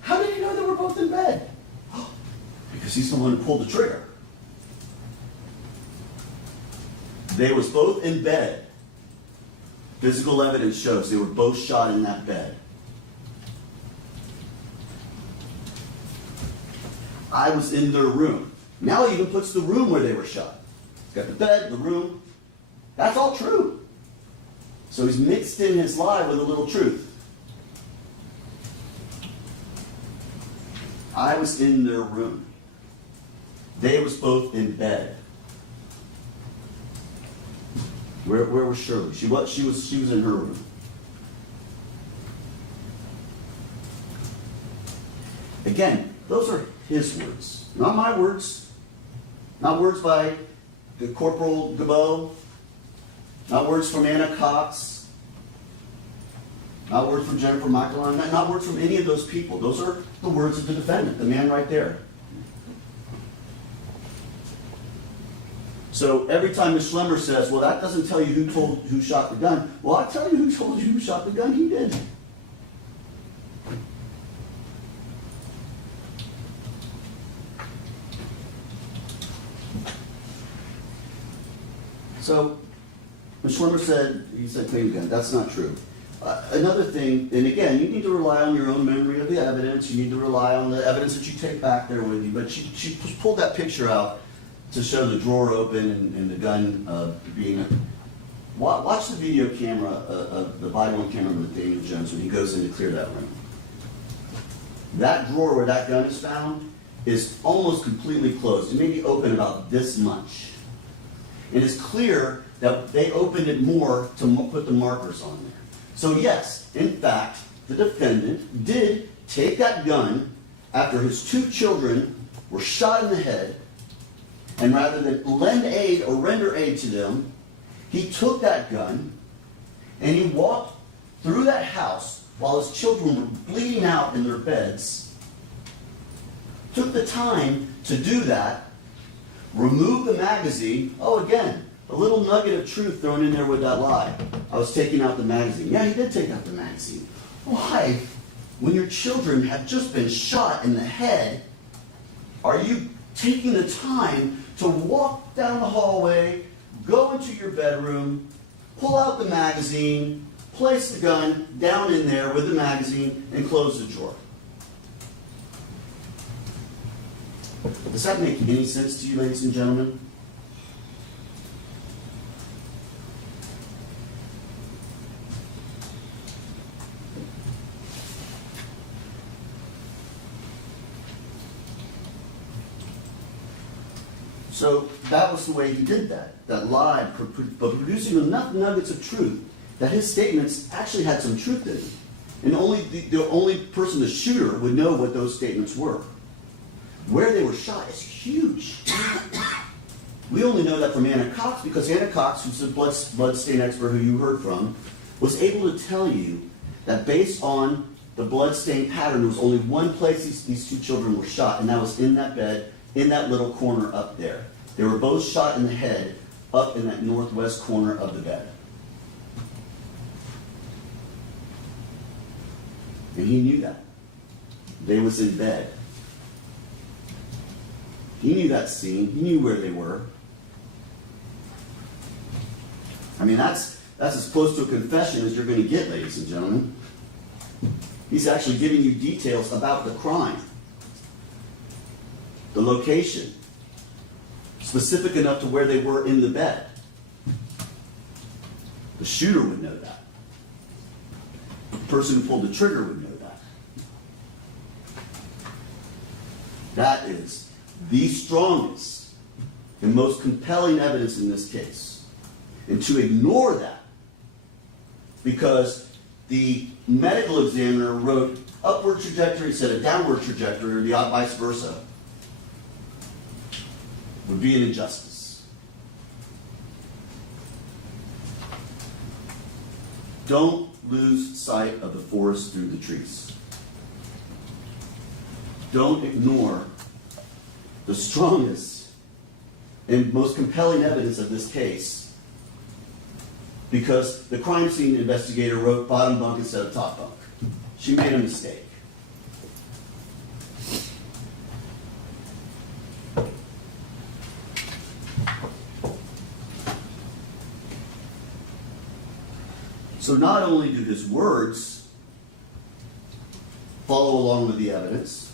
How did he know they were both in bed? Because he's the one who pulled the trigger. They was both in bed. Physical evidence shows they were both shot in that bed. I was in their room. Now he even puts the room where they were shot. He's got the bed, the room. That's all true. So he's mixed in his lie with a little truth. I was in their room. They was both in bed. Where was Shirley? She was in her room. Again, those are his words, not my words. Not words by the Corporal Gabot. Not words from Anna Cox. Not words from Jennifer Michael. Not words from any of those people. Those are the words of the defendant, the man right there. So every time Ms. Schlemmer says, well, that doesn't tell you who shot the gun. Well, I'll tell you who told you who shot the gun. He did. So Ms. Schlemmer said, he said clean gun. That's not true. Another thing, and again, you need to rely on your own memory of the evidence. You need to rely on the evidence that you take back there with you. But she pulled that picture out to show the drawer open and the gun being. Watch the video camera, the body-worn camera of Nathaniel Jones when he goes in to clear that room. That drawer where that gun is found is almost completely closed. It may be open about this much. And it's clear that they opened it more to put the markers on there. So yes, in fact, the defendant did take that gun after his two children were shot in the head, and rather than lend aid or render aid to them, he took that gun and he walked through that house while his children were bleeding out in their beds, took the time to do that, remove the magazine. Oh, again, a little nugget of truth thrown in there with that lie. I was taking out the magazine. Yeah, he did take out the magazine. Why, when your children have just been shot in the head, are you taking the time to walk down the hallway, go into your bedroom, pull out the magazine, place the gun down in there with the magazine, and close the drawer? Does that make any sense to you, ladies and gentlemen? So that was the way he did that lied, but producing enough nuggets of truth that his statements actually had some truth in them. And only the only person, the shooter, would know what those statements were. Where they were shot is huge. We only know that from Anna Cox because Anna Cox, who's the bloodstain expert who you heard from, was able to tell you that based on the bloodstain pattern, there was only one place these two children were shot, and that was in that bed, in that little corner up there. They were both shot in the head up in that northwest corner of the bed. And he knew that. They was in bed. He knew that scene. He knew where they were. I mean, that's as close to a confession as you're going to get, ladies and gentlemen. He's actually giving you details about the crime. The location. Specific enough to where they were in the bed. The shooter would know that. The person who pulled the trigger would know that. That is the strongest and most compelling evidence in this case. And to ignore that, because the medical examiner wrote upward trajectory instead of downward trajectory, or the vice versa, would be an injustice. Don't lose sight of the forest through the trees. Don't ignore the strongest and most compelling evidence of this case, because the crime scene investigator wrote bottom bunk instead of top bunk. She made a mistake. So not only do his words follow along with the evidence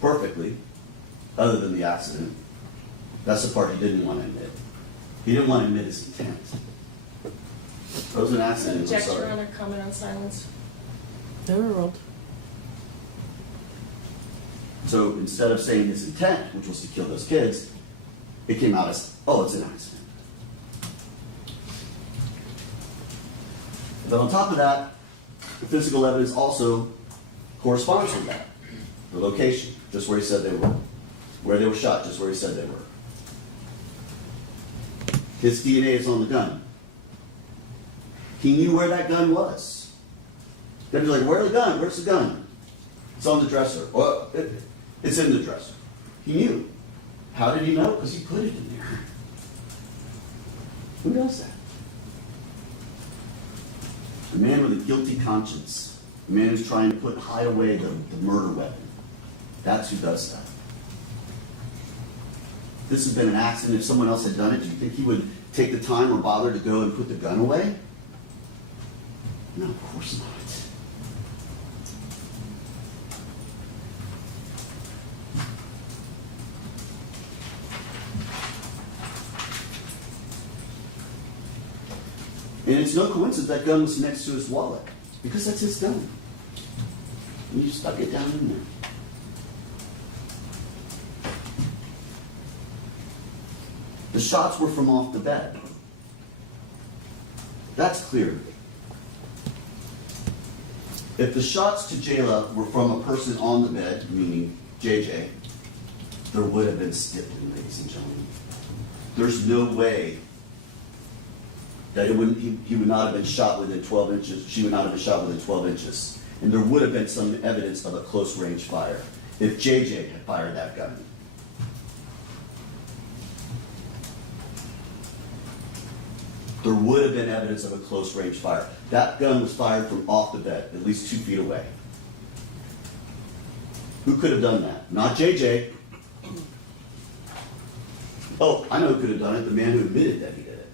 perfectly, other than the accident. That's the part he didn't want to admit. He didn't want to admit his intent. It was an accident. I'm Object, Your sorry. Honor, comment on silence. Overruled. So instead of saying his intent, which was to kill those kids, it came out as, oh, it's an accident. But on top of that, the physical evidence also corresponds with that. The location, just where he said they were. Where they were shot, just where he said they were. His DNA is on the gun. He knew where that gun was. They'd be like, where's the gun? Where's the gun? It's on the dresser. Well, it's in the dresser. He knew. How did he know? Because he put it in there. Who does that? A man with a guilty conscience. A man who's trying to hide away the murder weapon. That's who does that. If this had been an accident, if someone else had done it, do you think he would take the time or bother to go and put the gun away? No, of course not. And it's no coincidence that gun was next to his wallet, because that's his gun. And you stuck it down in there. The shots were from off the bed. That's clear. If the shots to Jayla were from a person on the bed, meaning JJ, there would have been stippling, ladies and gentlemen. There's no way that he would not have been shot within 12 inches, she would not have been shot within 12 inches. And there would have been some evidence of a close range fire if JJ had fired that gun. There would have been evidence of a close range fire. That gun was fired from off the bed, at least 2 feet away. Who could have done that? Not JJ. Oh, I know who could have done it, the man who admitted that he did it.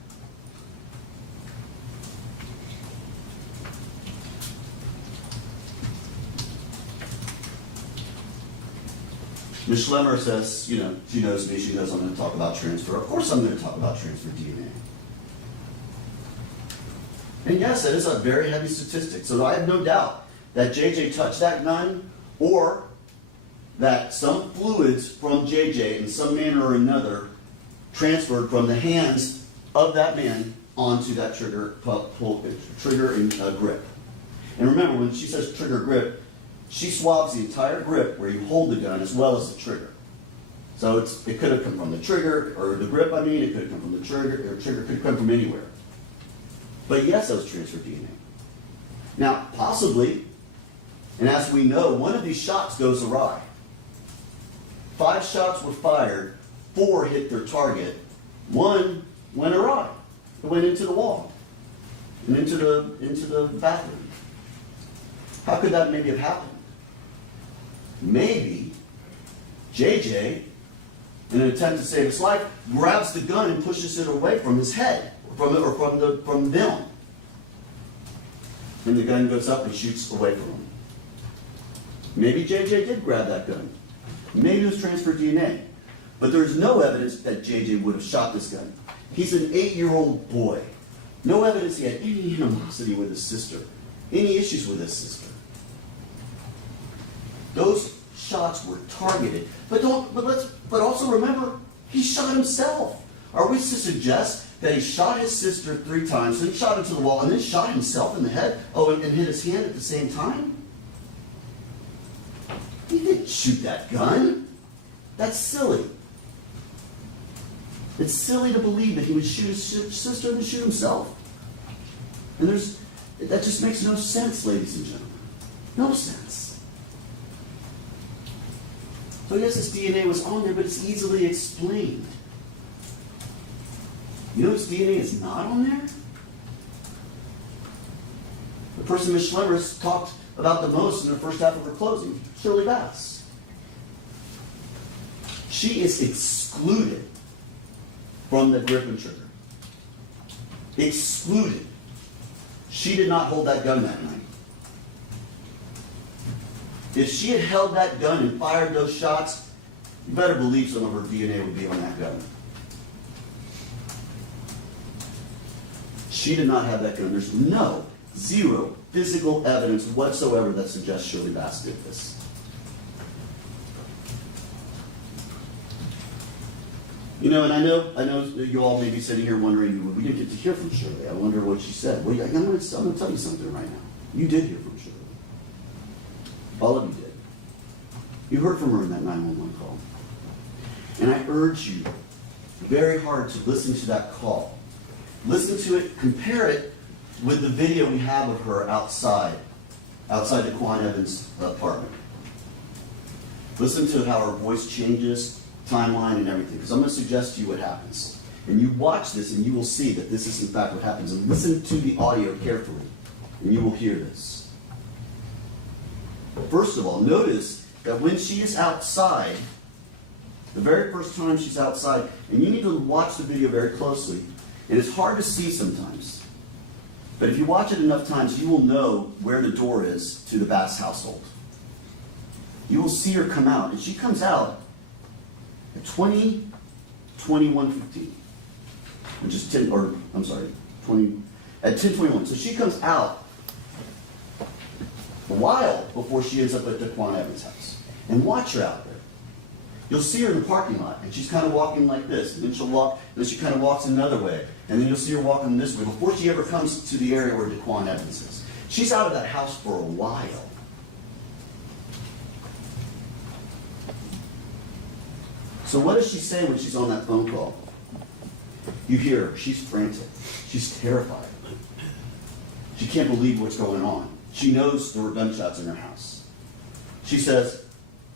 Ms. Schlemmer says, you know, she knows me, she knows I'm going to talk about transfer. Of course I'm going to talk about transfer DNA. And yes, that is a very heavy statistic. So I have no doubt that JJ touched that gun, or that some fluids from JJ in some manner or another transferred from the hands of that man onto that trigger and grip. And remember, when she says trigger grip, she swabs the entire grip where you hold the gun as well as the trigger. So it could have come from the trigger, or the grip, I mean, it could have come from the trigger, or trigger could come from anywhere. But yes, that was transferred DNA. Now, possibly, and as we know, one of these shots goes awry. 5 shots were fired, 4 hit their target, 1 went awry. It went into the wall and into the bathroom. How could that maybe have happened? Maybe JJ, in an attempt to save his life, grabs the gun and pushes it away from his head, from them. And the gun goes up and shoots away from him. Maybe JJ did grab that gun. Maybe it was transferred DNA. But there's no evidence that JJ would have shot this gun. He's an 8-year-old boy. No evidence he had any animosity with his sister, any issues with his sister. Those shots were targeted. But also remember, He shot himself. Are we to suggest that he shot his sister 3 times, then shot into the wall, and then shot himself in the head? Oh, and hit his hand at the same time? He didn't shoot that gun. That's silly. It's silly to believe that he would shoot his sister and shoot himself. And that just makes no sense, ladies and gentlemen. No sense. So yes, this DNA was on there, but it's easily explained. You know whose DNA is not on there? The person Ms. Schlemmer talked about the most in the first half of her closing, Shirley Bass. She is excluded from the grip and trigger. Excluded. She did not hold that gun that night. If she had held that gun and fired those shots, you better believe some of her DNA would be on that gun. She did not have that gun. There's zero physical evidence whatsoever that suggests Shirley Bass did this. You know, and I know you all may be sitting here wondering, we didn't get to hear from Shirley. I wonder what she said. Well, I'm going to tell you something right now. You did hear from Shirley. All of you did. You heard from her in that 911 call. And I urge you very hard to listen to that call. Listen to it, compare it with the video we have of her outside Daquan Evans' apartment. Listen to how her voice changes, timeline and everything, because I'm going to suggest to you what happens. And you watch this and you will see that this is in fact what happens. And listen to the audio carefully and you will hear this. First of all, notice that when she is outside, the very first time she's outside, and you need to watch the video very closely, and it's hard to see sometimes, but if you watch it enough times, you will know where the door is to the Bass household. You will see her come out, and she comes out at 20:21:15, which is 10:21. So she comes out a while before she ends up at Daquan Evans' house. And watch her out there. You'll see her in the parking lot, and she's kind of walking like this, and then she'll walk, and then she kind of walks another way, and then you'll see her walking this way before she ever comes to the area where Daquan Evans is. She's out of that house for a while. So what does she say when she's on that phone call? You hear her. She's frantic. She's terrified. She can't believe what's going on. She knows there were gunshots in her house. She says,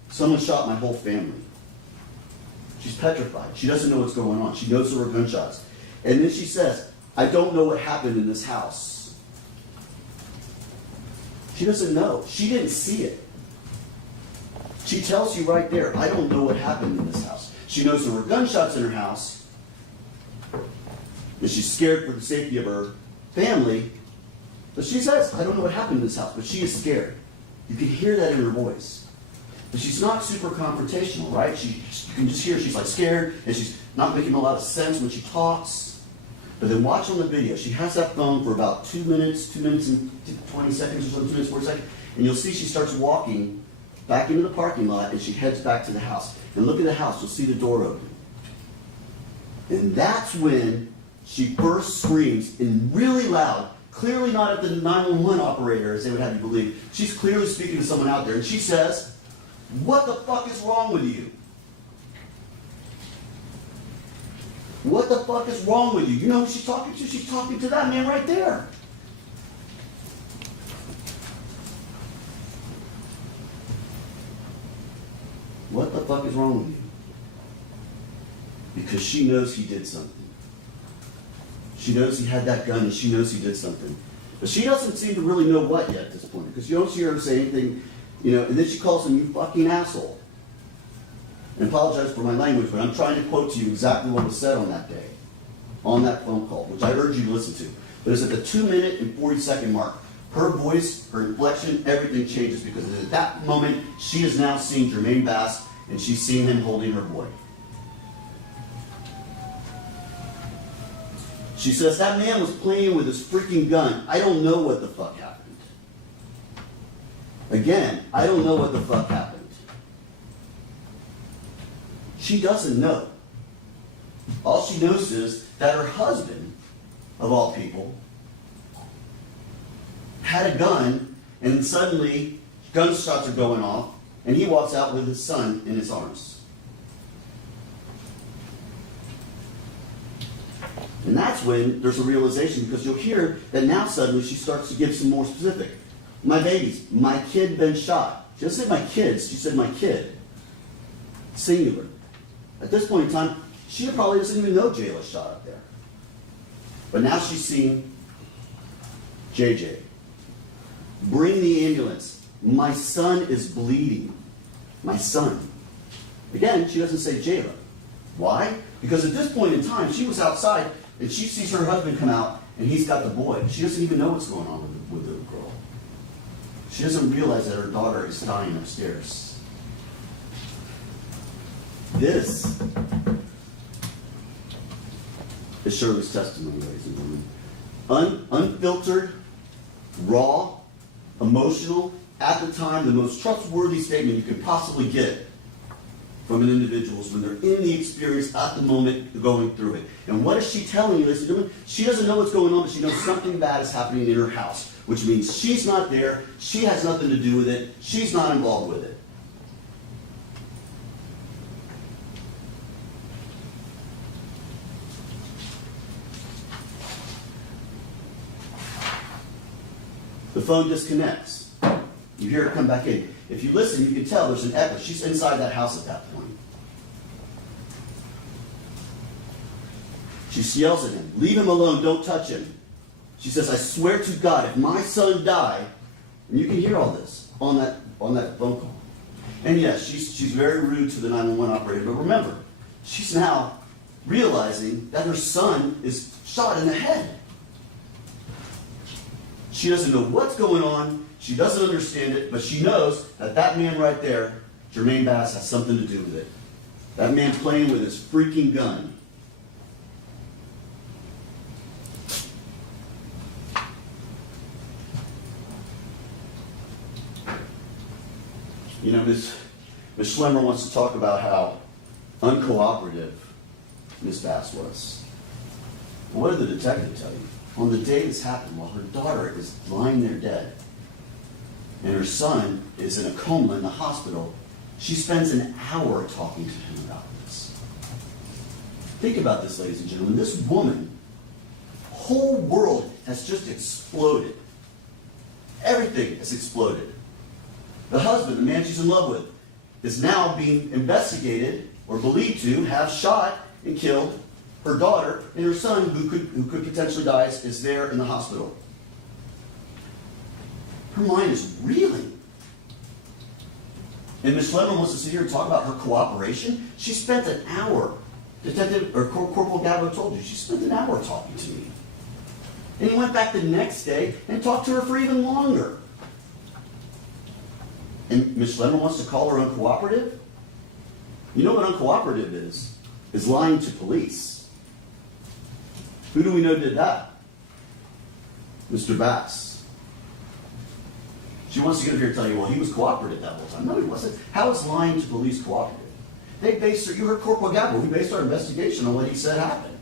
someone shot my whole family. She's petrified. She doesn't know what's going on. She knows there were gunshots. And then she says, I don't know what happened in this house. She doesn't know. She didn't see it. She tells you right there, I don't know what happened in this house. She knows there were gunshots in her house, and she's scared for the safety of her family. But she says, I don't know what happened in this house, but she is scared. You can hear that in her voice. But she's not super confrontational, right? You can just hear she's like scared, and she's not making a lot of sense when she talks. But then watch on the video. She has that phone for about 2 minutes and 20 seconds or so, 2 minutes, 40 seconds. And you'll see she starts walking back into the parking lot, and she heads back to the house. And look at the house. You'll see the door open. And that's when she first screams in really loud, clearly not at the 911 operator, as they would have you believe. She's clearly speaking to someone out there, and she says, what the fuck is wrong with you? What the fuck is wrong with you? You know who she's talking to? She's talking to that man right there. What the fuck is wrong with you? Because she knows he did something. She knows he had that gun, and she knows he did something. But she doesn't seem to really know what yet at this point, because you don't see her say anything, and then she calls him, you fucking asshole. And apologize for my language, but I'm trying to quote to you exactly what was said on that day, on that phone call, which I urge you to listen to. But it's at the 2-minute and 40-second mark. Her voice, her inflection, everything changes, because at that moment, she has now seen Jermaine Bass, and she's seen him holding her boy. She says, that man was playing with his freaking gun. I don't know what the fuck happened. Again, I don't know what the fuck happened. She doesn't know. All she knows is that her husband, of all people, had a gun, and suddenly gunshots are going off, and he walks out with his son in his arms. And that's when there's a realization, because you'll hear that now suddenly she starts to give some more specific. My babies, my kid been shot. She doesn't say my kids, she said my kid. Singular. At this point in time, she probably doesn't even know Jayla shot up there. But now she's seen JJ. Bring the ambulance. My son is bleeding. My son. Again, she doesn't say Jayla. Why? Because at this point in time, she was outside and she sees her husband come out and he's got the boy. She doesn't even know what's going on with the girl. She doesn't realize that her daughter is dying upstairs. This is Shirley's testimony, ladies and gentlemen. Unfiltered, raw, emotional, at the time, the most trustworthy statement you could possibly get from an individual when they're in the experience at the moment going through it. And what is she telling you, ladies and gentlemen? She doesn't know what's going on, but she knows something bad is happening in her house, which means she's not there, she has nothing to do with it, she's not involved with it. The phone disconnects. You hear it come back in. If you listen, you can tell there's an echo. She's inside that house at that point. She yells at him, leave him alone, don't touch him. She says, I swear to God, if my son died, and you can hear all this on that phone call. And yes, she's very rude to the 911 operator, but remember, she's now realizing that her son is shot in the head. She doesn't know what's going on. She doesn't understand it, but she knows that that man right there, Jermaine Bass, has something to do with it. That man playing with his freaking gun. You know, Ms. Schlemmer wants to talk about how uncooperative Ms. Bass was. Well, what did the detective tell you? On the day this happened, while her daughter is lying there dead, and her son is in a coma in the hospital, she spends an hour talking to him about this. Think about this, ladies and gentlemen. This woman, whole world has just exploded. Everything has exploded. The husband, the man she's in love with, is now being investigated or believed to have shot and killed her daughter, and her son, who could potentially die, is there in the hospital. Her mind is reeling. And Ms. Schlemmer wants to sit here and talk about her cooperation. She spent an hour. Corporal Gabo told you, she spent an hour talking to me. And he went back the next day and talked to her for even longer. And Ms. Schlemmer wants to call her uncooperative? You know what uncooperative is? Is lying to police. Who do we know did that? Mr. Bass. She wants to get up here and tell you, well, he was cooperative that whole time. No, he wasn't. How is lying to police cooperative? You heard Corporal Gabo, we based our investigation on what he said happened.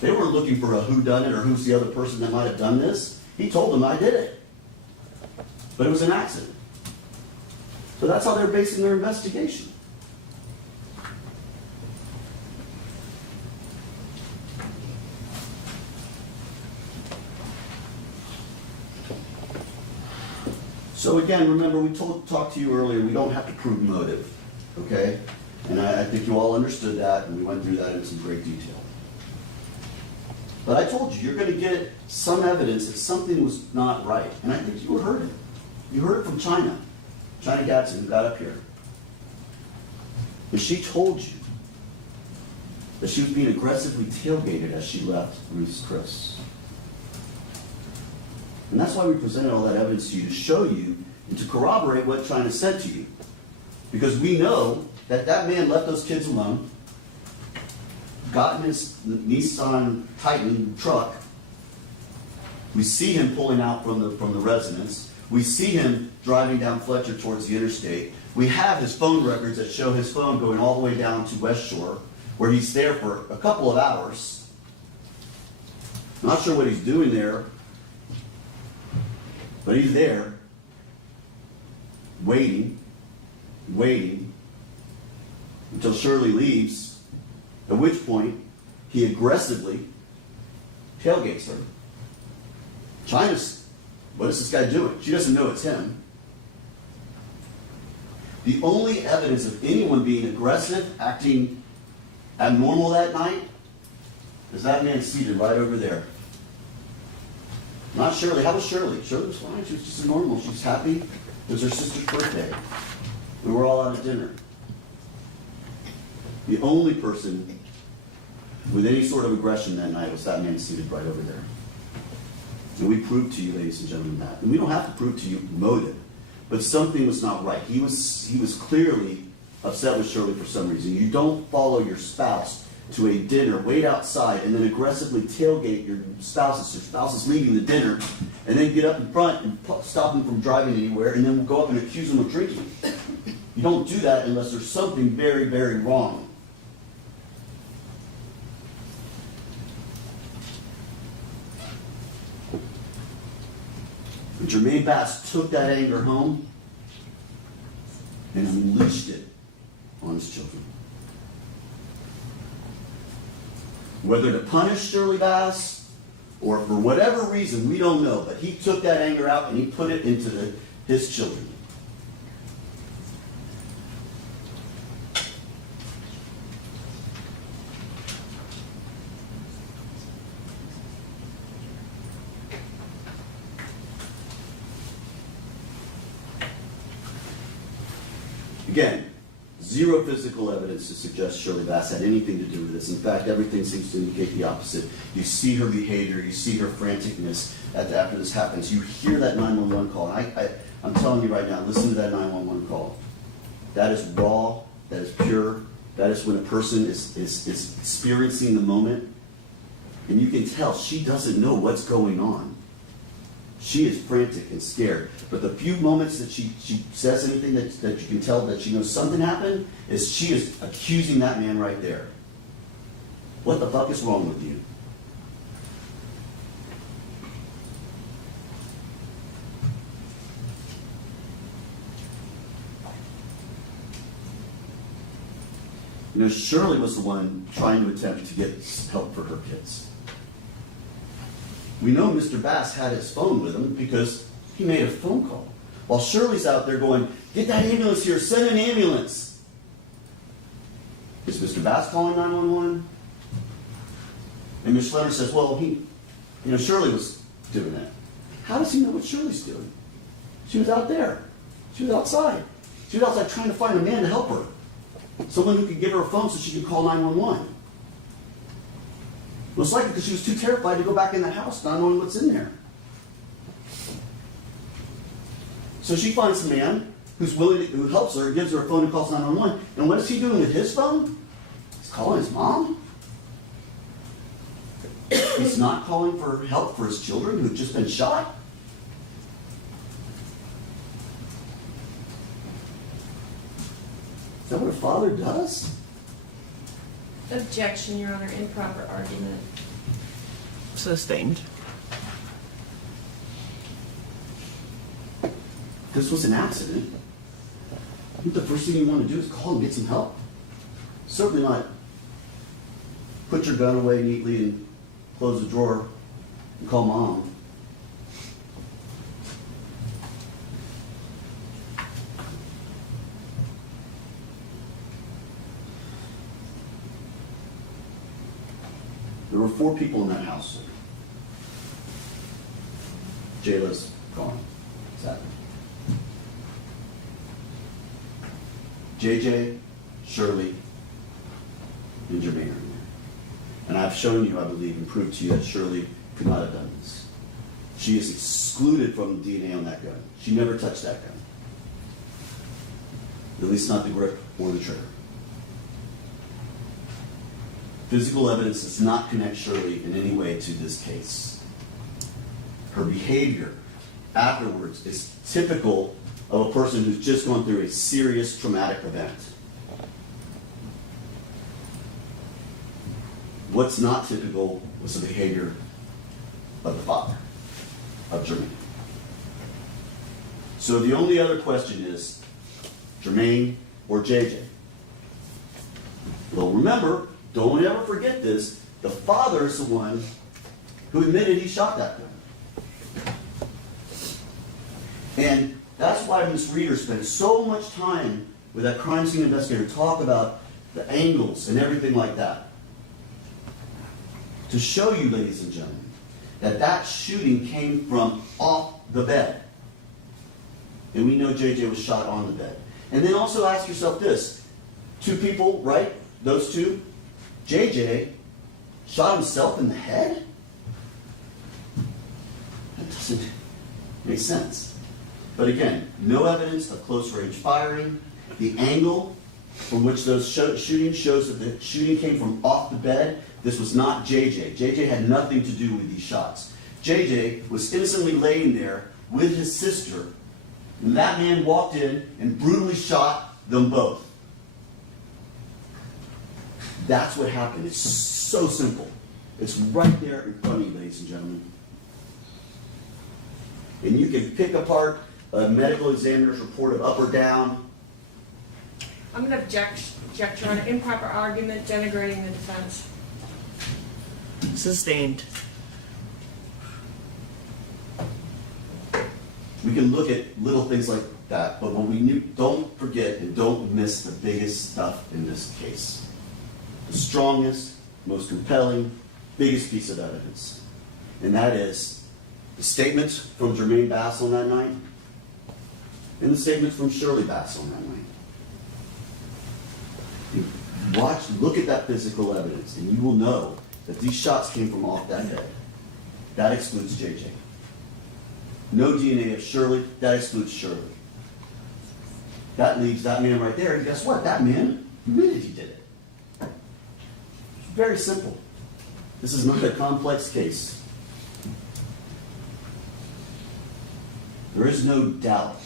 They weren't looking for a whodunit or who's the other person that might have done this. He told them I did it. But it was an accident. So that's how they're basing their investigation. So again, remember, we talked to you earlier, we don't have to prove motive, okay? And I think you all understood that, and we went through that in some great detail. But I told you, you're going to get some evidence that something was not right. And I think you heard it. You heard it from China Gadsden, who got up here. And she told you that she was being aggressively tailgated as she left Ruth's Chris. And that's why we presented all that evidence to you, to show you and to corroborate what China said to you. Because we know that that man left those kids alone, got in his Nissan Titan truck. We see him pulling out from the residence. We see him driving down Fletcher towards the interstate. We have his phone records that show his phone going all the way down to West Shore, where he's there for a couple of hours. Not sure what he's doing there, but he's there, waiting, until Shirley leaves, at which point he aggressively tailgates her. China's, what is this guy doing? She doesn't know it's him. The only evidence of anyone being aggressive, acting abnormal that night, is that man seated right over there. Not Shirley. How was Shirley? Shirley was fine. She was just normal. She was happy. It was her sister's birthday. We were all out at dinner. The only person with any sort of aggression that night was that man seated right over there. And we proved to you, ladies and gentlemen, that. And we don't have to prove to you motive, but something was not right. He was clearly upset with Shirley for some reason. You don't follow your spouse to a dinner, wait outside, and then aggressively tailgate your spouse. Your spouse is leaving the dinner, and then get up in front and stop him from driving anywhere, and then go up and accuse him of drinking. You don't do that unless there's something very, very wrong. And Jermaine Bass took that anger home and unleashed it on his children. Whether to punish Shirley Bass or for whatever reason, we don't know, but he took that anger out and he put it into his children. Again, zero physical evidence to suggest Shirley Bass had anything to do with this. In fact, everything seems to indicate the opposite. You see her behavior, you see her franticness after this happens. You hear that 911 call. And I'm telling you right now, listen to that 911 call. That is raw, that is pure, that is when a person is experiencing the moment. And you can tell she doesn't know what's going on. She is frantic and scared. But the few moments that she says anything that you can tell that she knows something happened, is she is accusing that man right there. What the fuck is wrong with you? You know, Shirley was the one trying to attempt to get help for her kids. We know Mr. Bass had his phone with him because he made a phone call. While Shirley's out there going, get that ambulance here, send an ambulance. Is Mr. Bass calling 911? And Ms. Schletter says, well, Shirley was doing that. How does he know what Shirley's doing? She was out there. She was outside. She was outside trying to find a man to help her. Someone who could give her a phone so she could call 911. Most likely because she was too terrified to go back in that house, not knowing what's in there. So she finds a man who helps her, gives her a phone and calls 911. And what is he doing with his phone? He's calling his mom. He's not calling for help for his children who've just been shot. Is that what a father does? Objection, Your Honor, improper argument. Sustained. This was an accident. I think the first thing you want to do is call and get some help. Certainly not put your gun away neatly and close the drawer and call mom. There were 4 people in that house. Jayla's gone. Sadly. JJ, Shirley, and Jermaine are in there. And I've shown you, I believe, and proved to you that Shirley could not have done this. She is excluded from the DNA on that gun. She never touched that gun. At least not the grip or the trigger. Physical evidence does not connect Shirley in any way to this case. Her behavior afterwards is typical of a person who's just gone through a serious traumatic event. What's not typical was the behavior of the father, of Jermaine. So the only other question is, Jermaine or JJ? Well, remember, don't ever forget this, the father is the one who admitted he shot that gun. And that's why Ms. Reeder spent so much time with that crime scene investigator to talk about the angles and everything like that. To show you, ladies and gentlemen, that that shooting came from off the bed. And we know JJ was shot on the bed. And then also ask yourself this. Two people, right? Those two. JJ shot himself in the head? That doesn't make sense. But again, no evidence of close range firing. The angle from which those shooting shows that the shooting came from off the bed. This was not JJ. JJ had nothing to do with these shots. JJ was innocently laying there with his sister, and that man walked in and brutally shot them both. That's what happened. It's so simple. It's right there in front of you, ladies and gentlemen. And you can pick apart a medical examiner's report of up or down. I'm going to object, Your Honor. Improper argument, denigrating the defense. Sustained. We can look at little things like that, but what we don't forget and don't miss the biggest stuff in this case. The strongest, most compelling, biggest piece of evidence. And that is the statements from Jermaine Bass on that night and the statements from Shirley Bass on that night. Look at that physical evidence, and you will know that these shots came from off that head. That excludes JJ. No DNA of Shirley, that excludes Shirley. That leaves that man right there, and guess what? That man admitted he did it. Very simple. This is not a complex case. There is no doubt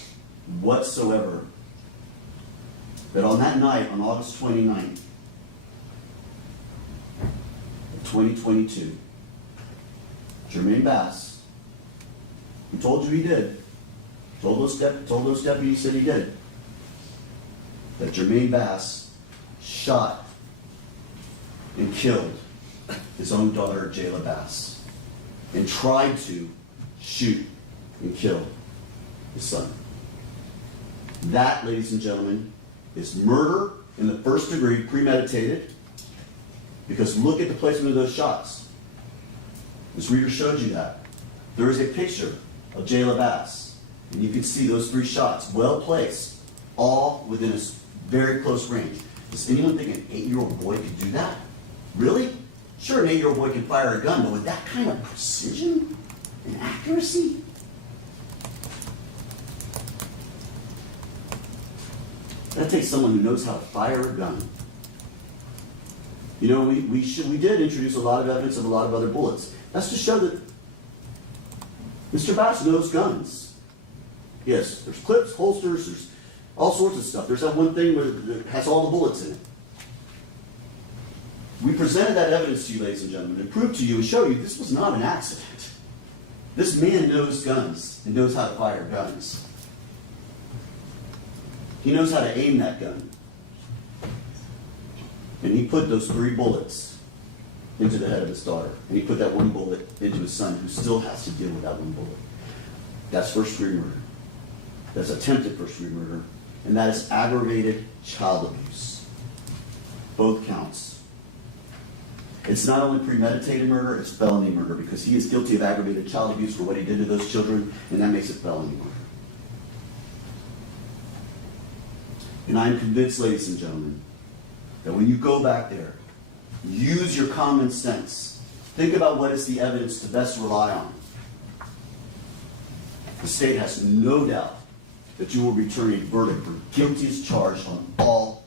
whatsoever that on that night, on August 29th, 2022, Jermaine Bass, who told you he did, told those deputies that he did it, that Jermaine Bass shot and killed his own daughter, Jayla Bass, and tried to shoot and kill his son. That, ladies and gentlemen, is murder in the first degree, premeditated. Because look at the placement of those shots. Ms. Reeder showed you that. There is a picture of Jayla Bass, and you can see those 3 shots, well placed, all within a very close range. Does anyone think an 8-year-old boy could do that? Really? Sure, an 8-year-old boy can fire a gun, but with that kind of precision and accuracy? That takes someone who knows how to fire a gun. You know, we did introduce a lot of evidence of a lot of other bullets. That's to show that Mr. Bass knows guns. Yes, there's clips, holsters, there's all sorts of stuff. There's that one thing where it has all the bullets in it. We presented that evidence to you, ladies and gentlemen, and proved to you and show you this was not an accident. This man knows guns and knows how to fire guns. He knows how to aim that gun. And he put those 3 bullets into the head of his daughter. And he put that 1 bullet into his son, who still has to deal with that 1 bullet. That's first-degree murder. That's attempted first-degree murder. And that is aggravated child abuse. Both counts. It's not only premeditated murder, it's felony murder, because he is guilty of aggravated child abuse for what he did to those children, and that makes it felony murder. And I am convinced, ladies and gentlemen, that when you go back there, use your common sense. Think about what is the evidence to best rely on. The state has no doubt that you will return a verdict for guilty as charged on all